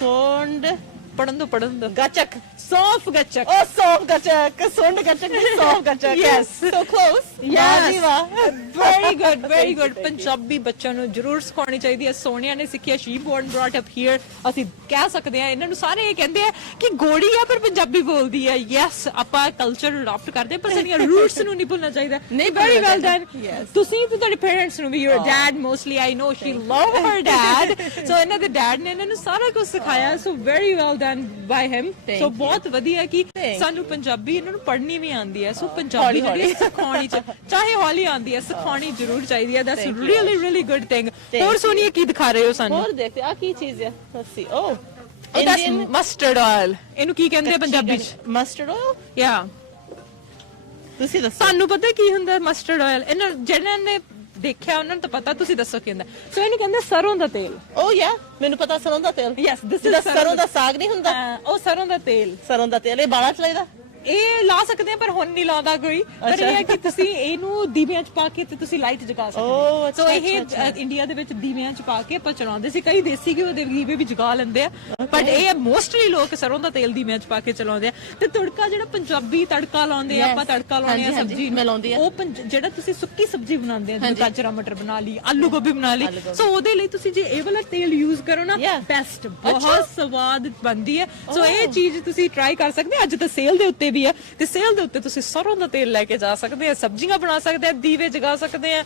ਸੋਂਡ ਪੜਨ ਦੋ ਗੱਚਕ। ਸੌਂਫ ਗੱਚਕ। Oh, soft gachak. Sound gachak is soft gachak. Yes. So close. Yes. Very very good. Punjabi ਬੱਚਿਆਂ ਨੂੰ ਜ਼ਰੂਰ ਸਿਖਾਉਣੀ ਚਾਹੀਦੀ ਹੈ। ਸੋਨੀਆ ਨੇ ਸਿੱਖਿਆ, she born brought up here. ਅਸੀਂ ਕਹਿ ਸਕਦੇ ਹਾਂ ਇਹਨਾਂ ਨੂੰ ਸਾਰੇ ਇਹ ਕਹਿੰਦੇ ਆ ਕਿ ਗੋੜੀ ਆ ਪਰ ਪੰਜਾਬੀ ਬੋਲਦੀ ਹੈ। ਯੈਸ, ਆਪਾਂ ਕਲਚਰ ਅਡਾਪਟ ਕਰਦੇ ਹਾਂ, ਪਰ ਸਾਡੀਆਂ ਰੂਟਸ ਨੂੰ ਨਹੀਂ ਭੁੱਲਣਾ ਚਾਹੀਦਾ। ਨਹੀਂ ਵੈਰੀ ਭੁੱਲਣਾ ਵੈਲ ਡਨ। ਚਾਹੀਦਾ। ਤੁਸੀਂ ਤੇ ਤੁਹਾਡੇ ਪੇਰੈਂਟਸ ਨੂੰ ਵੀ, your dad mostly, I know she love her dad. So ਇਹਨਾਂ ਦੇ ਡੈਡ ਨੇ ਇਹਨਾਂ ਨੂੰ ਸਾਰਾ ਕੁਝ ਸਿਖਾਇਆ। So very well done by him. Thank so you. ਬਹੁਤ ਵਧੀਆ ਕਿ Thanks. ਸਾਨੂੰ ਪੰਜਾਬੀ ਇਹਨਾਂ ਨੂੰ ਪੜ੍ਹਨੀ ਵੀ ਆਉਂਦੀ ਹੈ। ਸੋ ਪੰਜਾਬੀ ਜਿਹੜੀ ਸਿਖਾਉਣੀ ਚਾਹੇ ਹੌਲੀ ਆਉਂਦੀ ਹੈ, ਸਿਖਾਉਣੀ ਜ਼ਰੂਰ ਚਾਹੀਦੀ ਹੈ। That's Thank you. Really really good thing. Thank ਹੋਰ you. ਸੋਨੀਆ ਕੀ ਦਿਖਾ ਰਹੇ ਹੋ ਸਾਨੂੰ? ਹੋਰ ਦੇਖਦੇ ਆ ਕੀ ਚੀਜ਼ ਹੈ। Let's see. Oh, Indian mustard oil। ਇਹਨੂੰ ਕੀ ਕਹਿੰਦੇ ਆ ਪੰਜਾਬੀ ਚ? mustard oil. ਯਾ, ਤੁਸੀਂ ਦੱਸੋ। ਸਾਨੂੰ ਪਤਾ ਕੀ ਹੁੰਦਾ ਮਸਟਰਡ ਆਇਲ? ਇਹਨਾਂ ਜਿਹਨਾਂ ਨੇ ਦੇਖਿਆ ਉਹਨਾਂ ਨੂੰ ਤਾਂ ਪਤਾ, ਤੁਸੀਂ ਦੱਸੋ ਕੀ ਹੁੰਦਾ? ਸੋ ਇਹਨੂੰ ਕਹਿੰਦੇ ਸਰੋਂ ਦਾ ਤੇਲ। Oh yeah, ਮੈਨੂੰ ਪਤਾ ਸਰੋਂ ਦਾ ਤੇਲ। Yes, this is ਜਿੱਦਾਂ ਸਰੋਂ ਸਰੋਂ ਦਾ- ਦਾ ਸਾਗ ਨਹੀਂ ਹੁੰਦਾ, ਉਹ ਸਰੋਂ ਦਾ ਤੇਲ। ਸਰੋਂ ਦਾ ਤੇਲ ਇਹ ਬਾਲਾਂ ਚ ਲਾਈਦਾ। ਇਹ ਲਾ ਸਕਦੇ ਆ ਪਰ ਹੁਣ ਨਹੀਂ ਲਾਉਂਦਾ ਕੋਈ। ਪਰ ਇਹ ਹੈ ਕਿ ਤੁਸੀਂ ਇਹਨੂੰ ਦੀਵਿਆਂ ਚ ਪਾ ਕੇ ਤੇ ਤੁਸੀਂ ਲਾਈਟ ਜਗਾ ਸਕਦੇ ਓਹ, ਹੋ। ਅੱਛਾ, ਸੋ ਇਹ ਅੱਛਾ, ਇੰਡੀਆ ਦੇ ਵਿੱਚ ਦੀਵਿਆਂ ਚ ਪਾ ਕੇ ਆਪਾਂ ਚਲਾਉਂਦੇ ਸੀ। ਕਈ ਦੇਸੀ ਘਿਓ ਦੇ ਦੀਵੇ ਵੀ ਜਗਾ ਲੈਂਦੇ ਆ, ਬਟ ਇਹ ਮੋਸਟਲੀ ਲੋਕ ਸਰੋਂ ਦਾ ਤੇਲ ਦੀਵਿਆਂ ਚ ਪਾ ਕੇ ਚਲਾਉਂਦੇ ਆ। ਤੇ ਤੜਕਾ ਜਿਹੜਾ ਪੰਜਾਬੀ ਤੜਕਾ ਲਾਉਂਦੇ ਆ, Yes. ਆਪਾਂ ਤੜਕਾ ਲਾਉਂਦੇ ਆ ਹਾਂਜੀ, ਹਾਂਜੀ, ਸਬਜ਼ੀ ਮੈਂ ਲਾਉਂਦੀ ਆ। ਉਹ ਜਿਹੜਾ ਤੁਸੀਂ ਸੁੱਕੀ ਸਬਜ਼ੀ ਬਣਾਉਂਦੇ ਆ, ਜਿਵੇਂ ਗਾਜਰਾਂ ਮਟਰ ਬਣਾ ਲਈ, ਆਲੂ ਗੋਭੀ ਬਣਾ ਲਈ, ਸੋ ਉਹਦੇ ਲਈ ਤੁਸੀਂ ਜੇ ਇਹ ਵਾਲਾ ਤੇਲ ਯੂਜ਼ ਕਰੋ ਨਾ, Yeah. ਬੈਸਟ, ਬਹੁਤ ਸਵਾਦ ਬਣਦੀ ਹੈ। ਸੋ ਇਹ ਚੀਜ਼ ਤੁਸੀਂ ਟਰਾਈ ਕਰ ਸਕਦੇ ਆ। ਅੱਜ ਤਾਂ ਸੇਲ ਦੇ ਉੱਤੇ ਵੀ ਆ, ਤੇ ਸੇਲ ਦੇ ਉੱਤੇ ਤੁਸੀਂ ਸਰੋਂ ਦਾ ਤੇਲ ਲੈ ਕੇ ਜਾ ਸਕਦੇ ਆ, ਸਬਜ਼ੀਆਂ ਬਣਾ ਸਕਦੇ ਆ, ਦੀਵੇ ਜਗਾ ਸਕਦੇ ਆ,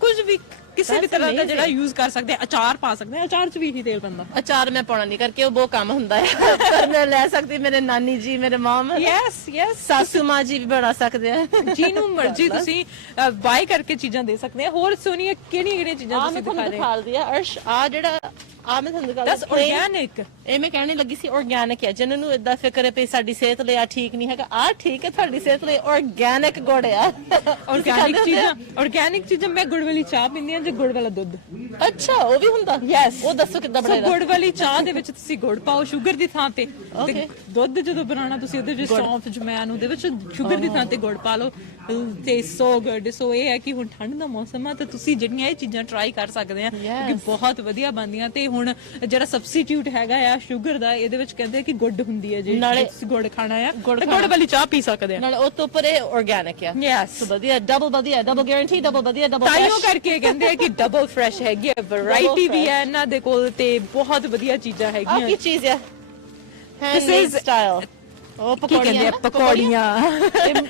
ਕੁਝ ਵੀ ਕਿਸੇ ਵੀ That's ਤਰ੍ਹਾਂ ਦਾ amazing. ਜਿਹੜਾ ਯੂਜ਼ ਕਰ ਸਕਦੇ ਆ। ਅਚਾਰ ਪਾ ਸਕਦੇ ਆ, ਅਚਾਰ ਚ ਵੀ ਇਹੀ ਤੇਲ ਪੈਂਦਾ। ਅਚਾਰ ਮੈਂ ਪਾਉਣਾ ਨਹੀਂ ਕਰਕੇ ਉਹ ਬਹੁਤ ਕੰਮ ਹੁੰਦਾ ਹੈ। ਪਰ ਮੈਂ ਲੈ ਸਕਦੀ, ਮੇਰੇ ਨਾਨੀ ਜੀ, ਮੇਰੇ ਮਾਮ, ਯੈਸ ਸਾਸੂ ਮਾਂ ਜੀ ਵੀ ਬਣਾ ਸਕਦੇ ਆ। ਜਿਹਨੂੰ ਮਰਜ਼ੀ ਤੁਸੀਂ ਬਾਈ ਕਰਕੇ ਚੀਜ਼ਾਂ ਦੇ ਸਕਦੇ ਆ। ਹੋਰ ਸੋਨੀਆ ਕਿਹੜੀਆਂ ਚੀਜ਼ਾਂ ਆ ਤੁਸੀਂ ਮੈਂ ਤੁਹਾਨੂੰ ਦਿਖਾ ਰਹੇ? ਦਿਖਾ ਰਹੀ ਆ ਅਰਸ਼, ਆ ਜਿਹੜਾ ਆ ਮੈਂ ਤੁਹਾਨੂੰ ਦਸ ਦਿਖਾ ਰਹੀ ਆਰਗੈਨਿਕ। ਇਹ ਮੈਂ ਕਹਿਣੇ ਲੱਗੀ ਸੀ ਆਰਗੈਨਿਕ ਹੈ। ਜਿਹਨਾਂ ਨੂੰ ਇਦਾਂ ਫਿਕਰ ਹੈ ਵੀ ਸਾਡੀ ਸਿਹਤ ਲਈ ਆ ਠੀਕ ਨਹੀਂ ਹੈਗਾ, ਆ ਠੀਕ ਹੈ ਤੁਹਾਡੀ ਸਿਹਤ ਲਈ। ਆਰਗੈਨਿਕ ਗੁੜ ਆ। ਆਰਗੈਨਿਕ ਚੀਜ਼ਾਂ ਮੈਂ ਗੁੜ ਵਾਲੀ ਚਾਹ ਪੀਂਦੀ ਆ। ਤੇ ਗੁੜ ਵਾਲਾ ਦੁੱਧ। ਅੱਛਾ ਉਹ ਵੀ ਹੁੰਦਾ ਯੈਸ ਉਹ ਦੱਸੋ ਕਿੱਦਾਂ ਬਣਾਏਗਾ ਗੁੜ ਵਾਲੀ ਚਾਹ ਦੇ ਵਿੱਚ ਤੁਸੀਂ ਗੁੜ ਪਾਓ ਸ਼ੂਗਰ ਦੀ ਥਾਂ ਤੇ ਦੁੱਧ ਜਦੋਂ ਬਣਾਉਣਾ ਤੁਸੀਂ ਉਹਦੇ ਵਿੱਚ ਸੌਂਫ ਜਮੈਨ ਉਹਦੇ ਵਿੱਚ ਸ਼ੂਗਰ ਦੀ ਥਾਂ ਤੇ ਗੁੜ ਪਾ ਲਓ ਤੇ ਸੋ ਗੁੱਡ। ਸੋ ਇਹ ਹੈ ਕਿ ਹੁਣ ਠੰਡ ਦਾ ਮੌਸਮ ਆ ਤਾਂ ਤੁਸੀਂ ਜਿਹੜੀਆਂ ਇਹ ਚੀਜ਼ਾਂ ਟਰਾਈ ਕਰ ਸਕਦੇ ਆ ਕਿਉਂਕਿ ਬਹੁਤ ਵਧੀਆ ਬਣਦੀਆਂ। ਤੇ ਹੁਣ ਜਿਹੜਾ ਸਬਸਟੀਟਿਊਟ ਹੈਗਾ ਆ ਸ਼ੂਗਰ ਦਾ ਇਹਦੇ ਵਿੱਚ ਕਹਿੰਦੇ ਕਿ ਗੁੜ ਹੁੰਦੀ ਹੈ ਜੇ ਤੁਸੀਂ ਗੁੜ ਖਾਣਾ ਆ ਗੁੜ ਵਾਲੀ ਚਾਹ ਪੀ ਸਕਦੇ ਆ ਨਾਲੇ ਉਹ ਤੋਂ ਉੱਪਰ ਇਹ ਆਰਗੈਨਿਕ ਆ ਯੈਸ ਵਧੀਆ ਡਬਲ ਗਾਰੰਟੀ ਡਬਲ ਵਧੀਆ ਡਬਲ ਤਾਈਓ ਕਰਕੇ ਕਹਿੰਦੇ ਆ ਕਿ ਡਬਲ ਫਰੈਸ਼ ਹੈਗੀ ਆ ਵੈਰਾਈਟੀ ਵੀ ਹੈ ਇਹਨਾਂ ਦੇ ਕੋਲ ਤੇ ਬਹੁਤ ਵਧੀਆ ਚੀਜ਼ਾਂ ਆ ਹੈਗੀਆਂ। ਕੀ ਚੀਜ਼ ਆ This ਹੈਂਡਮੇਡ is- ਸਟਾਈਲ ਉਹ ਕੀ ਕਹਿੰਦੇ ਆ ਪਕੌੜੀਆਂ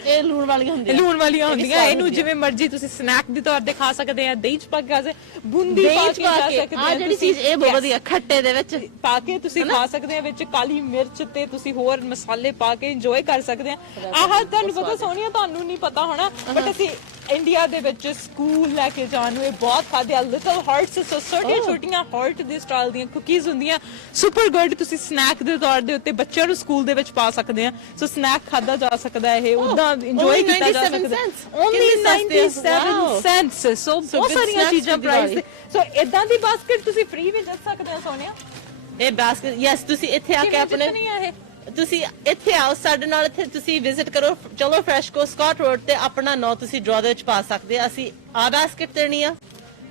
ਇਹ ਲੂਣ ਵਾਲੀਆਂ ਹੁੰਦੀਆਂ ਲੂਣ ਵਾਲੀਆਂ ਹੁੰਦੀਆਂ ਇਹਨੂੰ ਜਿਵੇਂ ਮਰਜ਼ੀ ਤੁਸੀਂ ਸਨੈਕ ਦੇ ਤੌਰ ਤੇ ਖਾ ਸਕਦੇ ਆ ਦਹੀਂ ਚ ਪਾ ਕੇ ਖਾ ਸਕਦੇ ਬੂੰਦੀ ਪਾ ਕੇ ਖਾ ਸਕਦੇ ਆ ਜਿਹੜੀ ਚੀਜ਼ ਇਹ ਬਹੁਤ ਵਧੀਆ ਖੱਟੇ ਦੇ ਵਿੱਚ ਪਾ ਕੇ ਤੁਸੀਂ ਖਾ ਸਕਦੇ ਆ ਵਿੱਚ ਕਾਲੀ ਮਿਰਚ ਤੇ ਤੁਸੀਂ ਹੋਰ ਮਸਾਲੇ ਪਾ ਕੇ ਇੰਜੋਏ ਕਰ ਸਕਦੇ ਆ। ਆਹ ਤੁਹਾਨੂੰ ਪਤਾ ਸੋਨੀਆ ਤੁਹਾਨੂੰ ਨਹੀਂ ਪਤਾ ਹੋਣਾ ਬਟ ਅਸੀਂ ਇੰਡੀਆ ਦੇ ਵਿੱਚ ਸਕੂਲ ਲੈ ਕੇ ਜਾਣ ਨੂੰ ਇਹ ਬਹੁਤ ਖਾਦੇ ਆ ਲਿਟਲ ਹਾਰਟਸ ਛੋਟੀਆਂ ਛੋਟੀਆਂ ਹਾਰਟ ਦੇ ਸਟਾਈਲ ਦੀਆਂ ਕੁਕੀਜ਼ ਹੁੰਦੀਆਂ ਸੁਪਰ ਗੁੱਡ ਤੁਸੀਂ ਸਨੈਕ ਦੇ ਤੌਰ ਦੇ ਉੱਤੇ ਬੱਚਿਆਂ ਨੂੰ ਸਕੂਲ ਦੇ ਵਿੱਚ ਪਾ ਸਕਦੇ ਆ। ਸੋ ਸਨੈਕ ਖਾਦਾ ਜਾ ਸਕਦਾ ਇਹ ਉਦਾਂ ਇੰਜੋਏ ਕੀਤਾ ਜਾ ਸਕਦਾ ਓਨਲੀ 97 ਸੈਂਟਸ ਸੋ ਬਹੁਤ ਸਾਰੀਆਂ ਚੀਜ਼ਾਂ ਪ੍ਰਾਈਸ ਸੋ ਇਦਾਂ ਦੀ ਬਾਸਕਟ ਤੁਸੀਂ ਫ੍ਰੀ ਵੀ ਜਿੱਤ ਸਕਦੇ ਆ ਸੋਨੀਆ। ਇਹ ਬਾਸਕਟ ਯੈਸ ਤੁਸੀਂ ਇੱਥੇ ਆ ਕੇ ਆਪਣੇ ਤੁਸੀਂ ਇੱਥੇ ਆਓ ਸਾਡੇ ਨਾਲ ਇੱਥੇ ਤੁਸੀਂ ਵਿਜ਼ਿਟ ਕਰੋ ਚਲੋ ਫਰੈਸ਼ ਕੋ ਸਕਾਟ ਰੋਡ ਤੇ ਆਪਣਾ ਨਾਂ ਤੁਸੀਂ ਡਰਾ ਦੇ ਵਿੱਚ ਪਾ ਸਕਦੇ ਆ। ਅਸੀਂ ਆ ਬਾਸਕਟ ਦੇਣੀ ਆ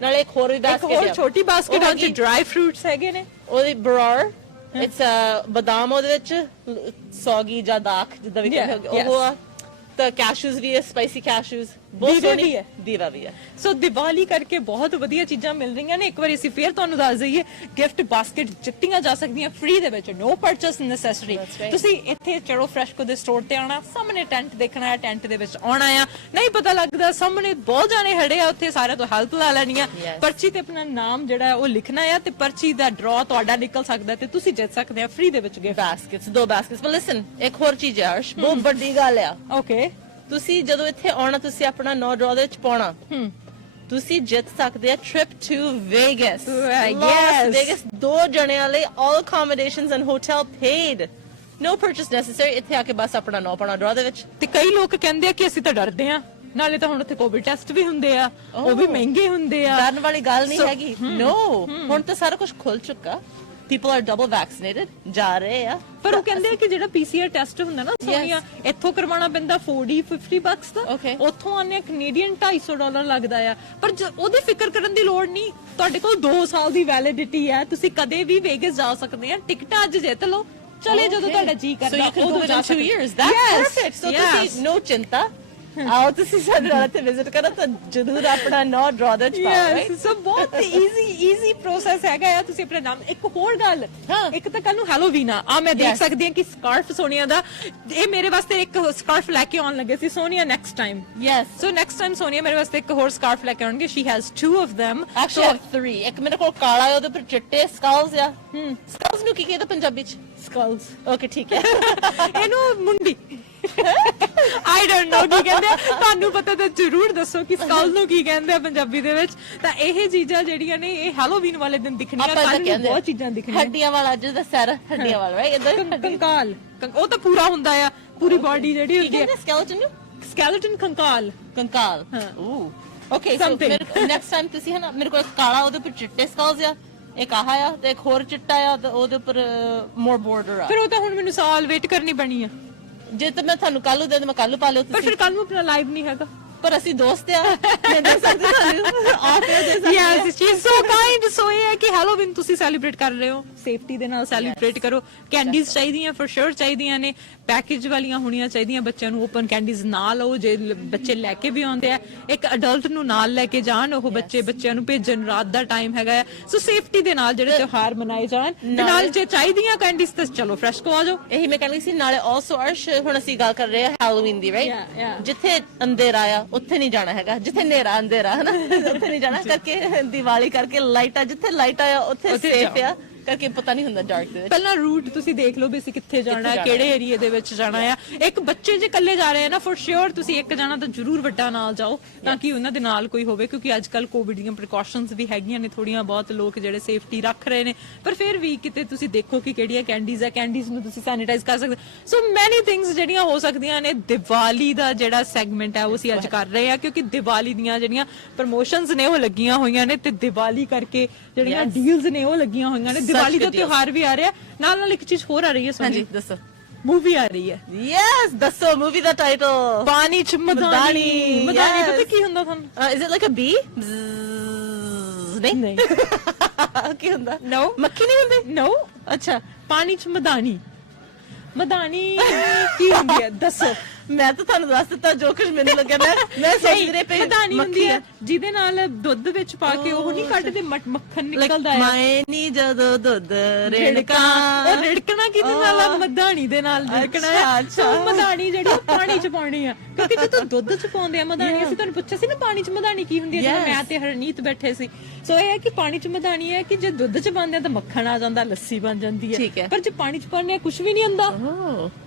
ਨਾਲੇ ਇੱਕ ਹੋਰ ਵੀ ਬਾਸਕਟ ਹੋਰ ਛੋਟੀ ਬਾਸਕਟ ਆ ਚ ਡਰਾਈ ਫਰੂਟਸ ਹੈਗੇ ਨੇ ਉਹਦੀ ਬਰਾਰ ਇਟਸ ਬਦਾਮ ਉਹਦੇ ਵਿੱਚ ਸੌਗੀ ਜਾਂ ਦਾਖ ਜਿੱਦਾਂ ਵੀ ਕਹਿੰਦੇ ਉਹ ਆ ਤਾਂ ਕੈਸ਼ੂਜ਼ ਵੀ ਹੈ ਸਪਾਈਸੀ ਕੈਸ਼ੂਜ਼ ਬਹੁਤ ਸੋਹਣੀ ਹੈ ਦੀਵਾ ਵੀ ਹੈ। ਸੋ ਦੀਵਾਲੀ ਕਰਕੇ ਬਹੁਤ ਵਧੀਆ ਚੀਜ਼ਾਂ ਮਿਲ ਰਹੀਆਂ ਨੇ। ਇੱਕ ਵਾਰੀ ਅਸੀਂ ਫੇਰ ਤੁਹਾਨੂੰ ਦੱਸ ਦਈਏ ਗਿਫਟ ਬਾਸਕਟ ਜਿੱਤੀਆਂ ਜਾ ਸਕਦੀਆਂ ਫ੍ਰੀ ਦੇ ਵਿੱਚ ਨੋ ਪਰਚੇਸ ਨੈਸੈਸਰੀ। ਤੁਸੀਂ ਇੱਥੇ ਚੜੋ ਫਰੈਸ਼ਕੋ ਦੇ ਸਟੋਰ ਤੇ ਆਉਣਾ ਸਾਹਮਣੇ ਟੈਂਟ ਦੇਖਣਾ ਹੈ ਟੈਂਟ ਦੇ ਵਿੱਚ ਆਉਣਾ ਆ ਨਹੀਂ ਪਤਾ ਲੱਗਦਾ ਸਾਹਮਣੇ ਬਹੁਤ ਜਾਣੇ ਖੜੇ ਆ ਉੱਥੇ ਸਾਰਿਆਂ ਤੋਂ ਹੈਲਪ ਲੈ ਲੈਣੀ ਆ ਪਰਚੀ ਤੇ ਆਪਣਾ ਨਾਮ ਜਿਹੜਾ ਉਹ ਲਿਖਣਾ ਆ ਤੇ ਪਰਚੀ ਦਾ ਡਰਾ ਤੁਹਾਡਾ ਨਿਕਲ ਸਕਦਾ ਤੇ ਤੁਸੀਂ ਜਿੱਤ ਸਕਦੇ ਆ ਫ੍ਰੀ ਦੇ ਵਿੱਚ ਗਿਫਟ ਬਾਸਕਟਸ ਦੋ ਬਾਸਕਟਸ ਪਰ ਲਿਸਨ ਇੱਕ ਹੋਰ ਚੀਜ਼ ਹੈ ਅਰਸ਼ ਬਹੁਤ ਵੱਡੀ ਗੱਲ ਆ ਓਕੇ ਤੁਸੀਂ ਜਦੋਂ ਇੱਥੇ ਆਉਣਾ ਤੁਸੀਂ ਆਪਣਾ ਨੋ ਡਰਾ ਦੇ ਵਿੱਚ ਪਾਉਣਾ ਤੁਸੀਂ ਜਿੱਤ ਸਕਦੇ ਆ trip to vagus yes. Vagus 2 ਜਣਿਆਂ ਲਈ all accommodations and hotel paid no purchase necessary ਇੱਥੇ ਆ ਕੇ ਬਸ ਆਪਣਾ ਨੋ ਪਾਉਣਾ ਡਰਾ ਦੇ ਵਿੱਚ ਤੇ ਕਈ ਲੋਕ ਕਹਿੰਦੇ ਆ ਕਿ ਅਸੀਂ ਤਾਂ ਡਰਦੇ ਆ ਨਾਲੇ ਤਾਂ ਹੁਣ ਉੱਥੇ ਕੋਵਿਡ ਟੈਸਟ ਵੀ ਹੁੰਦੇ ਆ ਉਹ ਵੀ ਮਹਿੰਗੇ ਹੁੰਦੇ ਆ ਡਰਨ ਵਾਲੀ ਗੱਲ ਨਹੀਂ ਹੈਗੀ no ਹੁਣ ਤਾਂ ਸਾਰਾ ਕੁਝ ਖੁੱਲ ਚੁੱਕਾ people are double vaccinated ਜਾ ਰਹੇ ਆ ਪਰ ਉਹ ਕਹਿੰਦੇ ਆ ਕਿ ਜਿਹੜਾ ਪੀਸੀਆਰ ਟੈਸਟ ਹੁੰਦਾ ਨਾ ਸੋਨੀਆ ਇੱਥੋਂ ਕਰਵਾਉਣਾ ਪੈਂਦਾ 40-50 bucks ਦਾ ਉੱਥੋਂ ਆਨੇ ਕੈਨੇਡੀਅਨ $250 ਲੱਗਦਾ ਆ ਪਰ ਉਹਦੀ ਫਿਕਰ ਕਰਨ ਦੀ ਲੋੜ ਨਹੀਂ ਤੁਹਾਡੇ ਕੋਲ 2 ਸਾਲ ਦੀ ਵੈਲਿਡਿਟੀ ਹੈ ਤੁਸੀਂ ਕਦੇ ਵੀ ਵੇਗਸ ਜਾ ਸਕਦੇ ਆ ਟਿਕਟਾਂ ਅੱਜ ਜਿੱਤ ਲਓ ਚਲੇ ਜਦੋਂ ਤੁਹਾਡਾ ਜੀ ਕਰਦਾ so you can go in 2 years that's perfect so ਤੁਸੀਂ no ਚਿੰਤਾ ਆਓ ਤੁਸੀਂ ਸਾਡੇ ਨਾਲ ਇੱਥੇ ਵਿਜ਼ਿਟ ਕਰੋ ਤਾਂ ਜ਼ਰੂਰ ਆਪਣਾ ਨੋ ਡਰਾ ਦੇ ਵਿੱਚ ਪਾਓ ਸੋ ਬਹੁਤ ਈਜ਼ੀ ਪ੍ਰੋਸੈਸ ਹੈਗਾ ਆ ਤੁਸੀਂ ਆਪਣਾ ਨਾਮ ਇੱਕ ਹੋਰ ਗੱਲ ਇੱਕ ਤਾਂ ਕੱਲ ਨੂੰ ਹੈਲੋਵੀਨ ਆ ਮੈਂ ਦੇਖ ਸਕਦੀ ਹਾਂ ਕਿ ਸਕਾਰਫ ਸੋਨੀਆ ਦਾ ਇਹ ਮੇਰੇ ਵਾਸਤੇ ਇੱਕ ਸਕਾਰਫ ਲੈ ਕੇ ਆਉਣ ਲੱਗੇ ਸੀ Sonia next time yes so next time Sonia ਮੇਰੇ ਵਾਸਤੇ ਇੱਕ ਹੋਰ ਸਕਾਰਫ ਲੈ ਕੇ ਆਉਣਗੇ she has 2 of them actually I have 3 ਇੱਕ ਮੇਰੇ ਕੋਲ ਕਾਲਾ ਹੈ ਉਹਦੇ ਉੱਪਰ ਚਿੱਟੇ ਸਕਲਸ ਆ ਸਕਲਸ ਨੂੰ ਕੀ ਕਹਿੰਦੇ ਪੰਜਾਬੀ ਚ ਸਕਲਸ ਓਕੇ ਠੀਕ ਹੈ ਇਹਨੂੰ ਮੁੰਡੀ ਆਈ ਡੋਨਟ ਨੋ ਕੀ ਕਹਿੰਦੇ ਤੁਹਾਨੂੰ ਪਤਾ ਤਾਂ ਜ਼ਰੂਰ ਦੱਸੋ ਕਿ ਸਕਲ ਨੂੰ ਕੀ ਕਹਿੰਦੇ ਆ ਪੰਜਾਬੀ ਦੇ ਵਿੱਚ ਤਾਂ ਇਹ ਚੀਜ਼ਾਂ ਜਿਹੜੀਆਂ ਨੇ ਇਹ ਹੈਲੋਵੀਨ ਵਾਲੇ ਦਿਨ ਦਿਖਣੀਆਂ ਕੱਲ ਨੂੰ ਬਹੁਤ ਚੀਜ਼ਾਂ ਦਿਖਣੀਆਂ ਹੱਡੀਆਂ ਵਾਲਾ ਜਿਹਦਾ ਸਰ ਹੱਡੀਆਂ ਵਾਲਾ ਰਾਈਟ ਇਦਾਂ ਕੰਕਾਲ ਉਹ ਤਾਂ ਪੂਰਾ ਹੁੰਦਾ ਆ ਪੂਰੀ ਬਾਡੀ ਜਿਹੜੀ ਹੁੰਦੀ ਹੈ ਸਕੈਲਟਨ ਨੂੰ ਸਕੈਲੇਟਨ ਕੰਕਾਲ ਓ ਓਕੇ ਸੋ ਨੈਕਸਟ ਟਾਈਮ ਤੁਸੀਂ ਹੈ ਨਾ ਮੇਰੇ ਕੋਲ ਕਾਲਾ ਉਹਦੇ ਉੱਪਰ ਚਿੱਟੇ ਸਕਲਸ ਆ ਇੱਕ ਆਹ ਆ ਤੇ ਇੱਕ ਹੋਰ ਚਿੱਟਾ ਆ ਤੇ ਉਹਦੇ ਉੱਪਰ ਮੋਰ ਬਾਰਡਰ ਆ ਫਿਰ ਉਹ ਤਾਂ ਹੁਣ ਮੈਨੂੰ ਸਾਲ ਵੇਟ ਕਰਨੀ ਪੈਣੀ ਆ ਜੇ ਤਾਂ ਮੈਂ ਤੁਹਾਨੂੰ ਕੱਲੂ ਦੇ ਮੈਂ ਕੱਲੂ ਪਾ ਲਿਓ ਪਰ ਤੁਸੀਂ ਫਿਰ ਕੱਲ ਨੂੰ ਆਪਣਾ ਲਾਈਵ ਨਹੀਂ ਹੈਗਾ ਪਰ ਅਸੀਂ ਦੋਸਤ ਆ ਮੈਂ ਦੇ ਸਕਦੀ ਤੁਹਾਨੂੰ ਆਫਰ ਦੇ ਸਕਦੀ yes she is so kind so ਇਹ ਹੈ ਕਿ ਹੈਲੋਵੀਨ ਤੁਸੀਂ ਸੈਲੀਬ੍ਰੇਟ ਕਰ ਰਹੇ ਹੋ ਸੇਫਟੀ ਦੇ ਨਾਲ ਸੈਲੀਬ੍ਰੇਟ ਕਰੋ ਕੈਂਡੀਜ਼ ਚਾਹੀਦੀਆਂ ਫॉर ਸ਼ੋਰ ਚਾਹੀਦੀਆਂ ਨੇ ਪੈਕੇਜ ਵਾਲੀਆਂ ਹੋਣੀਆਂ ਚਾਹੀਦੀਆਂ ਬੱਚਿਆਂ ਨੂੰ ਓਪਨ ਕੈਂਡੀਜ਼ ਨਾ ਲਓ ਜੇ ਬੱਚੇ ਲੈ ਕੇ ਵੀ ਆਉਂਦੇ ਆ ਇੱਕ ਅਡਲਟ ਨੂੰ ਨਾਲ ਲੈ ਕੇ ਜਾਣ ਉਹ ਬੱਚਿਆਂ ਨੂੰ ਭੇਜਣ ਰਾਤ ਦਾ ਟਾਈਮ ਹੈਗਾ ਸੋ ਸੇਫਟੀ ਦੇ ਨਾਲ ਜਿਹੜੇ ਤਿਉਹਾਰ ਮਨਾਏ ਜਾਣ ਤੇ ਨਾਲ ਜੇ ਚਾਹੀਦੀਆਂ ਕੈਂਡੀਜ਼ ਤਾਂ ਚਲੋ ਫਰੈਸ਼ ਕੋ ਆ ਜਾਓ ਇਹੀ ਮੈਂ ਕਹਿੰਦੀ ਸੀ ਨਾਲੇ ਆਲਸੋ ਅਰਸ਼ ਹੁਣ ਅਸੀਂ ਗੱਲ ਕਰ ਰਹੇ ਹਾਂ ਹੈਲੋਵੀਨ ਦੀ ਰਾਈਟ Yeah. ਜਿੱਥੇ ਅੰਧੇਰਾ ਆ ਉੱਥੇ ਨਹੀਂ ਜਾਣਾ ਹੈਗਾ ਜਿੱਥੇ ਹਨੇਰਾ ਅੰਧੇਰਾ ਹੈ ਨਾ ਉੱਥੇ ਨਹੀਂ ਜਾਣਾ ਕਰਕੇ ਦੀਵਾਲੀ ਕਰਕੇ ਲਾਈਟਾਂ ਜਿੱਥੇ ਲਾਈਟਾਂ ਆ ਉੱਥੇ ਸੇਫ ਆ ਕਰਕੇ ਪਤਾ ਨਹੀਂ ਹੁੰਦਾ ਡਾਰਕ ਦੇ ਵਿੱਚ। ਪਹਿਲਾਂ ਰੂਟ ਤੁਸੀਂ ਦੇਖ ਲਓ ਵੀ ਅਸੀਂ ਕਿੱਥੇ ਜਾਣਾ ਹੈ, ਕਿਹੜੇ ਏਰੀਆ ਦੇ ਵਿੱਚ ਜਾਣਾ ਆ। ਇੱਕ ਬੱਚੇ ਜੇ ਇਕੱਲੇ ਜਾ ਰਹੇ ਆ ਨਾ, ਫॉर श्योर ਤੁਸੀਂ ਇੱਕ ਜਾਣਾ ਤਾਂ ਜ਼ਰੂਰ ਵੱਡਾ ਨਾਲ ਜਾਓ ਤਾਂ ਕਿ ਉਹਨਾਂ ਦੇ ਨਾਲ ਕੋਈ ਹੋਵੇ, ਕਿਉਂਕਿ ਅੱਜ ਕੱਲ ਕੋਵਿਡ ਦੀਆਂ ਪ੍ਰੀਕਾਸ਼ਨਸ ਵੀ ਹੈਗੀਆਂ ਨੇ ਥੋੜੀਆਂ ਬਹੁਤ, ਲੋਕ ਜਿਹੜੇ ਸੇਫਟੀ ਰੱਖ ਰਹੇ ਨੇ, ਪਰ ਫਿਰ ਵੀ ਕਿਤੇ ਤੁਸੀਂ ਦੇਖੋ ਕਿ ਕਿਹੜੀਆਂ ਕੈਂਡੀਜ਼ ਆ, ਕੈਂਡੀਜ਼ ਨੂੰ ਤੁਸੀਂ ਸੈਨੀਟਾਈਜ਼ ਕਰ ਸਕਦੇ। ਸੋ ਮੈਨੀ ਥਿੰਗਸ ਜਿਹੜੀਆਂ ਹੋ ਸਕਦੀਆਂ ਨੇ। ਦੀਵਾਲੀ ਦਾ ਜਿਹੜਾ ਸੈਗਮੈਂਟ ਹੈ ਉਹ ਅਸੀਂ ਅੱਜ ਕਰ ਰਹੇ ਆ, ਕਿਉਂਕਿ ਦੀਵਾਲੀ ਦੀਆਂ ਜਿਹੜੀਆਂ ਪ੍ਰਮੋਸ਼ਨਸ ਨੇ ਉਹ ਲੱਗੀਆਂ ਹੋਈਆਂ ਨੇ, ਤੇ ਦੀਵਾਲੀ ਕਰਕੇ ਜਿਹੜੀਆਂ ਡੀਲਸ ਨੇ ਉਹ ਲੱਗੀਆਂ ਹੋਈਆਂ ਨੇ। ਦੀਵਾਲੀ ਦਾ ਤਿਉਹਾਰ ਵੀ ਆ ਰਿਹਾ, ਨਾਲ ਇੱਕ ਚੀਜ਼ ਹੋਰ ਆ ਰਹੀ ਹੈ ਹਾਂਜੀ ਦੱਸੋ। मूवी आ रही है। ਯੈਸ ਦੱਸੋ ਮੂਵੀ ਦਾ ਟਾਈਟਲ। पानी च मदानी। मदानी पता की हुंदा थानू? Is it like a B? ਨਹੀਂ ਕੀ ਹੁੰਦਾ? No. ਮੱਖੀ ਨਹੀਂ ਹੁੰਦੀ? No। अच्छा पानी च मदानी। मदानी की हुंदी है दसो। ਮੈਂ ਤਾਂ ਤੁਹਾਨੂੰ ਦੱਸ ਦਿੱਤਾ ਜੋ ਕੁਝ ਮੈਨੂੰ ਲੱਗਿਆ। ਮੈਂ ਸੋਚ ਰਹੀ ਪਈ ਮਦਾਨੀ ਹੁੰਦੀ ਹੈ ਜਿਹਦੇ ਨਾਲ ਦੁੱਧ ਵਿੱਚ ਪਾ ਕੇ ਉਹ ਨਹੀਂ ਕੱਢਦੇ, ਮੱਖਣ ਨਿਕਲਦਾ ਹੈ। ਮੈਂ ਨਹੀਂ ਜਦੋਂ ਦੁੱਧ ਰਿੜਕਾਂ। ਉਹ ਰਿੜਕਣਾ ਕਿਹਦੇ ਨਾਲ ਆ? ਮਦਾਨੀ ਦੇ ਨਾਲ ਰਿੜਕਣਾ ਹੈ। ਅੱਛਾ। ਸੋ ਮਦਾਨੀ ਜਿਹੜੀ ਉਹ ਪਾਣੀ ਚ ਪਾਉਣੀ ਆ, ਕਿਉਂਕਿ ਜਦੋਂ ਦੁੱਧ ਚ ਪਾਉਂਦੇ ਆ ਮਦਾਨੀ, ਅਸੀਂ ਤੁਹਾਨੂੰ ਪੁੱਛਿਆ ਸੀ ਨਾ ਪਾਣੀ ਚ ਮਦਾਨੀ ਕੀ ਹੁੰਦੀ ਹੈ, ਜਦੋਂ ਮੈਂ ਤੇ ਹਰਨੀਤ ਬੈਠੇ ਸੀ। ਸੋ ਇਹ ਹੈ ਕਿ ਪਾਣੀ ਚ ਮਦਾਨੀ ਹੈ ਕਿ ਜੇ ਦੁੱਧ ਚ ਪਾਉਂਦੇ ਆ ਤਾਂ ਮੱਖਣ ਆ ਜਾਂਦਾ, ਲੱਸੀ ਬਣ ਜਾਂਦੀ ਠੀਕ ਹੈ, ਹੈ। ਪਰ ਜੇ ਪਾਣੀ ਚ ਪਾਉਂਦੇ ਆ ਕੁਝ ਵੀ ਨਹੀਂ ਹੁੰਦਾ।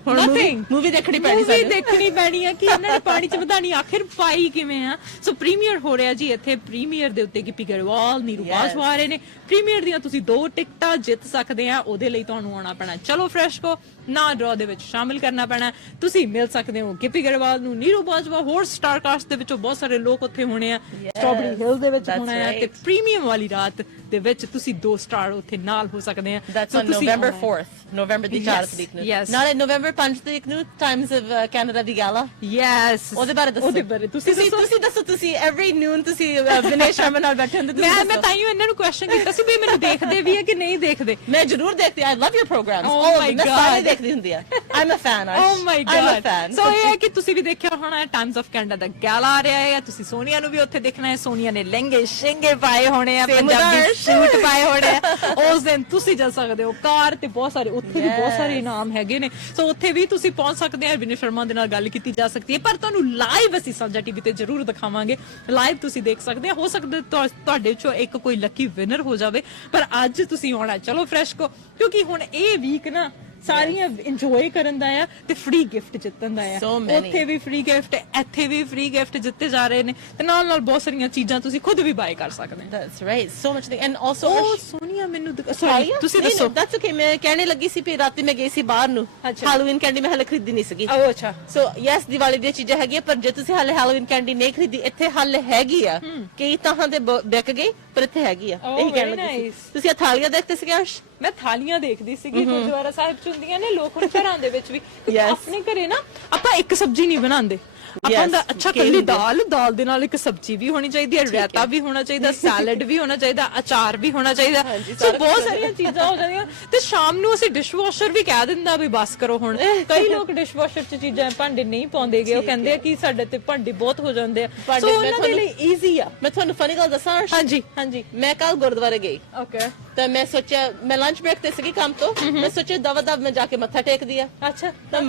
ਹੁਣ Nothing। ਮੂਵੀ ਦੇਖਣੀ ਪੈਣੀ Movie ਸਾਨੂੰ। ਦੇਖਣੀ ਪੈਣੀ ਹੈ ਕਿ ਇਹਨਾਂ ਨੇ ਪਾਣੀ ਚ ਮਦਾਨੀ ਆਖਿਰ ਪਾਈ ਕਿਵੇਂ ਆ। ਸੋ ਪ੍ਰੀਮੀਅਰ ਹੋ ਰਿਹਾ ਜੀ ਇੱਥੇ। ਪ੍ਰੀਮੀਅਰ ਦੇ ਉੱਤੇ ਗਿੱਪੀ ਗਰੇਵਾਲ, ਨੀਰੂ ਬਾਜਵਾ ਆ ਰਹੇ ਨੇ। ਪ੍ਰੀਮੀਅਰ ਦੀਆਂ ਤੁਸੀਂ 2 ਟਿਕਟਾਂ ਜਿੱਤ ਸਕਦੇ ਆ, ਉਹਦੇ ਲਈ ਤੁਹਾਨੂੰ ਆਉਣਾ ਪੈਣਾ ਚਲੋ ਫਰੈਸ਼ ਕੋ ਨਾ ਡਰਾ ਦੇ ਵਿੱਚ ਸ਼ਾਮਿਲ ਕਰਨਾ ਪੈਣਾ। ਤੁਸੀਂ ਮਿਲ ਸਕਦੇ ਹੋ ਗਿੱਪੀ ਗਰੇਵਾਲ ਨੂੰ, ਨੀਰੂ ਬਾਜਵਾ, ਹੋਰ ਸਟਾਰ ਕਾਸਟ ਦੇ ਵਿੱਚੋਂ ਬਹੁਤ ਸਾਰੇ ਲੋਕ ਉੱਥੇ ਹੋਣੇ ਆ। ਸਟ੍ਰਾਬੇਰੀ ਹਿਲਸ ਦੇ ਵਿੱਚ ਹੋਣਾ ਹੈ ਤੇ ਪ੍ਰੀਮੀਅਮ ਵਾਲੀ ਰਾਤ ਦੇ ਵਿੱਚ ਤੁਸੀਂ 2 ਸਟਾਰ ਉੱਥੇ ਨਾਲ ਹੋ ਸਕਦੇ ਆ। That's on November 4th. ਨਵੰਬਰ ਦੀ 4 ਤਰੀਕ ਨੂੰ। ਨਾਲੇ ਨਵੰਬਰ 5 ਤਰੀਕ ਨੂੰ ਟਾਈਮਸ ਆਫ ਕੈਨੇਡਾ ਦੀ ਗਾਲਾ। ਯੈਸ ਉਹਦੇ ਬਾਰੇ ਦੱਸੋ। ਉਹਦੇ ਬਾਰੇ ਤੁਸੀਂ ਦੱਸੋ। ਤੁਸੀਂ ਐਵਰੀ ਨੂਨ ਤੁਸੀਂ ਵਿਨੇਸ਼ ਸ਼ਰਮਾ ਨਾਲ ਬੈਠੇ ਹੁੰਦੇ। ਮੈਂ ਤਾਈਓ ਇਹਨਾਂ ਨੂੰ ਕੁਐਸਚਨ ਕੀਤਾ ਸੀ ਵੀ ਮੈਨੂੰ ਦੇਖਦੇ ਵੀ ਹੈ ਕਿ ਨਹੀਂ ਦੇਖਦੇ। ਮੈਂ ਜ਼ਰੂਰ ਦੇਖਦੀ। I love your programs. Oh my ਮੈਂ ਸਾਰੇ God। ਦੇਖਦੀ ਹੁੰਦੀ ਆ। I'm a fan. Oh my I'm a God। fan. ਸੋ ਇਹ ਹੈ ਕਿ ਤੁਸੀਂ ਵੀ ਦੇਖਿਆ ਹੋਣਾ ਹੈ ਟਾਈਮਸ ਆਫ ਕੈਨੇਡਾ ਦਾ ਗਾਲਾ ਆ ਰਿਹਾ ਹੈ। ਤੁਸੀਂ ਸੋਨੀਆ ਨੂੰ ਵੀ ਉੱਥੇ ਦੇਖਣਾ ਹੈ। ਸੋਨੀਆ ਨੇ ਲਹਿੰਗੇ ਸ਼ਿੰਗੇ ਪਾਏ ਹੋਣੇ ਆ, ਪੰਜਾਬੀ ਸੂਟ ਪਾਏ ਹੋਣੇ ਆ। ਉਸ ਦਿਨ ਤੁਸੀਂ ਜਾ ਸਕਦੇ ਹੋ ਕਾਰ ਤੇ ਬਹੁਤ ਸਾਰੇ ਉੱਥੇ ਵੀ ਬਹੁਤ ਸਾਰੇ ਇਨਾਮ ਹੈਗੇ ਨੇ। ਸੋ ਉੱਥੇ ਵੀ ਤੁਸੀਂ ਪਹੁੰਚ ਸਕਦੇ ਆ। ਵਿਨੇ ਸ਼ਰਮਾ ਦੇ ਨਾਲ ਗੱਲ ਕੀਤੀ ਜਾ ਸਕਦੀ ਹੈ, ਪਰ ਤੁਹਾਨੂੰ ਲਾਈਵ ਅਸੀਂ ਸਾਂਝਾ ਟੀਵੀ ਤੇ ਜ਼ਰੂਰ ਦਿਖਾਵਾਂਗੇ। ਲਾਈਵ ਤੁਸੀਂ ਦੇਖ ਸਕਦੇ ਹੋ ਸਕਦਾ ਤੁਹਾਡੇ ਚੋਂ ਇੱਕ ਕੋਈ ਲੱਕੀ ਵਿਨਰ ਹੋ ਜਾਵੇ। ਪਰ ਅੱਜ ਤੁਸੀਂ ਆਉਣਾ ਚਲੋ ਫਰੈਸ਼ ਕੋ, ਕਿਉਂਕਿ ਹੁਣ ਇਹ ਵੀਕ ਨਾ ਸਾਰੀਆਂ ਇੰਜੋਏ ਕਰਨ ਦਾ ਆ ਤੇ ਫ੍ਰੀ ਗਿਫਟ ਜਿੱਤਣ ਦਾ ਆ। ਉੱਥੇ ਵੀ ਫ੍ਰੀ ਗਿਫਟ, ਇੱਥੇ ਵੀ ਫ੍ਰੀ ਗਿਫਟ ਜਿੱਤੇ ਜਾ ਰਹੇ ਨੇ ਤੇ ਨਾਲ ਨਾਲ ਬਹੁਤ ਸਾਰੀਆਂ ਚੀਜ਼ਾਂ ਤੁਸੀਂ ਖੁਦ ਵੀ ਬਾਏ ਕਰ ਸਕਦੇ ਹੋ। That's right. So much thing. And also Sonia ਮੈਨੂੰ ਸੌਰੀ ਤੁਸੀਂ ਦੱਸੋ। That's okay. ਮੈਂ ਕਹਿਣੇ ਲੱਗੀ ਸੀ ਵੀ ਰਾਤੀ ਮੈਂ ਗਈ ਸੀ ਬਾਹਰ ਨੂੰ। ਹੈਲੋਵੀਨ ਕੈਂਡੀ ਮੈਂ ਹਲੇ ਖਰੀਦੀ ਨਹੀਂ ਸੀਗੀ। ਉਹ ਅੱਛਾ। ਸੋ ਯੈਸ ਦੀਵਾਲੀ ਦੀਆਂ ਚੀਜ਼ਾਂ ਹੈਗੀਆਂ, ਪਰ ਜੇ ਤੁਸੀਂ ਹਾਲੇ ਹੈਲੋਵੀਨ ਕੈਂਡੀ ਨਹੀਂ ਖਰੀਦੀ, ਇੱਥੇ ਹਾਲੇ ਹੈਗੀ ਆ। ਕਈ ਤਾਂ ਦੇ ਵਿਕ ਗਈ, ਪਰ ਇੱਥੇ ਹੈਗੀ ਆ। ਇਹੀ ਕਹਿਣ ਲੱਗੀ ਸੀ। ਤੁਸੀਂ ਥਾਲੀਆਂ ਦੇਖਦੇ ਸੀਗੇ ਅਰਸ਼? ਮੈਂ ਥਾਲੀਆਂ ਦੇਖਦੀ ਸੀਗੀ ਗੁਰਦੁਆਰਾ ਸਾਹਿਬ ਚ ਹੁੰਦੀਆਂ ਨੇ, ਲੋਕ ਹੁਣ ਘਰਾਂ ਦੇ ਵਿੱਚ ਵੀ। ਆਪਣੇ ਘਰੇ ਨਾ ਆਪਾਂ ਇੱਕ ਸਬਜ਼ੀ ਨਹੀਂ ਬਣਾਉਂਦੇ, ਆਪਾਂ ਦਾ ਅੱਛਾ ਕੱਲੀ ਦਾਲ ਦੇ ਨਾਲ ਇੱਕ ਸਬਜ਼ੀ ਵੀ ਹੋਣੀ ਚਾਹੀਦੀ ਹੈ, ਰਾਇਤਾ ਵੀ ਹੋਣਾ ਚਾਹੀਦਾ, ਸੈਲਡ ਵੀ ਹੋਣਾ ਚਾਹੀਦਾ, ਅਚਾਰ ਵੀ ਹੋਣਾ ਚਾਹੀਦਾ। ਸੋ ਬਹੁਤ ਸਾਰੀਆਂ ਚੀਜ਼ਾਂ ਹੋ ਜਾਂਦੀਆਂ ਤੇ ਸ਼ਾਮ ਨੂੰ ਅਸੀਂ ਡਿਸ਼ਵਾਸ਼ਰ ਵੀ ਕਹਿ ਦਿੰਦਾ ਵੀ ਬਸ ਕਰੋ ਹੁਣ। ਕਈ ਲੋਕ ਡਿਸ਼ਵਾਸ਼ਰ ਚ ਚੀਜ਼ਾਂ ਭਾਂਡੇ ਨਹੀਂ ਪਾਉਂਦੇਗੇ, ਉਹ ਕਹਿੰਦੇ ਆ ਕਿ ਸਾਡੇ ਤੇ ਭਾਂਡੇ ਬਹੁਤ ਹੋ ਜਾਂਦੇ ਆ। ਸੋ ਉਹਨਾਂ ਦੇ ਲਈ ਈਜ਼ੀ ਆ। ਮੈਂ ਤੁਹਾਨੂੰ ਫਨੀ ਗੱਲ ਦੱਸਾਂ ਅਰਸ਼? ਹਾਂਜੀ ਮੈਂ ਕੱਲ ਗੁਰਦੁਆਰੇ ਗਈ। ਓਕੇ। ਤਾਂ ਮੈਂ ਸੋਚਿਆ ਮੈਂ ਲੰਚ ਬ੍ਰੇਕ ਤੇ ਸੀਗੀ ਕੰਮ ਤੋਂ, ਮੈਂ ਸੋਚਿਆ ਦਵਾ ਦਵ ਮੈਂ ਜਾ ਕੇ ਮੱਥਾ ਟੇਕਦੀ ਆ। ਅੱਛਾ। ਤਾਂ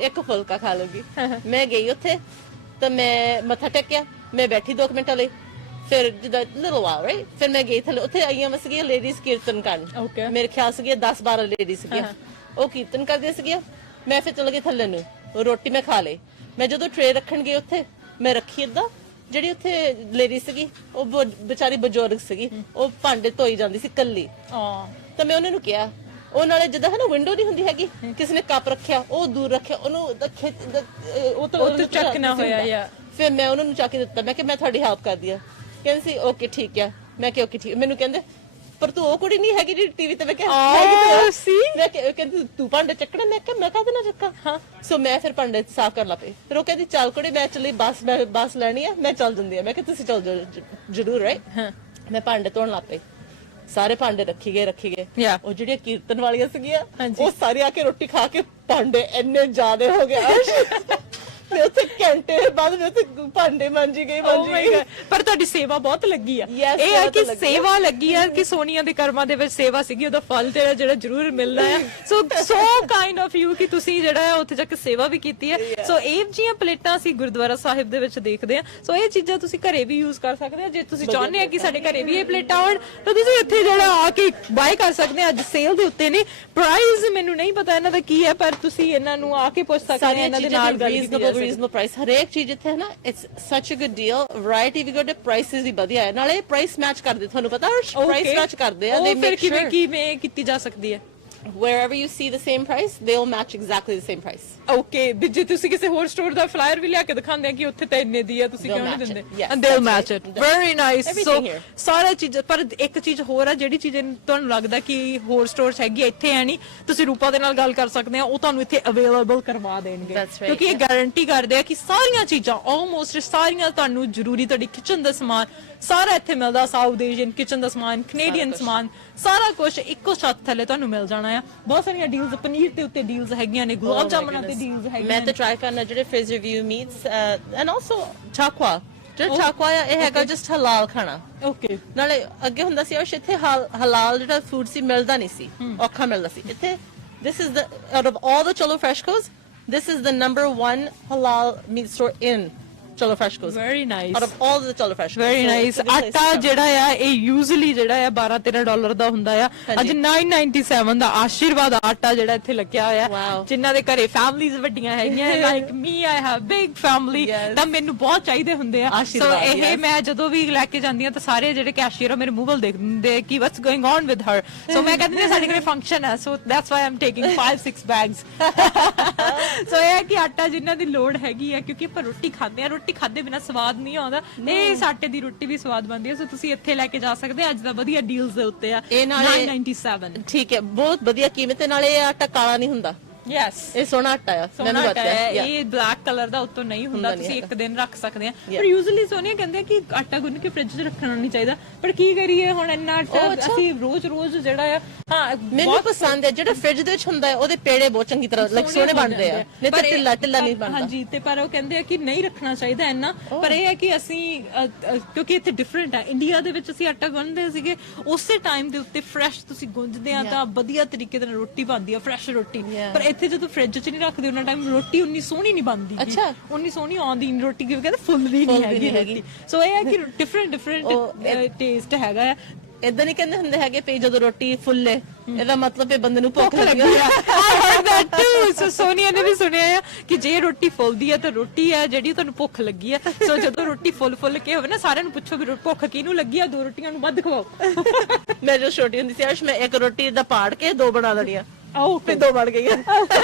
ਇੱਕ ਫੁਲਕਾ ਖਾ ਲੂਗੀ। ਮੈਂ ਗਈ ਉੱਥੇ ਤਾਂ ਮੈਂ ਮੱਥਾ ਟੇਕਿਆ, ਮੈਂ ਬੈਠੀ 2 ਮਿੰਟ ਲਈ, ਫਿਰ ਜਿੱਦਾਂ ਲਿਟਲ ਵਾਈਲ ਰਾਈਟ, ਫਿਰ ਮੈਂ ਗਈ ਥੱਲੇ। ਉੱਥੇ ਆਈਆਂ ਵਾ ਸੀਗੀਆਂ ਲੇਡੀਜ਼ ਕੀਰਤਨ ਕਰਨ। ਮੇਰੇ ਖਿਆਲ ਸੀਗੀਆਂ 10-12 ਲੇਡੀਜ਼ ਸੀਗੀਆਂ, ਉਹ ਕੀਰਤਨ ਕਰਦੀਆਂ ਸੀਗੀਆਂ। ਮੈਂ ਫਿਰ ਚਲ ਗਈ ਥੱਲੇ ਨੂੰ, ਰੋਟੀ ਮੈਂ ਖਾ ਲਈ। ਮੈਂ ਜਦੋਂ ਟਰੇ ਰੱਖਣ ਗਈ ਉੱਥੇ ਮੈਂ ਰੱਖੀ ਏਦਾਂ, ਜਿਹੜੀ ਉੱਥੇ ਲੇਡੀ ਸੀਗੀ ਉਹ ਵਿਚਾਰੀ ਬਜ਼ੁਰਗ ਸੀਗੀ, ਉਹ ਭਾਂਡੇ ਧੋਈ ਜਾਂਦੀ ਸੀ ਕੱਲੀ। ਤਾਂ ਮੈਂ ਉਹਨਾਂ ਨੂੰ ਕਿਹਾ, ਉਹ ਨਾਲੇ ਜਿੱਦਾਂ ਹੈ ਨਾ ਵਿੰਡੋ ਨਹੀਂ ਹੁੰਦੀ ਹੈਗੀ, ਕਿਸੇ ਨੇ ਕੱਪ ਰੱਖਿਆ ਉਹ ਦੂਰ ਰੱਖਿਆ, ਉਹਨੂੰ ਉਹ ਤਾਂ ਚੱਕਣਾ ਹੋਇਆ। ਫਿਰ ਮੈਂ ਉਹਨਾਂ ਨੂੰ ਚੱਕ ਕੇ ਦਿੱਤਾ। ਮੈਂ ਕਿਹਾ ਮੈਂ ਤੁਹਾਡੀ ਹੈਲਪ ਕਰਦੀ ਆ। ਕਹਿੰਦੇ ਸੀ ਓਕੇ ਠੀਕ ਆ। ਮੈਂ ਕਿਹਾ ਓਕੇ ਠੀਕ। ਮੈਨੂੰ ਕਹਿੰਦੇ ਪਰ ਤੂੰ ਉਹ ਕੁੜੀ ਨਹੀਂ ਹੈਗੀ ਜਿਹੜੀ ਟੀਵੀ ਤੇ। ਮੈਂ ਕਿਹਾ ਮੈਂ ਕਹਿੰਦੀ ਤੂੰ ਭਾਂਡੇ ਚੱਕਣਾ। ਮੈਂ ਕਿਹਾ ਮੈਂ ਕਾਹਦੇ ਨਾਲ ਚੱਕਾਂ। ਸੋ ਮੈਂ ਫਿਰ ਭਾਂਡੇ ਸਾਫ਼ ਕਰਨ ਲੱਗ ਪਈ। ਫਿਰ ਉਹ ਕਹਿੰਦੀ ਚੱਲ ਕੁੜੀ ਮੈਂ ਚੱਲੀ, ਬੱਸ ਲੈਣੀ ਆ, ਮੈਂ ਚੱਲ ਜਾਂਦੀ ਆ। ਮੈਂ ਕਿਹਾ ਤੁਸੀਂ ਚੱਲ ਜਾਓ ਜ਼ਰੂਰ ਰਾਈਟ। ਮੈਂ ਭਾਂਡੇ ਧੋਣ ਲੱਗ ਪਈ, ਸਾਰੇ ਭਾਂਡੇ ਰੱਖੀ ਗਏ। ਉਹ ਜਿਹੜੀਆਂ ਕੀਰਤਨ ਵਾਲੀਆਂ ਸੀਗੀਆਂ ਉਹ ਸਾਰੇ ਆ ਕੇ ਰੋਟੀ ਖਾ ਕੇ ਭਾਂਡੇ ਇੰਨੇ ਜ਼ਿਆਦੇ ਹੋ ਗਏ। ਮੈਂ ਉੱਥੇ ਘੰਟੇ ਬਾਅਦ ਮੈਂ ਉੱਥੇ ਭਾਂਡੇ ਮਾਂਜੀ ਗਈ Oh my God, ਪਰ ਤੁਹਾਡੀ ਸੇਵਾ ਬਹੁਤ ਲੱਗੀ ਆ Yes, ਇਹ ਹੈ ਸੇਵਾ ਕਿ ਤਾਂ ਲੱਗੀ ਆ। ਸੇਵਾ ਲੱਗੀ ਆ ਕਿ ਸੋਨੀਆ ਦੇ ਕਰਮਾਂ ਦੇ ਵਿੱਚ ਸੇਵਾ ਸੀਗੀ ਉਹਦਾ ਫਲ ਤੇਰਾ ਜਿਹੜਾ ਜ਼ਰੂਰ ਮਿਲਦਾ ਹੈ ਸੋ ਕਾਈਂਡ ਆਫ ਯੂ ਕਿ ਤੁਸੀਂ ਜਿਹੜਾ ਹੈ ਉੱਥੇ ਜਾ ਕੇ ਸੇਵਾ ਵੀ ਕੀਤੀ ਹੈ ਸੋ ਇਹ ਜੀਆਂ ਪਲੇਟਾਂ ਅਸੀਂ ਗੁਰਦੁਆਰਾ ਸਾਹਿਬ ਦੇ ਵਿੱਚ ਦੇਖਦੇ ਆ ਸੋ ਇਹ ਚੀਜ਼ਾਂ ਤੁਸੀਂ ਘਰੇ ਵੀ ਯੂਜ਼ ਕਰ ਸਕਦੇ ਆ ਜੇ ਤੁਸੀਂ ਚਾਹੁੰਦੇ ਆ ਕਿ ਸਾਡੇ ਘਰੇ ਵੀ ਇਹ ਪਲੇਟਾਂ ਆਉਣ ਤਾਂ ਤੁਸੀਂ ਇੱਥੇ ਜਿਹੜਾ ਆ ਕੇ ਬਾਈ ਕਰ ਸਕਦੇ ਆ ਅੱਜ ਸੇਲ ਦੇ ਉੱਤੇ ਨੇ ਪ੍ਰਾਈਸ ਮੈਨੂੰ ਨਹੀਂ ਪਤਾ ਇਹਨਾਂ ਦਾ ਕੀ ਹੈ ਪਰ ਤੁਸੀਂ ਇਹਨਾਂ ਨੂੰ ਆ ਕੇ ਪੁੱਛ ਸਕਦੇ ਆ ਸਾਰੀਆਂ ਇਹਨਾਂ ਦੇ ਚੀਜ਼ਾਂ ਨਾਲ ਗੱਲ ਕੀਤੀ ਜਾ ਸਕਦੀ ਹੈ। ਰੀਜ਼ਨੇਬਲ ਪ੍ਰਾਈਸ ਹਰੇਕ ਚੀਜ਼ ਇੱਥੇ ਹੈ ਨਾ it's such a good deal variety ਵੀ ਗੁੱਡ ਪ੍ਰਾਈਸਿਸ ਵੀ ਵਧੀਆ ਹੈ ਨਾਲੇ ਪ੍ਰਾਈਸ ਮੈਚ ਕਰਦੇ ਤੁਹਾਨੂੰ ਪਤਾ ਪ੍ਰਾਈਸ Okay. ਮੈਚ ਕਰਦੇ ਆ ਉਹ ਦੇ ਫਿਰ ਮੇਕ ਕਿਵੇਂ ਸ਼ੋਰ ਕਿਵੇਂ ਕੀਤੀ ਜਾ ਸਕਦੀ ਹੈ wherever you see the same price they'll match exactly the same price okay ਜੇ ਤੁਸੀਂ ਕਿਸੇ ਹੋਰ ਸਟੋਰ ਦਾ ਫਲਾਇਰ ਵੀ ਲਿਆ ਕੇ ਦਿਖਾਉਂਦੇ ਆ ਕਿ ਉੱਥੇ ਤਾਂ ਇੰਨੇ ਦੀ ਆ ਤੁਸੀਂ They'll ਕਿਉਂ ਨਹੀਂ match ਦਿੰਦੇ it. Yes, and they'll that's match right. it very nice so Everything here. ਸਾਰਾ ਚੀਜ਼ ਪਰ ਇੱਕ ਚੀਜ਼ ਹੋਰ ਆ ਜਿਹੜੀ ਚੀਜ਼ ਤੁਹਾਨੂੰ ਲੱਗਦਾ ਕਿ ਹੋਰ ਸਟੋਰਸ ਹੈਗੀ ਆ, ਇੱਥੇ ਹੈ ਨਹੀਂ ਤੁਸੀਂ ਰੂਪਾ ਦੇ ਨਾਲ ਗੱਲ ਕਰ ਸਕਦੇ ਆ ਉਹ ਤੁਹਾਨੂੰ ਇੱਥੇ ਅਵੇਲੇਬਲ ਕਰਵਾ ਦੇਣਗੇ That's right, ਕਿਉਂਕਿ ਇਹ ਗਾਰੰਟੀ ਕਰਦੇ ਆ ਕਿ ਸਾਰੀਆਂ ਚੀਜ਼ਾਂ ਆਲਮੋਸਟ ਸਾਰੀਆਂ ਤੁਹਾਨੂੰ ਜ਼ਰੂਰੀ ਤੁਹਾਡੀ ਕਿਚਨ ਦਾ ਸਮਾਨ ਸਾਰਾ ਇੱਥੇ ਮਿਲਦਾ ਸਾਊਥ ਏਸ਼ੀਅਨ ਕਿਚਨ ਦਾ ਸਮਾਨ ਕੈਨੇਡੀਅਨ ਸਮਾਨ ਸਾਰਾ ਕੁਝ ਇੱਕੋ ਛੱਤ ਥੱਲੇ ਤੁਹਾਨੂੰ ਮਿਲ ਜਾਣਾ ਆ ਬਹੁਤ ਸਾਰੀਆਂ ਡੀਲਸ ਪਨੀਰ ਤੇ ਉੱਤੇ ਡੀਲਸ ਹੈਗੀਆਂ ਨੇ ਗੁਲਾਬ ਜਾਮਨਾਂ ਤੇ ਡੀਲਸ ਮੈਂ ਹੈਗੀਆਂ ਤਾਂ ਟਰਾਈ ਕਰਨਾ ਜਿਹੜੇ fridge review meats and also ਚਾਕਵਾ ਜਿਹੜਾ ਚਾਕਵਾ ਆ ਇਹ ਹੈਗਾ ਜਸਟ ਹਲਾਲ ਖਾਣਾ ਓਕੇ ਨਾਲੇ ਅੱਗੇ ਹੁੰਦਾ ਸੀ ਅਰਸ਼ ਇੱਥੇ ਹਲਾਲ ਜਿਹੜਾ ਫੂਡ ਸੀ ਮਿਲਦਾ ਨਹੀਂ ਸੀ ਔਖਾ ਮਿਲਦਾ ਸੀ ਇੱਥੇ this is the out of all the Cholo Freshcos this is the #1 halal meat store in Cholo Freshcos very nice out of all the Cholo Freshcos very So nice it's a good place ਆਟਾ to come. ਜਿਹੜਾ ਆ ਇਹ ਯੂਜ਼ੂਲੀ ਜਿਹੜਾ ਆ $12-13 ਦਾ ਹੁੰਦਾ ਆ ਅੱਜ 997 ਦਾ ਆਸ਼ੀਰਵਾਦ ਆਟਾ ਜਿਹੜਾ ਇੱਥੇ ਲੱਗਿਆ ਹੋਇਆ Wow. ਜਿਨ੍ਹਾਂ ਦੇ ਘਰੇ ਫੈਮਲੀਜ਼ ਵੱਡੀਆਂ ਹੈਗੀਆਂ like me I have big family Yes. ਤਾਂ ਮੈਨੂੰ ਬਹੁਤ ਚਾਹੀਦੇ ਹੁੰਦੇ ਆ ਸੋ ਆਸ਼ੀਰਵਾਦ, ਇਹ yes. ਮੈਂ ਜਦੋਂ ਵੀ ਲੈ ਕੇ ਜਾਂਦੀ ਆ ਤਾਂ ਸਾਰੇ ਜਿਹੜੇ ਕੈਸ਼ੀਅਰ ਆ ਮੇਰੇ ਮੂੰਹ ਵੱਲ ਦੇਖਦੇ ਕਿ what's going on with her so ਮੈਂ ਕਹਿੰਦੀ ਹਾਂ ਸਾਡੇ ਘਰੇ ਫੰਕਸ਼ਨ ਹੈ so that's why I'm taking 5-6 bags so ਇਹ ਹੈ ਕਿ ਆਟਾ ਜਿਨ੍ਹਾਂ ਦੀ ਲੋੜ ਹੈਗੀ ਆ ਕਿਉਂਕਿ ਆਪਾਂ ਰੋਟੀ ਖਾਂਦੇ ਆ ਰੋਟੀ ਖਾਦੇ ਬਿਨਾ ਸਵਾਦ ਨਹੀਂ ਆਉਂਦਾ ਇਹ ਆਟੇ ਦੀ ਰੋਟੀ ਵੀ ਸਵਾਦ ਬਣਦੀ ਹੈ ਸੋ ਤੁਸੀਂ ਇੱਥੇ ਲੈ ਕੇ ਜਾ ਸਕਦੇ ਆ ਅੱਜ ਦਾ ਵਧੀਆ ਡੀਲਸ ਦੇ ਉੱਤੇ ਆ ਇਹ ਨਾਲੇ- 997 ਠੀਕ ਹੈ ਬਹੁਤ ਵਧੀਆ ਕੀਮਤ ਹੈ ਨਾਲੇ ਇਹ ਆਟਾ ਕਾਲਾ ਨਹੀਂ ਹੁੰਦਾ ਯੈਸ ਇਹ ਸੋਹਣਾ ਆਟਾ ਆ ਸੋਨਾ ਮੈਨੂੰ ਆਟਾ ਪਤਾ ਹੈ ਹੈ ਇਹ ਬਲੈਕ ਕਲਰ ਦਾ ਉੱਤੋਂ ਨਹੀਂ ਹੁੰਦਾ ਹੁੰਦਾ ਨਹੀਂ ਤੁਸੀਂ ਇੱਕ ਦਿਨ ਰੱਖ ਸਕਦੇ ਆ Yeah. ਪਰ ਯੂਜ਼ੂਅਲੀ ਸੋਨੀਆ ਕਹਿੰਦੇ ਆ ਕਿ ਆਟਾ ਗੁੰਨ ਕੇ ਫ੍ਰਿਜ 'ਚ ਰੱਖਣਾ ਨਹੀਂ ਚਾਹੀਦਾ ਪਰ ਕੀ ਕਰੀਏ ਹੁਣ ਇੰਨਾ ਆਟਾ ਅਸੀਂ ਰੋਜ਼ ਜਿਹੜਾ ਆ ਹਾਂ ਮੈਨੂੰ ਪਸੰਦ ਹੈ ਜਿਹੜਾ ਫ੍ਰਿਜ ਦੇ ਵਿੱਚ ਹੁੰਦਾ ਹੈ ਉਹਦੇ ਪੇੜੇ ਬਹੁਤ ਚੰਗੀ ਤਰ੍ਹਾਂ ਲਾਈਕ ਸੋਹਣੇ ਬਣਦੇ ਆ ਨਹੀਂ ਤਾਂ ਢਿੱਲਾ ਨਹੀਂ ਬਣਦਾ ਹਾਂਜੀ ਤੇ ਪਰ ਉਹ ਕਹਿੰਦੇ ਆ ਕਿ ਨਹੀਂ ਰੱਖਣਾ ਚਾਹੀਦਾ ਇੰਨਾ ਪਰ ਇਹ ਹੈ ਕਿ ਅਸੀਂ ਕਿਉਂਕਿ ਇੱਥੇ ਡਿਫਰੈਂਟ ਹੈ ਇੰਡੀਆ ਦੇ ਵਿੱਚ ਅਸੀਂ ਆਟਾ ਗੁੰਨਦੇ ਸੀਗੇ ਉਸੇ ਟਾਈਮ ਦੇ ਉੱਤੇ ਫਰੈਸ਼ ਤੁਸੀਂ ਗੁੰਨਦੇ ਆ ਤਾਂ ਵਧੀਆ ਤਰੀਕੇ ਨਾਲ ਰੋਟੀ ਬਣਦੀ ਆ ਫਰੈਸ਼ ਰੋਟੀ Yeah. ਪਰ ਇੱਥੇ ਜਦੋਂ ਫ੍ਰਿਜ 'ਚ ਨਹੀਂ ਰੱਖਦੇ ਉਹਨਾਂ ਟਾਈਮ ਰੋਟੀ ਉਨੀ ਸੋਹਣੀ ਨਹੀਂ ਬਣਦੀ ਗੀ। ਅੱਛਾ। ਉਨੀ ਸੋਹਣੀ ਆਉਂਦੀ ਨਹੀਂ ਰੋਟੀ ਕਿਉਂਕਿ ਕਹਿੰਦੇ ਫੁੱਲਦੀ ਨਹੀਂ ਹੈਗੀ ਸੋ ਇਹ ਹੈ ਕਿ ਡਿਫਰੈਂਟ ਟੇਸਟ ਹੈਗਾ ਆ ਇਦਾਂ ਨਹੀਂ ਕਹਿੰਦੇ ਹੁੰਦੇ ਹੈਗੇ ਪਈ ਜਦੋਂ ਰੋਟੀ ਫੁੱਲੇ ਇਹਦਾ ਮਤਲਬ ਹੈ ਬੰਦੇ ਨੂੰ ਭੁੱਖ ਭੁੱਖ ਲੱਗੀ ਲੱਗੀ ਆ I heard that too ਸੋ ਸੋਨੀਆ ਨੇ ਵੀ ਸੁਣਿਆ ਆ ਕਿ ਜੇ ਰੋਟੀ ਫੁੱਲਦੀ ਆ ਤਾਂ ਰੋਟੀ ਆ ਜਿਹੜੀ ਤੁਹਾਨੂੰ ਭੁੱਖ ਲੱਗੀ ਆ ਸੋ ਜਦੋਂ ਰੋਟੀ ਫੁੱਲ ਕੇ ਹੋਵੇ ਨਾ ਸਾਰਿਆਂ ਨੂੰ ਪੁੱਛੋ ਵੀ ਭੁੱਖ ਕਿਹਨੂੰ ਲੱਗੀ ਆ 2 ਰੋਟੀਆਂ ਨੂੰ ਵੱਧ ਖਵਾਓ ਮੈਂ ਜੋ ਛੋਟੀ ਹੁੰਦੀ ਸੀ ਅਰਸ਼ ਮੈਂ ਇੱਕ ਰੋਟੀ ਦਾ ਪਾੜ ਕੇ 2 ਬਣਾ ਦੇਣੀਆਂ ਆਓ ਫਿਰ 2 ਬਣ ਗਈਆਂ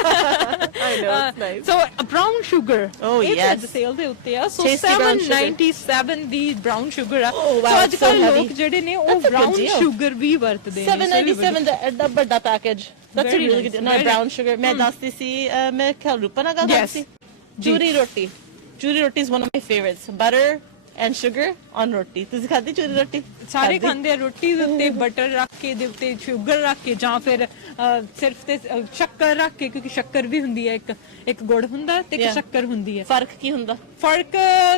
I know it's nice so brown sugar Oh, yes. Sale ਦੇ ਉੱਤੇ ਆ ਸੋ Tasty brown sugar. 797 ਦੀ ਬ੍ਰਾਊਨ ਸ਼ੂਗਰ ਆ Oh, wow, ਸੋ ਅੱਜ it's so ਕੱਲ੍ਹ heavy. ਲੋਕ ਜਿਹੜੇ ਨੇ ਉਹ That's a good brown deal. Sugar ਵੀ ਵਰਤਦੇ ਨੇ 797 ਦਾ ਐਡਾ ਵੱਡਾ package that's a Very really nice, good ਨਾ very- ਬ੍ਰਾਊਨ ਸ਼ੂਗਰ ਮੈਂ ਦੱਸਦੀ ਸੀ ਮੈਂ ਖਿਆਲ ਰੂਪਾ ਨਾਲ ਗੱਲ Yes. ਕਰਦੀ ਸੀ ਚੂਰੀ ਰੋਟੀ is one of my favorites butter and sugar on ਰੋਟੀ ਤੁਸੀਂ ਖਾਧੀ ਚੂਰੀ ਰੋਟੀ ਸਾਰੇ ਖਾਂਦੇ ਆ ਰੋਟੀ ਦੇ ਉੱਤੇ ਬਟਰ ਰੱਖ ਕੇ ਦੇ ਉੱਤੇ ਸ਼ੂਗਰ ਰੱਖ ਕੇ ਜਾਂ ਫਿਰ ਸਿਰਫ ਤੇ ਸ਼ੱਕਰ ਰੱਖ ਕੇ ਕਿਉਂਕਿ ਸ਼ੱਕਰ ਵੀ ਹੁੰਦੀ ਹੈ ਇੱਕ ਗੁੜ ਹੁੰਦਾ ਤੇ ਇੱਕ Yeah. ਸ਼ੱਕਰ ਹੁੰਦੀ ਹੈ ਫਰਕ ਕੀ ਹੁੰਦਾ ਫਰਕ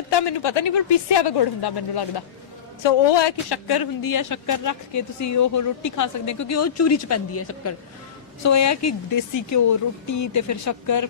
ਤਾਂ ਮੈਨੂੰ ਪਤਾ ਨਹੀਂ ਪਰ ਪੀਸਿਆ ਵਾ ਗੁੜ ਹੁੰਦਾ ਮੈਨੂੰ ਲੱਗਦਾ ਸੋ ਉਹ ਹੈ ਕਿ ਸ਼ੱਕਰ ਹੁੰਦੀ ਹੈ ਸ਼ੱਕਰ ਰੱਖ ਕੇ ਤੁਸੀਂ ਉਹ ਰੋਟੀ ਖਾ ਸਕਦੇ ਹੋ ਕਿਉਂਕਿ ਉਹ ਚੂਰੀ ਚ ਪੈਂਦੀ ਹੈ ਸ਼ੱਕਰ ਸੋ ਇਹ ਹੈ ਕਿ ਦੇਸੀ ਘਿਓ ਰੋਟੀ ਤੇ ਫਿਰ ਸ਼ੱਕਰ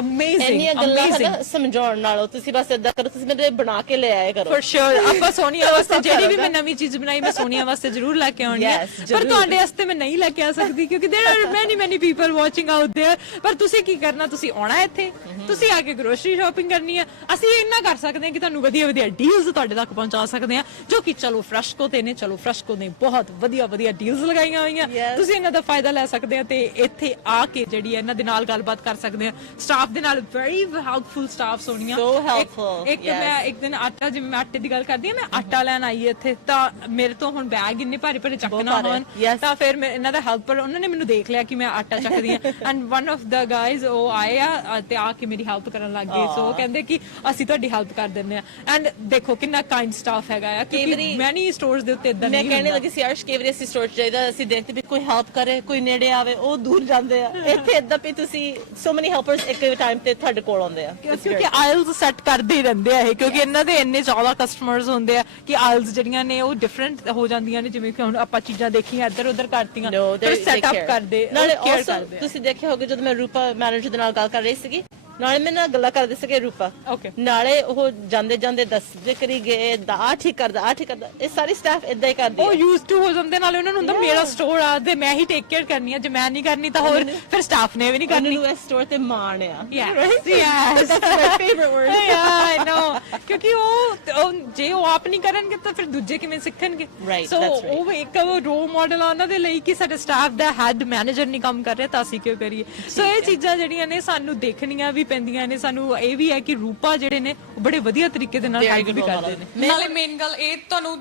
ਅਮੇਜ਼ਿੰਗ ਇੰਨੀਆਂ ਗੱਲਾਂ ਹਨਾ ਸਮਝਾਉਣ ਨਾਲੋਂ ਤੁਸੀਂ ਬਸ ਏਦਾਂ ਕਰੋ ਤੁਸੀਂ ਮੇਰੇ ਲਈ ਬਣਾ ਕੇ ਲੈ ਆਇਆ ਕਰੋ ਫॉर श्योर ਆਪਾਂ ਸੋਨੀਆ ਵਾਸਤੇ ਜਿਹੜੀ ਵੀ ਮੈਂ ਨਵੀਂ ਚੀਜ਼ ਬਣਾਈ ਮੈਂ ਸੋਨੀਆ ਵਾਸਤੇ ਜ਼ਰੂਰ ਲੈ ਕੇ ਆਉਣੀ ਹੈ Yes, ਪਰ ਜ਼ਰੂਰ। ਤੁਹਾਡੇ ਵਾਸਤੇ ਮੈਂ ਨਹੀਂ ਲੈ ਕੇ ਆ ਸਕਦੀ ਕਿਉਂਕਿ there are many people watching out there ਪਰ ਤੁਸੀਂ ਕੀ ਕਰਨਾ ਤੁਸੀਂ ਆਉਣਾ ਇੱਥੇ ਤੁਸੀਂ ਆ ਕੇ ਗਰੋਸਰੀ ਸ਼ਾਪਿੰਗ ਕਰਨੀ ਹੈ ਅਸੀਂ ਇੰਨਾ ਕਰ ਸਕਦੇ ਹਾਂ ਕਿ ਤੁਹਾਨੂੰ ਵਧੀਆ ਡੀਲਸ ਤੁਹਾਡੇ ਤੱਕ ਪਹੁੰਚਾ ਸਕਦੇ ਹਾਂ ਜੋ ਕਿ ਚਲੋ ਫਰੈਸ਼ਕੋ ਤੇ ਨੇ ਚਲੋ ਫਰੈਸ਼ਕੋ ਨੇ ਬਹੁਤ ਵਧੀਆ ਡੀਲਸ ਲਗਾਈਆਂ ਹੋਈਆਂ Yes. ਤੁਸੀਂ ਇਹਨਾਂ ਦਾ ਫਾਇਦਾ ਲੈ ਸਕਦੇ ਆ ਤੇ ਇੱਥੇ ਆ ਕੇ ਜਿਹੜੀ ਹੈ ਇਹਨਾਂ ਦੇ ਨਾਲ ਗੱਲਬਾਤ ਕਰ ਸਕਦੇ ਆ ਸਟਾਫ ਦੇ ਨਾਲ very helpful staff Sonia So helpful, ਇੱਕ yes. ਮੈਂ ਇੱਕ ਦਿਨ ਆਟਾ ਜਿਵੇਂ ਮੈਂ ਆਟੇ ਦੀ ਗੱਲ ਕਰਦੀ ਆ ਮੈਂ ਆਟਾ ਲੈਣ ਆਈ ਇੱਥੇ ਤਾਂ ਮੇਰੇ ਤੋਂ ਹੁਣ ਬੈਗ ਇੰਨੇ ਭਾਰੇ ਚੱਕਣਾ ਭਾਰੇ, ਹੋਣ yes. ਤਾਂ ਫਿਰ ਮੈਂ ਇਹਨਾਂ ਦਾ ਹੈਲਪਰ ਉਹਨਾਂ ਨੇ ਮੈਨੂੰ ਦੇਖ ਲਿਆ ਕਿ ਮੈਂ ਆਟਾ ਚੱਕਦੀ ਆ and one of the guys ਉਹ ਆਏ ਆ ਤੇ ਆ ਕੇ ਮੇਰੀ ਹੈਲਪ ਕਰਨ ਲੱਗ ਗਏ ਸੋ ਉਹ ਕਹਿੰਦੇ ਕਿ ਅਸੀਂ ਤੁਹਾਡੀ ਹੈਲਪ ਕਰ ਦਿੰਦੇ ਆ ਐਂਡ ਦੇਖੋ ਕਿੰਨਾ ਕਾਈਂਡ ਸਟਾਫ ਹੈਗਾ ਆ ਕਿਉਂਕਿ ਮੈਨੀ ਸਟੋਰਸ ਦੇ ਉੱਤੇ ਇਦਾਂ ਮੈਂ ਨਹੀਂ ਕਹਿਣੇ ਹੁੰਦਾ ਲੱਗੀ ਸੀ ਅਰਸ਼ ਕਈ ਵਾਰੀ ਅਸੀਂ ਸਟੋਰ ਜਾਈਦਾ ਅਸੀਂ ਦੇਖਦੇ ਵੀ ਕੋਈ ਹੈਲਪ ਕਰੇ ਕੋਈ ਨੇੜੇ ਆਵੇ ਉਹ ਦੂਰ ਜਾਂਦੇ ਆ ਇੱਥੇ ਏਦਾਂ ਵੀ ਤੁਸੀਂ ਸੋ ਮਨੀ ਹੈਲਪਰਸ ਇੱਕ ਟਾਈਮ ਤੇ ਤੁਹਾਡੇ ਕੋਲ ਆਉਂਦੇ ਆ ਕਿਉਂਕਿ ਆਇਲਸ ਸੈੱਟ ਕਰਦੇ ਹੀ ਰਹਿੰਦੇ ਆ ਇਹ ਕਿਉਂਕਿ ਇਹਨਾਂ ਦੇ ਇੰਨੇ ਜ਼ਿਆਦਾ ਕਸਟਮਰਸ ਹੁੰਦੇ ਆ ਕਿ ਆਇਲਸ ਜਿਹੜੀਆਂ ਨੇ ਉਹ ਡਿਫਰੈਂਟ ਹੋ ਜਾਂਦੀਆਂ ਨੇ ਜਿਵੇਂ ਕਿ ਹੁਣ ਆਪਾਂ ਚੀਜ਼ਾਂ ਦੇਖੀਆਂ ਇੱਧਰ ਉੱਧਰ ਕਰਤੀਆਂ No, ਫਿਰ they ਸੈਟ ਅਪ care. ਕਰਦੇ ਨਾਲੇ ਕੇਅਰ also ਕਰਦੇ ਤੁਸੀਂ ਦੇਖਿਆ ਹੋਗਾ ਜਦੋਂ ਮੈਂ ਰੂਪਾ ਮੈਨੇਜਰ ਦੇ ਨਾਲ ਗੱਲ ਕਰ ਰਹੀ ਸੀਗੀ ਨਾਲੇ ਮੇਰੇ ਨਾਲ ਗੱਲਾਂ ਕਰਦੇ ਸੀਗੇ ਰੂਪਾ Okay. ਨਾਲੇ ਉਹ ਜਾਂਦੇ ਜਾਂਦੇ ਦੱਸਦੇ ਕਰੀ ਗਏ ਆ ਠੀਕ ਕਰਦਾ ਇਹ ਸਾਰੀ ਸਟਾਫ ਇਦਾਂ ਹੀ ਕਰਦੀ ਉਹ ਹੈ ਯੂਜ਼ ਟੂ ਹੋ ਜਾਂਦੇ ਨਾਲੇ ਉਹਨਾਂ ਨੂੰ ਹੁੰਦਾ ਮੇਰਾ ਸਟੋਰ ਆ ਤੇ ਮੈਂ ਹੀ ਟੇਕ ਕੇਅਰ ਕਰਨੀ ਆ ਜੇ ਮੈਂ ਨਹੀਂ ਕਰਨੀ ਤਾਂ ਹੋਰ ਫਿਰ ਸਟਾਫ ਨੇ ਵੀ ਨਹੀਂ ਉਹਨਾਂ ਕਰਨੀ ਨੂੰ ਇਸ ਸਟੋਰ ਤੇ ਮਾਣ ਆ Yes, yes. That's my favorite word. Yeah, I know. ਕਿਉਂਕਿ ਉਹ ਜੇ ਉਹ ਆਪ ਨਹੀਂ ਕਰਨਗੇ ਤਾਂ ਫਿਰ ਦੂਜੇ ਕਿਵੇਂ ਸਿੱਖਣਗੇ Right, So, that's right. ਉਹ ਇੱਕ ਰੋਲ ਮਾਡਲ ਆ ਉਹਨਾਂ ਦੇ ਲਈ ਕਿ ਸਾਡੇ ਸਟਾਫ ਦਾ ਹੈਡ ਮੈਨੇਜਰ ਨਹੀਂ ਕੰਮ ਕਰ ਰਿਹਾ ਤਾਂ ਅਸੀਂ ਕਿਉਂ ਕਰੀਏ ਸੋ ਇਹ ਚੀਜ਼ਾਂ ਜਿਹੜੀਆਂ ਨੇ ਸਾਨੂੰ ਦੇਖਣੀਆਂ ਵੀ ਪੈਂਦੀਆਂ ਨੇ ਸਾਨੂੰ ਇਹ ਵੀ ਹੈ ਕਿ ਰੂਪਾ ਜਿਹੜੇ ਨੇ ਉਹ ਬੜੇ ਵਧੀਆ ਤਰੀਕੇ ਦੇ ਨਾਲ Very ਹੈਲਪ good ਵੀ role ਕਰਦੇ model. ਨੇ ਨਾਲੇ ਮੇਨ ਗੱਲ ਇਹ ਤੁਹਾਨੂੰ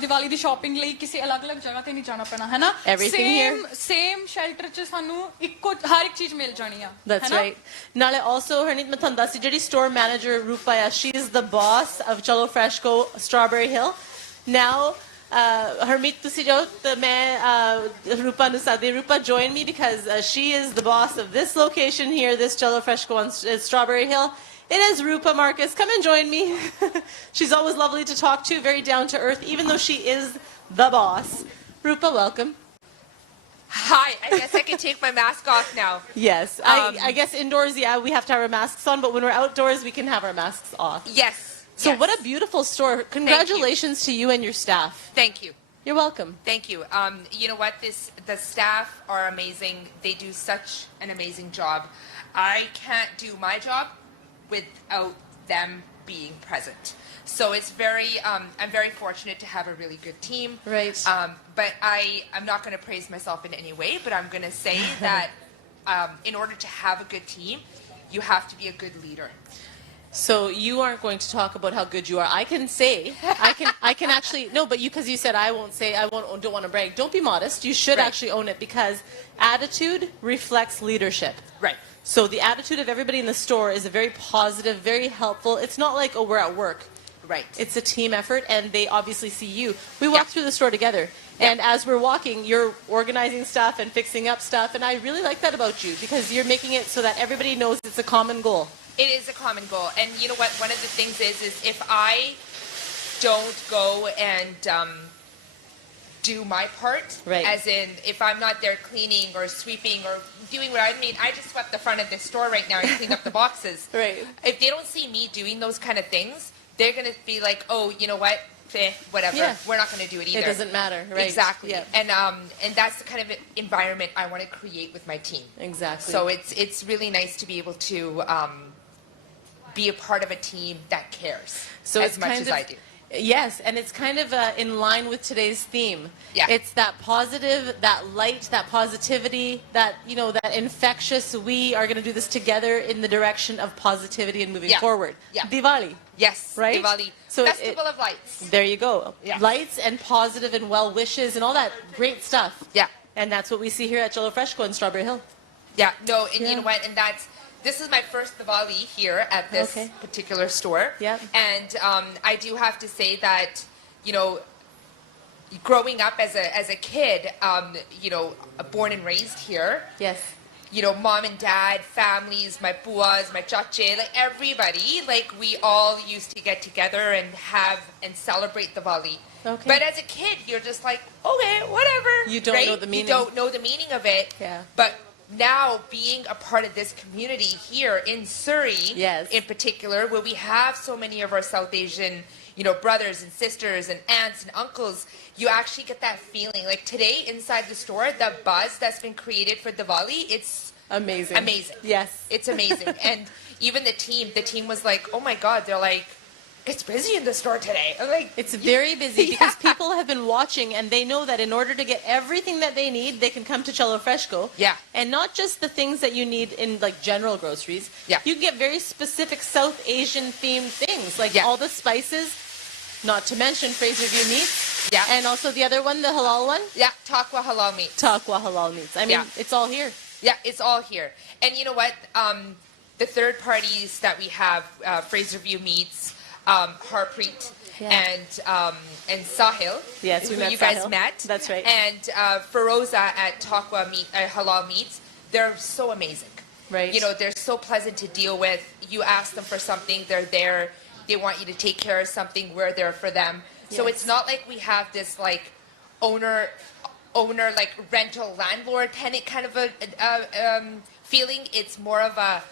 ਦੀਵਾਲੀ ਦੀ ਸ਼ਾਪਿੰਗ ਲਈ ਕਿਸੇ ਅਲੱਗ-ਅਲੱਗ ਜਗ੍ਹਾ ਤੇ ਨਹੀਂ ਜਾਣਾ ਪੈਣਾ ਹੈ ਨਾ Everything here. ਸੇਮ ਸ਼ੈਲਟਰ 'ਚ ਸਾਨੂੰ ਹਰ ਇੱਕ ਚੀਜ਼ ਮਿਲ ਜਾਣੀ ਆ That's right. Naale also Harneet ਮੈਂ ਤੁਹਾਨੂੰ ਦੱਸੀ ਜਿਹੜੀ store manager Rupaya, she is the boss of Chalo Freshco Strawberry Hill. Now Harmeet ਤੁਸੀਂ ਜੋ ਤਾਂ ਮੈਂ Rupa ਨੂੰ ਸਾਦੀ Rupa join me because she is the boss of this location here, this Chalo Freshco on Strawberry Hill. It is Rupa Marcus. Come and join me. She's always lovely to talk to, very down to earth, even though she is the boss. Rupa, welcome. Hi, I guess I can take my mask off now. Yes, I guess indoors, yeah, we have to have our masks on, but when we're outdoors, we can have our masks off. Yes. So yes. what a beautiful store. Congratulations to you and your staff. Thank you. You're welcome. Thank you. You know what? The staff are amazing. They do such an amazing job. I can't do my job without them being present. So it's I'm very fortunate to have a really good team. Right. But I'm not going to praise myself in any way, but I'm going to say that in order to have a good team, you have to be a good leader. So you aren't going to talk about how good you are. I can say, I can actually, no, but because you said I won't say, don't want to brag. Don't be modest. You should Right. actually own it because attitude reflects leadership. Right. So the attitude of everybody in the store is a very positive, very helpful. It's not like, oh, we're at work. Right. It's a team effort, and they obviously see you. We walk through the store together, and as we're walking, you're organizing stuff and fixing up stuff, and I really like that about you because you're making it so that everybody knows it's a common goal. It is a common goal. And you know what? One of the things is if I don't go and do my part, Right. as in if I'm not there cleaning or sweeping or doing what I mean, I just swept the front of this store right now and cleaned up the boxes. Right. If they don't see me doing those kind of things, they're going to be like, oh, you know what? Whatever. Yeah. We're not going to do it either. It doesn't matter, right? Exactly. Yeah. And that's the kind of environment I want to create with my team. Exactly. So it's really nice to be able to be a part of a team that cares So as it's much kind as of, I do. Yes, and it's kind of in line with today's theme. Yeah. It's that positive, that light, that positivity, that, you know, that infectious, we are going to do this together in the direction of positivity and moving Yeah. forward. Yeah. Diwali. Yes, Right? Diwali. So it- Festival of Lights. There you go. Yeah. Lights and positive and well wishes and all that great stuff. Yeah. And that's what we see here at Cholo Fresco in Strawberry Hill. Yeah, no, and Yeah. you know what? And this is my first Diwali here at this Okay. particular store. Yeah. And I do have to say that, you know, growing up as a kid, you know, born and raised here, Yes. you know, mom and dad, families, my buas, my chache, like everybody, like we all used to get together and have and celebrate Diwali. Okay. But as a kid, you're just like, okay, whatever. You don't right? know the meaning. You don't know the meaning of it. Yeah. But now being a part of this community here in Surrey, Yes. in particular, where we have so many of our South Asian, you know, brothers and sisters and aunts and uncles, you actually get that feeling. Like today inside the store, the buzz that's been created for Diwali, it's Amazing. amazing. Yes. It's amazing. And even the team was like, oh my God, they're like, it's busy in the store today. I'm like, It's very busy Yeah. because people have been watching and they know that in order to get everything that they need, they can come to Cholo Fresco. Yeah. And not just the things that you need in like general groceries. Yeah. You can get very specific South Asian themed things like Yeah. all the spices, not to mention Fraser View meats. Yeah. And also the other one, the halal one, yeah, Takwa halal meat. Taqwa halal meats. I mean, Yeah. it's all here. Yeah, it's all here. And you know what? The third parties that we have, Fraser View Meats, Harpreet, Yeah. and Sahil, Yes, we who met you guys Sahil. met. That's right. And Feroza at Takwa Meat, Halal Meats. They're so amazing. Right. You know, they're so pleasant to deal with. You ask them for something, they're there. They want you to take care of something, we're there for them. So Yes. it's not like we have this like owner like rental landlord tenant kind of a feeling. It's more of a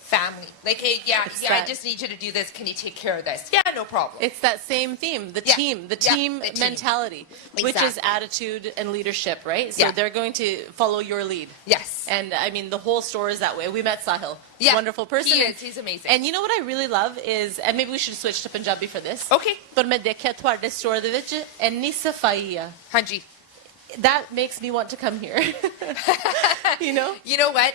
family. Like, hey, I that- just need you to do this. Can you take care of this? Yeah, no problem. It's that same theme, the Yeah. team, the Yeah, team the team. mentality, which is Exactly. attitude and leadership, right? So Yeah. they're going to follow your lead. Yes. And I mean, the whole store is that way. We met Sahil. Yeah, Wonderful person. he And- is. He's amazing. And you know what I really love is, and maybe we should switch to Punjabi for this. Okay. But मैं देखा ਤੁਹਾਡੇ store ਦੇ ਵਿੱਚ ਇੰਨੀ ਸਫਾਈ ਆ. Hanji. That makes me want to come here. You know? You know what?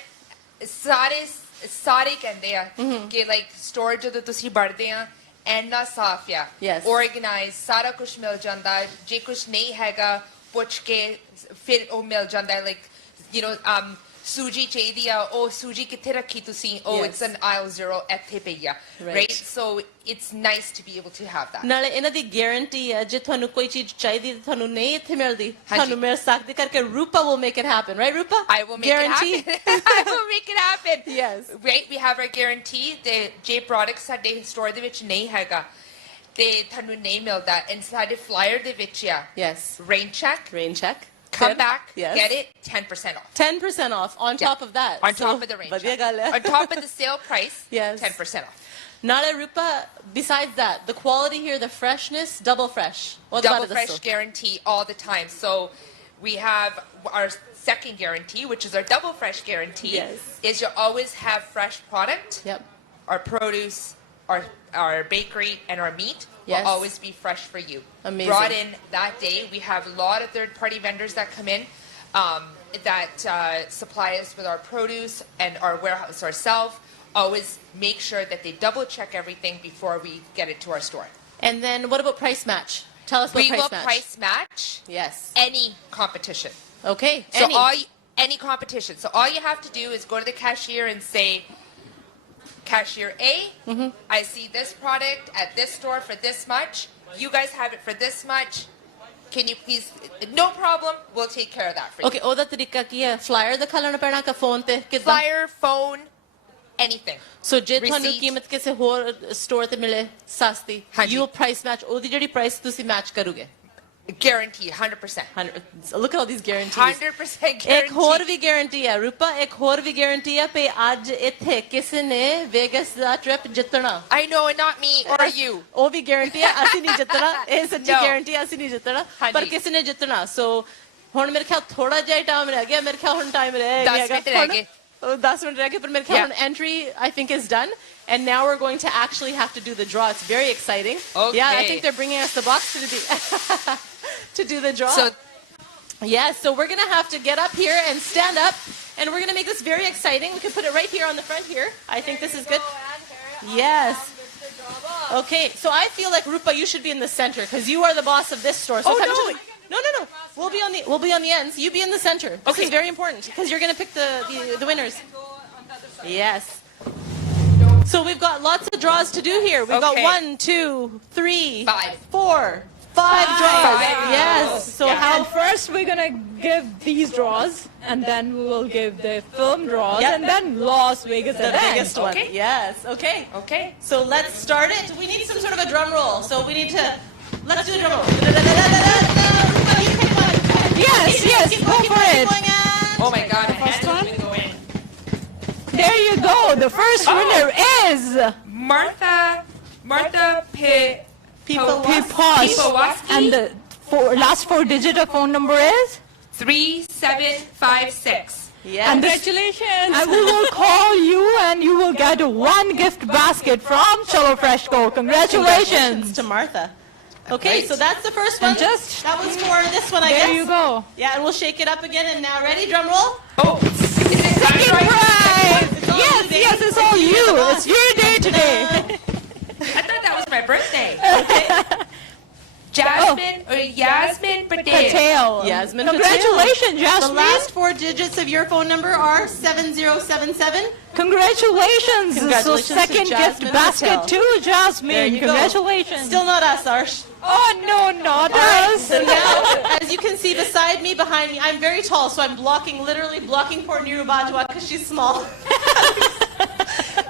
ਸਾਰੇ ਕਹਿੰਦੇ ਆ ਕਿ like store ਜਦੋਂ ਤੁਸੀਂ ਵੜਦੇ ਆ ਇੰਨਾ ਸਾਫ਼ ਆ Yes. organize ਸਾਰਾ ਕੁਝ ਮਿਲ ਜਾਂਦਾ ਹੈ। ਜੇ ਕੁਝ ਨਹੀਂ ਹੈਗਾ ਪੁੱਛ ਕੇ ਫਿਰ ਉਹ ਮਿਲ ਜਾਂਦਾ ਹੈ। like you know ਸੂਜੀ ਚਾਹੀਦੀ ਆ ਉਹ ਸੂਜੀ ਕਿੱਥੇ ਰੱਖੀ ਤੁਸੀਂ oh Yes. it's an aisle 0 ਇੱਥੇ ਪਈ ਆ Right. right so it's nice to be able to have that ਨਾਲੇ ਇਹਨਾਂ ਦੀ ਗਾਰੰਟੀ ਹੈ ਜੇ ਤੁਹਾਨੂੰ ਕੋਈ ਚੀਜ਼ ਚਾਹੀਦੀ ਤੇ ਤੁਹਾਨੂੰ ਨਹੀਂ ਇੱਥੇ ਮਿਲਦੀ ਤੁਹਾਨੂੰ ਮਿਲ ਸਕਦੀ ਕਰਕੇ ਰੂਪਾ will make it happen, right Rupa? I will make Guarantee. it happen. I will make it happen. Yes. Right, we have our guarantee. The J products ਸਾਡੇ store ਦੇ ਵਿੱਚ ਨਹੀਂ ਹੈਗਾ ਤੇ ਤੁਹਾਨੂੰ ਨਹੀਂ ਮਿਲਦਾ and ਸਾਡੇ flyer ਦੇ ਵਿੱਚ ਆ Yes. rain check Rain check. come Good. back Yes. get it 10% off 10% off on Yeah. top of that. on top of the rain ਵਧੀਆ check ਗੱਲ ਹੈ. on top of the sale price Yes. 10% off Nale Rupa, besides that, the quality here, the freshness, double fresh. What double about fresh guarantee all the time so we have our second guarantee which is our double fresh guarantee Yes. is you always have fresh product Yep. our produce, our bakery, and our meat Yes. will always be fresh for you. Amazing. Brought in that day. We have a lot of third-party vendors that come in that supply us with our produce and our warehouse ourselves. Always make sure that they double-check everything before we get it to our store. And then what about price match? Tell us We about will price match. price match Yes. any competition. Okay. So Any. any competition. So all you have to do is go to the cashier and say, cashier A, I see this product at this store for this much. You guys have it for this much. Can you please? No problem. We'll take care of that for you. Okay, ਉਹਦਾ ਤਰੀਕਾ ਕੀ ਹੈ? Flyer ਦਿਖਾ ਲੈਣਾ ਪੈਣਾ ਕਿ phone ਤੇ ਕਿਦਾਂ? Flyer, phone, anything. So ਜੇ ਤੁਹਾਨੂੰ Receipt. ਕੀਮਤ ਕਿਸੇ ਹੋਰ store ਤੇ ਮਿਲੇ ਸਸਤੀ, ਹਾਂਜੀ। you'll price match ਉਹਦੀ ਜਿਹੜੀ price ਤੁਸੀਂ match ਕਰੋਗੇ. Guarantee, 100%. 100 Look at all these guarantees. 100% guarantee. ਇੱਕ ਹੋਰ ਵੀ ਗਾਰੰਟੀ ਹੈ ਰੂਪਾ, ਇੱਕ ਹੋਰ ਵੀ ਗਾਰੰਟੀ ਹੈ ਕਿ ਅੱਜ ਇੱਥੇ ਕਿਸੇ ਨੇ ਵੇਗਸ ਦਾ ਟ੍ਰਿਪ ਜਿੱਤਣਾ. I know, and not me or you. ਉਹ ਵੀ ਗਾਰੰਟੀ ਹੈ ਅਸੀਂ ਨਹੀਂ ਜਿੱਤਣਾ, ਇਹ ਸੱਚੀ No. ਗਾਰੰਟੀ ਹੈ ਅਸੀਂ ਨਹੀਂ ਜਿੱਤਣਾ, ਹਾਂਜੀ। ਪਰ ਕਿਸੇ ਨੇ ਜਿੱਤਣਾ. ਸੋ ਹੁਣ ਮੇਰੇ ਖਿਆਲ ਥੋੜਾ ਜਿਹਾ ਟਾਈਮ ਰਹਿ ਗਿਆ, ਮੇਰੇ ਖਿਆਲ ਹੁਣ ਟਾਈਮ ਰਹਿ 10 ਮਿੰਟ ਰਹਿ ਗਏ। 10 ਮਿੰਟ ਰਹਿ ਗਏ, ਪਰ ਮੇਰੇ ਖਿਆਲ Yeah. ਹੁਣ entry I think is done. And now we're going to actually have to do the draw. It's very exciting. Okay. Yeah, I think they're bringing us the box to do to do the draw. So Yes, so we're going to have to get up here and stand up, and we're going to make this very exciting. We can put it right here on the front here. I think this is good. Yes. Okay, so I feel like Rupa, you should be in the center because you are the boss of this store. So Oh, come no. to no. We'll be on the ends. You be in the center. This Okay. is very important because you're going to pick the winners. Yes. So we've got lots of draws to do here. We've got Okay. 1, 2, 3, Five. 4, 5 draws. Five. Yes. So Yeah. how? And first we're gonna give these draws, and then we will give the film draws, Yep. and then Las Vegas The event. biggest one. Okay. Yes. Okay. okay. So let's start it. We need some sort of a drum roll. So we need to let's do a drum roll. Yes, go for it. Oh my God. I First can't one? even go in. There you go. The first winner is Martha Pipos, Pipowaski. and the last four digit of phone number is. 3756. Yes. Congratulations! And we will call you, and you will get one gift basket from Cholo Fresh Go. Congratulations! to Martha. Okay, Great. so that's the first one. And just- that was for this one, I guess. There you go. Yeah, and we'll shake it up again. And now, ready? Drum roll. Oh, is it Second right? prize! It's all Yes, you, baby. yes, it's all you. boss. It's your day today. I thought that was my birthday. Yasmin Patel. Patel. Yasmin Patel. Congratulations, The Jasmine. last 4 digits of your phone number are 7077. Congratulations. Congratulations So to second Jasmine gift basket Patel. to There Jasmine. you go. Congratulations. Still not us, Arsh. Oh, no, not us. So now, as you can see beside me, behind me, I'm very tall, so I'm literally blocking poor Nirubajwa because she's small.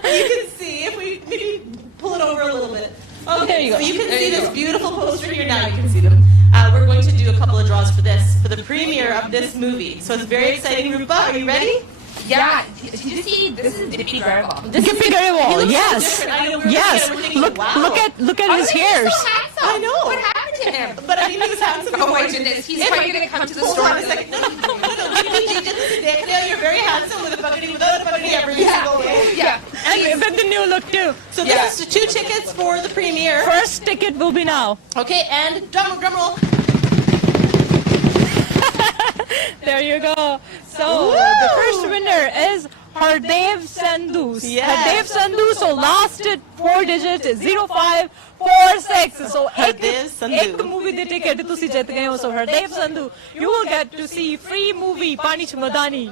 You can see if we maybe pull it over a little bit. Okay, there you go. So you can see this beautiful poster here now. You can see them. We're going to do a couple of draws for this, for the premiere of this movie. So it's very exciting. Rupa, are you ready? Yeah, did you see? This is Dippy Garibald. Gippy Garibald, He looks so yes. different. I know, we're Yes. looking at it, we're thinking, wow. Look at his hairs. So handsome. I know. What happened to him? But I mean, he was handsome. Oh my goodness, he's probably going to come to the Hold store. on a second. No. You're very handsome with a bucket, without a bucket every single day. Yeah. And with the new look too. So this is 2 tickets for the premiere. First ticket will be now. Okay, and drum roll. There you go. So the first winner is Hardev Sandhu. Yes. Hardev Sandhu. So last 4 digit is 0546. So Hardev Sandhu. एक movie दे ticket तुसी जित गए हो. So Hardev Sandhu, you will get to see free movie Pani Chamadani.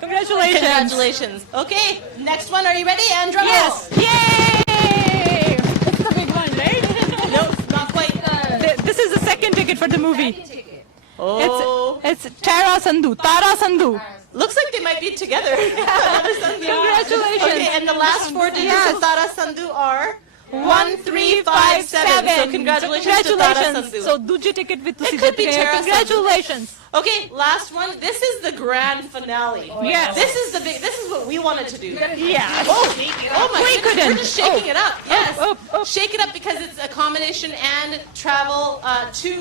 Congratulations. Congratulations. Okay, next one. Are you ready? And drum Yes. roll. Yay! It's the big one, right? No, not quite. This is the second ticket for the movie. Oh, It's Tara Sandhu. Tara Sandhu. looks like they might be together. Congratulations. Okay, and the last 4 digits of Tara Sandhu are 1357. So congratulations to Tara Sandhu. So दूसरी ticket भी तुसी It could Jeet be गए. Tara Congratulations. Okay, last one. This is the grand finale. Yes. This is the big. This is what we wanted to do. Yes. Oh my goodness. couldn't. We're just shaking it up. Yes. Oh. Shake it up because it's accommodation and travel to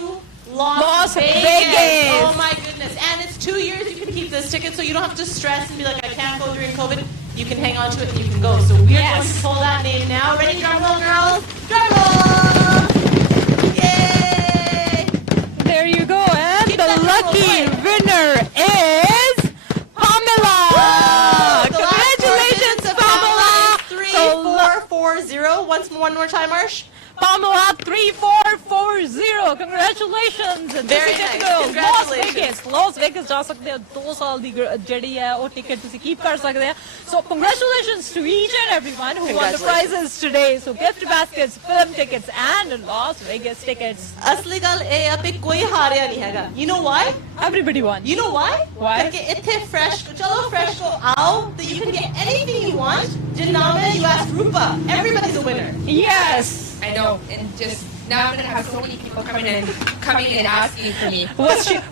Las Vegas. Vegas. Oh my goodness. And it's 2 years you can keep this ticket so you don't have to stress and be like, I can't go during COVID. You can hang on to it and you can go. So we're going to pull that name now. Ready? Drum roll, girls. Drum roll. Yay. There you go. And Keep the that lucky going. winner is Pamela. Congratulations, Pamela. 3440. One more time, Marsh. Pamela 3440. Congratulations. Very ਤੁਸੀਂ nice. ਜਿੱਤ ਗਏ ਹੋ। Congratulations. Las Vegas ਜਾ ਸਕਦੇ ਹੋ 2 ਸਾਲ ਦੀ ਜਿਹੜੀ ਹੈ ਉਹ ਟਿਕਟ ਤੁਸੀਂ ਕੀਪ ਕਰ ਸਕਦੇ ਹੋ. So congratulations to each and everyone who won the prizes today. So gift baskets, film tickets and Las Vegas tickets. ਅਸਲੀ ਗੱਲ ਇਹ ਆ ਕਿ ਕੋਈ ਹਾਰਿਆ ਨਹੀਂ ਹੈਗਾ. You know why? Everybody won. You know why? Why? Because ਇੱਥੇ fresh ਚਲੋ fresh ਕੋ ਆਓ that you can get anything you want. Janama, you asked Rupa. Everybody's a winner. Yes. I know, and just now I'm gonna have so many people coming and asking for me.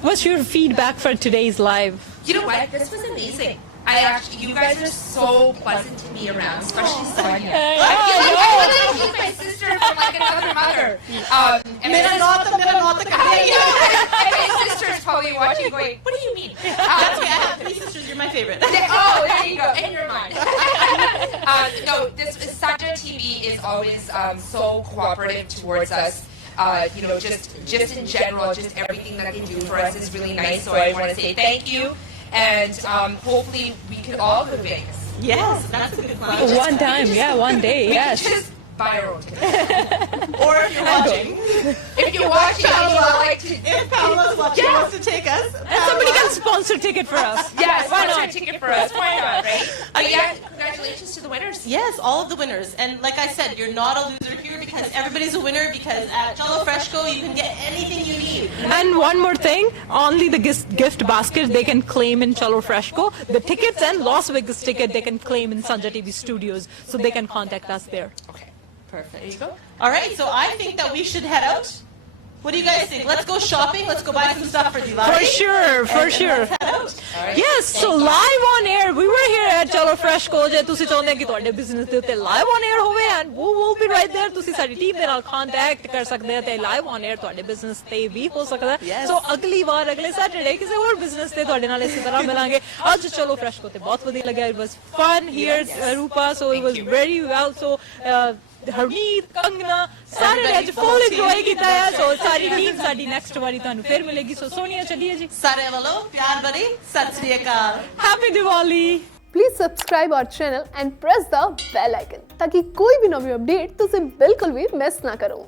What's your feedback for today's live? You know what? This was amazing. You guys are so pleasant to be around, especially Sonia. I feel like she's my sister from like another mother. And मेरा नौत and my sister's probably watching, going, "What do you mean?" That's okay. I have 3 sisters. You're my favorite. Oh, there you go. And you're mine. No, Sanja TV is always so cooperative towards us. Just in general, just everything that they do for us is really nice. So I want to say thank you. And hopefully we can all go to Vegas. Yes, that's a good plan. One time, yeah, one day, yes. Just buy our own ticket. Or if you're watching, If you're watching and you would like to, if Pamela's watching, wants to take us, And somebody can sponsor ticket for us. sponsor a ticket for us. Why not, right? But yeah, congratulations to the winners. Yes, all of the winners. And like I said, you're not a loser here because everybody's a winner because at Cello Fresco you can get anything you need. And one more thing, only the gift basket they can claim in Chalo Fresco. The tickets and Las Vegas ticket they can claim in Sanja TV Studios. So they can contact us there. Okay. Perfect. There you go. All right, so I think that we should head out. What do you guys think? Let's go shopping. Let's go buy some stuff for Diwali. For sure, for And sure. let's head out. All right. Yes, so live on air. We were here at Chalo Fresco. ਜੇ ਤੁਸੀਂ ਚਾਹੁੰਦੇ ਕਿ ਤੁਹਾਡੇ business ਦੇ ਉੱਤੇ live on air ਹੋਵੇ and we will be right there. ਤੁਸੀਂ ਸਾਡੀ ਟੀਮ ਦੇ ਨਾਲ ਕੰਟੈਕਟ ਕਰ ਸਕਦੇ ਹੋ ਤੇ live on air ਤੁਹਾਡੇ ਬਿਜ਼ਨਸ ਤੇ ਵੀ ਹੋ ਸਕਦਾ ਹੈ. Yes. ਸੋ ਅਗਲੀ ਵਾਰ ਅਗਲੇ ਸੈਟਰਡੇ ਕਿਸੇ ਹੋਰ ਬਿਜ਼ਨਸ ਤੇ ਤੁਹਾਡੇ ਨਾਲ ਇਸੇ ਤਰ੍ਹਾਂ ਮਿਲਾਂਗੇ. ਅੱਜ ਚਲੋ ਫਰੈਸ਼ਕੋ ਤੇ ਬਹੁਤ ਵਧੀਆ ਲੱਗਿਆ. It was fun here, Rupa. So it was very well. So Harmeet Kangana ਸਾਰੇ ਨੇ ਅੱਜ ਫੁੱਲ ਇੰਜੋਏ ਕੀਤਾ ਹੈ. ਸੋ ਸਾਰੀ ਟੀਮ ਸਾਡੀ ਨੈਕਸਟ ਵਾਰੀ ਤੁਹਾਨੂੰ ਫਿਰ ਮਿਲੇਗੀ. ਸੋ ਸੋਨੀਆ ਚੱਲੀਏ ਜੀ. ਸਾਰੇ ਵੱਲੋਂ ਪਿਆਰ ਭਰੀ ਸਤਿ ਸ੍ਰੀ ਅਕਾਲ. Happy Diwali. Please subscribe our channel and press the bell icon ताकि कोई भी नवी अपडेट तुझे बिल्कुल भी मिस ना करो.